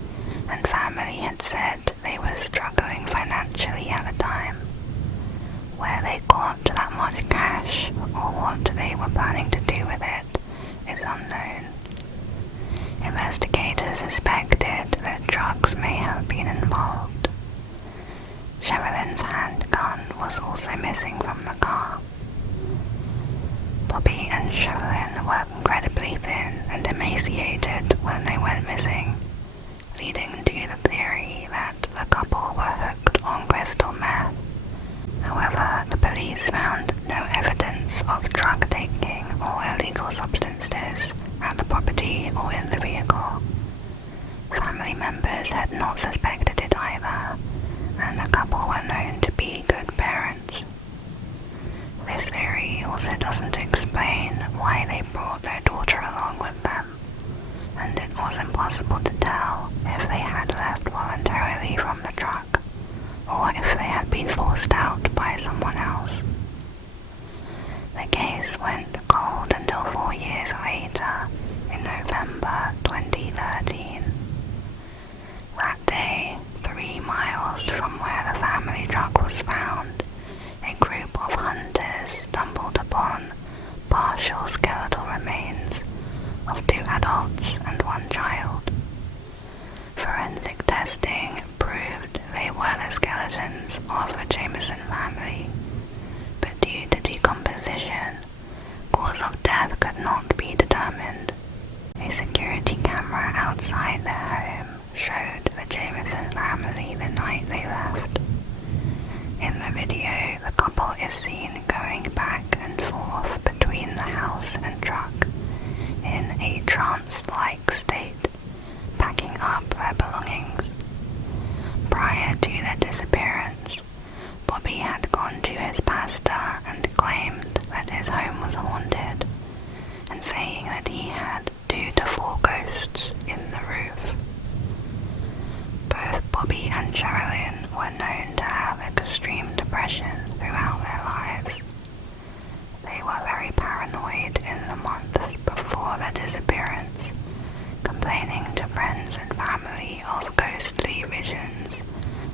and family had said they were struggling financially at the time. Where they got that much cash, or what they were planning to do with it, is unknown. Investigators suspected that drugs may have been involved. Sherilyn's handgun was also missing from the car. Bobby and Sherilyn were incredibly thin and emaciated when they went missing, leading to the theory that the couple were hooked on crystal meth. However, the police found no evidence of drug taking or illegal substances at the property or in the vehicle. Family members had not suspected it either, and the couple were known to be good parents. This theory also doesn't explain why they brought their daughter along with them, and it was impossible to tell if they had left voluntarily from the truck, or if they had been forced out by someone else. The case went cold until 4 years later, in November 2013. That day, 3 miles from where the family truck was found, a group of hunters stumbled upon partial skeletal remains of 2 adults and 1 child. Forensic testing proved they were the skeletons of the Jameson family, but due to decomposition, cause of death could not be determined. A security camera outside their home showed the Jameson family the night they left. In the video, the couple is seen going back and forth between the house and truck in a trance-like state, packing up their belongings. Prior to their disappearance, Bobby had gone to his pastor and claimed that his home was haunted, and saying that he had 2 to 4 ghosts in the roof. Both Bobby and Sherilyn were known to have extreme depression throughout their lives. They were very paranoid in the months before their disappearance, complaining to friends and family of ghostly visions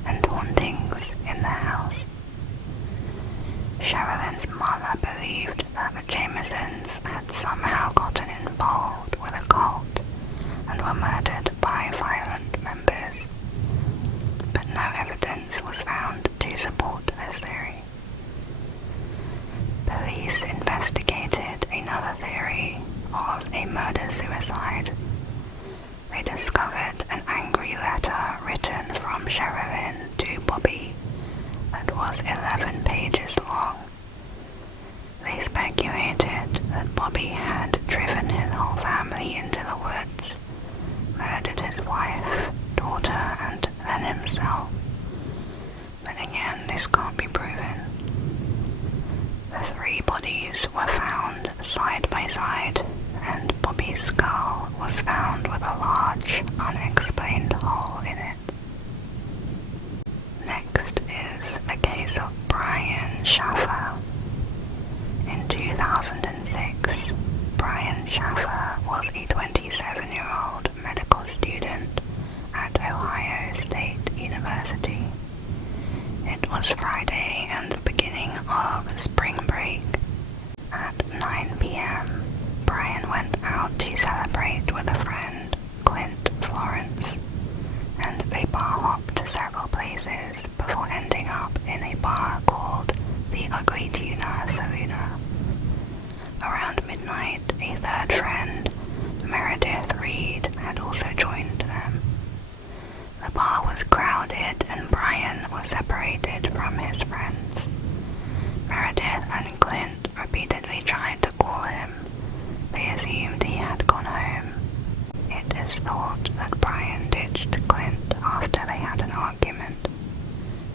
and hauntings in the house. Sherilyn's mother believed that the Jamesons had somehow gotten involved with a cult and were murdered by violent members, but no evidence was found to support this theory. Police investigated another theory of a murder-suicide. They discovered an angry letter written from Sherilyn to Bobby that was 11 pages long. They speculated that Bobby had driven his whole family into the woods, murdered his wife, daughter, and then himself. But again, this can't be proven. The 3 bodies were found side by side, and Bobby's skull was found with a large, unexplained hole in it. Next is the case of Brian Schaffer. In 2006, Brian Schaffer was a 27-year-old medical student at Ohio State University. It was Friday and the beginning of spring break. At 9 p.m., Brian went out to celebrate with a friend, Clint Florence, and they bar hopped to several places before ending up in a bar called the Ugly Tuna Saloona. Around midnight, a third friend, Meredith Reed, had also joined them. The bar was crowded and Brian was separated from his friends. Meredith Police thought that Brian ditched Clint after they had an argument.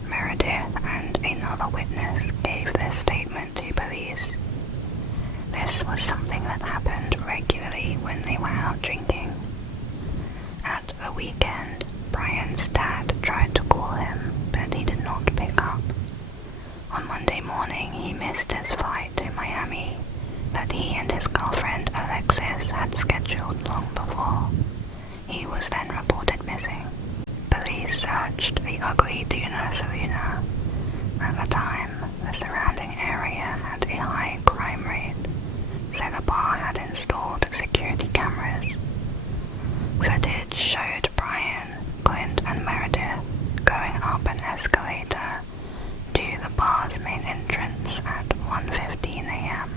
Meredith and another witness gave their statement to police. This was something that happened regularly when they were out drinking. At the weekend, Brian's dad tried to call him, but he did not pick up. On Monday morning, he missed his flight to Miami that he and his girlfriend Alexis had scheduled long before. He was then reported missing. Police searched the Ugly Tuna Saloon. At the time, the surrounding area had a high crime rate, so the bar had installed security cameras. Footage showed Brian, Clint and Meredith going up an escalator to the bar's main entrance at 1:15 a.m.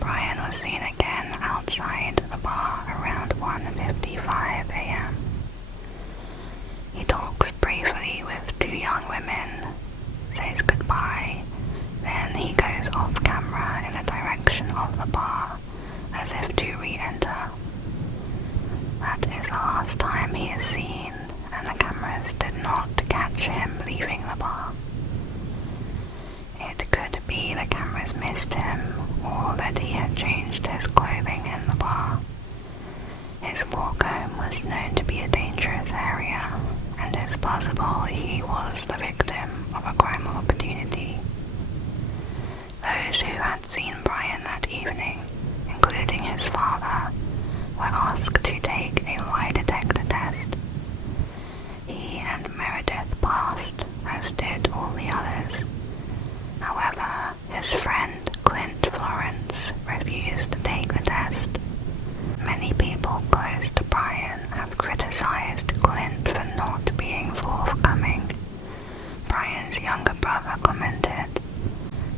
Brian was seen again outside the bar around 1:55 a.m. He talks briefly with two young women, says goodbye, then he goes off camera in the direction of the bar as if to re-enter. That is the last time he is seen, and the cameras did not catch him leaving the bar. It could be the cameras missed him, or that he had changed his clothing in the bar. His walk home was known to be a dangerous area, and it's possible he was the victim of a crime opportunity. Those who had seen Brian that evening, including his father, were asked to take a lie detector test. He and Meredith passed, as did all the others. However, his friend Clint Florence refused to take the test. Many people close to Brian have criticized Clint for not being forthcoming. Brian's younger brother commented,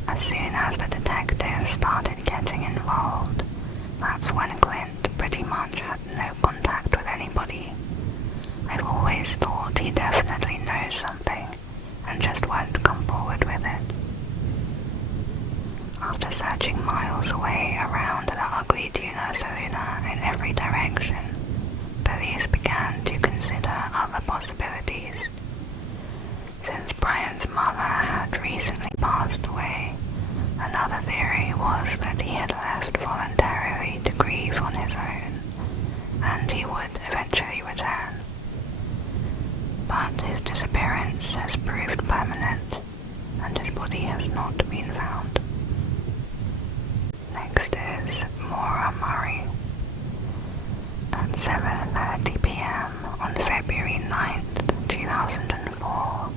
"As soon as the detectives started getting involved, that's when Clint pretty much had no contact with anybody. I've always thought he definitely knows something and just won't come forward with it." After searching miles away around the Ugly Tuna Saloon in every direction, police began to consider other possibilities. Since Brian's mother had recently passed away, another theory was that he had left voluntarily to grieve on his own, and he would eventually return. But his disappearance has proved permanent, and his body has not been found. Next is Maura Murray. At 7:30 p.m. on February 9th, 2004,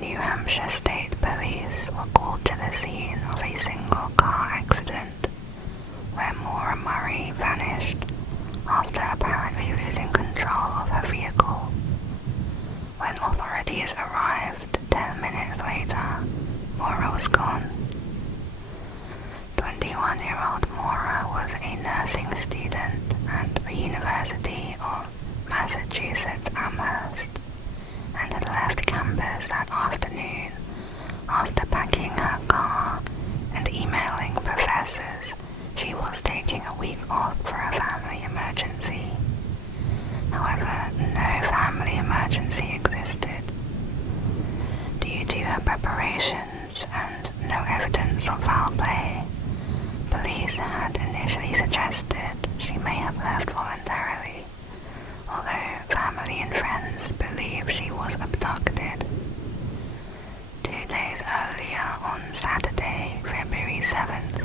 New Hampshire State Police were called to the scene of a single car accident where Maura Murray vanished after apparently losing control of her vehicle. When authorities arrived 10 minutes later, Maura was gone. 21-year-old Maura was a nursing student at the University of Massachusetts Amherst and had left campus that afternoon after packing her car and emailing professors she was taking a week off for a family emergency. However, no family emergency existed. Due to her preparations and no evidence of foul play, police had initially suggested she may have left voluntarily, although family and friends believe she was abducted. 2 days earlier, on Saturday, February 7th,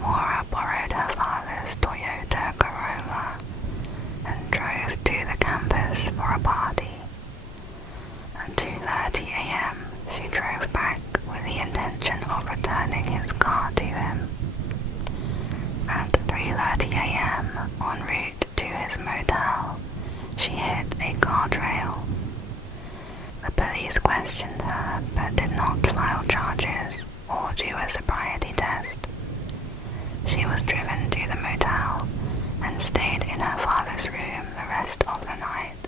Maura borrowed her father's Toyota Corolla and drove to the campus for a party. At 2:30 a.m., she drove back with the intention of returning his car to him. At 3:30 a.m., en route to his motel, she hit a guardrail. The police questioned her but did not file charges or do a sobriety test. She was driven to the motel and stayed in her father's room the rest of the night.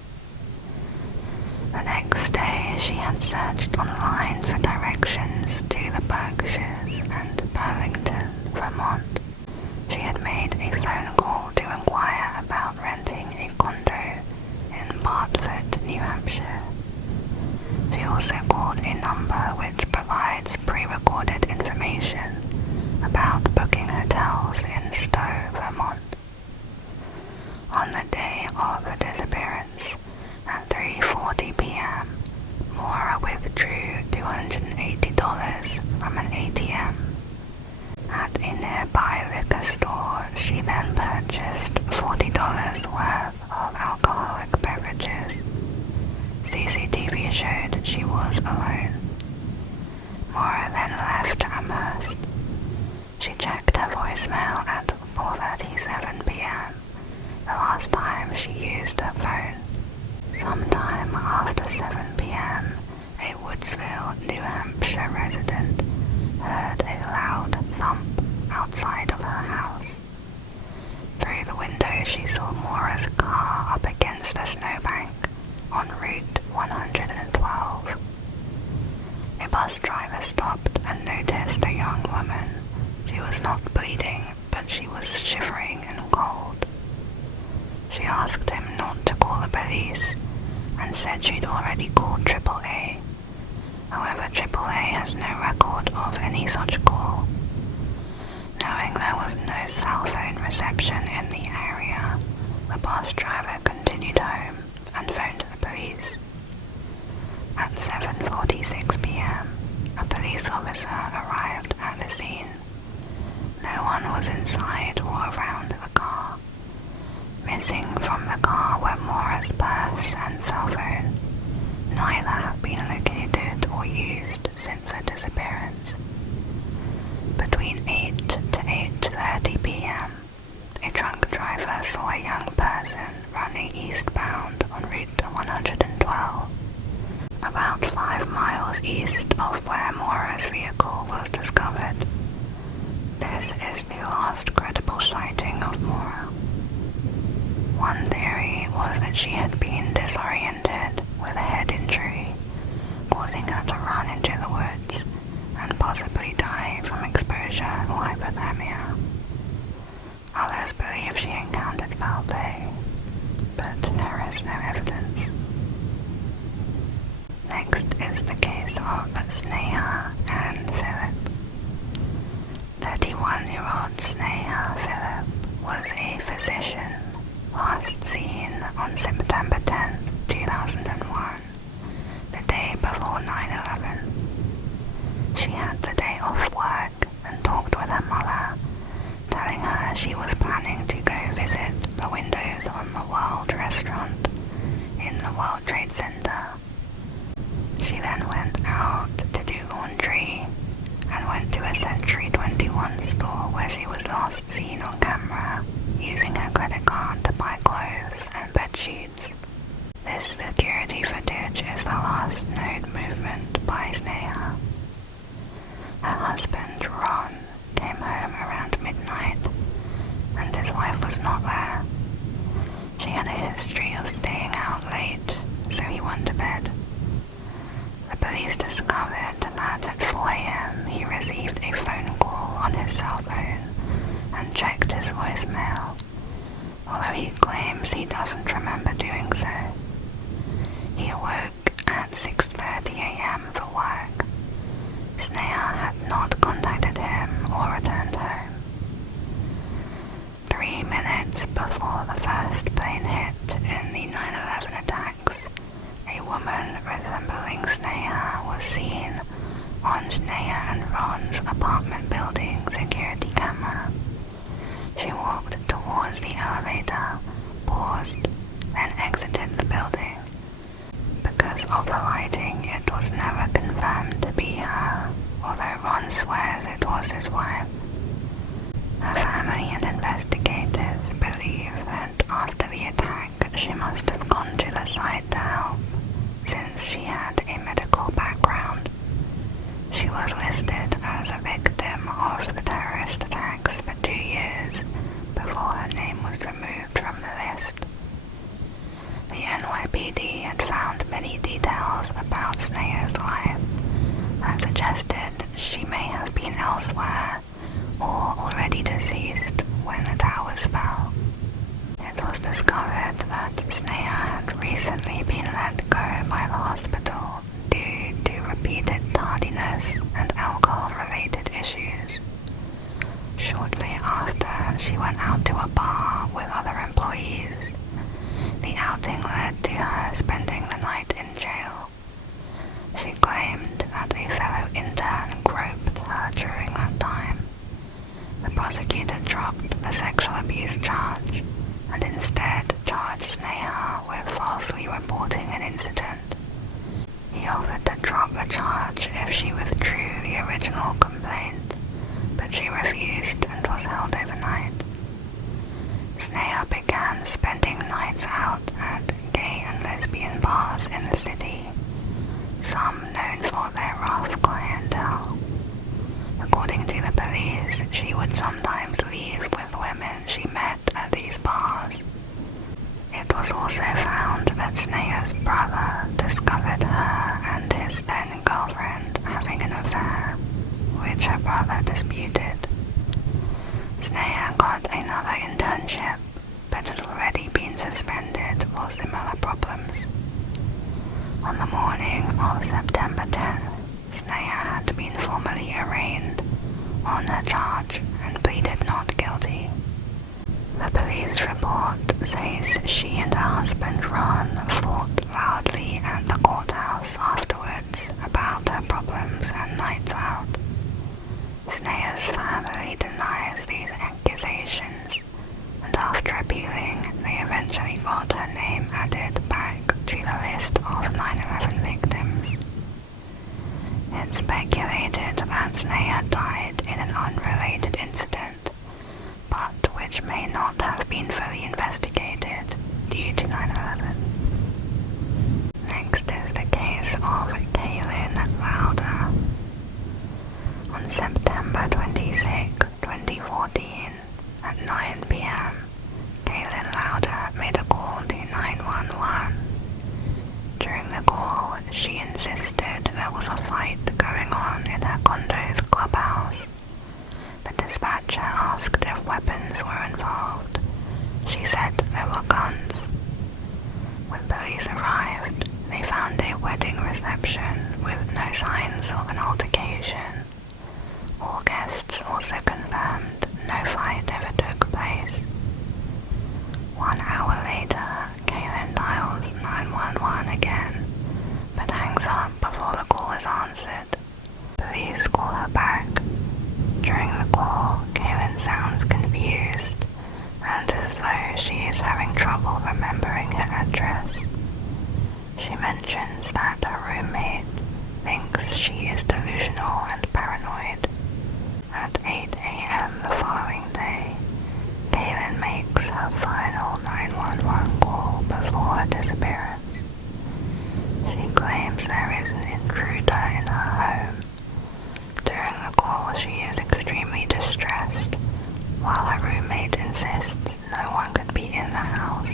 The next day, she had searched online for directions to the Berkshires and Burlington, Vermont. She had made a phone call to inquire about renting number which provides pre-recorded information about booking hotels in Stowe, Vermont. On the day of the disappearance, at 3:40 p.m., Maura withdrew $280 from an ATM. At a nearby liquor store, she then purchased $40 worth of alcoholic beverages. CCTV showed she was alone. Maura then left Amherst. She checked her voicemail at 4:37 p.m., the last time she used her phone. Sometime after 7 p.m., a Woodsville, New Hampshire resident heard a loud thump outside of her house. Through the window she saw Maura's car up against the snowbank on Route 112. A bus driver stopped and noticed a young woman. She was not bleeding, but she was shivering and cold. She asked him not to call the police and said she'd already called AAA. However, AAA has no record of any such call. Knowing there was no cell phone reception in the area, the bus driver continued home and phoned the police. At 7:46 p.m., a police officer arrived at the scene. No one was inside or around the car. Missing from the car were Maura's purse and cell phone. Neither have been located or used since her disappearance. Between 8 to 8:30 p.m., a drunk driver saw a young person running eastbound on Route 112, about 5 miles east of where Maura's vehicle was discovered. This is the last credible sighting of Maura. One theory was that she had been disoriented with a head injury, causing her to run into the woods and possibly die from exposure or hypothermia. Others believe she encountered foul play, but there is no evidence. Next is the case of Sneha and Philip. 31-year-old Sneha Philip was a physician, last seen on September 10, 2001, the day before 9/11. She had the day off work and talked with her mother, telling her she was planning to go visit the windows on the World Restaurant in the World Trade Center. She then went out to do laundry and went to a Century 21 store where she was last seen on camera using her credit card to buy clothes and bed sheets. This security footage is the last known movement by Sneha. Her husband, Ron, came home around midnight and his wife was not there. She had a history of staying out late, so he went to bed. The police discovered that at 4 a.m. he received a phone call on his cell phone and checked his voicemail, although he claims he doesn't remember doing so. He awoke at 6:30 a.m. for work. Sneha had not contacted him or returned home. 3 minutes before the first plane hit in the 9/11 attacks, a woman resembling Sneha was seen on Sneha and Ron's apartment building security camera. She walked towards the elevator, paused, then exited the building. Because of the lighting, it was never confirmed to be her, although Ron swears it was his wife. Her family and investigators believe that after the attack, she must have gone to the site to help, since she had a medical background. She was listed as a victim of the terrorist attacks for 2 years before her name was removed from the list. The NYPD had found many details about Sneha's life that suggested she may have been elsewhere or already deceased when the towers fell. It was discovered that Sneha had recently been let go by the hospital due to repeated illness and alcohol-related issues. Shortly after, she went out to a bar with other employees. The outing led to her spending the night in jail. She claimed that a fellow intern groped her during that time. The prosecutor dropped the sexual abuse charge and instead charged Sneha with falsely reporting an incident. He offered to drop the charge if she withdrew the original complaint, but she refused and was held overnight. Sneha began spending nights out at gay and lesbian bars in the city, some known for their rough clientele. According to the police, she would sometimes leave with women she met at these bars. It was also found that Sneha's brother discovered her and his then-girlfriend having an affair, which her brother disputed. Sneha got another internship, but had already been suspended for similar problems. On the morning of September 10th, Sneha had been formally arraigned on her charge and pleaded not guilty. The police report says she and her husband Ron fought loudly at the courthouse afterwards about her problems and nights out. Sneha's family denies these accusations, and after appealing, they eventually got her name added back to the list of 9/11 victims. It's speculated that Sneha died in an unrelated incident, but which may not have been fully investigated due to 9/11. Next is the case of Kaylin Lauder. On September 26, 2014, at 9 p.m., Kaylin Lauder made a call to 911. During the call, she insisted there was a fight going on in her condo's clubhouse. The dispatcher asked if weapons were involved. She said there were guns. When police arrived, they found a wedding reception with no signs of an altercation. All guests also confirmed no fight ever took place. 1 hour later, Kaylin dials 911 again, but hangs up before the call is answered. Police call her back. During the call, Kaylin sounds confused and as though she is having trouble remembering her address. She mentions that her roommate thinks she is delusional and paranoid. At 8 a.m. the following day, Kaylin makes her final 911 call before her disappearance. She claims there is an intruder in her home. During the call, she is extremely distressed, while her roommate insists no one could be in the house,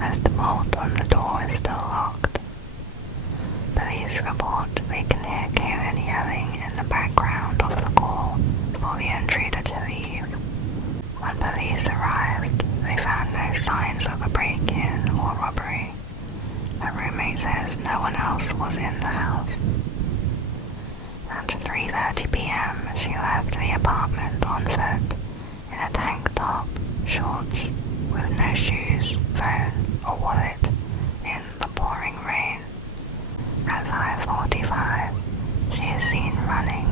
as the bolt on the door is still locked. Police report they can hear Kaylin yelling in the background of the call for the intruder to leave. When police arrived, they found no signs of a break-in or robbery. Her roommate says no one else was in the house. At 3:30 p.m., she left the apartment on foot, in a tank top, shorts, with no shoes, phone, or wallet, in the pouring rain. At 5:45, she is seen running.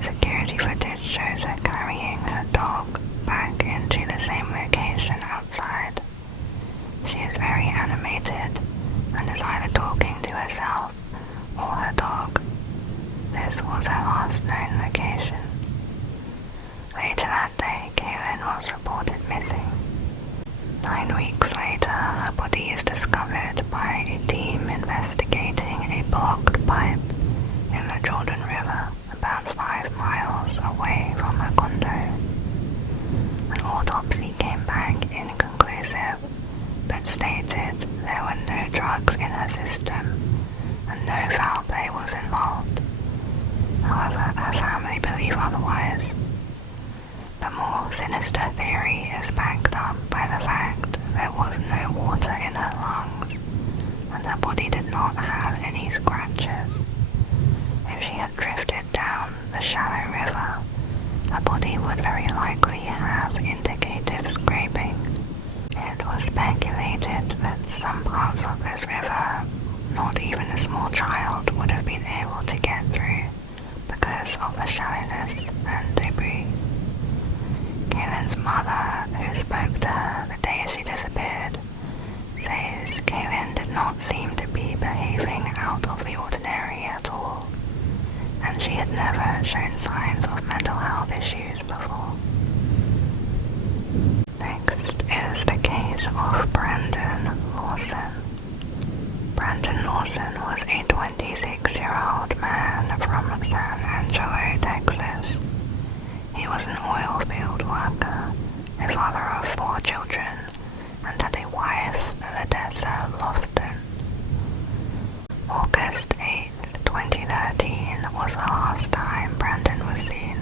Security footage shows her carrying her dog back into the same location outside. She is very animated and is either talking to herself or her dog. This was her last known location. Later that day, Kaylin was reported missing. 9 weeks later, her body is discovered by a team investigating a blocked pipe in the Jordan River, about 5 miles away from her condo. An autopsy came back inconclusive, but stated there were no drugs in her system and no foul play was involved. However, her family believe otherwise. The more sinister theory is backed up by the fact there was no water in her lungs, and her body did not have any scratches. If she had drifted shallow river, the body would very likely have indicated scraping. It was speculated that some parts of this river not even a small child would have been able to get through because of the shallowness and debris. Kaylin's mother, who spoke to her the day she disappeared, says Kaylin did not seem to be behaving out of the ordinary at all, and she had never shown signs of mental health issues before. Next is the case of Brandon Lawson. Brandon Lawson was a 26-year-old man from San Angelo, Texas. He was an oil field worker, a father of 4 children, and had a wife, Ledessa Lofton. August 8, 2013 was the last time Brandon was seen.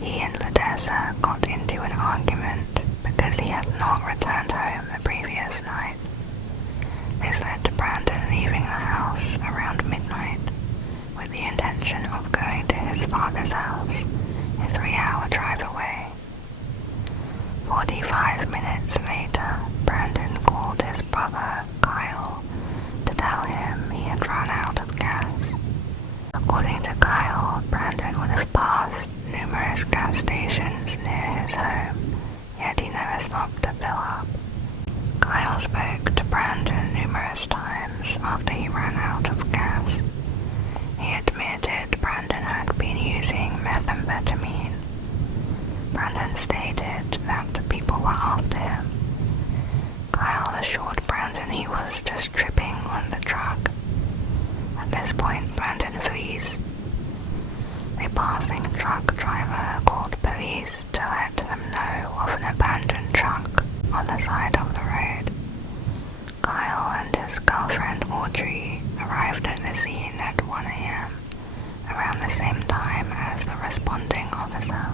He and Ledessa got into an argument because he had not returned home the previous night. This led to Brandon leaving the house around midnight with the intention of going to his father's house, a 3-hour drive away. 45 minutes later, Brandon called his brother, Kyle, to tell him he had run out of gas. According to Kyle, Brandon would have passed numerous gas stations near his home, yet he never stopped to fill up. Kyle spoke to Brandon numerous times after he ran out of gas. He admitted Brandon had been using methamphetamine. Brandon stated that people were after him. Kyle assured Brandon he was just tripping on the truck. At this point, Brandon flees. A passing truck driver called police to let them know of an abandoned truck on the side of the road. Kyle and his girlfriend Audrey arrived at the scene at 1 a.m., around the same time as the responding officer.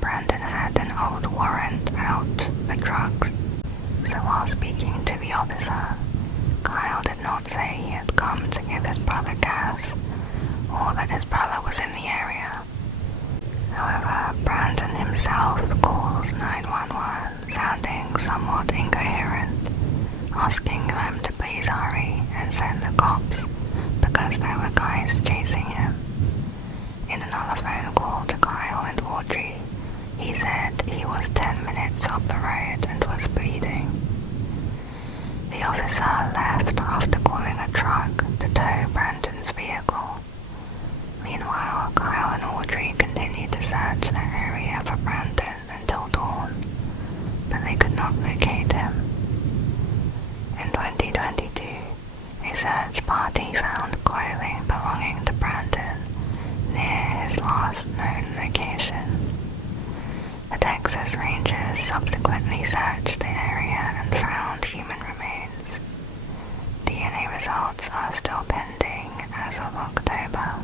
Brandon had an old warrant out for drugs, so while speaking to the officer, Kyle did not say he had come to give his brother gas, or that his brother was in the area. However, Brandon himself calls 911, sounding somewhat incoherent, asking them to please hurry and send the cops because there were guys chasing him. In another phone call to Kyle and Audrey, he said he was 10 minutes up the road and was bleeding. The officer left after calling a truck to tow Brandon's vehicle. Meanwhile, Kyle and Audrey continued to search the area for Brandon until dawn, but they could not locate him. In 2022, a search party found clothing belonging to Brandon near his last known location. The Texas Rangers subsequently searched the area and found human remains. DNA results are still pending as of October,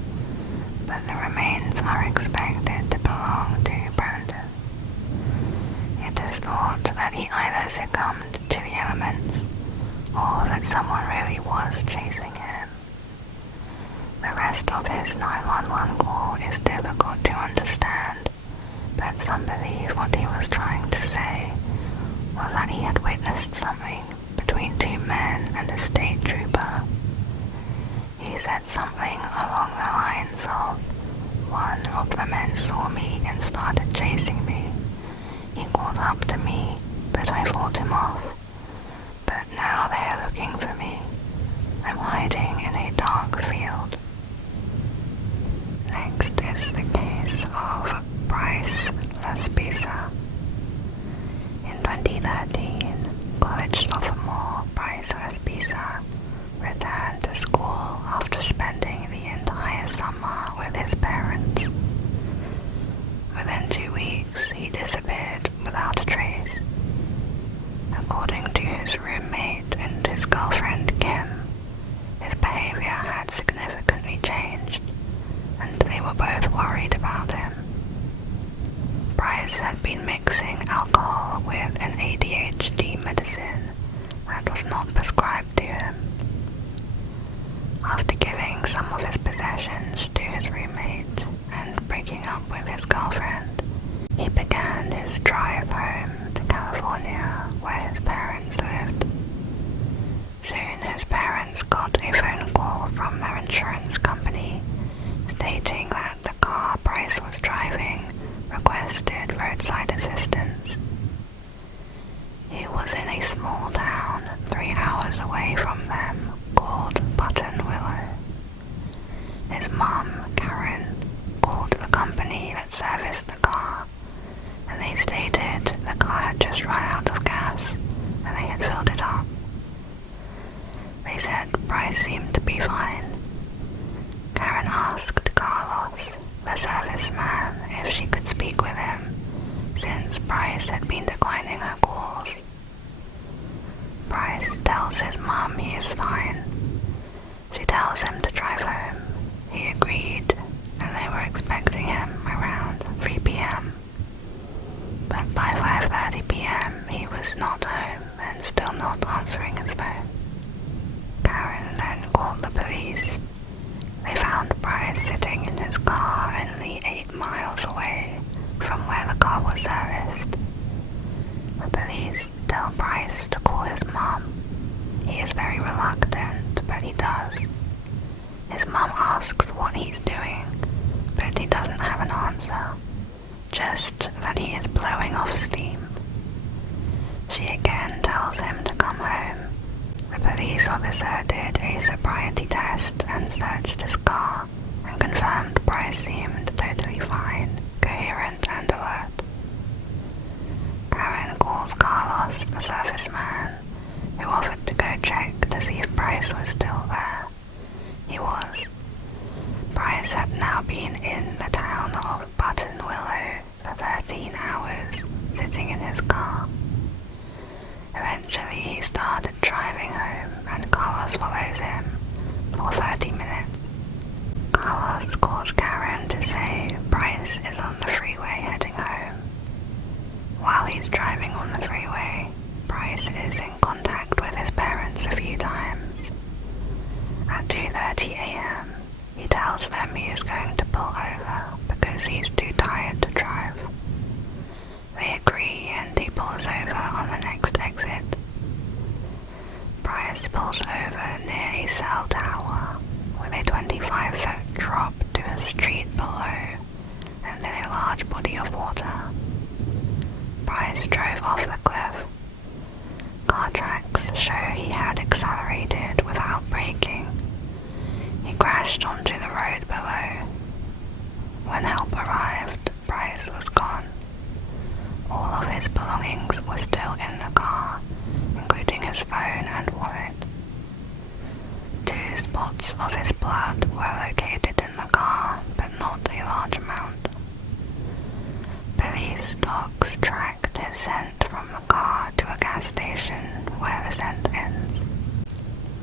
but the remains are expected to belong to Brandon. It is thought that he either succumbed to the elements or that someone really was chasing him. The rest of his 911 call is difficult to understand, but some believe what he was trying to say was that he had witnessed something between 2 men and a state trooper. He said something along the lines of, "One of the men saw me and started chasing me. He called up to me, but I fought him off. But now they are looking for me. I'm hiding in a dark field." Next is the case of Bryce Laspisa. In 2013, college sophomore Bryce Laspisa returned to school after spending the entire summer with his parents. Within 2 weeks, he disappeared without a trace. According to his roommate and his girlfriend Kim, his behavior had significant requested roadside assistance. He was in a small town 3 hours away from them called Button Willow. His mom, Karen, called the company that serviced the car, and they stated the car had just run out of gas and they had filled it up. They said Bryce seemed to be fine. Karen asked Carlos, the serviceman, if she could speak with him, since Bryce had been declining her calls. Bryce tells his mom he is fine. She tells him to drive home. He agreed, and they were expecting him around 3 p.m. But by 5:30 p.m. he was not home and still not answering his phone. Karen then called the police. They found Bryce sitting in his car only 8 miles away from where the car was serviced. The police tell Bryce to call his mom. He is very reluctant, but he does. His mom asks what he's doing, but he doesn't have an answer, just that he is blowing off steam. She again tells him to come home. The police officer did a sobriety test and searched his car and confirmed Bryce seemed totally fine, coherent and alert. Karen calls Carlos, the serviceman, who offered to go check to see if Bryce was still there. He was. Bryce had now been in the town of Button Willow for 13 hours, sitting in his car. Eventually he started driving home and Carlos follows him for 30 minutes. Carlos calls Karen to say Bryce is on the freeway heading home. While he's driving on the freeway, Bryce is in contact with his parents a few times. At 2:30 a.m., he tells them he is going to pull over because he's too tired to drive. They agree and he pulls over on the next exit. Bryce pulls over near a cell tower with a 25-foot drop to a street below and then a large body of water. Bryce drove off the cliff. Car tracks show he had accelerated without braking. He crashed onto the road below. When help arrived, Bryce was gone. All of his belongings were still in the car, including his phone and wallet. 2 spots of his blood were located in the car, but not a large amount. Police dogs tracked his scent from the car to a gas station where the scent ends.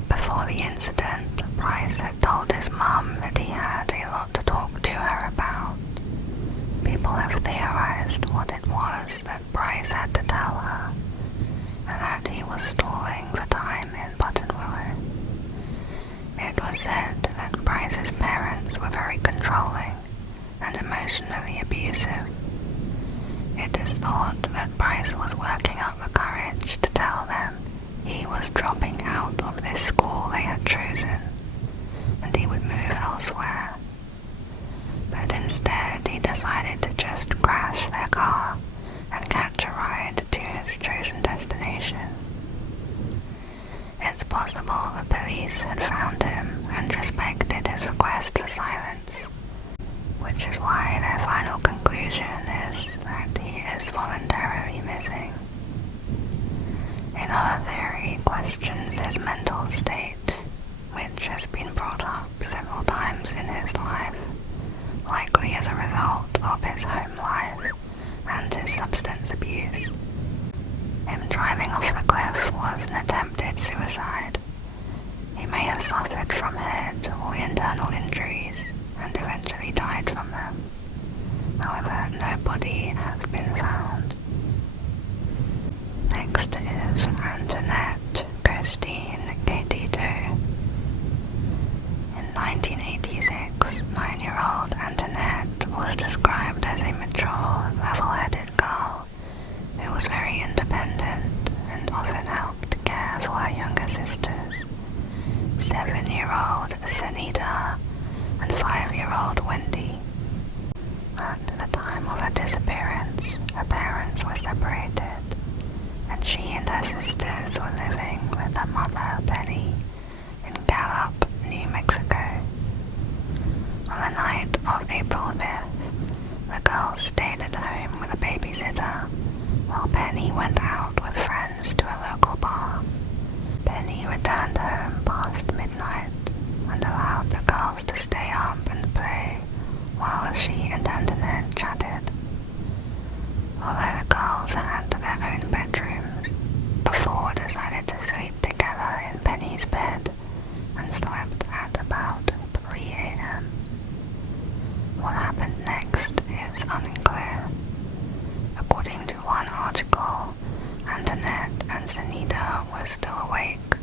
Before the incident, Bryce had told his mum that he had a lot to talk to her about. People have theorized what it was that Bryce had to tell her, and that he was stalling for time in Button Willow. It was said that Bryce's parents were very controlling and emotionally abusive. It is thought that Bryce was working up the courage to tell them he was dropping out of this school they had chosen, and he would move elsewhere. But instead he decided to just crash their car and catch a ride to his chosen destination. It's possible the police had found him and respected his request for silence, which is why their final conclusion is that he is voluntarily missing. Another theory questions his mental state, which has been brought up several times in his life, likely as a result of his home life and his substance abuse. Him driving off the cliff was an attempted suicide. He may have suffered from head or internal injuries and eventually died from them. However, no body has been found. Next is Antoinette Christine Gatito. In 1986, 9-year-old Antoinette was described as a mature, level-headed girl who was very independent and often helped care for her younger sisters. 7-year-old Sanita On the night of April 5th, the girls stayed at home with a babysitter while Penny went out with friends to a local bar. Penny returned home past midnight and allowed the girls to stay up and play while she and Antoinette chatted. Although the girls had their own bedrooms, the four decided to sleep together in Penny's bed and slept at about 3 a.m. What happened next is unclear. According to one article, Antoinette and Sunita were still awake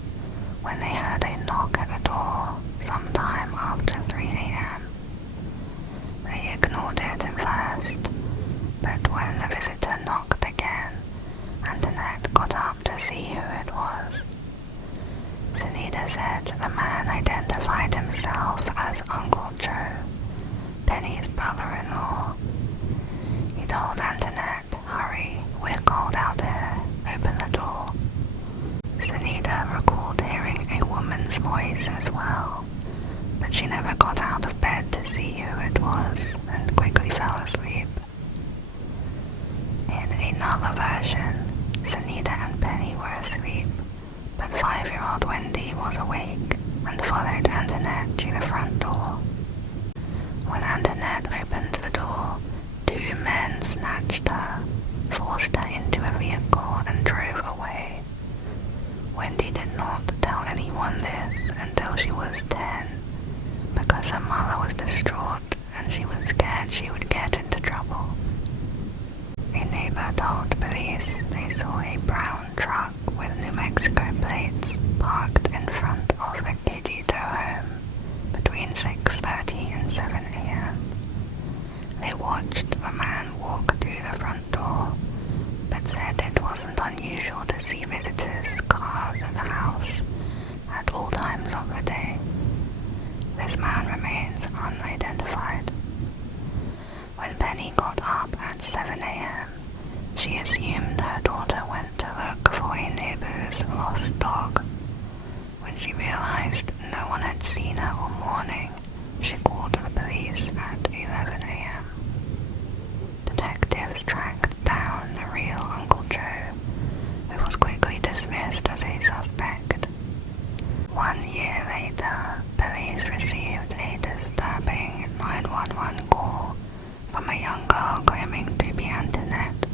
when they heard a knock at the door sometime after 3 a.m. They ignored it at first, but when the visitor knocked again, Antoinette got up to see who it was. Sunita said the man identified himself as Uncle Joe, Penny's brother-in-law. He told Antoinette, "Hurry, we're cold out here, open the door." Sunita recalled hearing a woman's voice as well, but she never got out of bed to see who it was and quickly fell asleep. In another version, Sunita and Penny were asleep, but 5-year-old Wendy was awake and followed Antoinette to the front door. When Antoinette opened the door, 2 men snatched her, forced her into a vehicle and drove away. Wendy did not tell anyone this until she was 10, because her mother was distraught and she was scared she would get into trouble. A neighbor told police they saw a brown truck with New Mexico plates parked in front of the Cadito home between 6:30 and 7 a.m. They watched the man walk through the front door, but said it wasn't unusual to see visitors' cars at the house at all times of the day. This man remains unidentified. When Penny got up at 7 a.m., she assumed her daughter went to look for a neighbor's lost dog. When she realized no one had seen her all morning, she called the police at 11 a.m. Detectives tracked down the real Uncle Joe, who was quickly dismissed as a suspect. 1 year later, police received a disturbing 911 call from a young girl claiming to be Antoinette.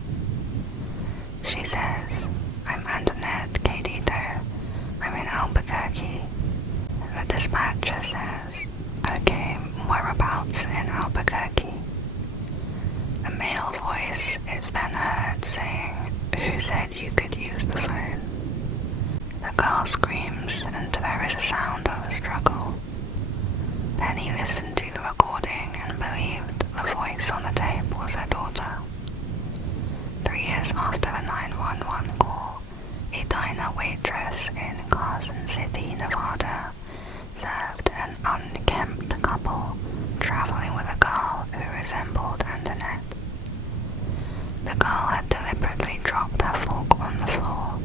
She says, "I'm Antoinette Cadito. I'm in Albuquerque." The dispatcher says, "Okay, whereabouts in Albuquerque?" A male voice is then heard saying, "Who said you could use the phone?" The girl screams and there is a sound of a struggle. Penny listened to the recording and believed the voice on the tape was her daughter. 3 years after the 911 call, a diner waitress in Carson City, Nevada, served an unkempt couple traveling with a girl who resembled Antoinette. The girl had deliberately dropped her fork on the floor,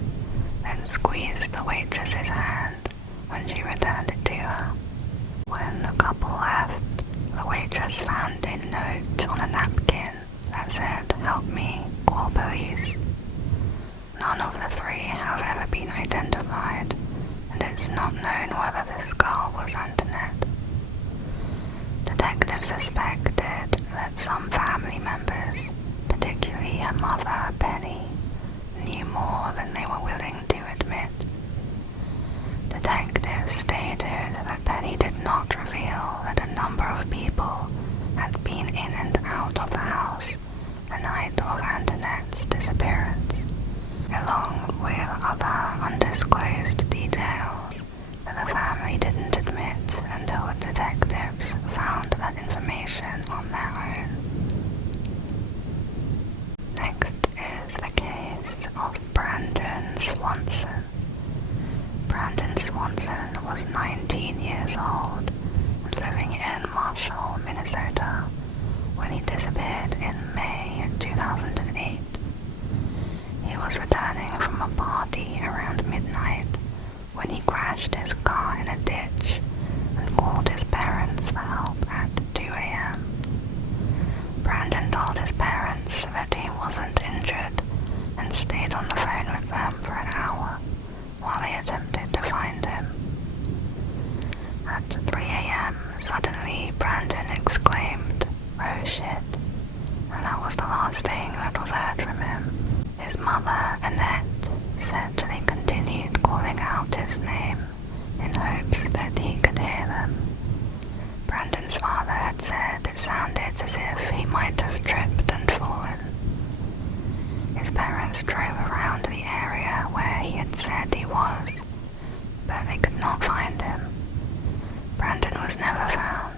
then squeezed the waitress's hand when she returned it to her. When the couple left, the waitress found a note on a napkin that said, "Help me, call police." None of the 3 have ever been identified, and it's not known whether this girl was Antoinette. Detectives suspected that some family members, particularly her mother, Penny, knew more than they were willing to admit. Detectives stated that Penny did not reveal that a number of people had been in and out of the house the night of Antoinette's disappearance, along with other undisclosed details that the family didn't admit until the detectives found that information on their own. Next is the case of Brandon Swanson. Brandon Swanson was 19 years old and living in Marshall, wasn't injured and stayed on the phone with them for an hour while they attempted to find him. At 3 a.m., suddenly Brandon exclaimed, "Oh shit," and that was the last thing that was heard from him. His mother, Annette, said they continued calling out his name in hopes that he could hear them. Brandon's father had said it sounded as if he might have tripped and fallen. His parents drove around the area where he had said he was, but they could not find him. Brandon was never found,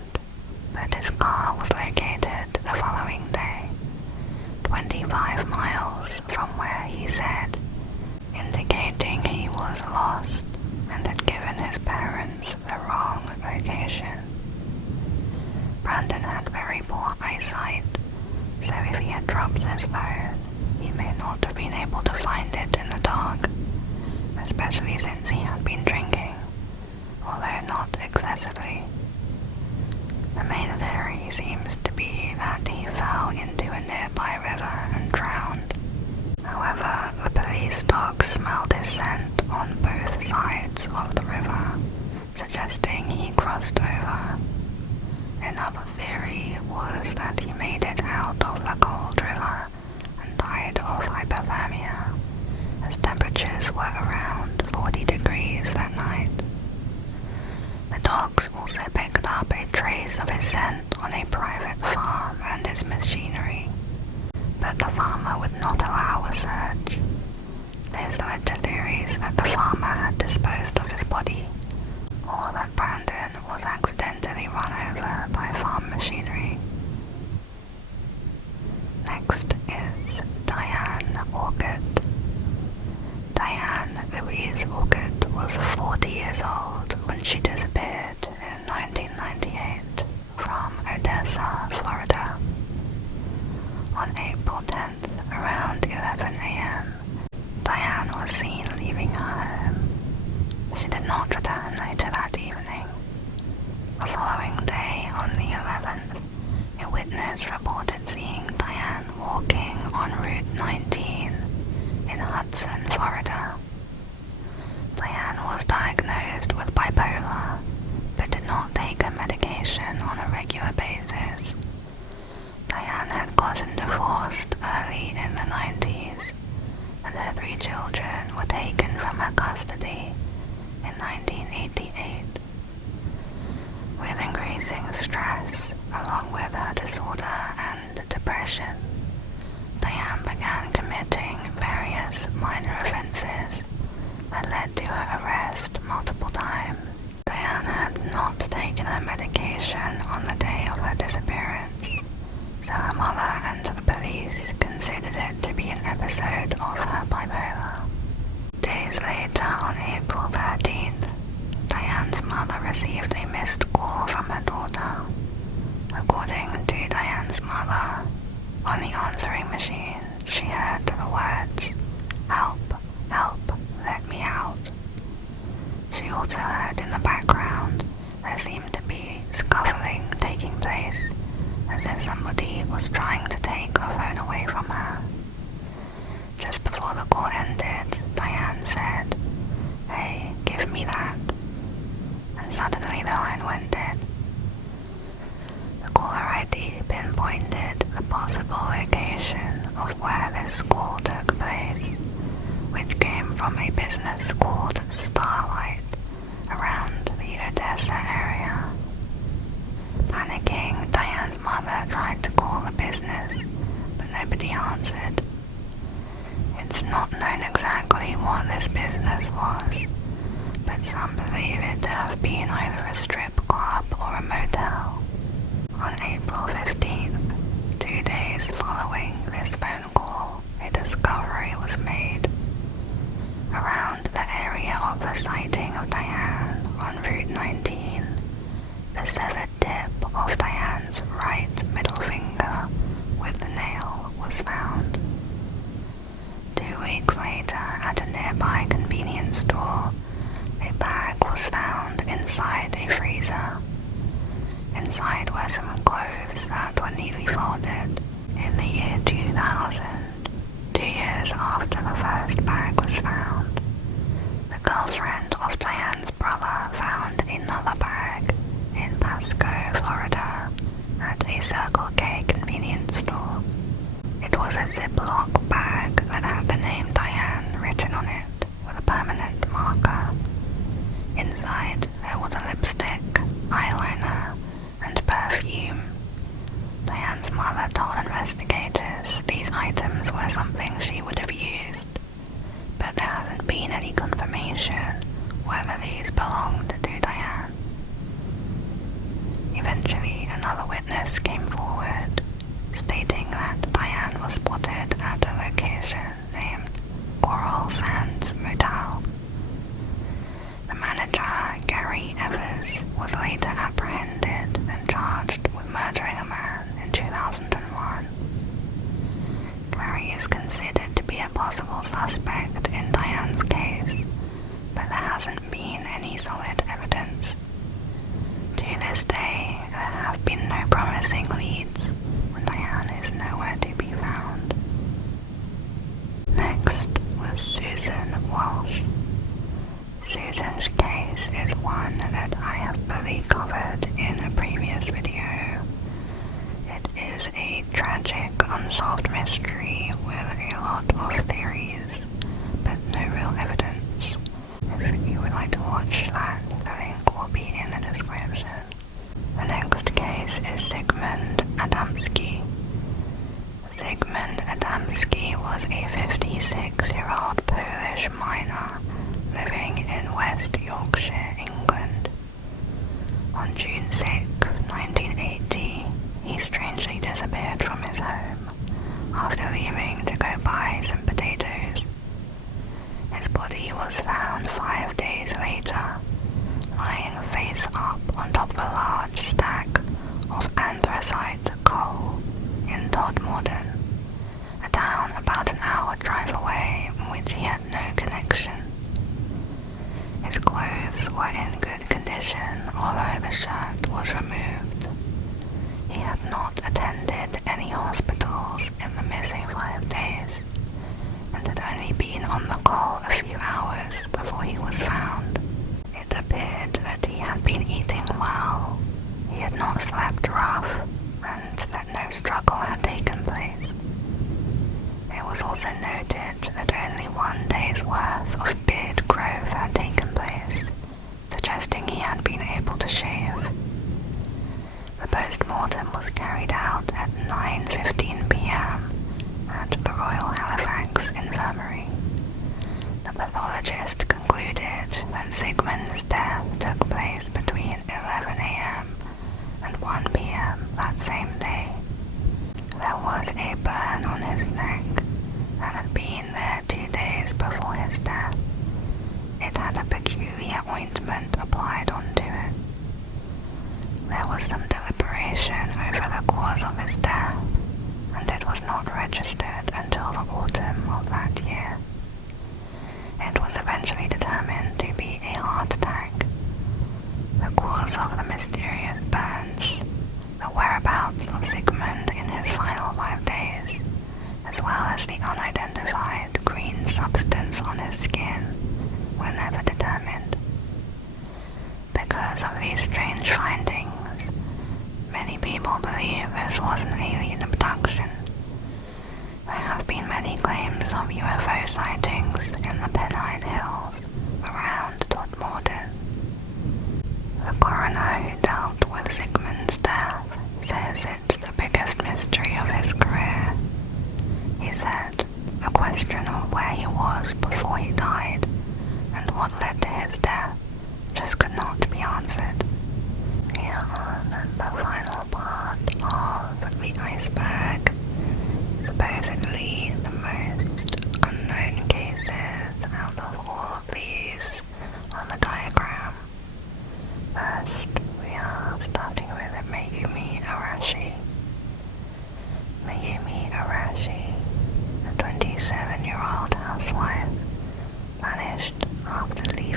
but his car was located the following day, 25 miles from where he said, indicating he was lost and had given his parents the wrong location. Brandon had very poor eyesight, so if he had dropped his phone, he may not have been able to find it in the dark, especially since he had been drinking, although not excessively. The main theory seems to be that he fell into a nearby river and drowned. However, the police dogs smelled his scent on both sides of the river, suggesting he crossed over. Another theory was that he made it out of the cold river and died of hypothermia, as temperatures were around 40 degrees that night. The dogs also picked up a trace of his scent on a private farm and his machinery, but the farmer would not allow a search. This led to theories that the farmer had disposed of his body, or that Brandon was accidentally run over by farm machinery. Next is Diane Orchard. Diane Louise Orchard was 40 years old when she disappeared in 1998 from Odessa, Florida. On April 10th, around 11 a.m., Diane was seen leaving her home. She did not return later that evening. The following day, on the 11th, a witness reported seeing Diane walking on Route 19 in Hudson, Florida. Diane was diagnosed with bipolar, but did not take her medication on a regular basis. Diane had gotten divorced early in the 90s, and her 3 children were taken from her custody in 1988. With increasing stress, along with her disorder and depression, Diane began committing various minor offenses that led to her arrest multiple times. Diane had not taken her medication on the day of her disappearance, so her mother and the police considered it to be an episode of her bipolar. Days later, on April 13th, Diane's mother received a missed call from her daughter. According to Diane's mother, on the answering machine, she heard the words, "Help, help, let me out." She also heard in the background there seemed to be scuffling taking place, as if somebody was trying to take the phone away from her. Just before the call ended, Diane said, "Hey, give me that." And suddenly the line went dead. The caller ID pinpointed the possible location of where this call took place, which came from a business called Starlight around the Odessa area. Panicking, Diane's mother tried to call the business, but nobody answered. It's not known exactly what this business was, but some believe it to have been either a strip club or a motel. On April 15th, 2 days following this phone call, a discovery was made. Around the area of the sighting of Diane on Route 19, the severed tip of Diane's right middle finger with the nail was found. 2 weeks later, at a nearby convenience store, a bag was found inside a freezer. Inside were some clothes that were neatly folded. In the year 2000, years after the first bag was found, the girlfriend of Diane's brother found another bag in Pasco, Florida, at a Circle K convenience store. It was a Ziploc bag that had the name Diane written on it with a permanent marker. Inside, there was a lipstick, eyeliner, and perfume. Diane's mother told investigators these items were something she would have used, but there hasn't been any confirmation whether these belonged to Diane. Eventually, another witness came forward, stating that Diane was spotted at a location named Coral Sands Motel. The manager, Gary Evers, was later apprehended and charged with murdering a man in 2001. Gary is considered to be a possible suspect in Diane's case, but there hasn't been any solid evidence. To this day, there have been no promising leads when Diane is nowhere to be found. Next was Susan Walsh. Susan's case is one that I have fully covered in a previous video. It is a tragic, unsolved mystery with a lot of theories, but no real evidence. If you would like to watch that, the link will be in the description. The next case is Sigmund Adamski. Sigmund Adamski was a 56-year-old Polish miner living in West Yorkshire, England. On June 6, 1980, he strangely disappeared from his home after leaving to go buy some potatoes. His body was found 5 days later, lying face up on top of a large stack of anthracite coal in Todmorden, a town about an hour drive away in which he had no connection. His clothes were in good condition, although the shirt was removed. He had not attended any hospitals in the missing 5 days, and had only been on the coal a few hours before he was found. It appeared that he had been eating well, he had not slept rough, and that no struggle had taken place. It was also noted that only 1 day's worth of beard growth had taken place, suggesting he had been able to shave. The post-mortem was carried out at 9:15 p.m. at the Royal Halifax Infirmary. The pathologist concluded that Sigmund's death took place between 11 a.m. and 1 p.m. that same day. There was a burn on his neck that had been there 2 days before his death. It had a peculiar ointment applied onto it. There was some deliberation over the cause of his death, and it was not registered until the autumn of that year. It was eventually determined to be a heart attack. The cause of the mysterious burns, the whereabouts of Sigmund in his final 5 days, as well as the unidentified green substance on his skin, were never determined. Because of these strange findings, many people believe this was an alien abduction. There have been many claims of UFO sightings in the Pennine Hills around Todmorden. The coroner who dealt with Sigmund's death says it's the biggest mystery of his career. He said the question of where he was before he died and what led to his death just could not be answered. Here on the final part of the iceberg, supposedly the most unknown cases out of all of these on the diagram. First, we are starting with Megumi Arashi. Megumi Arashi, a 27-year-old housewife, vanished after leaving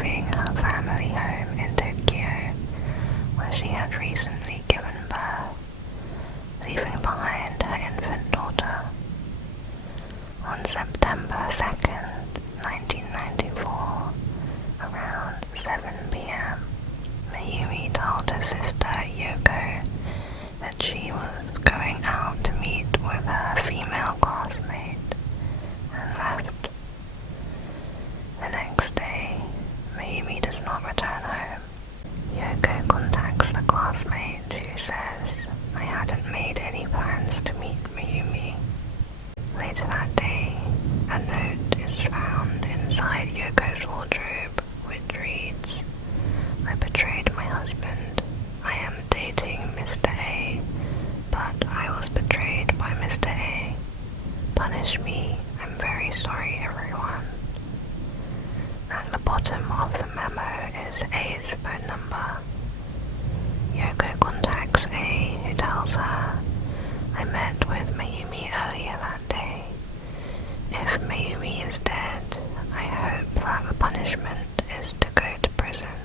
going out to meet with her female classmate and left. The next day, Mayumi does not return home. Yoko contacts the classmate who says, "I hadn't made any plans to meet Mayumi." Later that day, a note is found inside Yoko's wardrobe which reads, "I betrayed my husband. I am dating Mr. A, but I was betrayed by Mr. A. Punish me. I'm very sorry, everyone." At the bottom of the memo is A's phone number. Yoko contacts A, who tells her, "I met with Mayumi earlier that day. If Mayumi is dead, I hope that the punishment is to go to prison."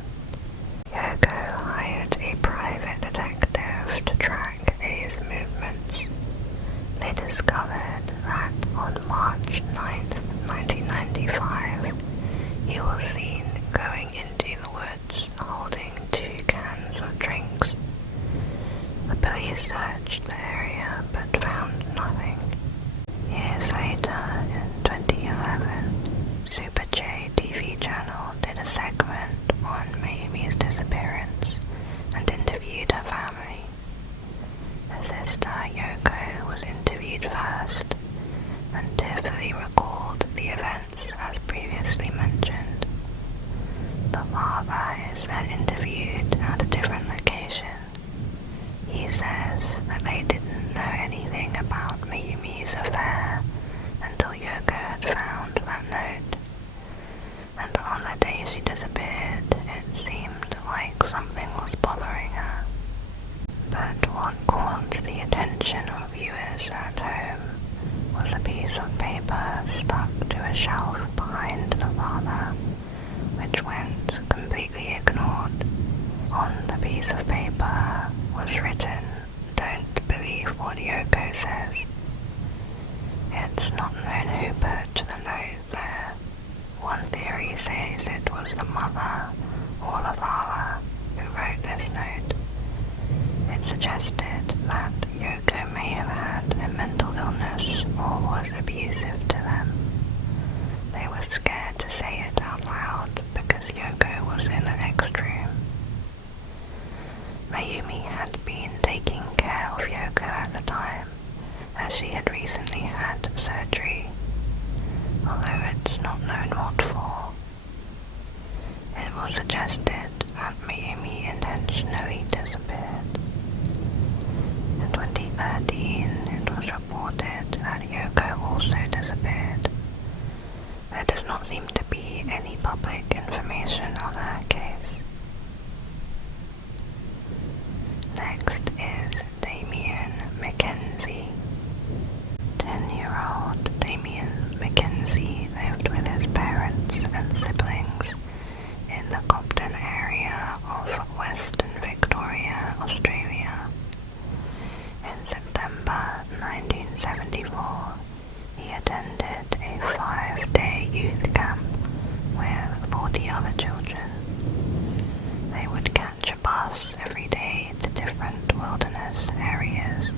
Yoko hired a private detective to track A's movements. They discovered that on March 9th, 1995, he was seen going into the woods holding 2 cans of drinks. The police searched the area but found nothing. Years later, in 2011, Super J TV channel did a segment on Mayumi's disappearance and interviewed her family. Her sister Yoko was interviewed first and tearfully recalled the events as previously mentioned. The father is then interviewed at a different location. He says that they didn't know anything about Mayumi's affair until Yoko had found that note. And on the day she disappeared, it seemed like something was bothering her. But what caught the attention of viewers at home was a piece of paper stuck to a shelf behind the father, which went completely ignored. On the piece of paper was written, "Don't believe what Yoko says." It's not known who put the note there. One theory says it was the mother or the father who wrote this note. It suggested that Yoko may have had a mental illness or was abusive to them. They were scared to say it out loud because Yoko was in the next room. Mayumi had been taking care of Yoko at the time, as she had recently had surgery, although it's not known what for. It was suggested that Mayumi intentionally disappeared. In 2013, it was reported that Yoko also disappeared. There does not seem to be any public information on her case. Next is Damien Mackenzie. 10-year-old Damien Mackenzie lived with his parents and siblings in the Cobden area of Western Victoria, Australia. In September 1974, he attended a 5-day youth camp with 40 other children. They would catch a bus every day to different wilderness areas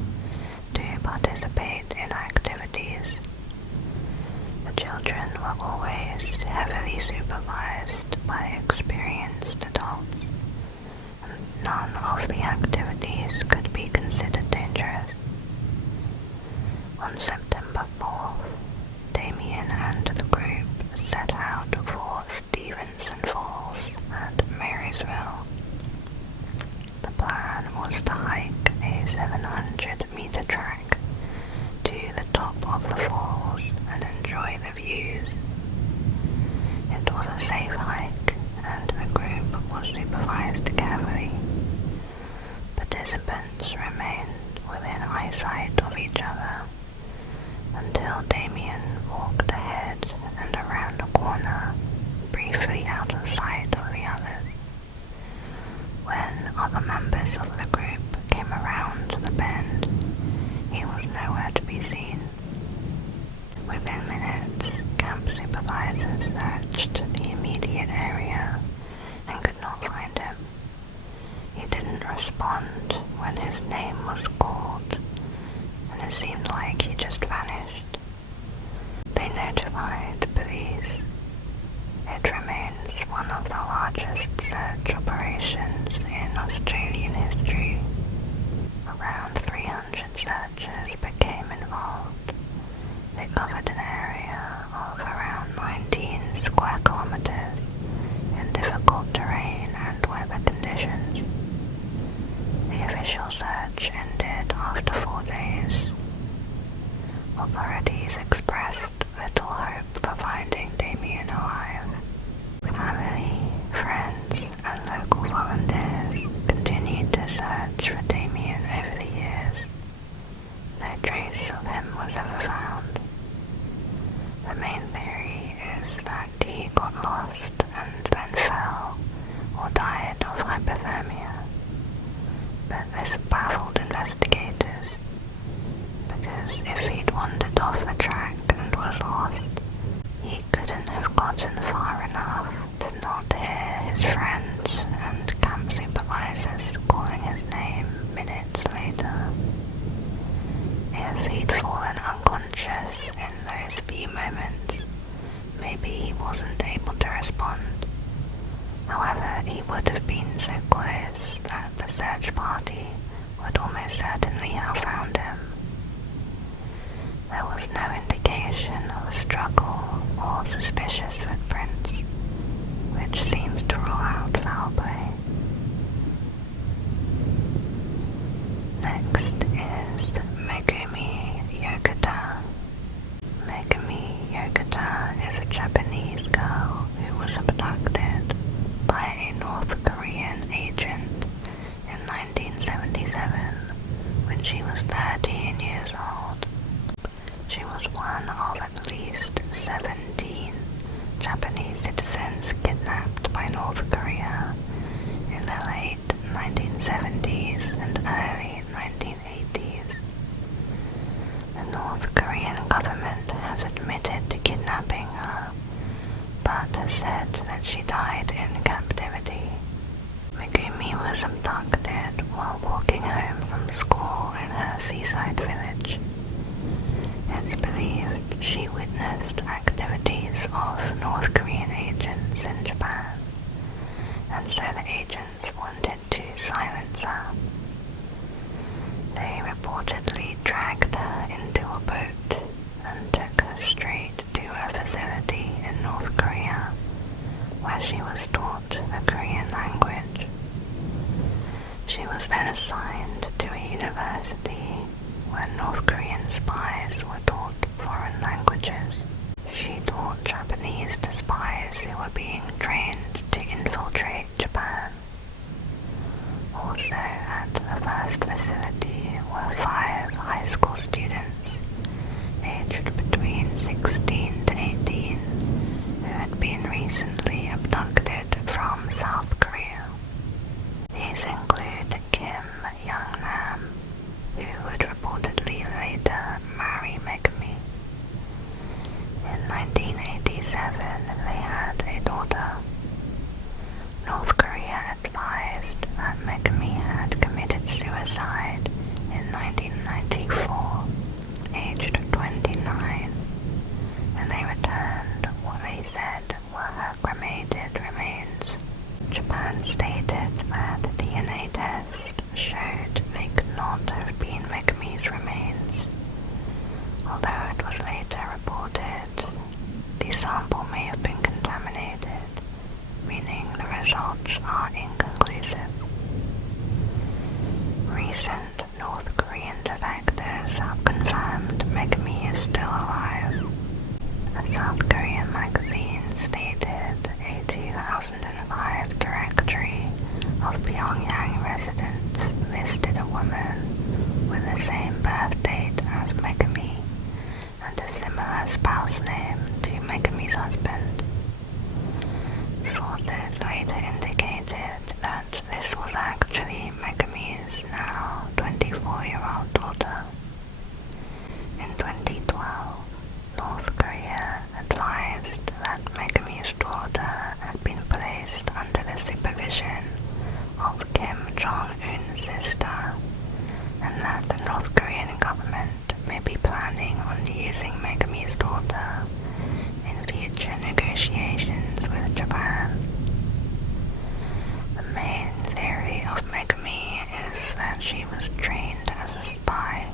to participate in activities. The children were always heavily supervised by experienced adults, and none of the activities could be considered dangerous. On September 4th, Damien and the group set out for Stevenson Falls at Marysville. The plan was to hike a 700-meter track to the top of the falls and enjoy the views. It was a safe hike and the group was supervised carefully. Participants remained within eyesight of each other until Damien walked ahead and around a corner, briefly out of sight of the others. When other members of the group came around the bend, he was nowhere to be seen. Within minutes, camp supervisors searched the immediate area and could not find him. He didn't respond when his name was called, searchers became involved. They covered an area of around 19 square kilometers in difficult terrain and weather conditions. The official search ended after 4 days. Authorities expressed little hope for finding Damien alive. Family, friends, and local volunteers continued to search for Damien over the years. No trace of him was ever found. The main theory is that he got lost and then fell or died of hypothermia. But this baffled investigators, because if he'd wandered off the track and was lost, he couldn't have gotten far enough to not hear his friends and camp supervisors calling his name minutes later. If he'd fallen unconscious in those few moments, maybe he wasn't able to respond. However, he would have been so close that the search party would almost certainly have found him. There was no indication of a struggle or suspicious footprints, which seems to rule out foul play. Next is Megumi Yokota. Megumi Yokota is a Japanese girl who was abducted by a North Korean agent in 1977 when she was 13 years old. She was one of at least 17 Japanese citizens kidnapped by North Korea in the late 1970s and early 1980s. The North Korean government has admitted to kidnapping her, but has said that she died in captivity. Megumi was abducted while walking home from school in her seaside village. It's believed she witnessed activities of North Korean agents in Japan, and so the agents wanted to silence her. They reportedly dragged her into a boat and took her straight to a facility in North Korea, where she was taught the Korean language. She was then assigned to a university where North Korean spies were taught foreign languages. She taught Japanese to spies who were being trained to infiltrate Japan. Also at the first facility were 5 high school students, aged between 16 to 18, who had been recently abducted from South Korea. These include Kim Young-nam, who would reportedly later marry Megumi. In 1987, they had a daughter. North Korea advised that Megumi had committed suicide in 1994, aged 29, and they returned what they said were her cremated remains. Japan stated that the DNA test showed they could not have been Megumi's remains. Although it was later reported the sample may have been contaminated, meaning the results are inconclusive. Recent North Korean defectors have confirmed Megumi is still alive. A South Korean magazine stated a 2005 directory of Pyongyang residents listed a woman with the same birth date as Megumi and a similar spouse name to Megumi's husband. Sources later indicated that this was actually Megumi's now 24-year-old daughter. In 2012, North Korea advised that Megumi's daughter had been placed under the supervision of Kim Jong-un's sister, and that the North Korean government may be planning on using Megumi's daughter in future negotiations with Japan. The main theory of Megumi is that she was trained as a spy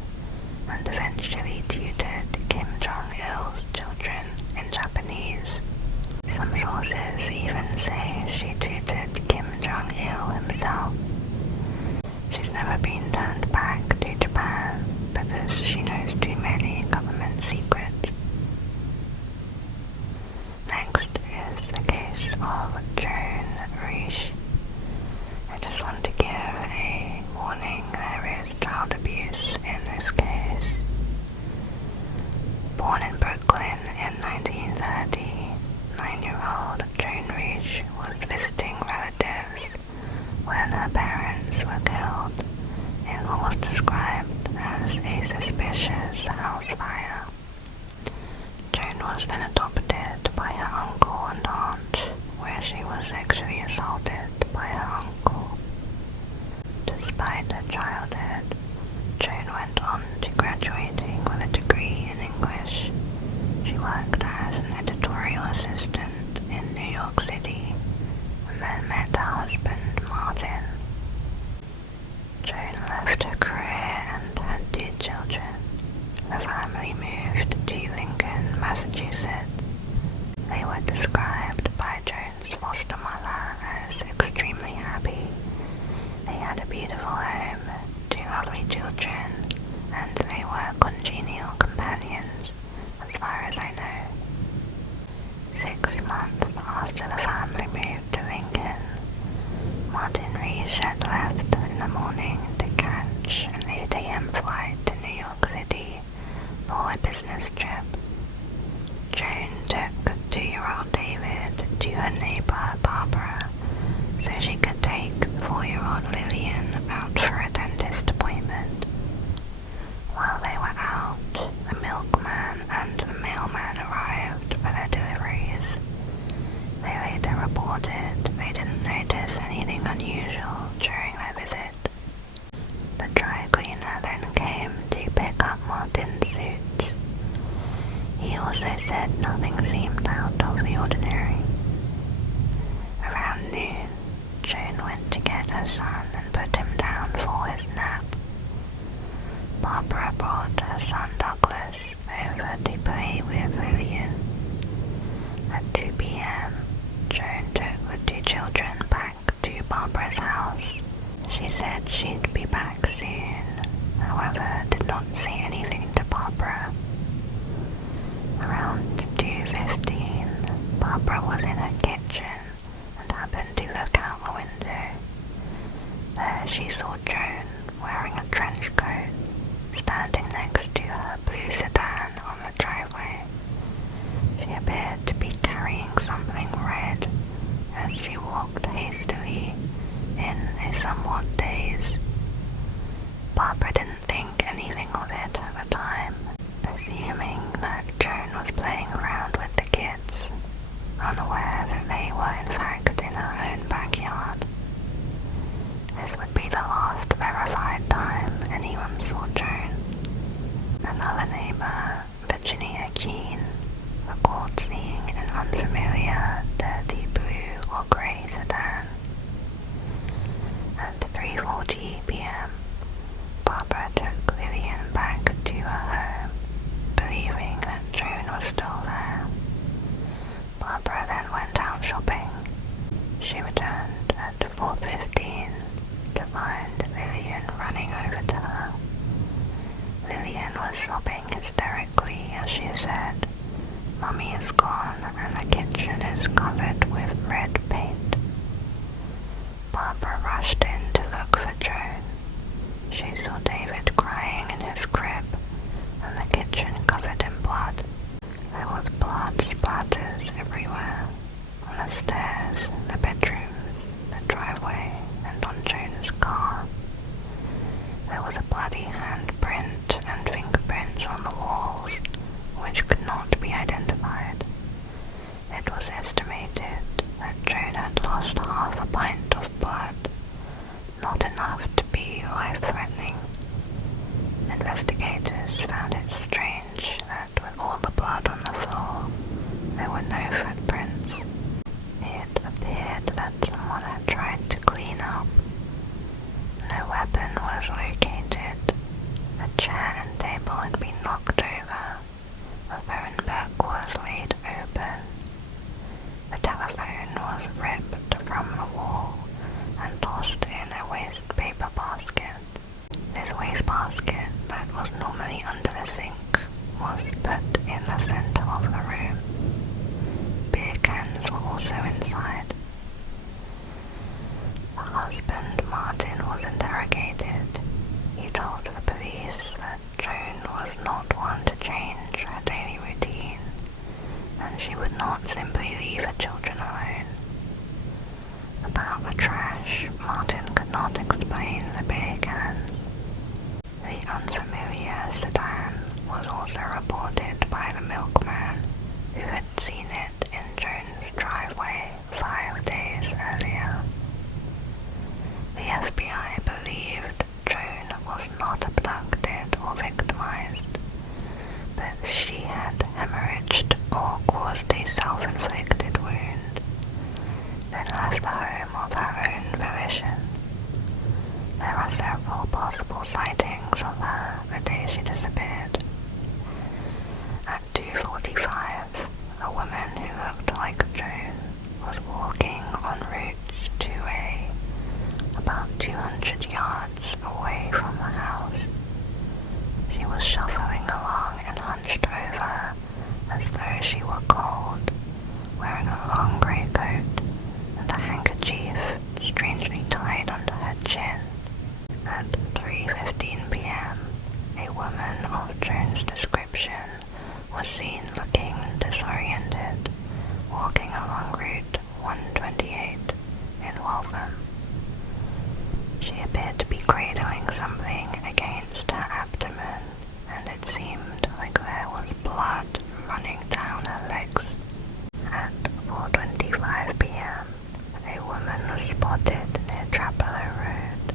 also said nothing seemed out of the ordinary. Around noon, Joan went to get her son and put him down for his nap. Barbara brought her son Douglas over to play with Lillian. At 2 p.m., Joan took the two children back to Barbara's house. She said she'd be back soon, however did not say anything to Barbara. Around 2:15, Barbara was in her kitchen and happened to look out the window. There she saw Joan wearing a trench coat, standing next to her blue sedan on the driveway. She appeared to be carrying something red as she walked hastily in a somewhat daze. Barbara didn't think anything of it at the time, assuming that Joan was playing around with the kids, unaware that they were in fact in her own backyard. This would be the last verified time anyone saw Joan. Another neighbor, Virginia Keene, reports seeing an unfamiliar dirty blue or grey sedan. At 3:40 p.m., Barbara took Lillian back to her home, believing that Joan was still there. Barbara then went out shopping. She returned at 4:15 to find Lillian running over to her. Lillian was sobbing hysterically as she said, "Mummy is gone and the kitchen is covered with red paint." Barbara rushed in to look for Joan. She saw David crying in his crib and the kitchen covered in blood. There was blood splatters everywhere, on the stairs, the bedrooms, the driveway, and on Joan's car. There was a bloody handprint and fingerprints on the walls, which could not be identified. It was estimated that Joan had lost half a pint of blood, not enough to be life-threatening. Investigators found it strange that with all the blood on the floor, there were no footprints. It appeared that someone had tried to clean up. No weapon was located. A chair and table had been knocked over. The phone book was laid open. The telephone was ripped from the wall and tossed in a waste paper basket. This waste basket that was normally under the sink was put in the center of the room. Beer cans were also inside. The husband, Martin, was interrogated. He told the police that Joan was not one to change her daily routine, and she would not simply leave her children alone. About the trash, Martin could not explain the beer cans. The unfamiliar sedan was also reported by the milkman, who had seen it in Joan's driveway 5 days earlier. The FBI believed Joan was not abducted or victimized, but she had hemorrhaged or caused a self-inflicted wound, then left the home of her own volition. There are several possible sightings of her the day she disappeared. At 2:45, a woman who looked like Joan was walking en route to about 200 yards away from the house. She was shuffling along and hunched over as though she were cold, wearing a long grey coat and a handkerchief strangely tied under her chin. At 3:15 p.m., a woman of Joan's description was seen looking disoriented, walking along Route 128 in Waltham. She appeared to be cradling something against her abdomen, and it seemed like there was blood running down her legs. At 4:25 p.m., a woman was spotted near Trapelo Road.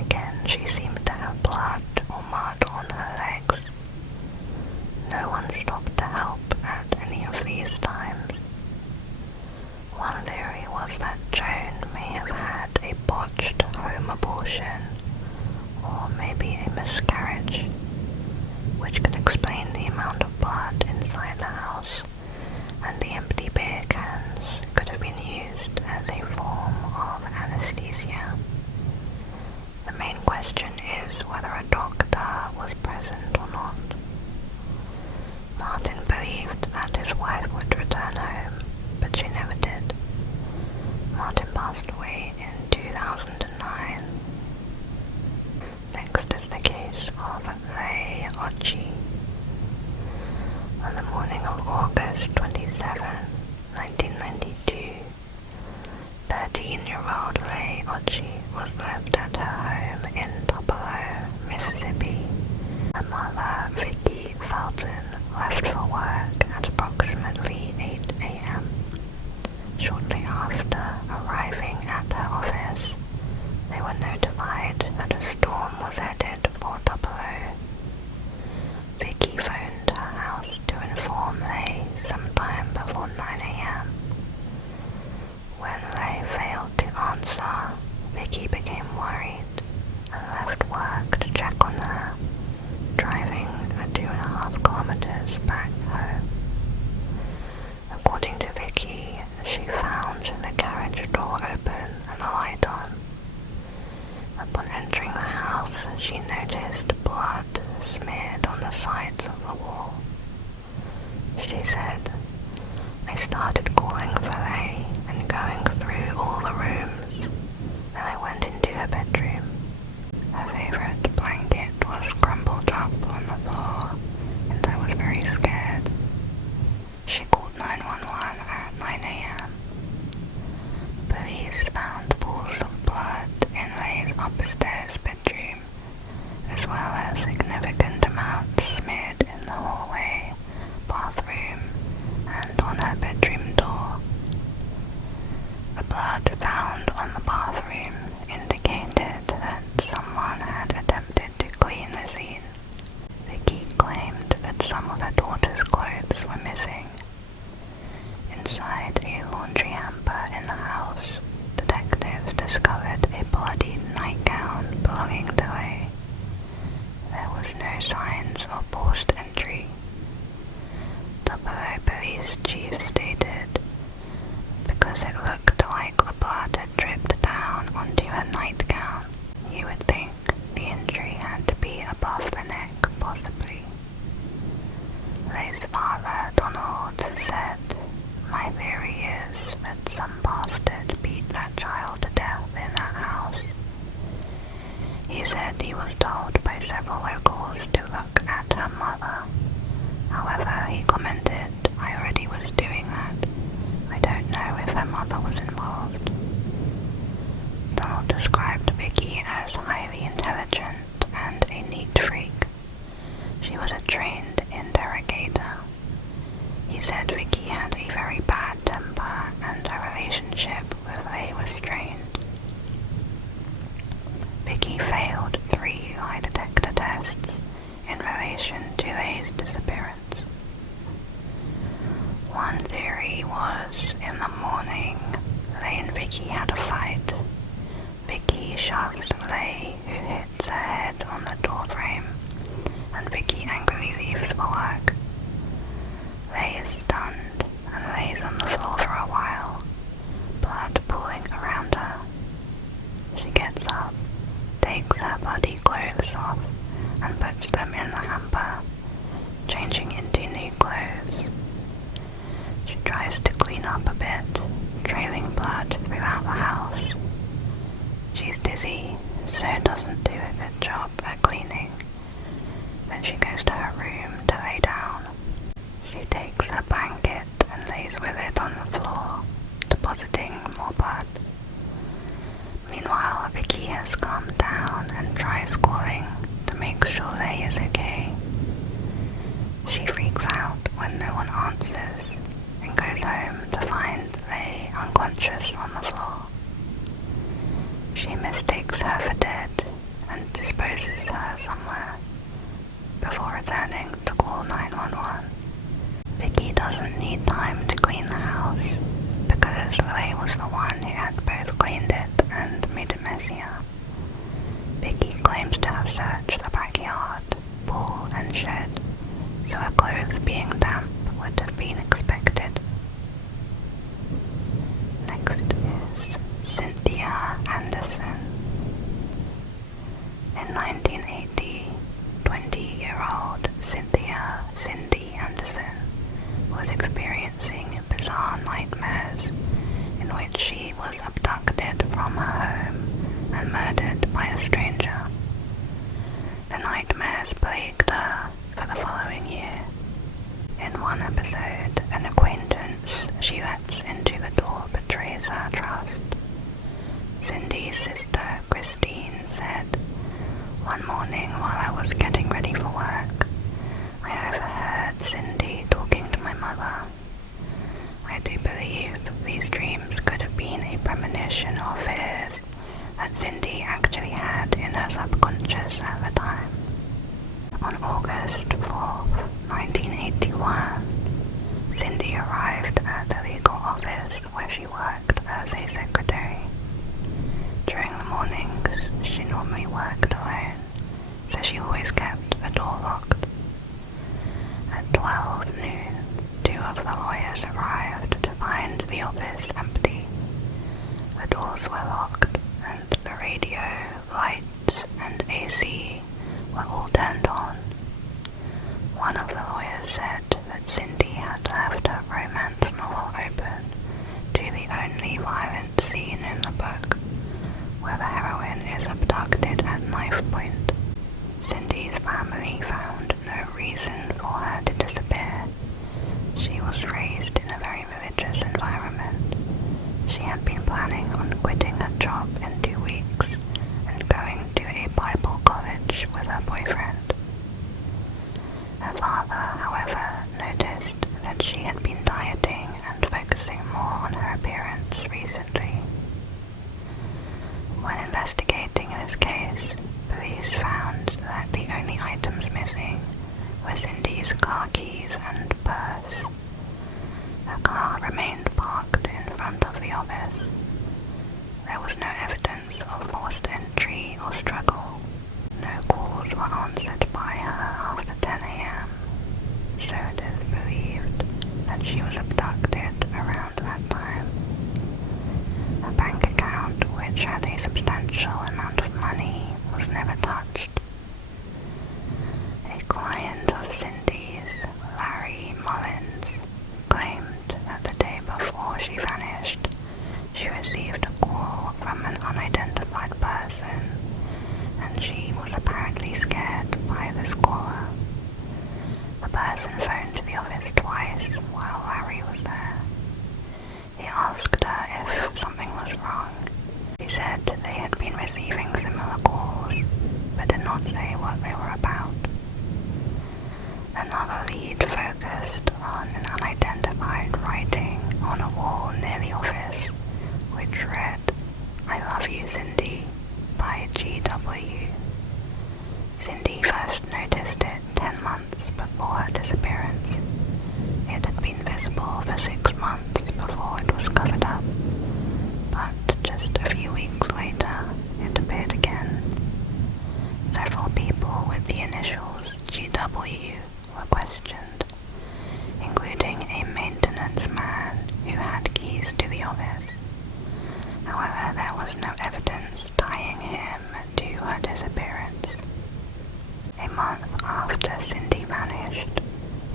Again, she seemed to have blood or mud on her legs. some of her daughter's clothes were missing. Inside a laundry hamper in the house, detectives discovered a bloodied nightgown belonging to Leigh. There was no signs of forced entry. Buffalo Police Chief stated, because it looked like the blood had dripped down onto her nightgown, you would think the injury had to be above the neck, possibly. Leigh's father, Donald, said, "My theory is that some bastard beat that child to death in that house." He said he was told by several locals to look at her mother. However, he commented, "I already was doing that. I don't know if her mother was involved." Donald described Vicky as highly intelligent and a neat freak. She was a trained interrogator. He said Vicky had a very bad temper and her relationship with Leigh was strained. Vicky failed 3 lie detector tests in relation to Leigh's disappearance. One theory was, in the morning, Leigh and Vicky had a fight. Vicky shoves Leigh, who hits her head on the doorframe, and Vicky angrily leaves for work. Leigh is stunned and lays on the floor for a while, blood pooling around her. She gets up, takes her bloody clothes off, and puts them in the hamper, changing into new clothes. She tries to clean up a bit, trailing blood throughout the house. She's dizzy, so doesn't do a good job at cleaning. Then she goes to her room to lay down. She takes her blanket and lays with it on the floor, depositing more blood. Meanwhile, Vicky has calmed down and tries calling to make sure Leigh is okay. She freaks out when no one answers and goes home to find Leigh unconscious on the floor. She mistakes her for dead and disposes her somewhere before returning to call 911. Vicky doesn't need time to clean the house because Leigh was the one who had both cleaned it and made it messier. Vicky claims to have searched the backyard, pool and shed, so her clothes being damp would have been expected. Next is Cynthia Anderson. In 1980, 20-year-old Cynthia Cindy Anderson was experiencing bizarre nightmares in which she was abducted from her home and murdered by a stranger. The nightmares plagued her for the following year. In one episode, an acquaintance she lets into the door betrays her trust. Cindy's sister, Christine, said, "One morning while I was getting ready for work, I overheard Cindy talking to my mother. I do believe these dreams could have been a premonition or fears that Cindy actually had in her subconscious at the time." On August 4, 1981, Cindy arrived at the legal office where she worked as a secretary. During the mornings, she normally worked alone, so she always kept the door locked. At 12 noon, 2 of the lawyers arrived to find the office empty. The doors were locked, and the radio, lights, and AC were all turned on. One of the lawyers said that Cindy had left her romance novel open to the only violent scene in the book, where the heroine is abducted at knife point. Cindy's family found no reason for her to disappear. She was raised in a very religious environment. She had been planning on quitting her job in 2 weeks and going to a Bible college with her boyfriend. Her father, however, noticed that she had been dieting and focusing more on her appearance recently. When investigating this case, police found that the only items missing car keys and purse. The car remained parked in front of the office. There was no evidence of forced entry or struggle. No calls were answered by her after 10 a.m., so it is believed that she was abducted around that time. A bank account which had a substantial amount of money was never touched. A client of Cindy's, Larry Mullins, claimed that the day before she vanished, she received a call from an unidentified person, and she was apparently scared by this caller. The person phoned the office twice while Larry was there. He asked her if something was wrong. She said they had been receiving similar calls, but did not say what they were about. Another lead focused on an unidentified writing on a wall near the office, which read, "I love you, Cindy," by G.W. Cindy first noticed it 10 months before her disappearance. It had been visible for 6 months before it was covered up, but just a few weeks later it appeared again. Several people with the initials GW were questioned, including a maintenance man who had keys to the office. However, there was no evidence tying him to her disappearance. A month after Cindy vanished,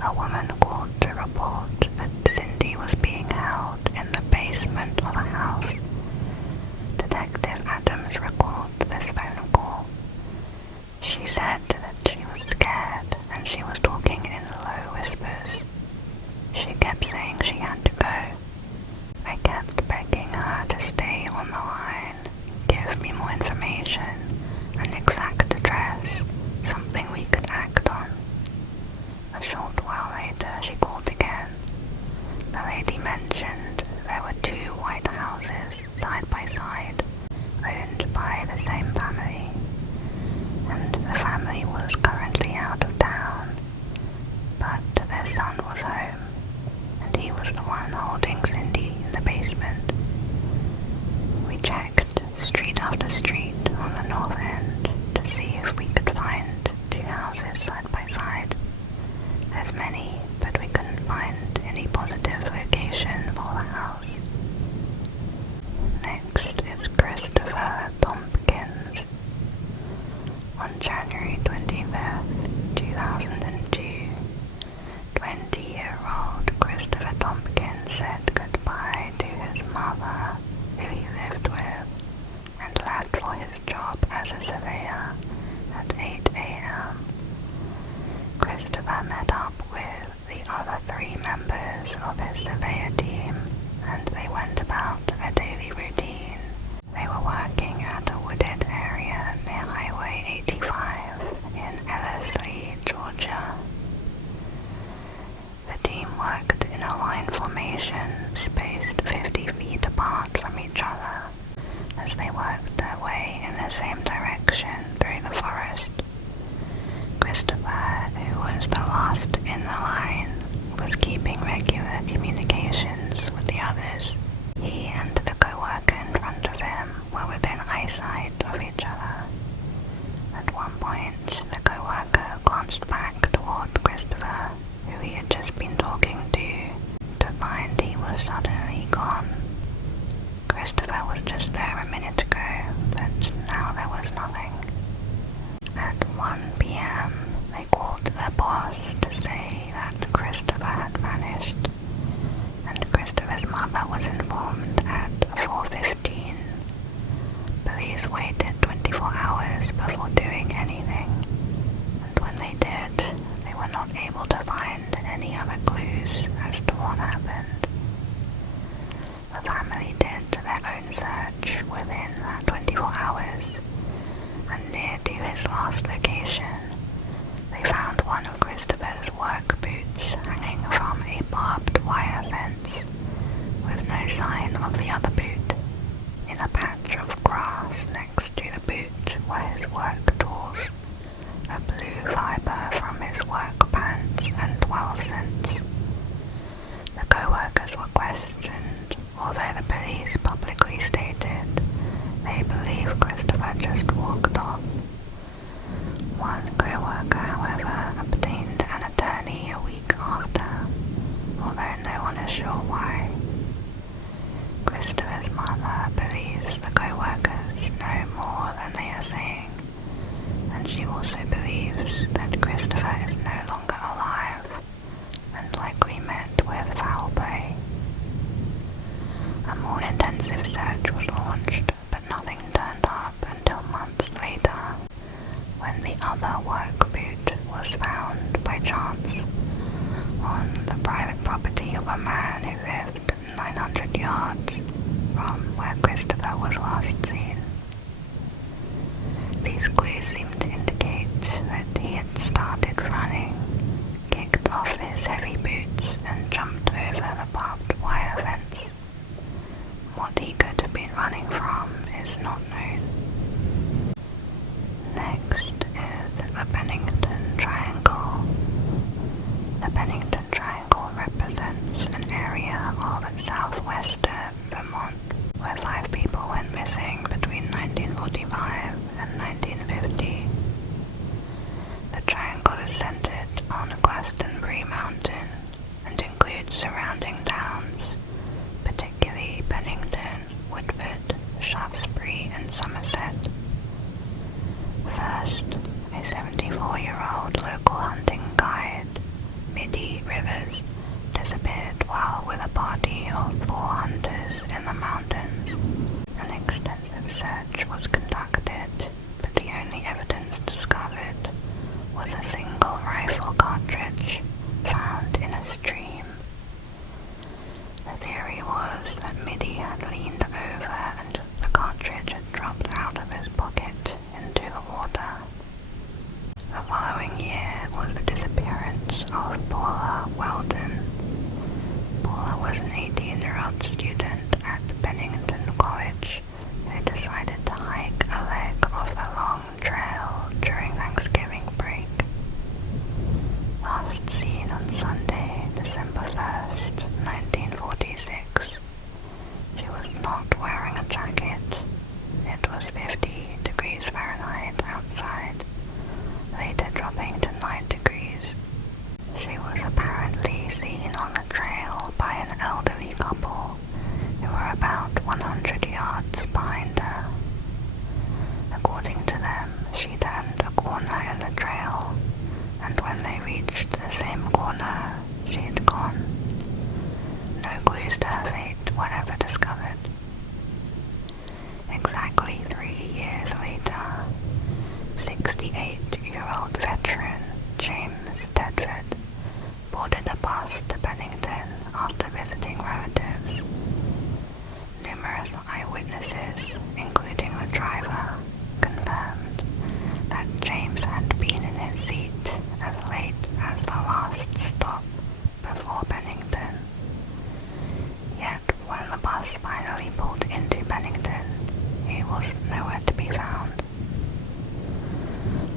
a woman called to report that Cindy was being held in the basement of a house. Detective Adams recalled this phone call. She said that she was scared and she was talking in low whispers. She kept saying she had to go. I kept begging her to stay on the line, give me more information, an exact address, something we could act on. A short while later she called again. The lady mentioned there were 2 white houses side by side, owned by the same family, and the family was currently out of town, but their son was home, and he was the one holding Cindy in the basement. We checked street after street on the north end to see if we could find 2 houses side by side. There's many, but we couldn't find any positive location for the house. Next is Christopher Tompkins. On January 25th, 2002, 20-year-old Christopher Tompkins said goodbye to his mother, who he lived with, and left for his job as a surveyor at 8 a.m. Christopher met up with the other 3 members of his surveyor team, and they went about their daily routine. They were working at a wooded area near Highway 85 in Ellerslie, Georgia. The team worked in a line formation spaced 50 feet apart from each other as they worked their way in the same direction through the forest. Christopher, who was the last in the line, was keeping regular communications with the others. He and the co-worker in front of him were within eyesight of each other. At one point, the co-worker glanced back toward Christopher, who he had just been talking to find he was suddenly gone. Christopher was just there a minute ago, but now there was nothing. At 1 p.m., they called their boss to say that Christopher had vanished, and Christopher's mother was informed at 4:15. Police waited 24 hours before doing anything, and when they did, they were not able to find any other clues as to what happened. The family did their own search within that 24 hours, and near to his last location, they found one of Christopher's work boots hanging from a barbed wire fence, with no sign of the other boot. In a patch of grass next to the boot were his work tools, a blue fiber from his work pants and chance on the private property of a man who lived 900 yards from where Christopher was last seen. These clues seem to indicate that he had started running, kicked off his heavy boots and jumped over the barbed wire fence. What he could have been running from is not known. Next is the Bennington Triangle. The Bennington Triangle represents an area of southwestern Vermont where 5 people went missing between 1945 and 1950. The triangle is centered on Glastonbury Mountain and includes surrounding towns, particularly Bennington, Woodford, Shaftesbury and Somerset. First, a 74-year-old local hunting guide, Middy Rivers, disappeared while with a party of 4 hunters in the mountains. An extensive search was conducted, but the only evidence discovered was a single rifle cartridge found in a stream. The theory was that Middy had leaned over and the cartridge had dropped out of his pocket into the water. The following year was the disappearance of Paula Weldon. Paula was an 18-year-old student at Bennington College who decided to hike a leg of a long trail during Thanksgiving break. Last seen on Sunday, December 1st, 1946. She was not wearing a jacket. It was 50 degrees Fahrenheit outside, later dropping to 9 degrees. She was apparently seen on the trail by an elderly couple who were about 100 yards behind her. According to them, she turned a corner in the trail, and when they reached the same corner, she had gone. No clues to her fate were ever discovered. Exactly 3 years later, 68-year-old veteran James Tedford boarded a bus to Bennington after visiting relatives. Numerous eyewitnesses, including the driver, confirmed that James had been in his seat as late as the last stop before Bennington. Yet when the bus finally pulled into Bennington, he was nowhere to be found.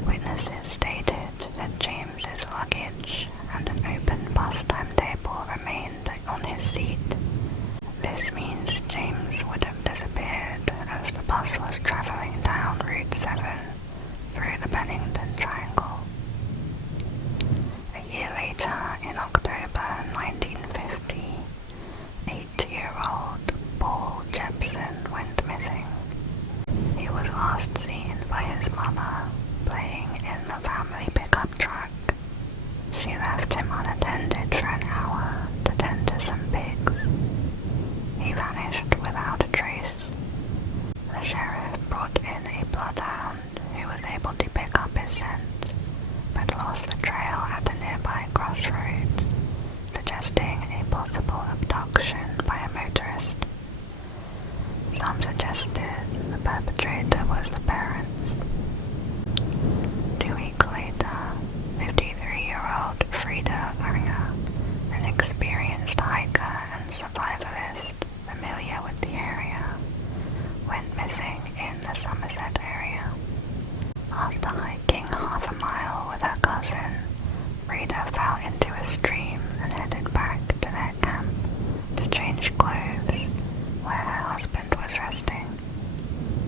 Witnesses stated that James's luggage and an open bus timetable remained on his seat. This means James would have disappeared as the bus was traveling down Route 7 through the Bennington Triangle. A year later, in October 1950, 8-year-old Paul Jepson went missing. He was last seen by his mother playing in the family pickup truck. She left him unattended for an hour to tend to some pigs. He vanished without a trace. The sheriff brought in a bloodhound who was able to pick up his scent, but lost the trail at a nearby crossroads, suggesting a possible abduction by a motorist. Some suggested the perpetrator was the parents. 2 weeks later, 53-year-old Frida Langer, an experienced hiker and survivalist familiar with the area, went missing in the Somerset area. After hiking half a mile with her cousin, Frida fell into a stream and headed back to their camp to change clothes where her husband was resting.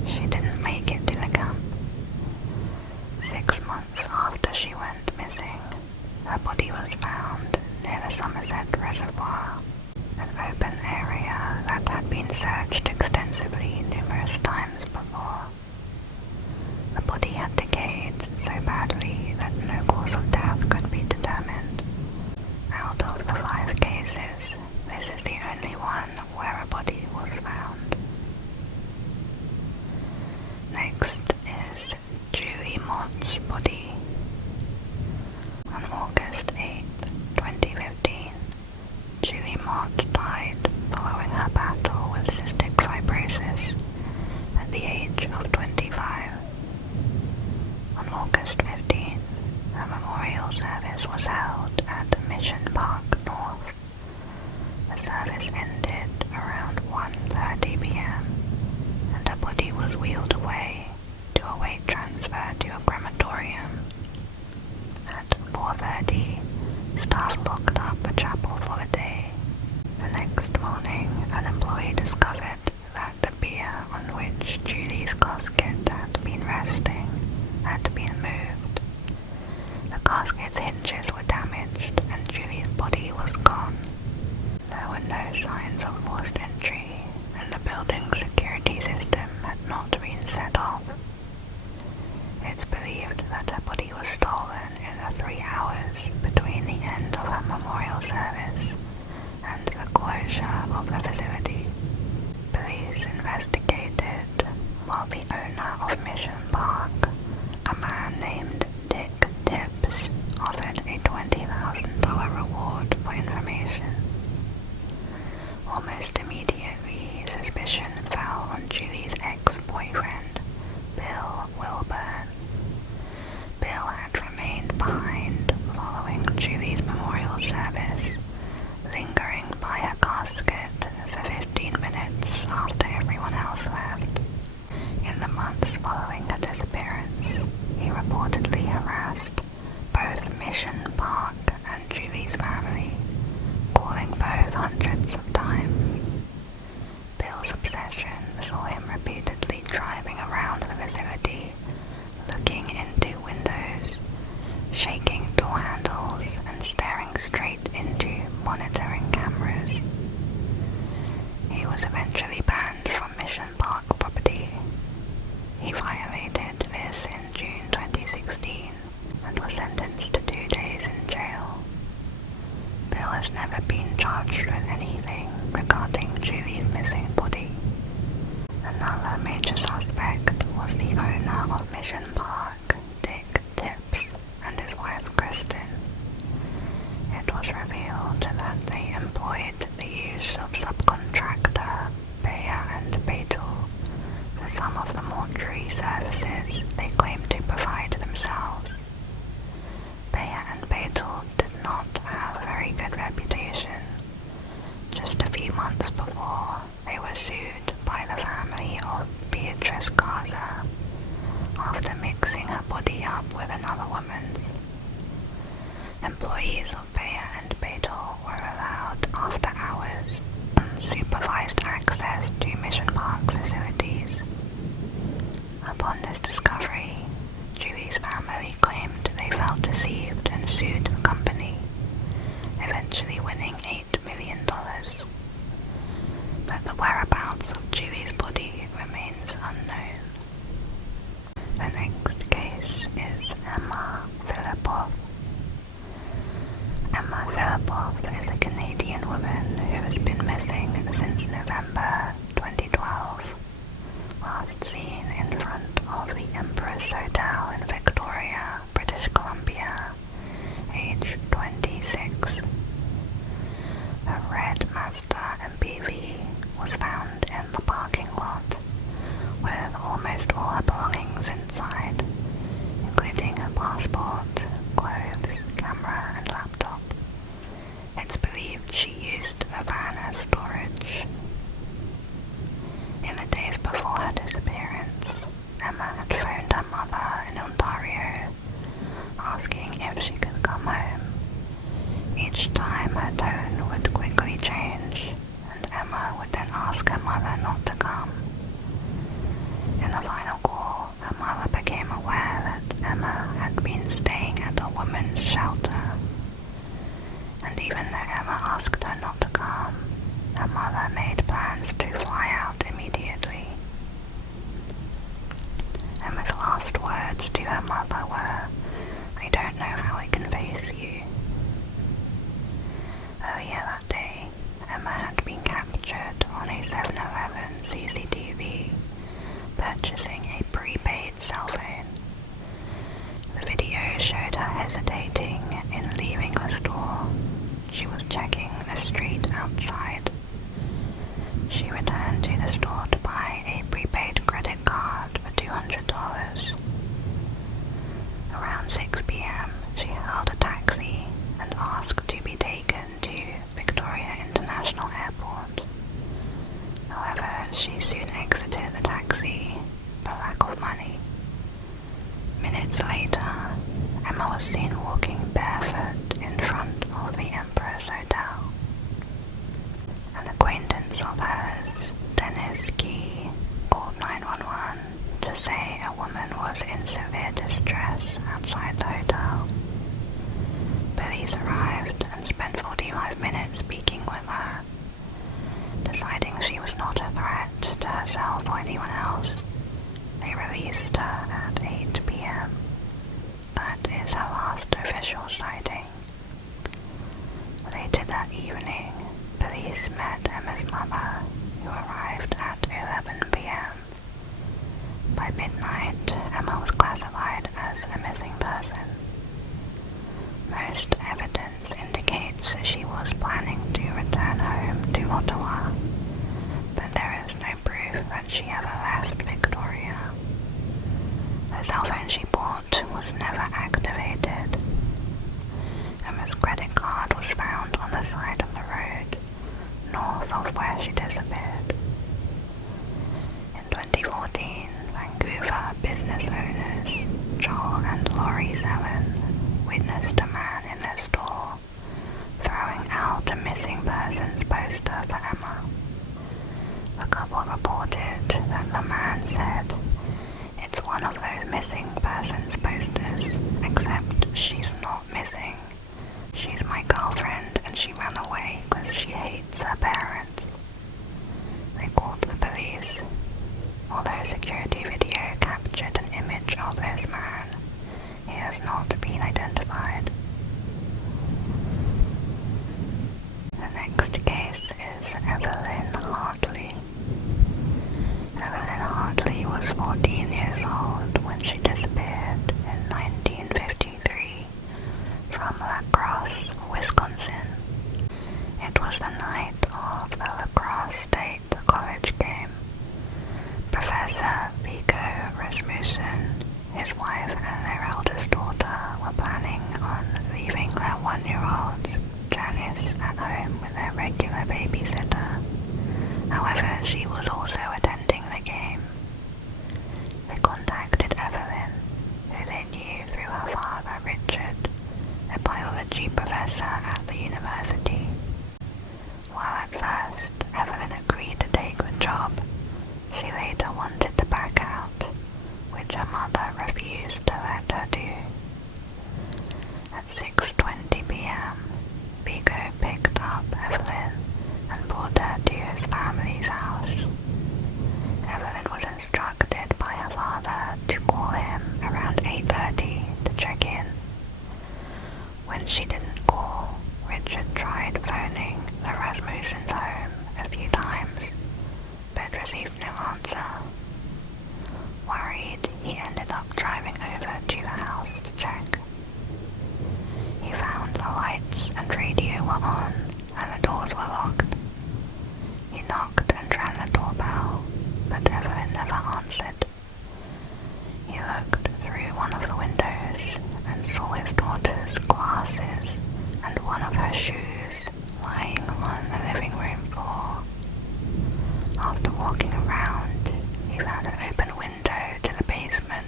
She didn't make it to the camp. 6 months after she went missing, her body was found near the Somerset Reservoir, an open area that had been searched extensively numerous times before. The body had decayed so badly that no cause of death could be determined. Out of the 5 cases, this is the only one where a body was found. Next is Julie Mott's body. On August was held at Mission Park North. The service ended around 1:30 p.m. and her body was wheeled away to await transfer to a crematorium. At 4:30, staff locked up the chapel for the day. The next morning, an employee discovered that the bier on which Julie's casket had been resting had been moved. The casket's hinges were damaged and Julie's body was gone. There were no signs of forced entry, and the building's security system had not been set off. It's believed that her body was stolen in the 3 hours between the end of her memorial service and the closure of the facility. Police investigated while the owner of Mission Park, a man named Dick Tibbs, offered a $20,000 reward for information. Almost immediately, suspicion fell on Julie's ex-boyfriend, Bill Wilburn. Bill had remained behind following Julie's memorial service, lingering by her casket for 15 minutes after everyone else left. In the months following her disappearance, he reportedly harassed both Mission Park and Julie's family, calling both hundreds of times. Bill's obsession saw him repeatedly driving around the facility, looking into windows, shaking door handles, and staring straight into monitoring cameras. He was eventually banned from Mission Park property. He violated this in June 2016 and was sentenced to 2 days in jail. Bill has never been charged with anything regarding Julie's missing body. Another major suspect was the owner of Mission Park, Dick Tibbs, and his wife Kristen. It was revealed that they employed the use of subcontractor Bayer and Betel for some of the mortuary services they claimed to provide themselves. Bayer and Betel did not have a very good reputation. Just a few months before, they were sued by the family of Beatrice Garza after mixing her body up with another woman's. Employees of Bayer and Betel were allowed after hours unsupervised access to Mission Park facilities. Upon this discovery, Julie's family claimed they felt deceived and sued the company, eventually winning $8 million. But the whereabouts of Julie's body remains unknown. The next case is Emma Philippoff. Emma Philippoff is a Canadian woman who has been missing since November 2012, last seen in front of the Empress Hotel in Victoria, British Columbia, age 26. A red Mazda MPV was found in the parking lot, with almost all her belongings inside, including her passport, clothes, camera, and laptop. It's believed she used the van as storage. In the days before her disappearance, Emma had phoned her mother in Ontario, asking if she could come home. Each time her tone would quickly change, and Emma would then ask her mother not to come. In the final call, her mother became aware that Emma had been staying at a woman's shelter. And even though Emma asked her not to come, her mother made plans to fly out immediately. Emma's last words to her mother were, "I don't know how I can face you." Earlier that day, Emma had been captured on a 7-Eleven CCTV, purchasing a prepaid cell phone. The video showed her hesitating in leaving the store. She was checking the street outside. She returned to the store to buy a prepaid credit card for $200. Around 6 p.m., she hailed a taxi police arrived and spent 45 minutes speaking with her. Deciding she was not a threat to herself or anyone else, they released her at 8 p.m. That is her last official sighting. Later that evening, police met Emma's mother, who arrived at 11 p.m. By midnight, Emma was classified as a missing person. Most evidence indicates she was planning to return home to Ottawa, but there is no proof that she ever left Victoria. The cell phone she bought was never activated. Emma's credit card was found on the side of the road, north of where she disappeared. In 2014, Vancouver business owners Joel and Laurie Zellen witnessed a man in their store throwing out a missing persons poster for Emma. The couple reported that the man said, "It's one of those missing persons posters, except she's not missing. She's my girlfriend and she ran away because she hates her parents." They called the police. Although security video captured an image of this man, he has not been identified. The next case is Evelyn Hartley. Evelyn Hartley was 14 years old when she disappeared in 1953 from La Crosse, Wisconsin. It was the night of the La Crosse State College game. Professor Viggo Rasmussen, his wife and their eldest daughter were planning on leaving their 1-year-old Janice at home with their regular babysitter. However, she was also attending the game. They contacted Evelyn, who they knew through her father Richard, a biology professor at the university. While at first Evelyn agreed to take the job, she later wanted to back out, which her mother refused to let her do. At 6:20 p.m., Viggo picked up Evelyn and brought her to his family's house. Evelyn was instructed by her father to call him around 8:30 to check in. When she didn't call, Richard tried phoning the Rasmussens' home a few times, but received no answer. Worried, he ended up driving over to the house to check. He found the lights and radio were on and the doors were locked. He knocked and rang the doorbell, but Evelyn never answered. He looked through one of the windows and saw his daughter's glasses and one of her shoes lying on the living room floor. After walking around, he found an open window to the basement.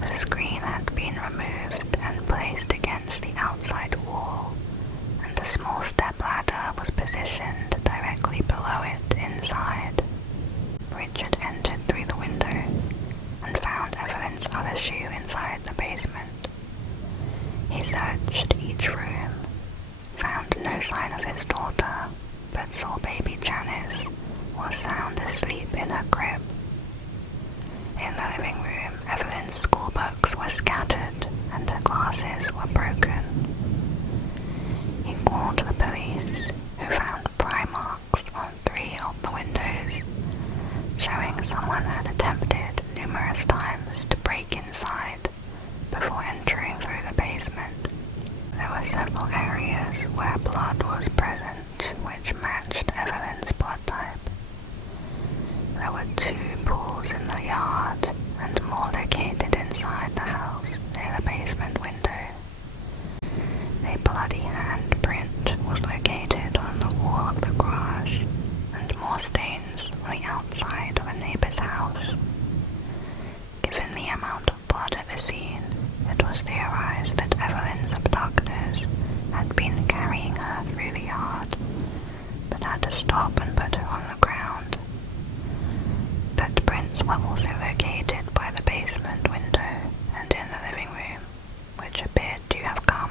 The screen had been removed and placed against the outside wall, and a small stepladder was positioned directly below it inside. Richard entered through the window and found Evelyn's other shoe inside the basement. He searched each room, found no sign of his daughter, but saw baby Janice was sound asleep in her crib. In the living room, Evelyn's school books were scattered and her glasses were broken. He called the police, who found pry marks on 3 of the windows, showing someone had attempted numerous times to break inside before entering through the basement. There were several areas where blood was present, which matched Evelyn's blood type. There were 2 pools in the yard and more located inside the house near the basement window. A bloody handprint was located on the wall of the garage, and more stains on the outside of a neighbor's house. Given the amount of blood at the scene, it was theorized that Evelyn's abductors had been carrying her through the yard, but had to stop and put her on the ground. Footprints were also located by the basement window and in the living room, which appeared to have come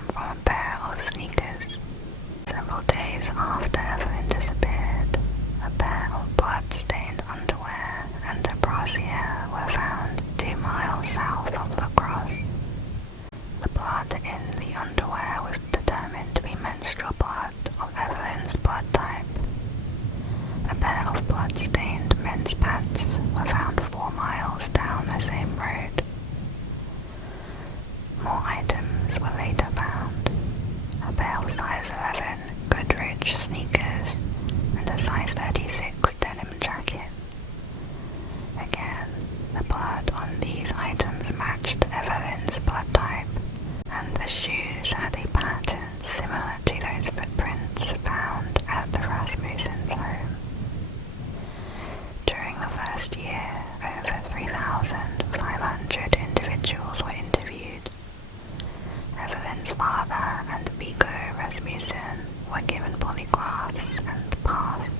Rasmussen were given polygraphs and passed.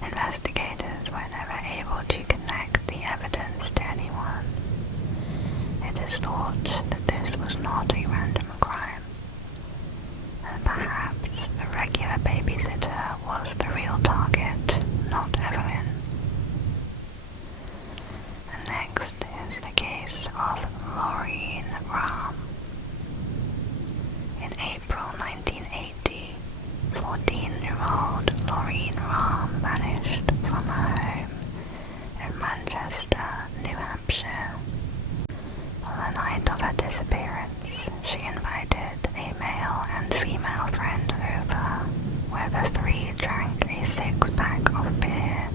Investigators were never able to connect the evidence to anyone. It is thought that this was not a random crime, and perhaps the regular babysitter was the real target, not Evelyn. And next is the case of Laureen Rahm. In April 1980, 14-year-old Laureen Rahm vanished from her home in Manchester, New Hampshire. On the night of her disappearance, she invited a male and female friend over, where the three drank a six-pack of beer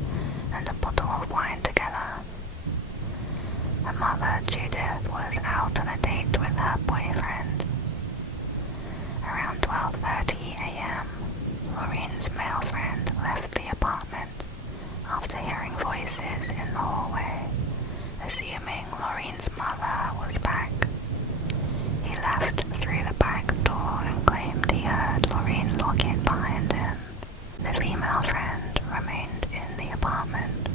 and a bottle of wine together. Her mother, Judith, was out on a date with her boyfriend. Around 12:30 a.m., Laureen's male friend left the apartment after hearing voices in the hallway, assuming Laureen's mother was back. He left through the back door and claimed he heard Laureen lock it behind him. The female friend remained in the apartment.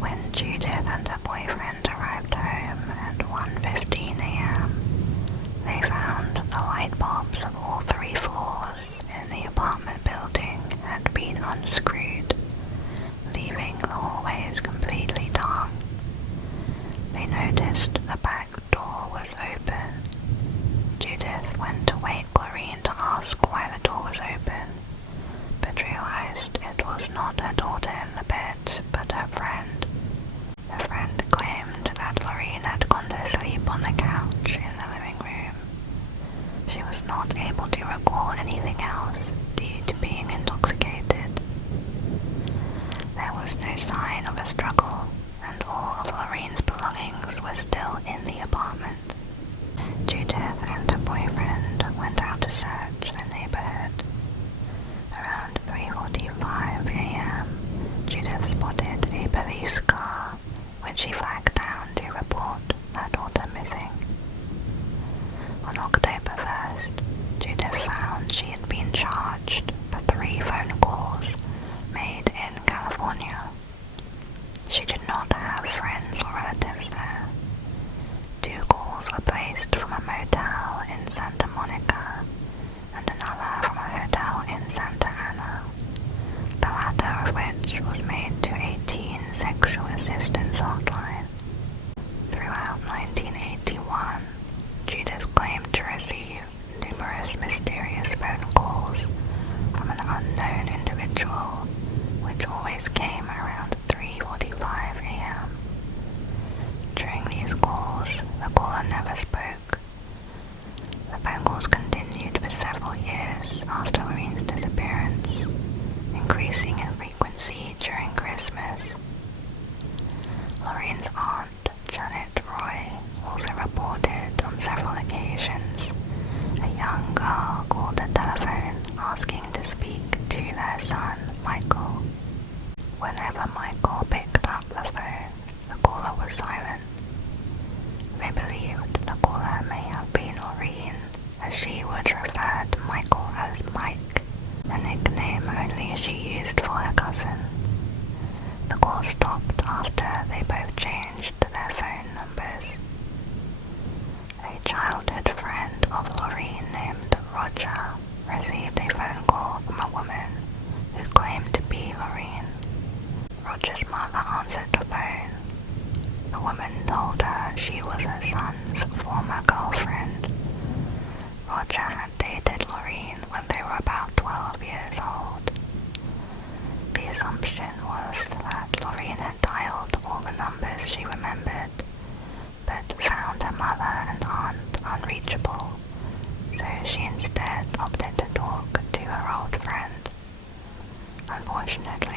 When Judith and her boyfriend arrived home at 1:15 a.m., they found the light bulbs of all three floors in the apartment building had been unscrewed, leaving the hallways completely dark. They noticed the back door was open. Judith went to wake Laureen to ask why the door was open, but realized it was not her daughter in the bed, but her friend. The friend claimed that Laureen had gone to sleep on the couch in the living room. She was not able to recall anything else due to being intoxicated. There was no sign of a struggle, and all of Laureen's belongings were still in the apartment. Judith and her boyfriend went out to search the neighborhood. Around 3:45 a.m., Judith spotted a police car, which she flagged down to report her daughter missing. On October 1st, Judith found she had been charged for 3 phone calls made in California. She did not have friends or relatives there. 2 calls were placed from a motel in Santa Monica and another from a hotel in Santa Ana, the latter of which was made to a teen sexual assistance hotline. Throughout 1981, Judith claimed to receive numerous mysterious phone calls from an unknown individual, which always came around 3:45 a.m. During these calls, the caller never spoke. The phone calls continued for several years after Laureen's disappearance, increasing in frequency during Christmas. Laureen's aunt, Janet Roy, also reported on several occasions a young girl called the telephone asking to speak to their son, Michael. Whenever Michael picked up the phone, the caller was silent. They believed the caller may have been Laureen, as she would refer to Michael as Mike, a nickname only she used for her cousin. The call stopped after they both changed their phone numbers. A childhood friend of Laureen named Roger received a phone call from a woman who claimed to be Laureen. Roger's mother answered the phone. The woman told her she was her son's former girlfriend. Roger had dated Laureen when they were about 12 years old. The assumption was that Laureen had dialed all the numbers she remembered, but found her mother and aunt unreachable, so she instead opted to talk to her old friend. Unfortunately,